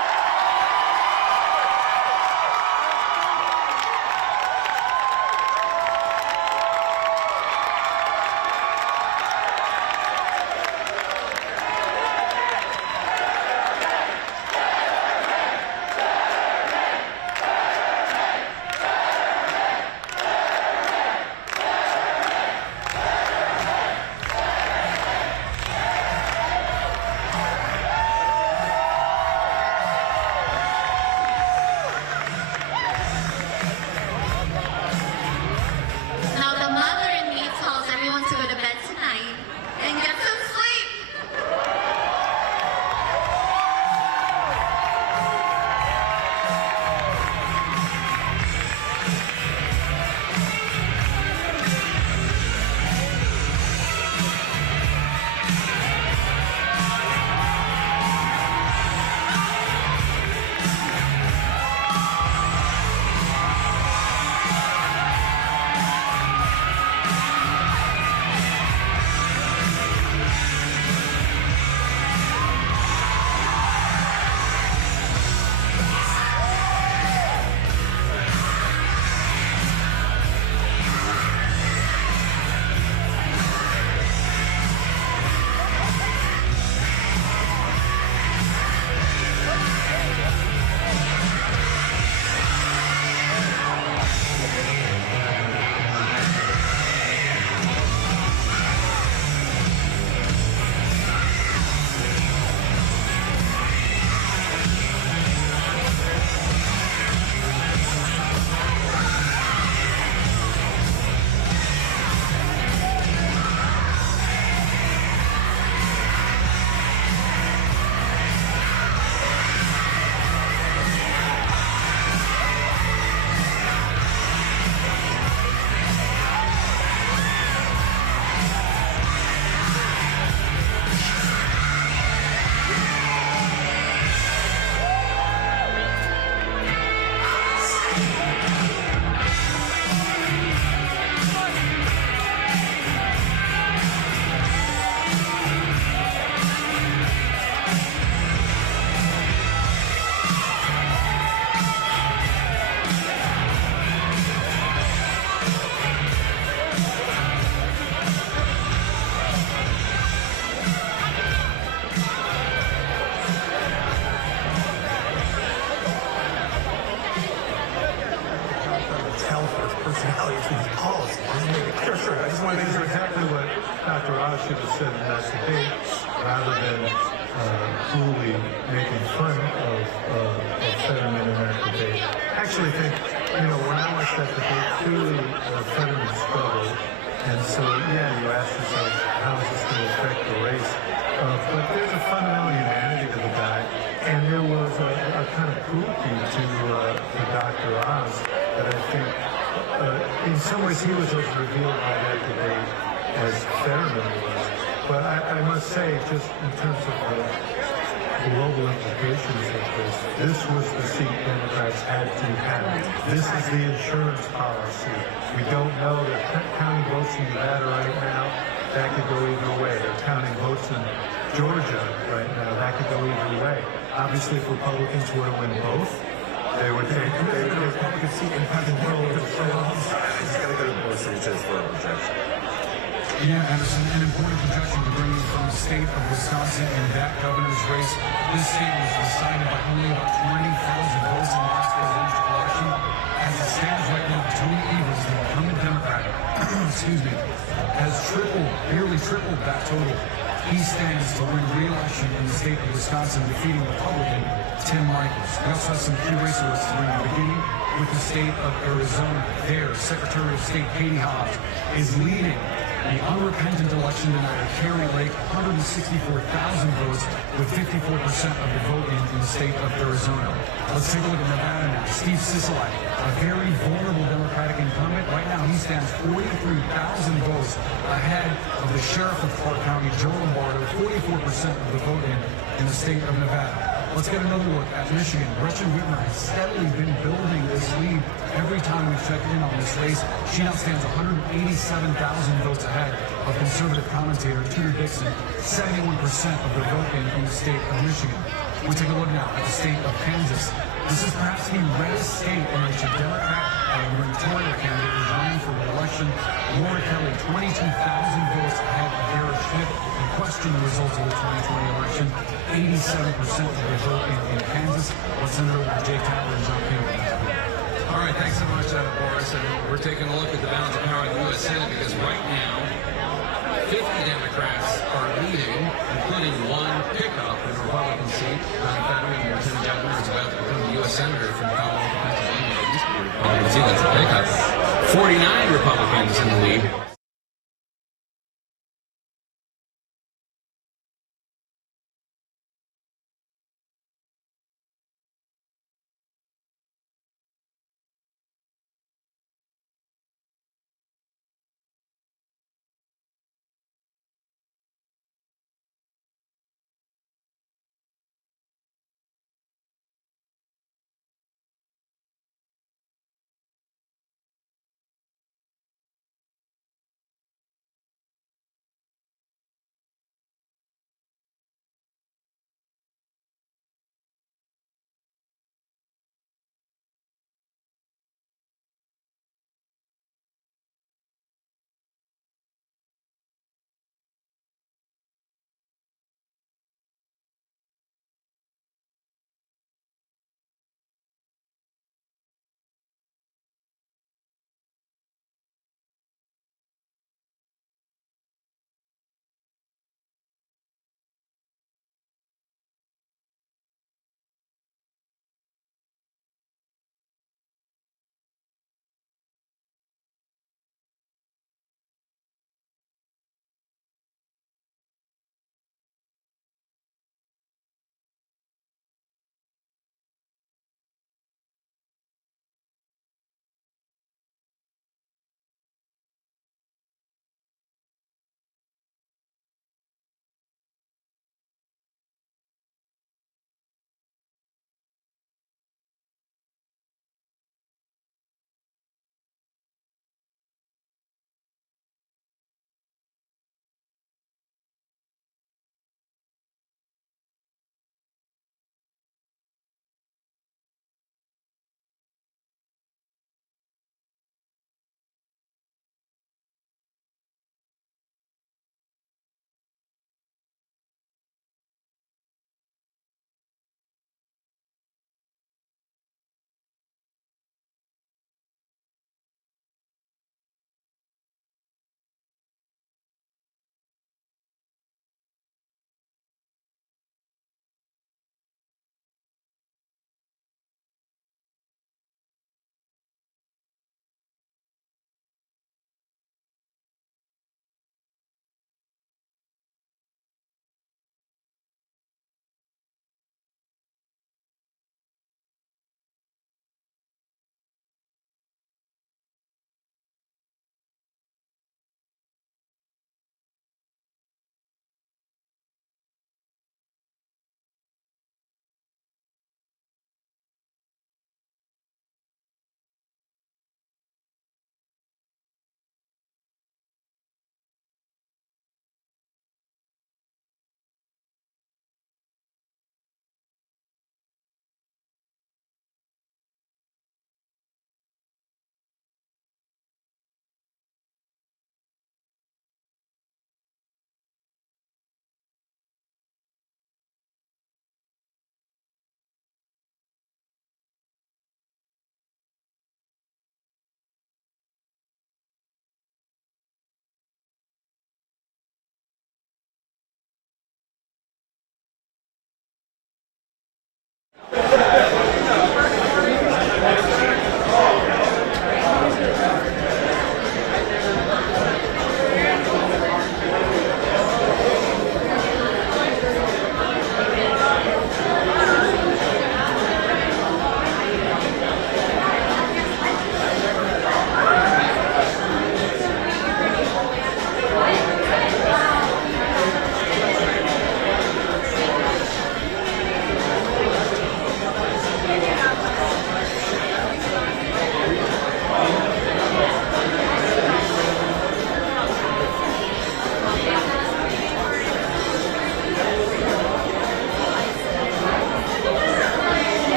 personalities with these policies. Sure. I just want to make sure exactly what Dr. Oz should have said in that debate, rather than cruelly making fun of Fetterman in that debate. I actually think, when I watched that debate, clearly Fetterman struggled. And so, yeah, you ask yourself, how is this going to affect the race? But there's a fundamental humanity to the guy, and there was a kind of cruelty to Dr. Oz that I think, in some ways, he was as revealed by that debate as Fetterman was. But I must say, just in terms of the global implications of this was the seat Democrats had to have. This is the insurance policy. We don't know. They're counting votes in Nevada right now. That could go either way. They're counting votes in Georgia right now. That could go either way. Obviously, if Republicans were to win both, they would take a Republican seat in control of the Senate. It's got to go to both senators for a projection. Yeah, Anderson, an important projection to bring you from the state of Wisconsin in that governor's race. This state was decided by only about 20,000 votes in the last presidential election. As it stands right now, Tony Evers, the has nearly tripled that total. He stands to win re-election in the state of Wisconsin, defeating Republican Tim Michels. We also have some key race awards to bring in, beginning with the state of Arizona. There, Secretary of State Katie Hobbs is leading the unrepentant election denier Carrie Lake, 164,000 votes, with 54% of the vote in the state of Arizona. Let's take a look at Nevada now. Steve Sisolak, a very vulnerable Democratic incumbent. Right now, he stands 43,000 votes ahead of the sheriff of Clark County, Joe Lombardo, 44% of the vote in the state of Nevada. Let's get another look at Michigan. Gretchen Whitmer has steadily been building this lead every time we've checked in on this race. She now stands 187,000 votes ahead of conservative commentator Tudor Dixon, 71% of the vote in the state of Michigan. We take a look now at the state of Kansas. This is perhaps the reddest state in which a Democrat gubernatorial candidate is running for re-election. Laura Kelly, 22,000 votes ahead of Garrett Schmidt, and question the results of the 2020 election. 87% of the vote in Kansas. Let's send it over to Jake Tapper and John King. All right, thanks so much, Boris. And we're taking a look at the balance of power in the U.S. Senate because right now, 50 Democrats are leading, including one pickup in the Republican seat. Lieutenant Governor is about to become the U.S. Senator from Commonwealth of Pennsylvania. Republican seat, that's a pickup. 49 Republicans in the lead.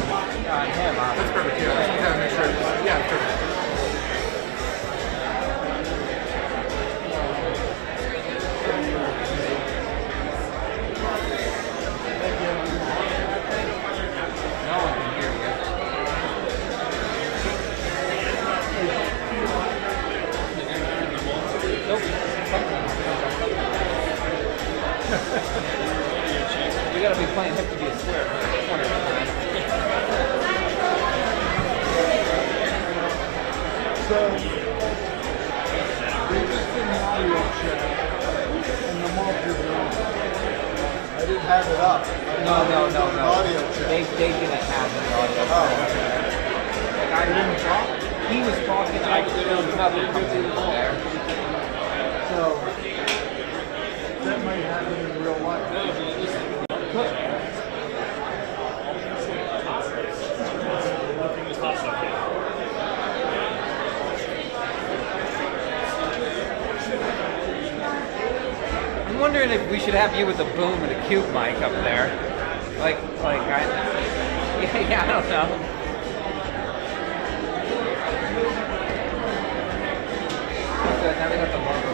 on him. That's perfect. Yeah, I just gotta make sure. Yeah, perfect. We gotta be playing hip to be a square for the corner time. So, they just did an audio check, and the mic is on. I didn't have it up. No. Audio check. They didn't have the audio. Like I didn't talk. He was talking. There was nothing coming in there. So, that might happen in real life. I'm wondering if we should have you with a boom and a cube mic up there. Like I don't know. Good, now they got the logo.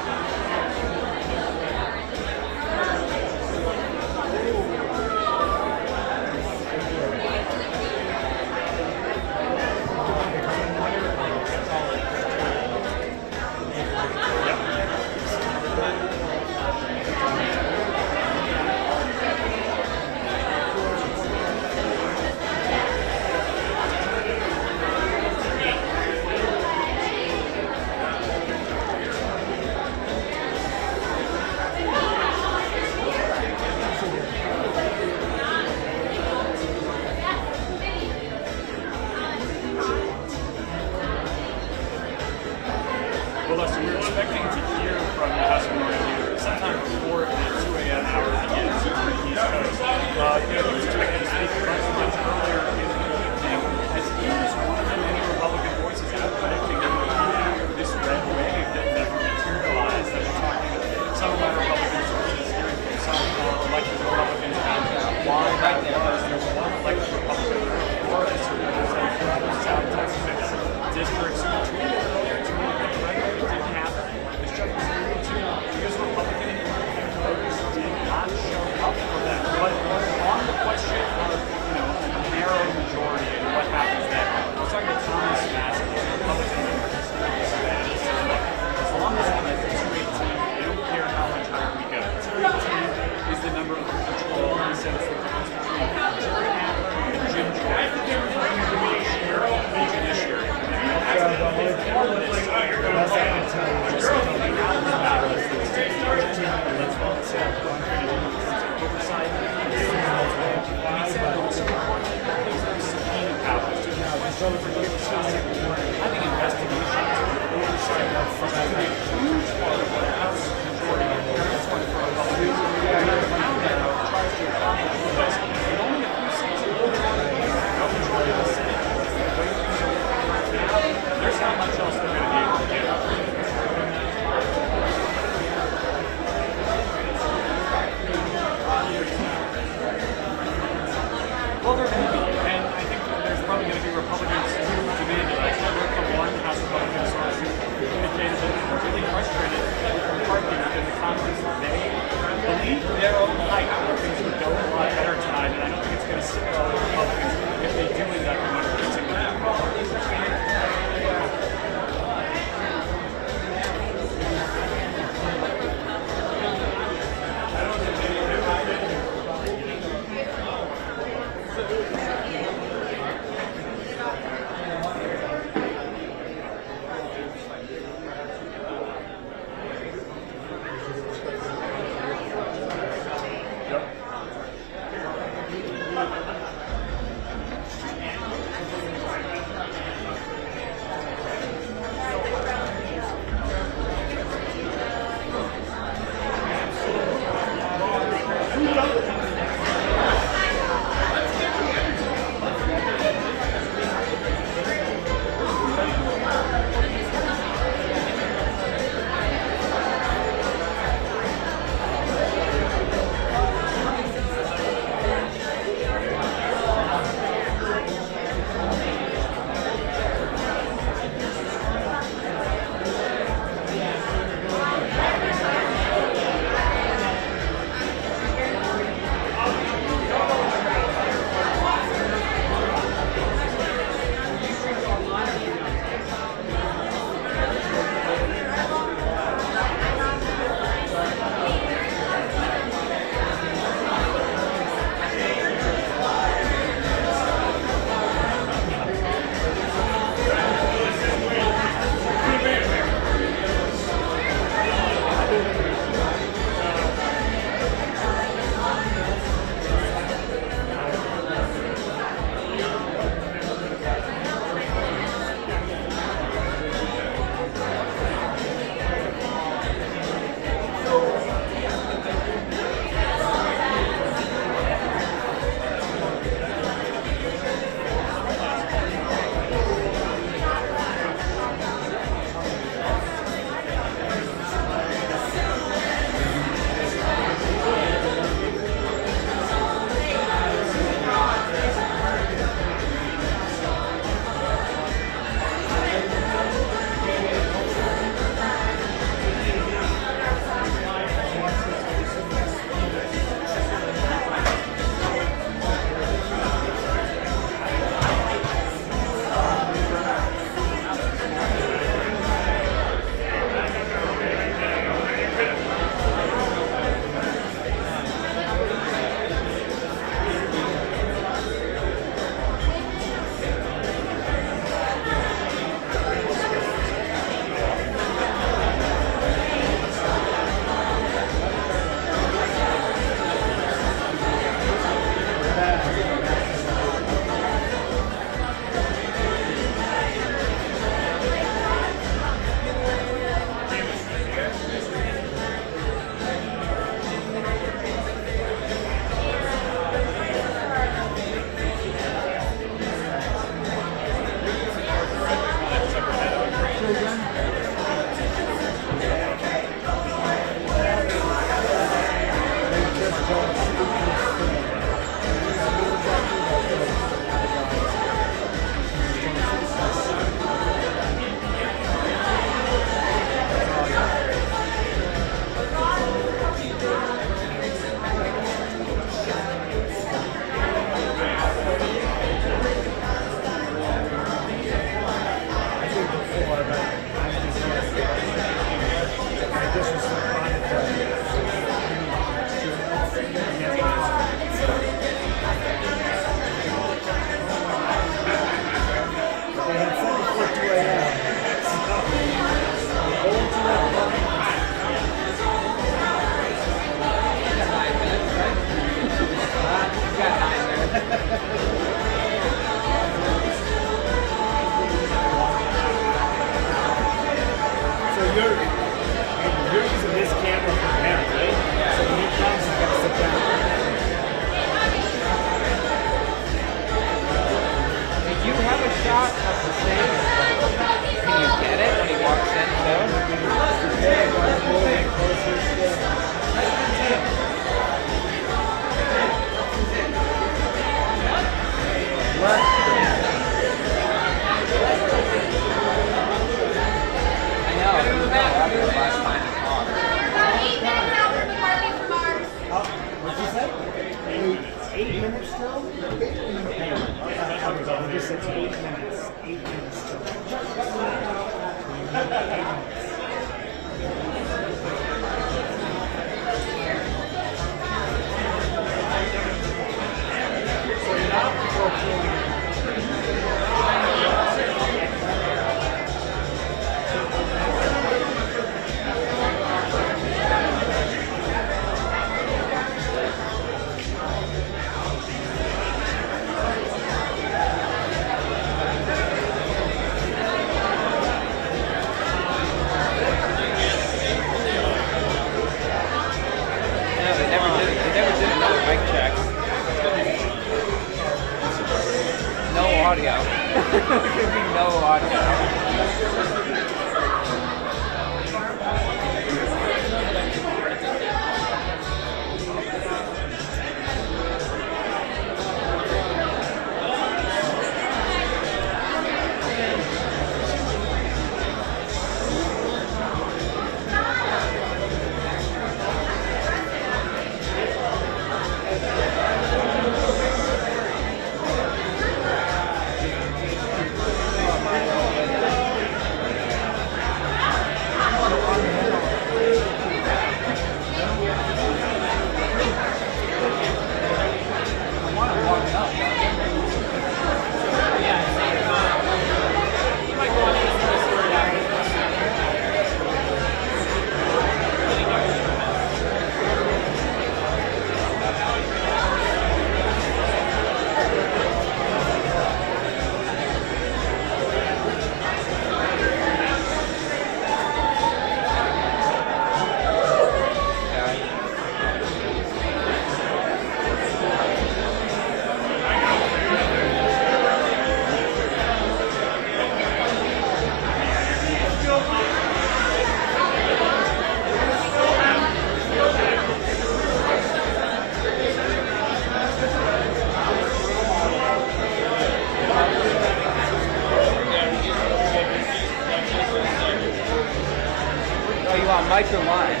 Mike's are live.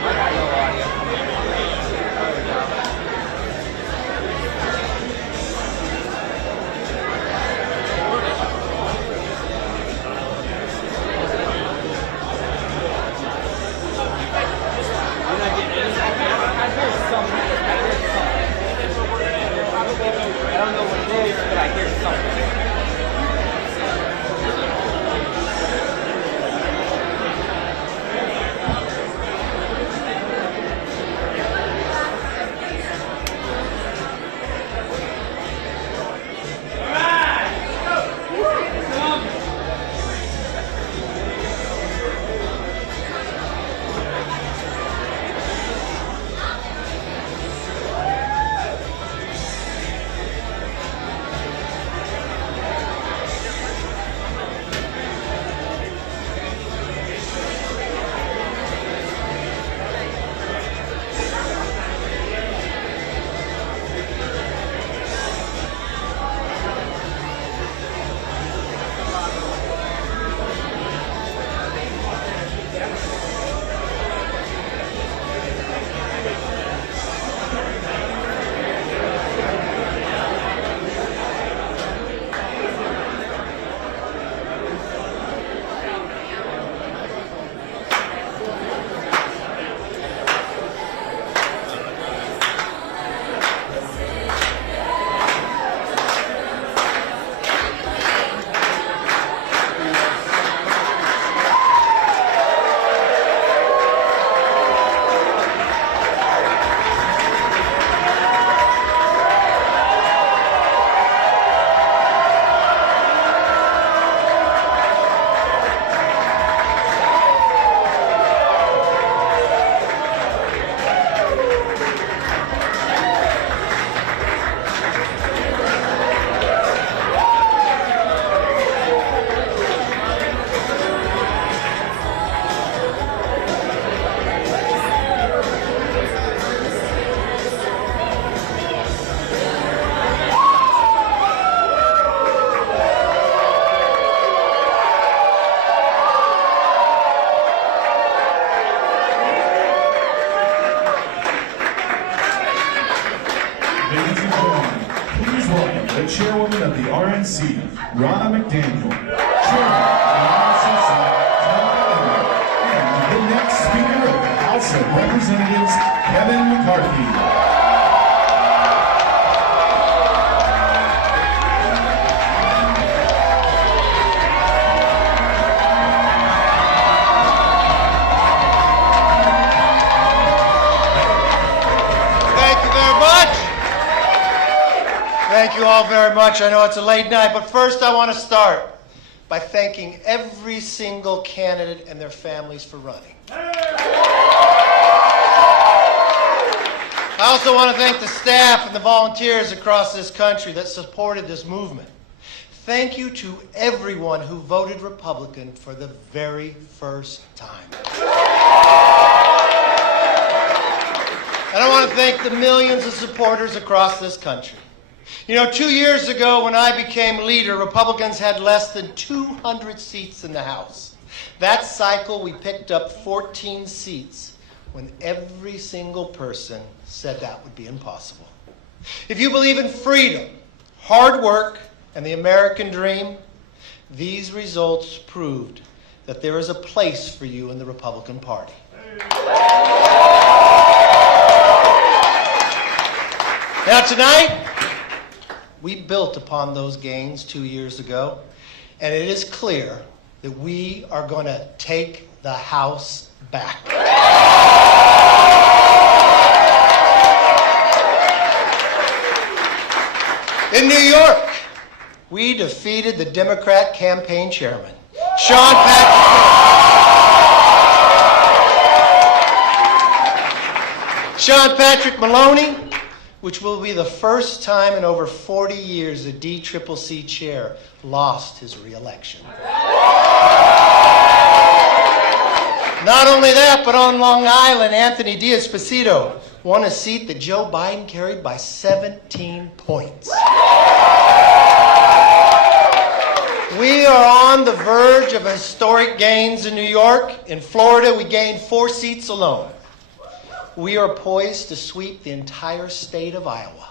I got no audio. I don't know what it is, but I hear something. the chairwoman of the RNC, Ronna McDaniel, chairman of the RNC and the next Speaker of the House of Representatives, Kevin McCarthy. Thank you all very much. I know it's a late night, but first I want to start by thanking every single candidate and their families for running. I also want to thank the staff and the volunteers across this country that supported this movement. Thank you to everyone who voted Republican for the very first time. And I want to thank the millions of supporters across this country. You know, 2 years ago when I became leader, Republicans had less than 200 seats in the House. That cycle, we picked up 14 seats when every single person said that would be impossible. If you believe in freedom, hard work, and the American dream, these results proved that there is a place for you in the Republican Party. Now tonight, we built upon those gains 2 years ago, and it is clear that we are going to take the House back. In New York, we defeated the Democrat campaign chairman, Sean Patrick Maloney, which will be the first time in over 40 years the DCCC chair lost his re-election. Not only that, but on Long Island, Anthony Diaz-Pasito won a seat that Joe Biden carried by 17 points. We are on the verge of historic gains in New York. In Florida, we gained 4 seats alone. We are poised to sweep the entire state of Iowa.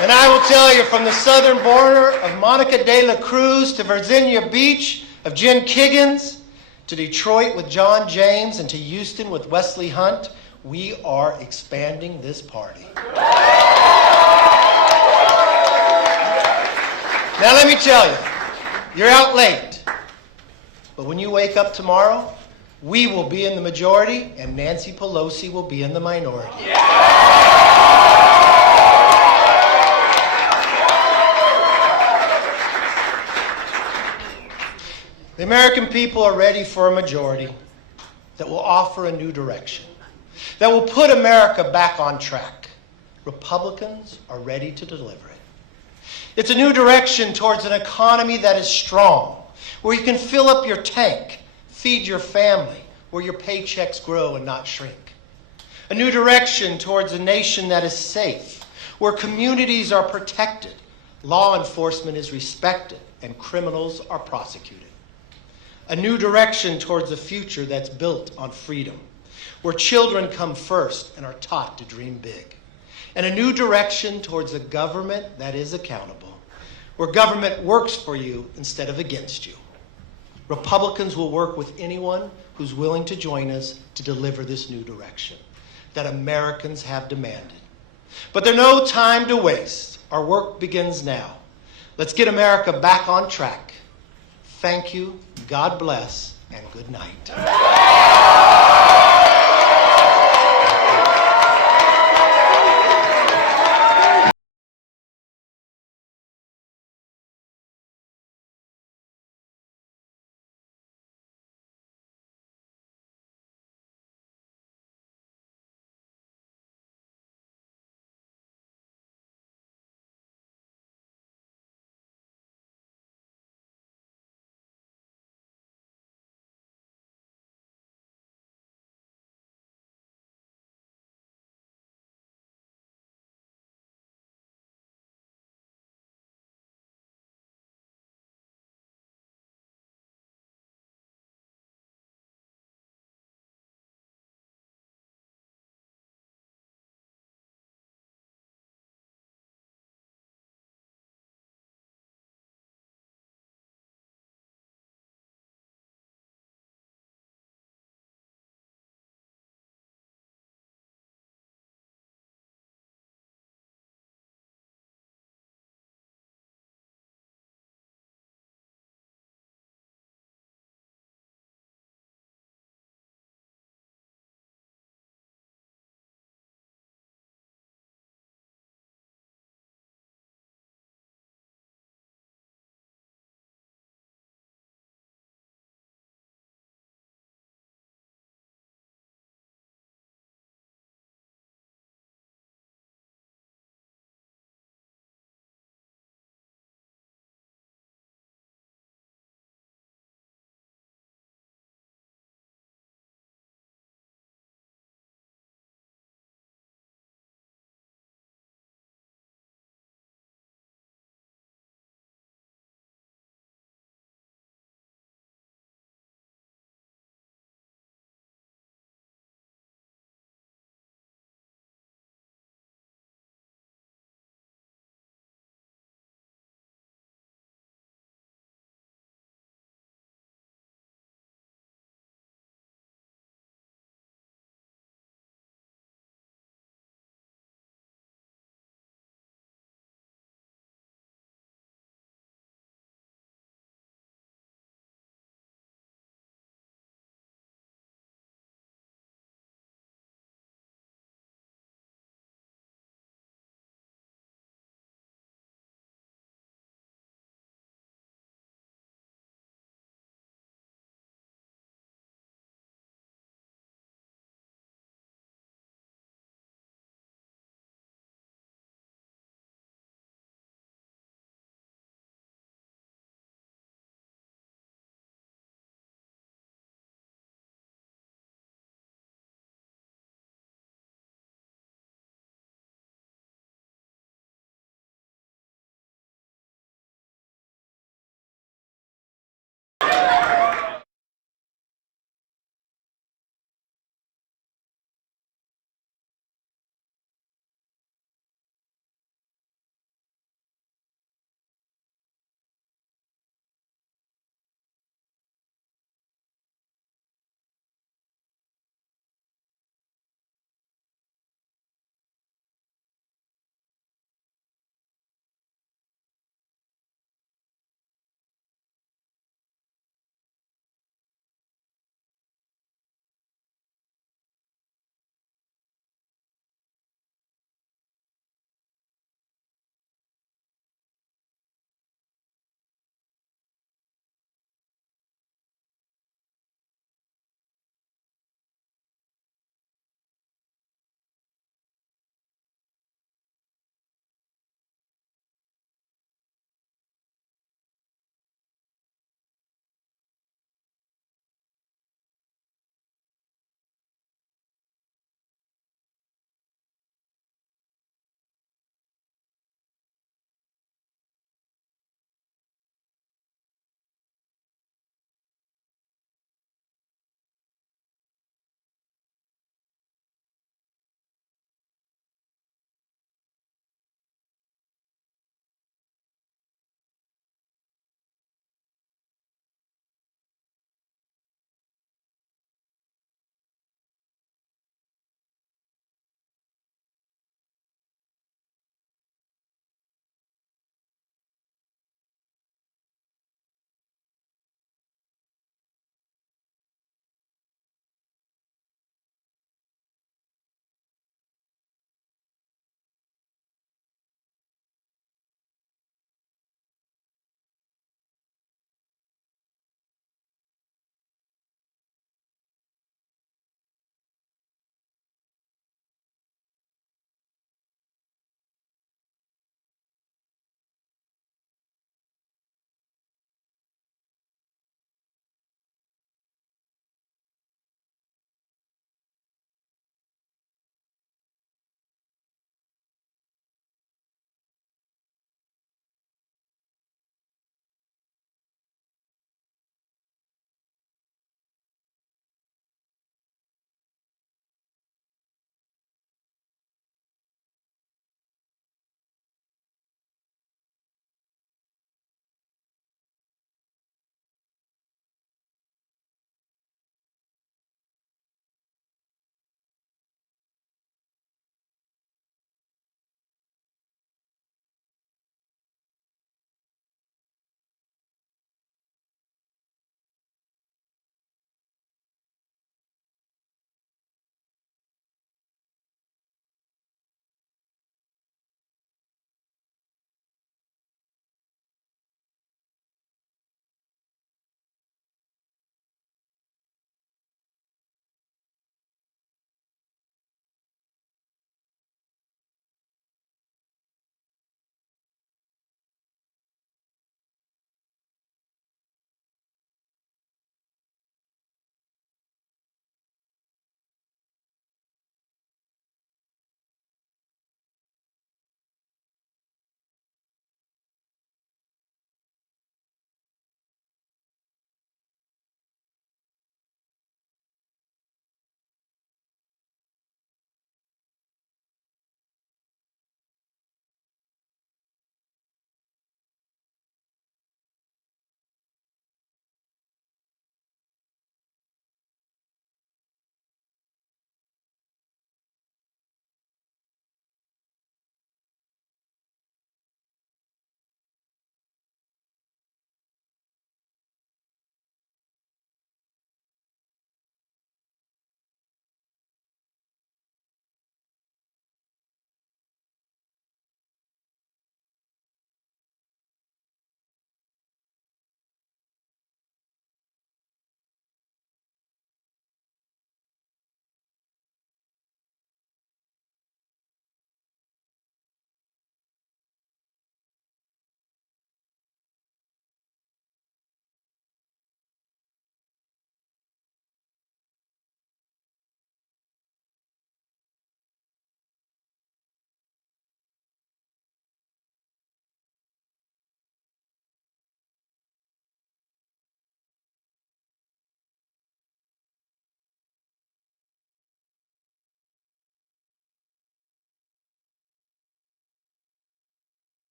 And I will tell you, from the southern border of Monica de la Cruz to Virginia Beach, of Jen Kiggins, to Detroit with John James, and to Houston with Wesley Hunt, we are expanding this party. Now let me tell you, you're out late, but when you wake up tomorrow, we will be in the majority and Nancy Pelosi will be in the minority. The American people are ready for a majority that will offer a new direction, that will put America back on track. Republicans are ready to deliver it. It's a new direction towards an economy that is strong, where you can fill up your tank, feed your family, where your paychecks grow and not shrink. A new direction towards a nation that is safe, where communities are protected, law enforcement is respected, and criminals are prosecuted. A new direction towards a future that's built on freedom, where children come first and are taught to dream big. And a new direction towards a government that is accountable, where government works for you instead of against you. Republicans will work with anyone who's willing to join us to deliver this new direction that Americans have demanded. But there's no time to waste. Our work begins now. Let's get America back on track. Thank you, God bless, and good night.